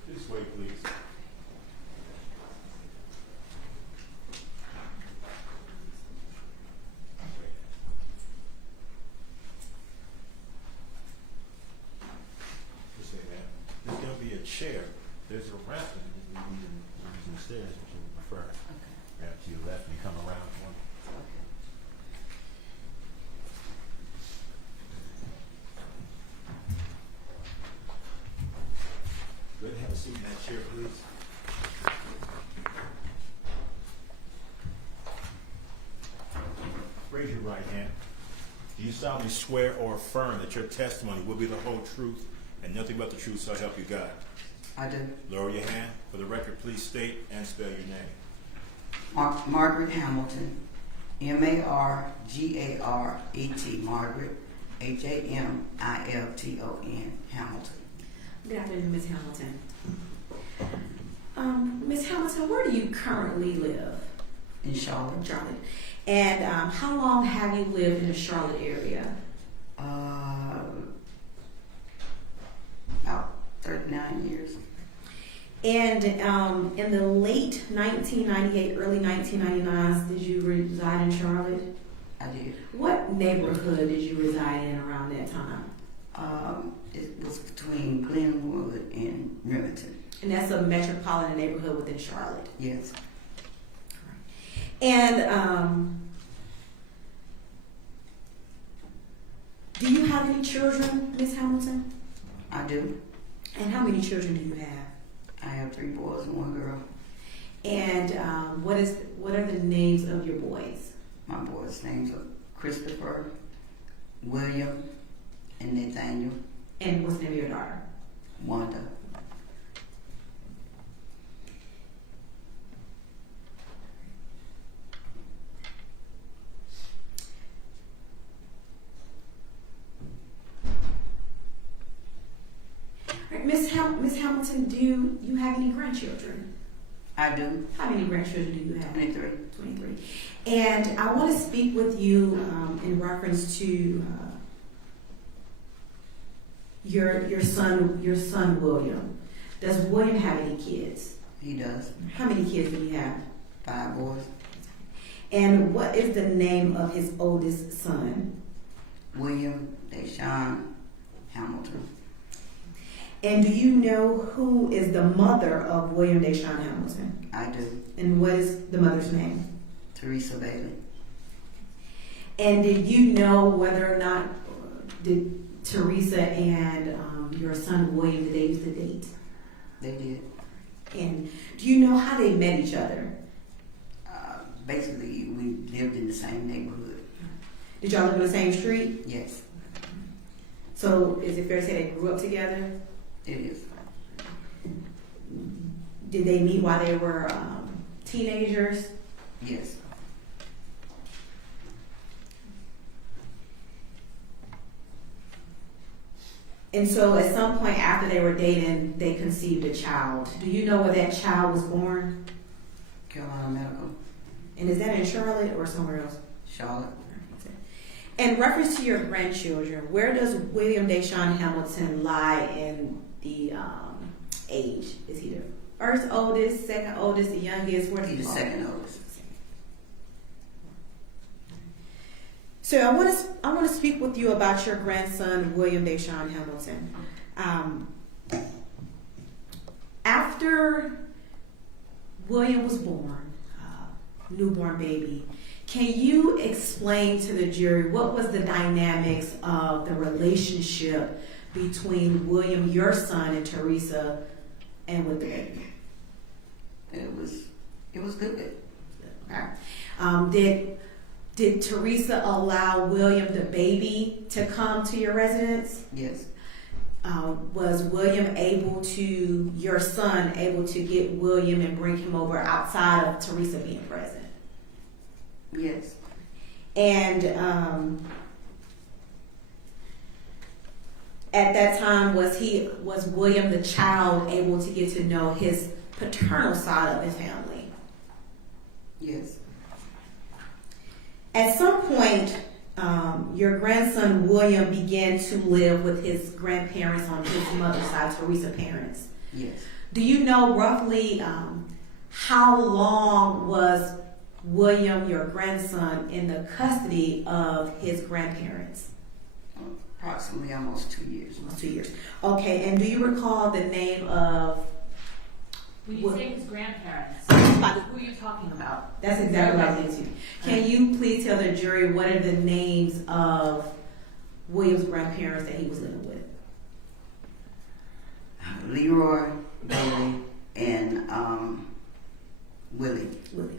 This way, please. Just say that. There's going to be a chair. There's a ramp. We're using the stairs, which you would prefer. Okay. Grab to your left and come around one. Okay. that chair, please. Raise your right hand. Do you solemnly swear or affirm that your testimony will be the whole truth and nothing but the truth, so help you God? I do. Lower your hand. For the record, please state and spell your name. Margaret Hamilton, M-A-R-G-A-R-E-T, Margaret, H-A-M-I-L-T-O-N, Hamilton. Good afternoon, Ms. Hamilton. Ms. Hamilton, where do you currently live? In Charlotte. In Charlotte. And how long have you lived in the Charlotte area? About 39 years. And in the late 1998, early 1999s, did you reside in Charlotte? I did. What neighborhood did you reside in around that time? It was between Glenwood and Remington. And that's a metropolitan neighborhood within Charlotte? Yes. And do you have any children, Ms. Hamilton? I do. And how many children do you have? I have 3 boys and 1 girl. And what are the names of your boys? My boys' names are Christopher, William, and Nathaniel. And what's the name of your daughter? Wanda. Miss Hamilton, do you have any grandchildren? I do. How many grandchildren do you have? 23. 23. And I want to speak with you in reference to your son William. Does William have any kids? He does. How many kids do he have? 5 boys. And what is the name of his oldest son? William Deshaun Hamilton. And do you know who is the mother of William Deshaun Hamilton? I do. And what is the mother's name? Teresa Bailey. And did you know whether or not did Teresa and your son William, did they used to date? They did. And do you know how they met each other? Basically, we lived in the same neighborhood. Did y'all live on the same street? Yes. So is it fair to say they grew up together? It is. Did they meet while they were teenagers? Yes. And so at some point after they were dating, they conceived a child. Do you know where that child was born? Carolina Medical. And is that in Charlotte or somewhere else? Charlotte. In reference to your grandchildren, where does William Deshaun Hamilton lie in the age? Is he the first oldest, second oldest, the youngest? Where He's the second oldest. So I want to speak with you about your grandson, William Deshaun Hamilton. After William was born, newborn baby, can you explain to the jury what was the dynamics of the relationship between William, your son, and Teresa, and with the baby? It was good. Did Teresa allow William, the baby, to come to your residence? Yes. Was William your son able to get William and bring him over outside of Teresa being present? Yes. And at that time, was William, the child, able to get to know his paternal side of his family? Yes. At some point, your grandson William began to live with his grandparents on his mother's side, Teresa's parents. Yes. Do you know roughly how long was William, your grandson, in the custody of his grandparents? Approximately almost 2 years. Almost 2 years. Okay, and do you recall the name of... When you say his grandparents, who are you talking about? That's exactly what I was getting to. Can you please tell the jury what are the names of William's grandparents that he was living with? Leroy, Bailey, and Willie. Willie.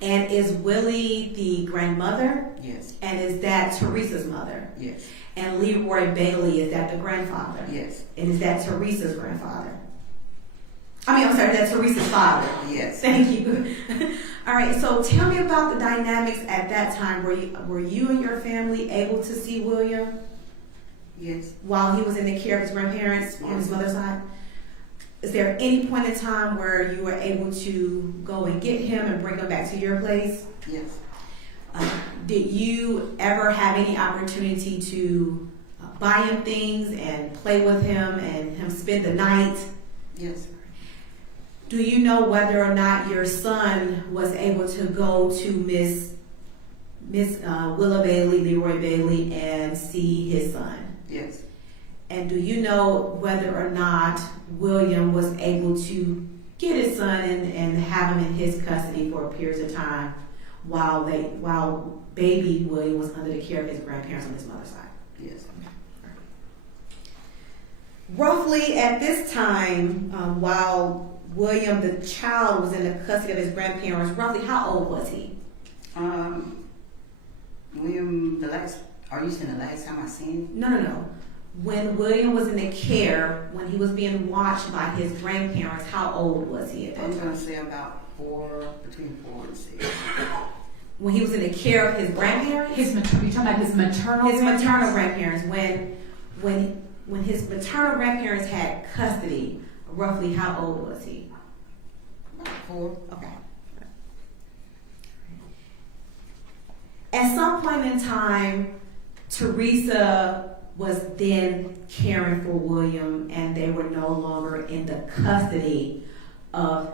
And is Willie the grandmother? Yes. And is that Teresa's mother? Yes. And Leroy Bailey, is that the grandfather? Yes. And is that Teresa's grandfather? I'm sorry, that's Teresa's father. Yes. Thank you. All right, so tell me about the dynamics at that time. Were you and your family able to see William? Yes. While he was in the care of his grandparents on his mother's side? Is there any point in time where you were able to go and get him and bring him back to your place? Yes. Did you ever have any opportunity to buy him things and play with him and him spend the night? Yes. Do you know whether or not your son was able to go to Miss Willa Bailey, Leroy Bailey, and see his son? Yes. And do you know whether or not William was able to get his son and have him in his custody for a period of time while baby William was under the care of his grandparents on his mother's side? Yes. Roughly at this time, while William, the child, was in the custody of his grandparents, roughly how old was he? William, are you saying the last time I seen him? No. When William was in the care, when he was being watched by his grandparents, how old was he at that I'm time? going to say about between 4 and 6. When he was in the care of his grandparents? You're talking about his maternal grandparents? Maternal grandparents. When his maternal grandparents had custody, roughly how old was he? About 4. Okay. At some point in time, Teresa was then caring for William, and they were no longer in the custody of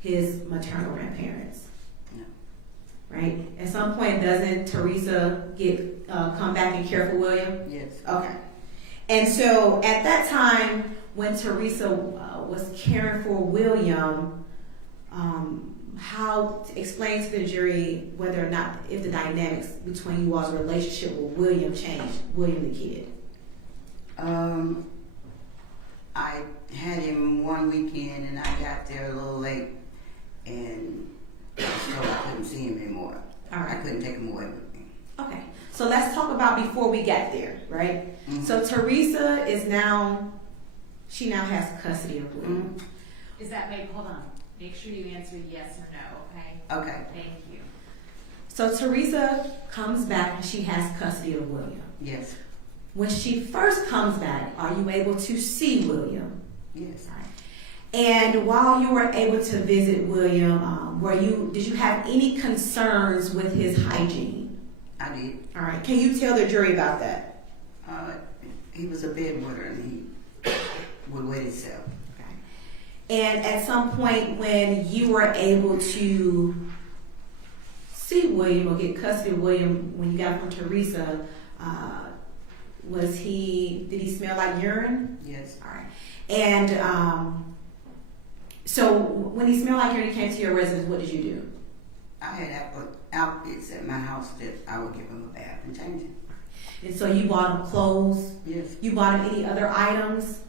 his maternal grandparents. No. Right? At some point, doesn't Teresa come back and care for William? Yes. Okay. And so at that time, when Teresa was caring for William, how to explain to the jury whether or not, if the dynamics between you all's relationship with William changed, William the kid? I had him one weekend and I got there a little late and so I couldn't see him anymore. All right. I couldn't take him away with me. Okay. So let's talk about before we got there, right? Mm-hmm. So Teresa she now has custody of William. Mm-hmm. Is that, hold on. Make sure you answer yes or no, okay? Okay. Thank you. So Teresa comes back and she has custody of William. Yes. When she first comes back, are you able to see William? Yes. All right. And while you were able to visit William, did you have any concerns with his hygiene? I did. All right. Can you tell the jury about that? He was a bedwetter and he would wet himself. And at some point when you were able to see William or get custody of William when you got from Teresa, did he smell like urine? Yes. All right. And so when he smelled like urine, he came to your residence, what did you do? I had outfits at my house that I would give him a bath and change him. And so you bought him clothes? Yes. You bought him any other items?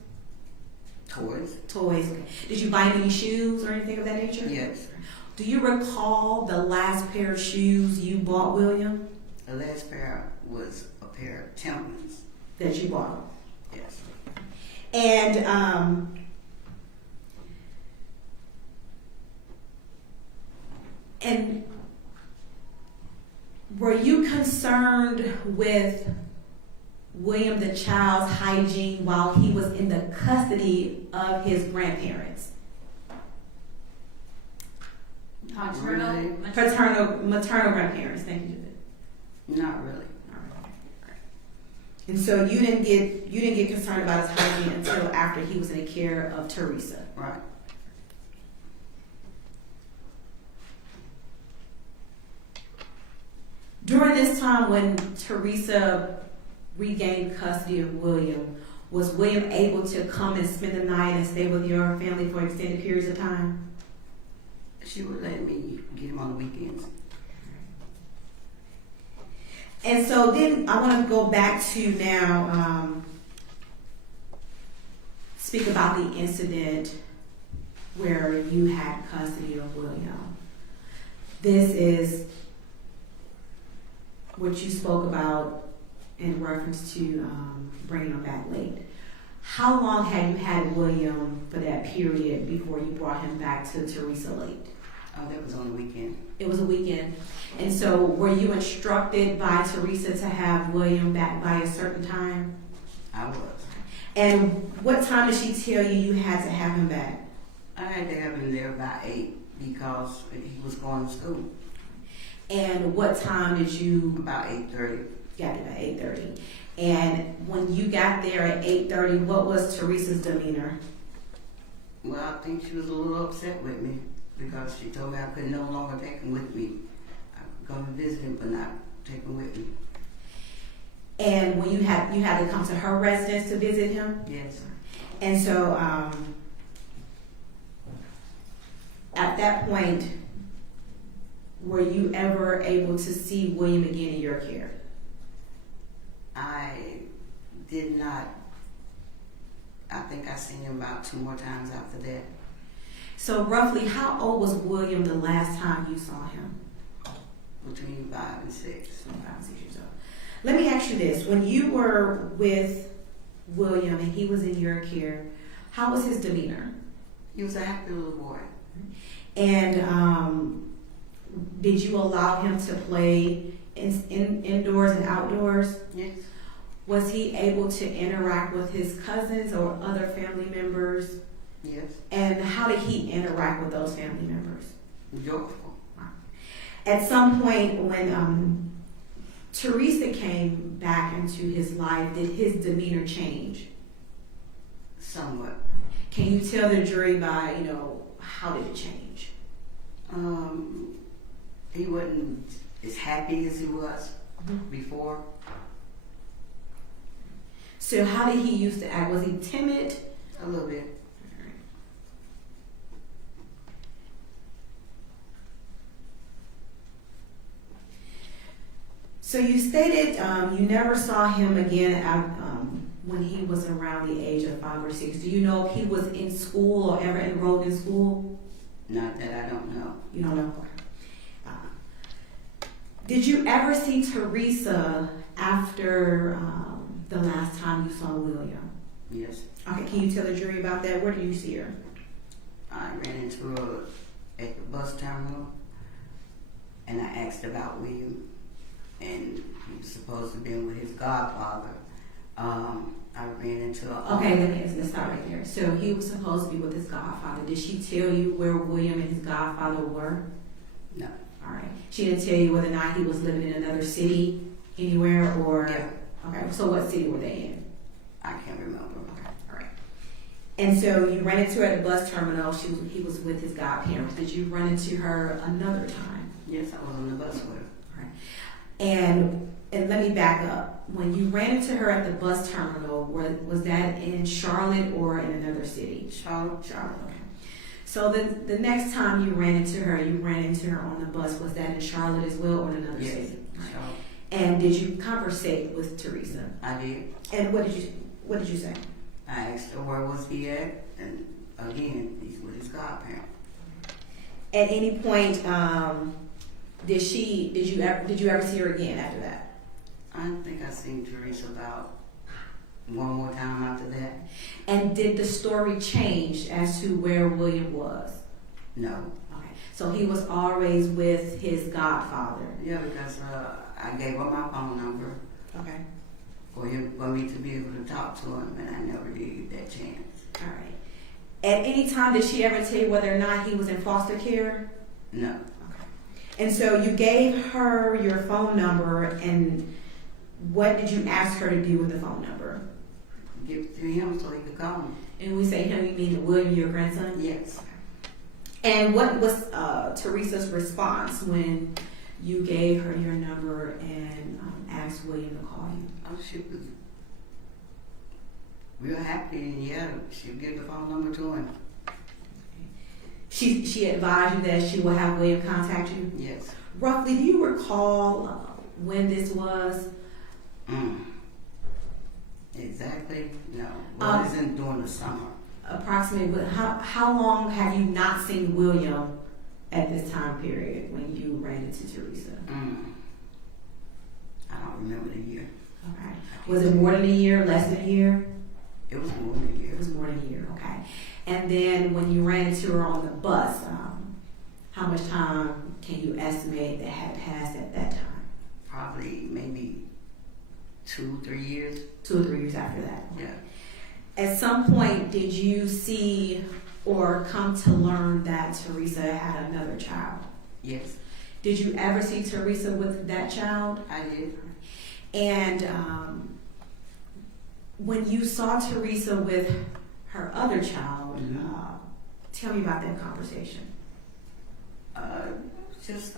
Toys. Toys, okay. Did you buy him any shoes or anything of that nature? Yes. Do you recall the last pair of shoes you bought William? The last pair was a pair of Timberlands. That you bought him? Yes. And were you concerned with William the child's hygiene while he was in the custody of his grandparents? Maternal grandparents. Thank you. Not really. And so you didn't get concerned about his hygiene until after he was in the care of Teresa. Right. During this time when Teresa regained custody of William, was William able to come and spend the night and stay with your family for extended periods of time? She would let me get him on the weekends. And so then I want to go back to now speak about the incident where you had custody of William. This is what you spoke about in reference to bringing him back late. How long had you had William for that period before you brought him back to Teresa late? Oh, that was on the weekend. It was a weekend. And so were you instructed by Teresa to have William back by a certain time? I was. And what time did she tell you you had to have him back? I had to have him there by 8 because he was going to school. And what time did you? About 8:30. Got there at 8:30. And when you got there at 8:30, what was Teresa's demeanor? Well, I think she was a little upset with me because she told me I could no longer take him with me. I could come and visit him, but not take him with me. And when you had to come to her residence to visit him? Yes. And so at that point, were you ever able to see William again in your care? I did not. I think I seen him about 2 more times after that. So roughly, how old was William the last time you saw him? Between 5 and 6. 5 and 6 years old. Let me ask you this. When you were with William and he was in your care, how was his demeanor? He was an active little boy. And did you allow him to play indoors and outdoors? Yes. Was he able to interact with his cousins or other family members? Yes. And how did he interact with those family members? Joyful. At some point when Teresa came back into his life, did his demeanor change? Somewhat. Can you tell the jury by, how did it change? He wasn't as happy as he was before. So how did he used to act? Was he timid? A little bit. So you stated you never saw him again when he was around the age of 5 or 6. Do you know if he was in school or ever enrolled in school? Not that I don't know. You don't know? Did you ever see Teresa after the last time you saw William? Yes. Okay, can you tell the jury about that? Where did you see her? I ran into her at the bus terminal, and I asked about William, and he was supposed to be with his godfather. I ran into her. Okay, let's start right there. So he was supposed to be with his godfather. Did she tell you where William and his godfather were? No. All right. She didn't tell you whether or not he was living in another city anywhere or... Yeah. Okay, so what city were they in? I can't remember. Okay, all right. And so you ran into her at the bus terminal. He was with his godparents. Did you run into her another time? Yes, I was on the bus with her. All right. And let me back up. When you ran into her at the bus terminal, was that in Charlotte or in another city? Charlotte. Charlotte, okay. So the next time you ran into her on the bus, was that in Charlotte as well or in another Yes, city? Charlotte. And did you conversate with Teresa? I did. And what did you say? I asked her where was he at, and again, he's with his godparent. At any point, did you ever see her again after that? I think I seen Teresa about one more time after that. And did the story change as to where William was? No. Okay. So he was always with his godfather. Yeah, because I gave her my phone number. Okay. For me to be able to talk to him, and I never did get that chance. All right. At any time, did she ever tell you whether or not he was in foster care? No. Okay. And so you gave her your phone number, and what did you ask her to do with the phone number? Give it to him so he could call me. And we say him, you mean William, your grandson? Yes. And what was Teresa's response when you gave her your number and asked William to call you? Oh, she was real happy, and yeah, she'd give the phone number to him. She advised you that she will have William contact you? Yes. Roughly, do you recall when this was? Exactly, no. Well, it wasn't during the summer. approximately, how long have you not seen William at this time period when you ran into Teresa? I don't remember the year. Okay. Was it more than a year, less than a year? It was more than a year. It was more than a year, okay. And then when you ran into her on the bus, how much time can you estimate that had passed at that time? Probably maybe 2-3 years. 2 or 3 years after that. Yeah. At some point, did you see or come to learn that Teresa had another child? Yes. Did you ever see Teresa with that child? I did. And when you saw Teresa with her other child, tell me about that conversation. Just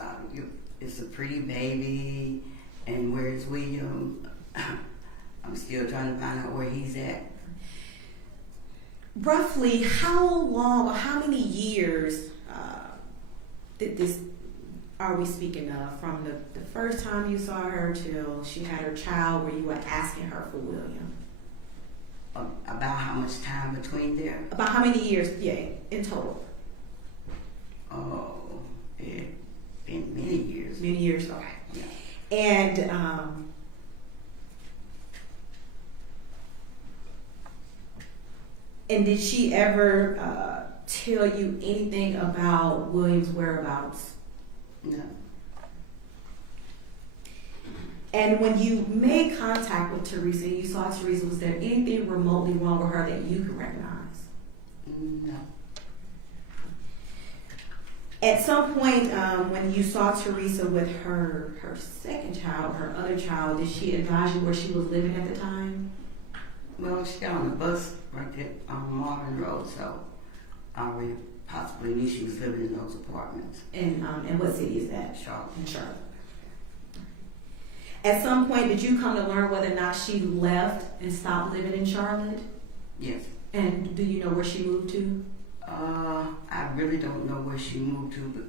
it's a pretty baby, and where's William? I'm still trying to find out where he's at. Roughly, how long or how many years are we speaking of? From the first time you saw her till she had her child, where you were asking her for William? About how much time between there? About how many years? Yeah, in total. Oh, it's been many years. Many years, okay. Yeah. And did she ever tell you anything about William's whereabouts? No. And when you made contact with Teresa, you saw Teresa, was there anything remotely wrong with her that you could recognize? No. At some point, when you saw Teresa with her second child, her other child, did she advise you where she was living at the time? Well, she got on the bus right there on Marvin Road, so I already possibly knew she was living in those apartments. And what city is that? Charlotte. In Charlotte. At some point, did you come to learn whether or not she left and stopped living in Charlotte? Yes. And do you know where she moved to? I really don't know where she moved to, but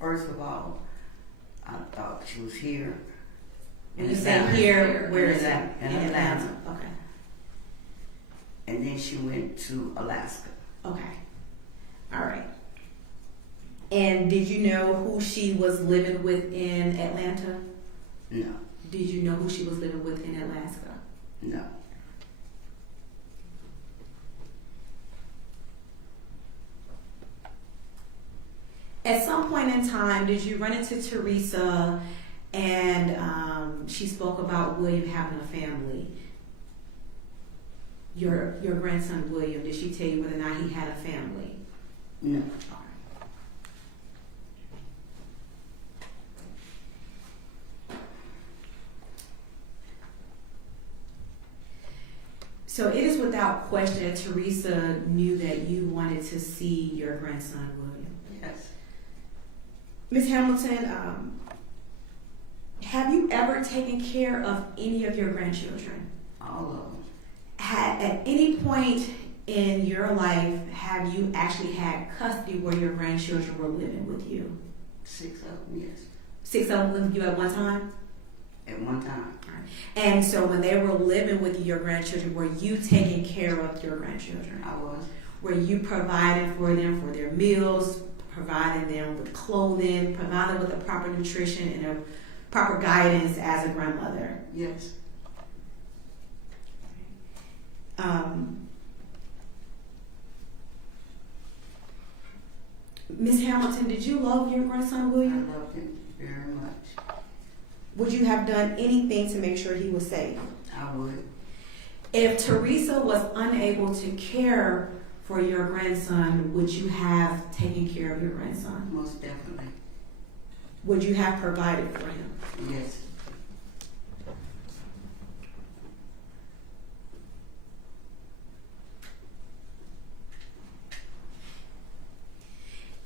first of all, I thought she was here. And you say here, where is that? In Atlanta. Okay. And then she went to Alaska. Okay. All right. And did you know who she was living with in Atlanta? No. Did you know who she was living with in Alaska? No. At some point in time, did you run into Teresa and she spoke about William having a family? Your grandson William, did she tell you whether or not he had a family? No. So it is without question that Teresa knew that you wanted to see your grandson William. Yes. Ms. Hamilton, have you ever taken care of any of your grandchildren? All of them. At any point in your life, have you actually had custody where your grandchildren were living with you? 6 of them, yes. 6 of them lived with you at one time? At one time. And so when they were living with your grandchildren, were you taking care of your grandchildren? I was. Were you providing for them for their meals, providing them with clothing, providing with the proper nutrition and a proper guidance as a grandmother? Yes. Ms. Hamilton, did you love your grandson William? I loved him very much. Would you have done anything to make sure he was safe? I would. If Teresa was unable to care for your grandson, would you have taken care of your grandson? Most definitely. Would you have provided for him? Yes.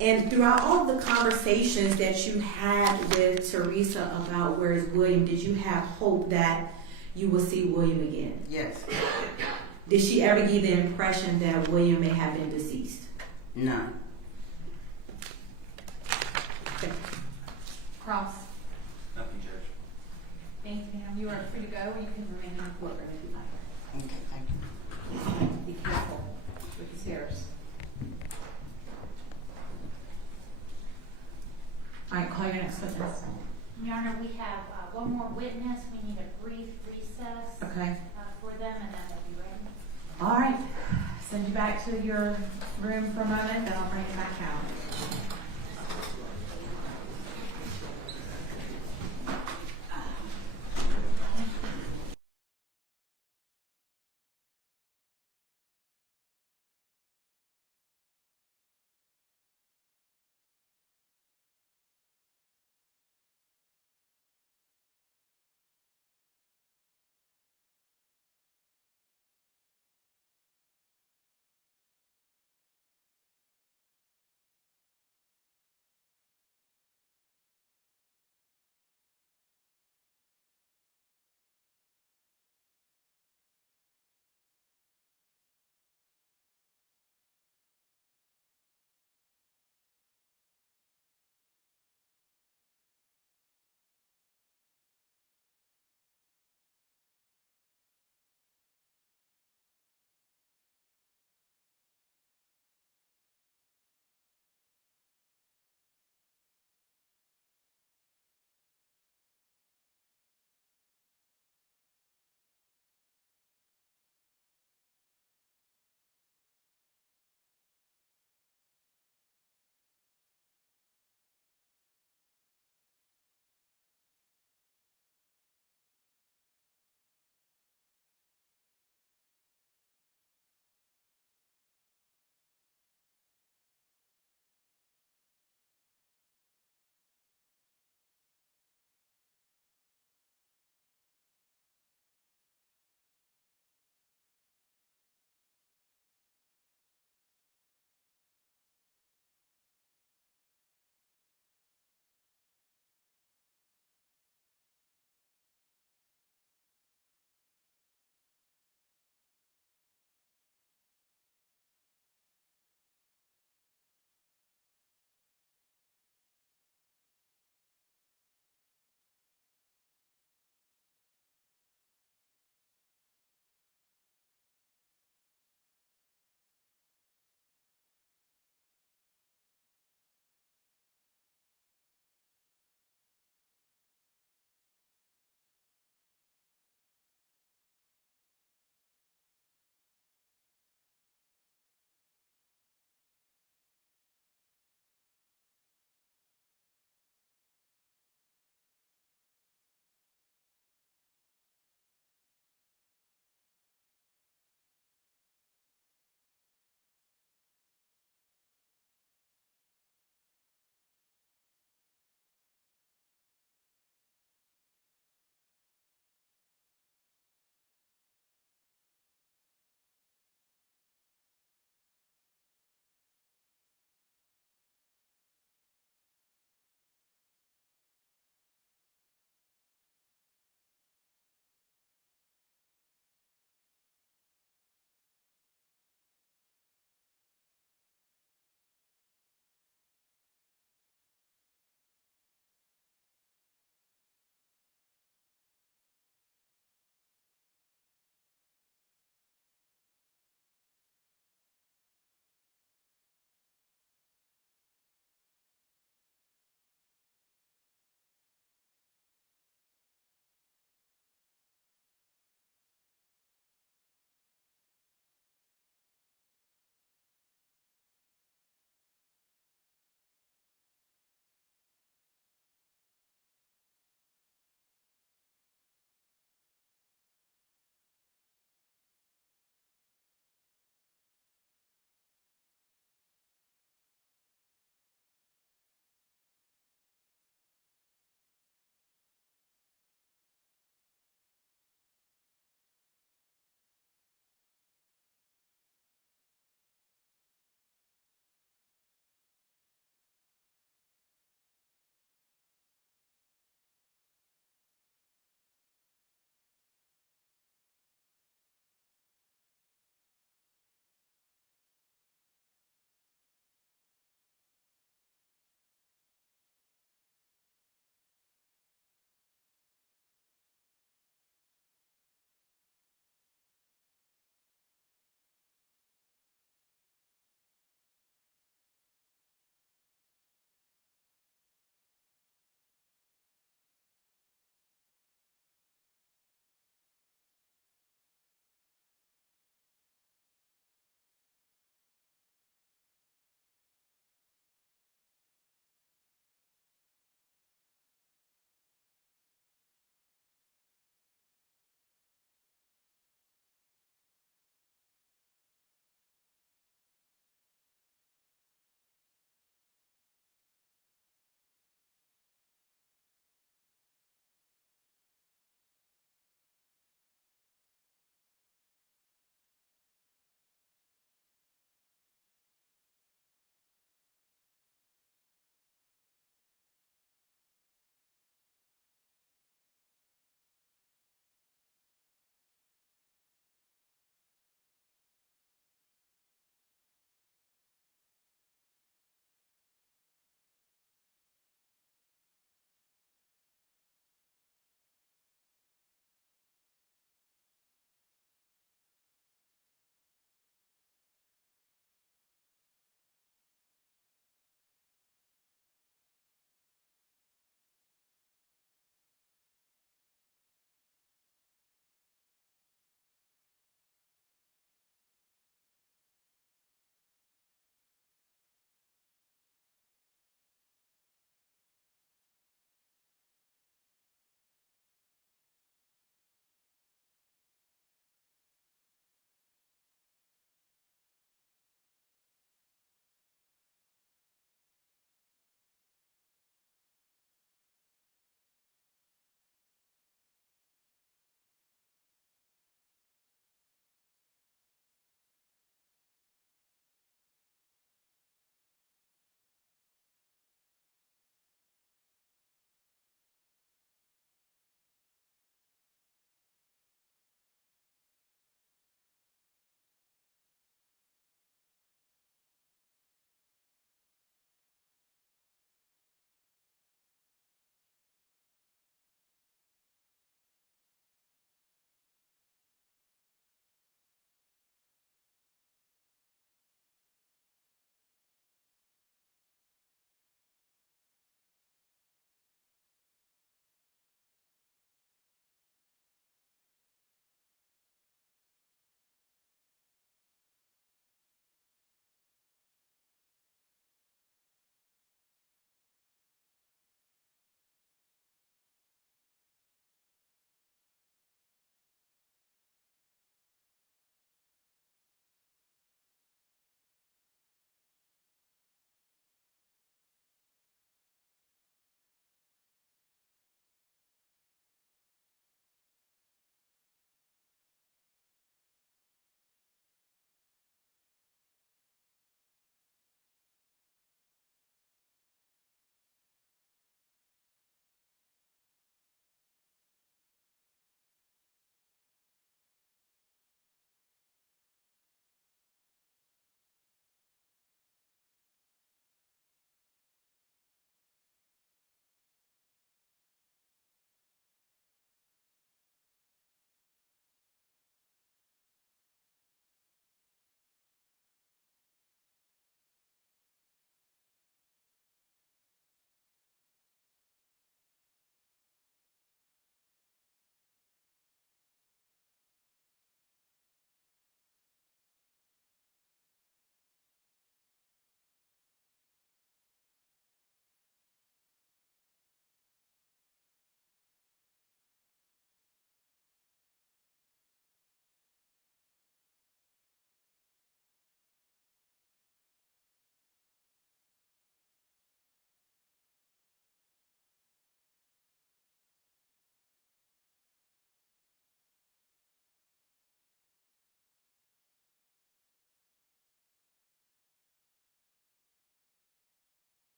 And throughout all the conversations that you had with Teresa about where is William, did you have hope that you will see William again? Yes. Did she ever give the impression that William may have been deceased? No. Okay. Cross. Nothing, Judge. Thank you, ma'am. You are free to go, or you can remain in the courtroom if you like. Okay, thank you. Be careful All right, call your next witness. Your Honor, we have one more witness. We need a brief recess Okay. For them, and then we'll be ready. All right, send you back to your room for a moment, then I'll bring you back out.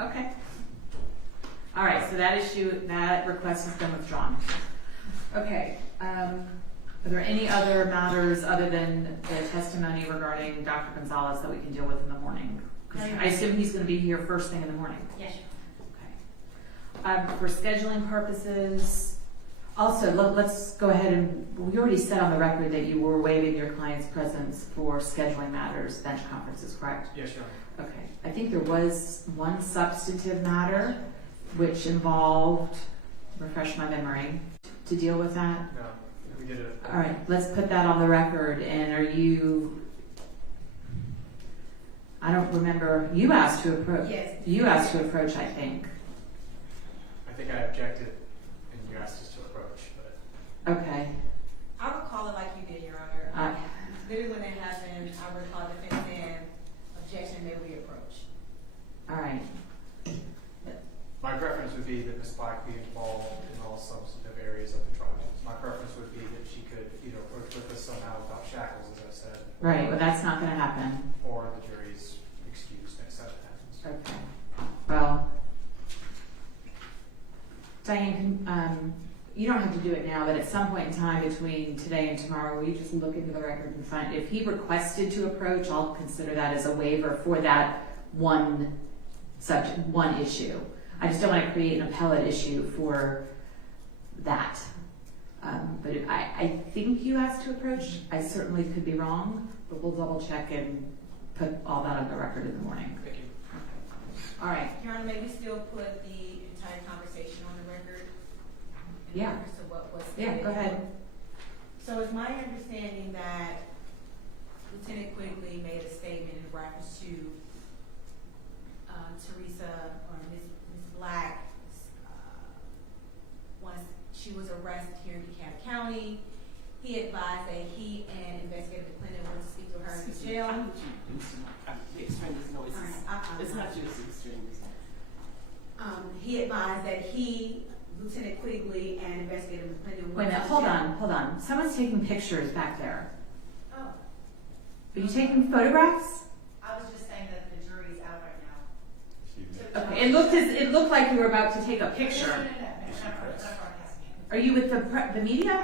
Okay. All right, so that request has been withdrawn. Okay, are there any other matters other than the testimony regarding Dr. Gonzalez that we can deal with in the morning? Because I assume he's going to be here first thing in the morning. Yes. Okay. For scheduling purposes, also, let's go ahead and, we already said on the record that you were waiving your client's presence for scheduling matters, bench conferences, correct? Yes, Your Honor. Okay. I think there was one substantive matter which involved, refresh my memory, to deal with that. No, we did it. All right, let's put that on the record. And are you, I don't remember, you asked to approach. Yes. You asked to approach, I think. I think I objected and you asked us to approach, but. Okay. I recall it like you did, Your Honor. Literally when it happened, I recall defense saying, objection, may we approach. All right. My preference would be that Ms. Black be involved in all substantive areas of the trial. My preference would be that she could either approach with us somehow without shackles, as I said. Right, well, that's not going to happen. Or the jury's excused next time it happens. Okay. Well, Diane, you don't have to do it now, but at some point in time between today and tomorrow, will you just look into the record and find, if he requested to approach, I'll consider that as a waiver for that one subject, one issue. I just don't want to create an appellate issue for that. But I think you asked to approach. I certainly could be wrong, but we'll double check and put all that on the record in the morning. Thank you. All right. Your Honor, may we still put the entire conversation on the record? Yeah. So what was Yeah, go ahead. So it's my understanding that Lieutenant Quigley made a statement in reference to Teresa or Ms. Black once she was arrested here in DeKalb County. He advised that he and Investigator McClendon went to speak to her in the jail. It's not just extremist. He advised that he, Lieutenant Quigley, and Investigator McClendon Wait a went minute, to hold jail. on. Someone's taking pictures back there. Oh. Are you taking photographs? I was just saying that the jury's out right now. Okay, it looked like you were about to take a picture. No. Are you with the media? I am.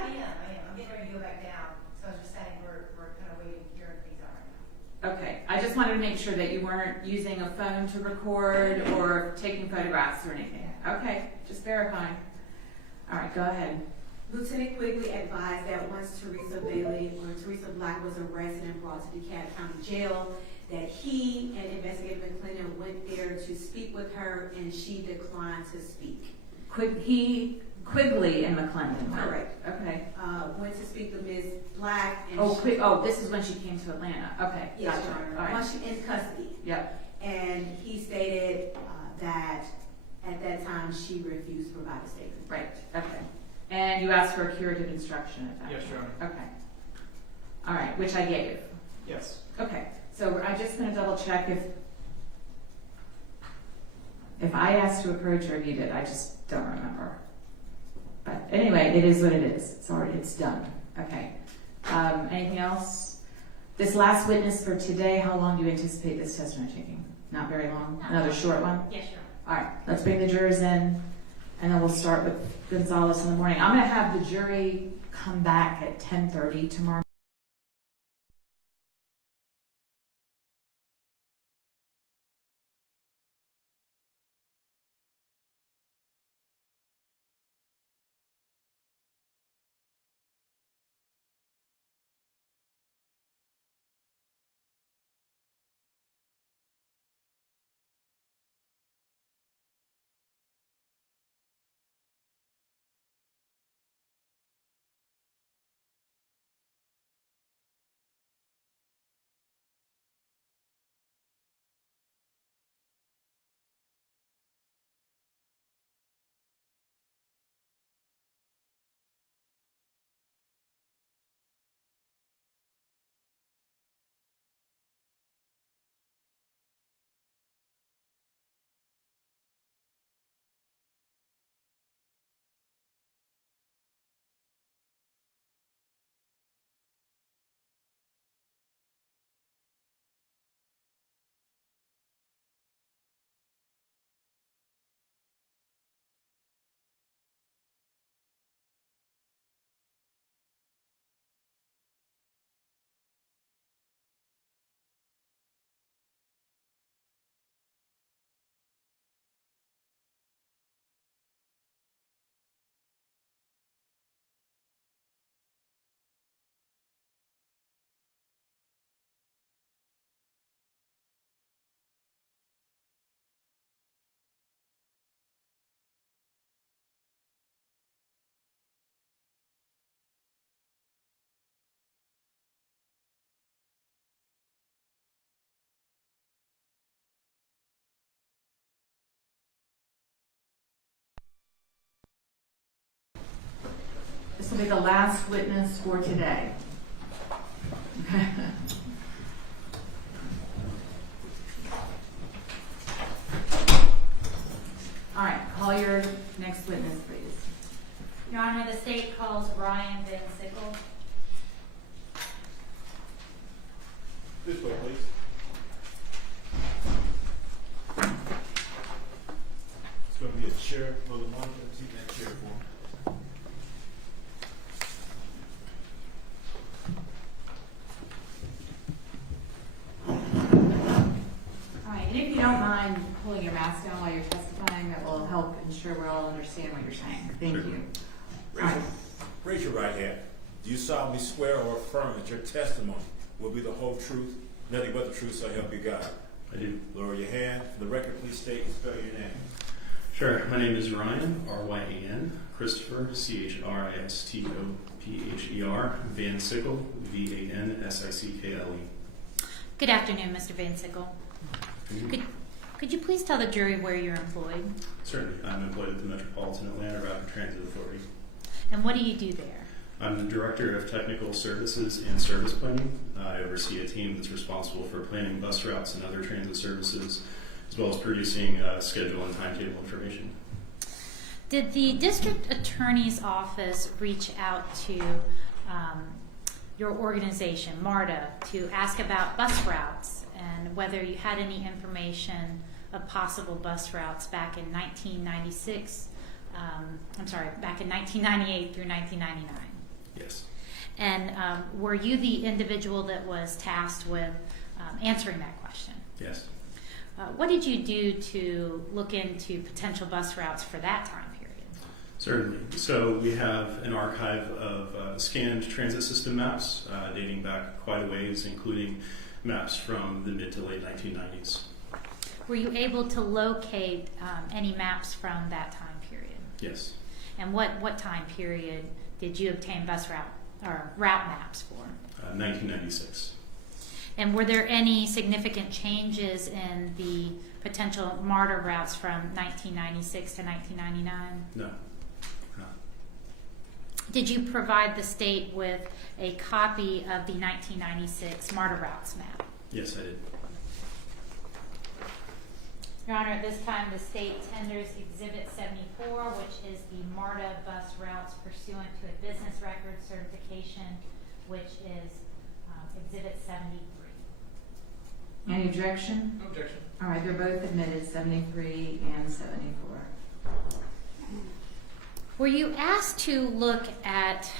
I'm getting ready to go back down. So I was just saying we're kind of waiting here and things out right now. Okay, I just wanted to make sure that you weren't using a phone to record or taking photographs or anything. Okay, just verifying. All right, go ahead. Lieutenant Quigley advised that once Teresa Black was arrested and brought to DeKalb County Jail, that he and Investigator McClendon went there to speak with her, and she declined to speak. Quigley and McClendon. Correct. Okay. Went to speak to Ms. Black. And this is when she came to Atlanta. Okay. Yes, Gotcha. Your Honor. All right. Once she in custody. Yep. And he stated that at that time she refused to provide a statement. Right. Okay. And you asked for a curative instruction at that Yes, Your Honor. Okay. All right, which I gave. Yes. Okay. So I'm just going to double check if I asked to approach or if you did. I just don't remember. But anyway, it is what it is. It's done. Okay. Anything else? This last witness for today, how long do you anticipate this testimony taking? Not very long? Another short one? Yes, sure. All right. Let's bring the jurors in, and then we'll start with Gonzalez in the morning. I'm going to have the jury come back at 10:30 tomorrow. will be the last witness for today. All right, call your next witness, please. Your Honor, the state calls Ryan Van Sickle. This way, please. It's going to be a chair for the monitor. Take that chair for him. All right, and if you don't mind pulling your mask down while you're testifying, that will help ensure we all understand what you're saying. Thank you. Raise your right hand. Do you solemnly swear or affirm that your testimony will be the whole truth, nothing but the truth, so help you God? I do. Lower your hand. For the record, please state and spell your name. Sure. My name is Ryan, R-Y-A-N, Christopher, C-H-R-I-S-T-O-P-H-E-R, Van Sickle, V-A-N-S-I-C-K-L-E. Good afternoon, Mr. Van Sickle. Could you please tell the jury where you're employed? Certainly. I'm employed at the Metropolitan Atlanta Rapid Transit Authority. And what do you do there? I'm the Director of Technical Services and Service Planning. I oversee a team that's responsible for planning bus routes and other transit services, as well as producing schedule and timetable information. Did the district attorney's office reach out to your organization, MARTA, to ask about bus routes and whether you had any information of possible bus routes back in 1996? Back in 1998 through 1999? Yes. And were you the individual that was tasked with answering that question? Yes. What did you do to look into potential bus routes for that time period? Certainly. So we have an archive of scanned transit system maps dating back quite a ways, including maps from the mid to late 1990s. Were you able to locate any maps from that time period? Yes. And what time period did you obtain bus route or route maps for? 1996. And were there any significant changes in the potential MARTA routes from 1996 to 1999? No. Did you provide the state with a copy of the 1996 MARTA routes map? Yes, I did. Your Honor, at this time the state tenders Exhibit 74, which is the MARTA bus routes pursuant to a business record certification, which is Exhibit 73. Any objection? No objection. All right, they're both admitted, 73 and 74. Were you asked to look at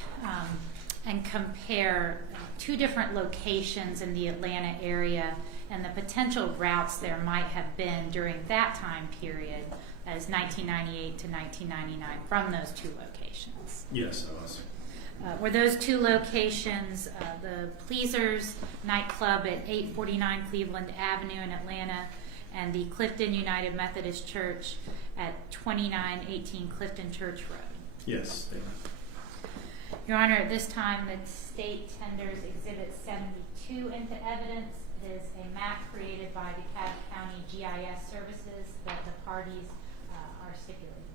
and compare two different locations in the Atlanta area and the potential routes there might have been during that time period as 1998 to 1999 from those two locations? Yes, I was. Were those two locations the Pleasers nightclub at 849 Cleveland Avenue in Atlanta and the Clifton United Methodist Church at 2918 Clifton Church Road? Yes, they were. Your Honor, at this time the state tenders Exhibit 72 into evidence. It is a map created by DeKalb County GIS Services that the parties are stipulating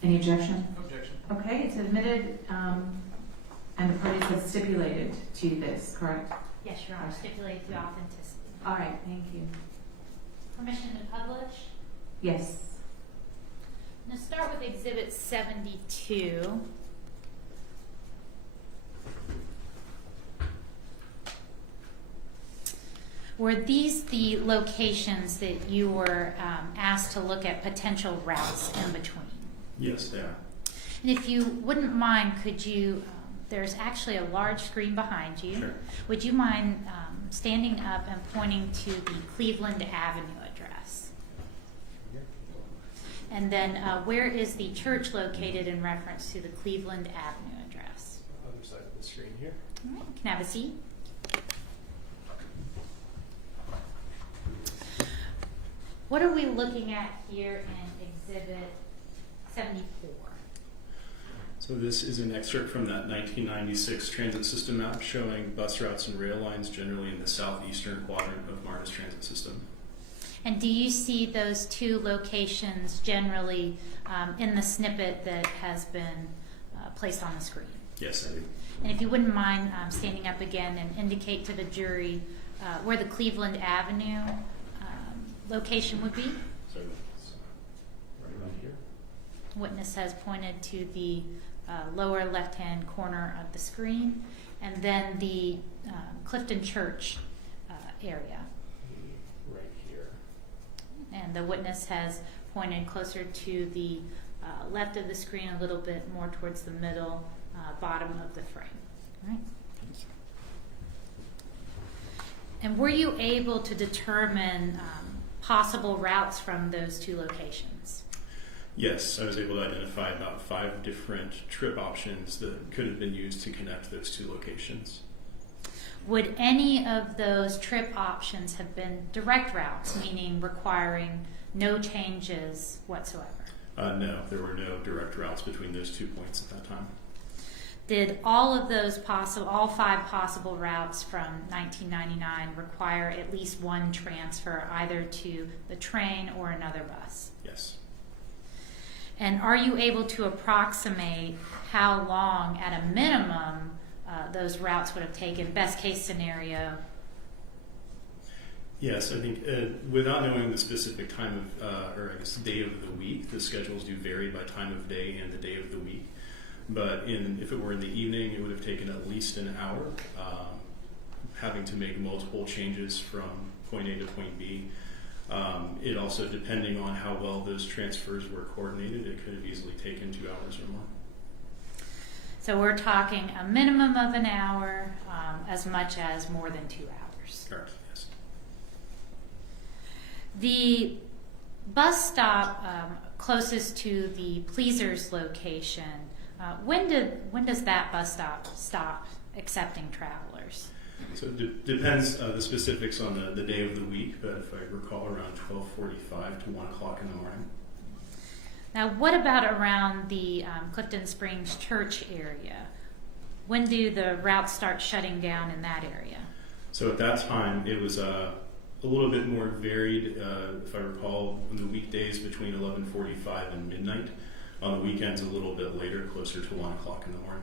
to. Any objection? No objection. Okay, it's admitted, and the parties have stipulated to this, correct? Yes, Your Honor, stipulated to authenticity. All right, thank you. Permission to publish? Yes. Now start with Exhibit 72. Were these the locations that you were asked to look at potential routes in between? Yes, they are. And if you wouldn't mind, could you, there's actually a large screen behind you. Sure. Would you mind standing up and pointing to the Cleveland Avenue address? And then where is the church located in reference to the Cleveland Avenue address? Other side of the screen here. All right, you can have a seat. What are we looking at here in Exhibit 74? So this is an excerpt from that 1996 transit system map showing bus routes and rail lines generally in the southeastern quadrant of MARTA's transit system. And do you see those two locations generally in the snippet that has been placed on the screen. Yes, I do. And if you wouldn't mind standing up again and indicate to the jury where the Cleveland Avenue location would be. So it's right around here. Witness has pointed to the lower left-hand corner of the screen, and then the Clifton Church area. Right here. And the witness has pointed closer to the left of the screen, a little bit more towards the middle bottom of the frame. All right. Thank you. And were you able to determine possible routes from those two locations? Yes, I was able to identify about 5 different trip options that could have been used to connect those 2 locations. Would any of those trip options have been direct routes, meaning requiring no changes whatsoever? No, there were no direct routes between those 2 points at that time. Did all 5 possible routes from 1999 require at least one transfer, either to the train or another bus? Yes. And are you able to approximate how long, at a minimum, those routes would have taken, best case scenario? Yes, I think without knowing the specific time of, or I guess day of the week, the schedules do vary by time of day and the day of the week. But if it were in the evening, it would have taken at least an hour, having to make multiple changes from point A to point B. It also, depending on how well those transfers were coordinated, it could have easily taken 2 hours or more. So we're talking a minimum of an hour, as much as more than 2 hours. Correct, yes. The bus stop closest to the Pleasers location, when does that bus stop accepting travelers? So it depends the specifics on the day of the week, but if I recall, around 12:45 to 1 o'clock in the morning. Now, what about around the Clifton Springs Church area? When do the routes start shutting down in that area? So at that time, it was a little bit more varied, if I recall, on the weekdays between 11:45 and midnight. On the weekends, a little bit later, closer to 1 o'clock in the morning.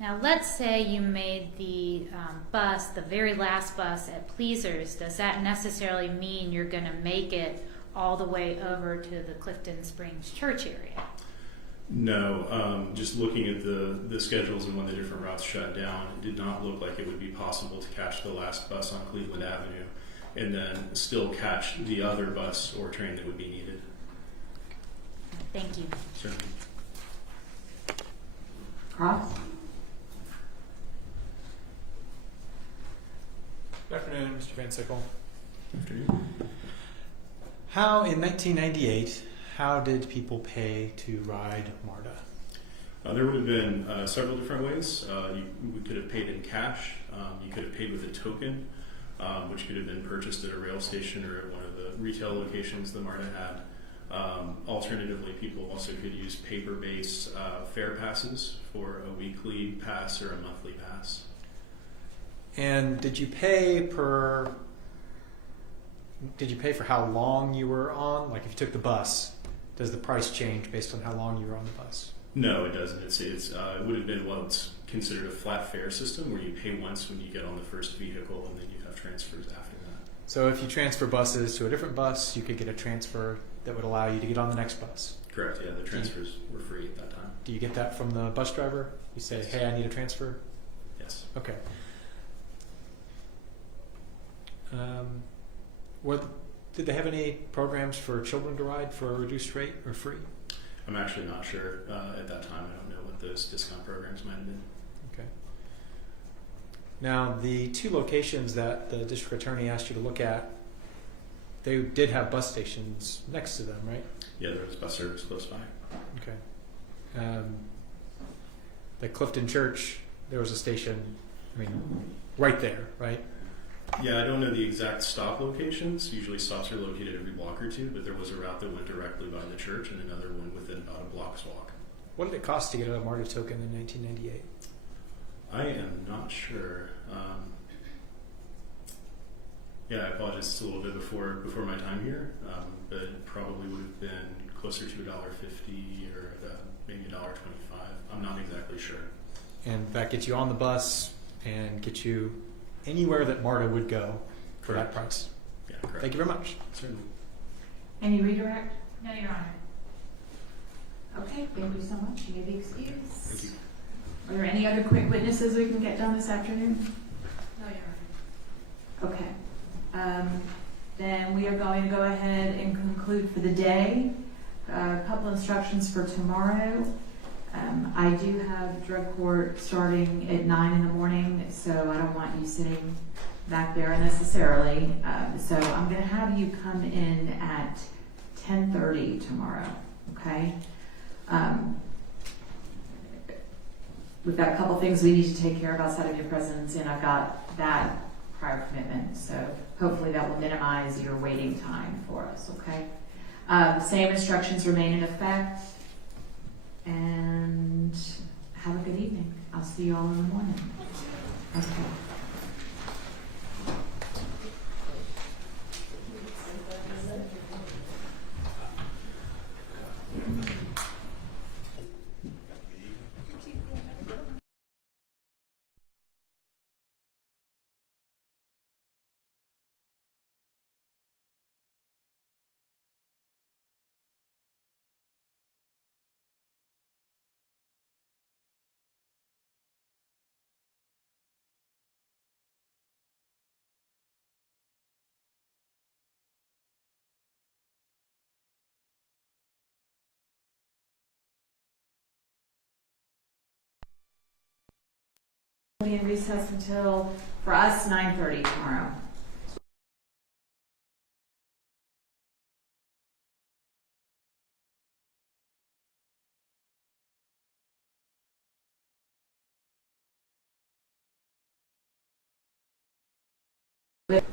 Now, let's say you made the bus, the very last bus at Pleasers. Does that necessarily mean you're going to make it all the way over to the Clifton Springs Church area? No, just looking at the schedules and when the different routes shut down, it did not look like it would be possible to catch the last bus on Cleveland Avenue and then still catch the other bus or train that would be needed. Thank you. Certainly. Cross? Good afternoon, Mr. Van Sickle. Afternoon. How, in 1998, how did people pay to ride MARTA? There would have been several different ways. We could have paid in cash. You could have paid with a token, which could have been purchased at a rail station or at one of the retail locations that MARTA had. Alternatively, people also could use paper-based fare passes for a weekly pass or a monthly pass. And did you pay for how long you were on? Like if you took the bus, does the price change based on how long you were on the bus? No, it doesn't. It would have been what's considered a flat fare system, where you pay once when you get on the first vehicle, and then you have transfers after that. So if you transfer buses to a different bus, you could get a transfer that would allow you to get on the next bus. Correct. Yeah, the transfers were free at that time. Do you get that from the bus driver? You say, "Hey, I need a transfer." Yes. Okay. Did they have any programs for children to ride for a reduced rate or free? I'm actually not sure at that time. I don't know what those discount programs might have been. Okay. Now, the 2 locations that the district attorney asked you to look at, they did have bus stations next to them, right? Yeah, there was bus service close by. Okay. The Clifton Church, there was a station, right there, right? Yeah, I don't know the exact stop locations. Usually stops are located every block or two, but there was a route that went directly by the church and another one within about a block's walk. What did it cost to get a MARTA token in 1998? I am not sure. Yeah, I apologize. It's a little bit before my time here, but it probably would have been closer to $1.50 or maybe $1.25. I'm not exactly sure. And that gets you on the bus and gets you anywhere that MARTA would go for that price. Yeah, correct. Thank you very much. Certainly. Any redirect? No, Your Honor. Okay, thank you so much. You may be excused. Thank you. Are there any other quick witnesses we can get done this afternoon? No, Your Honor. Okay. Then we are going to go ahead and conclude for the day. A couple instructions for tomorrow. I do have drug court starting at 9 in the morning, so I don't want you sitting back there unnecessarily. So I'm going to have you come in at 10:30 tomorrow, okay? We've got a couple things we need to take care of outside of your presence, and I've got that prior commitment, so hopefully that will minimize your waiting time for us, okay? Same instructions remain in effect, and have a good evening. I'll see you all in the morning. Okay. We'll be in recess until, for us, 9:30 tomorrow. With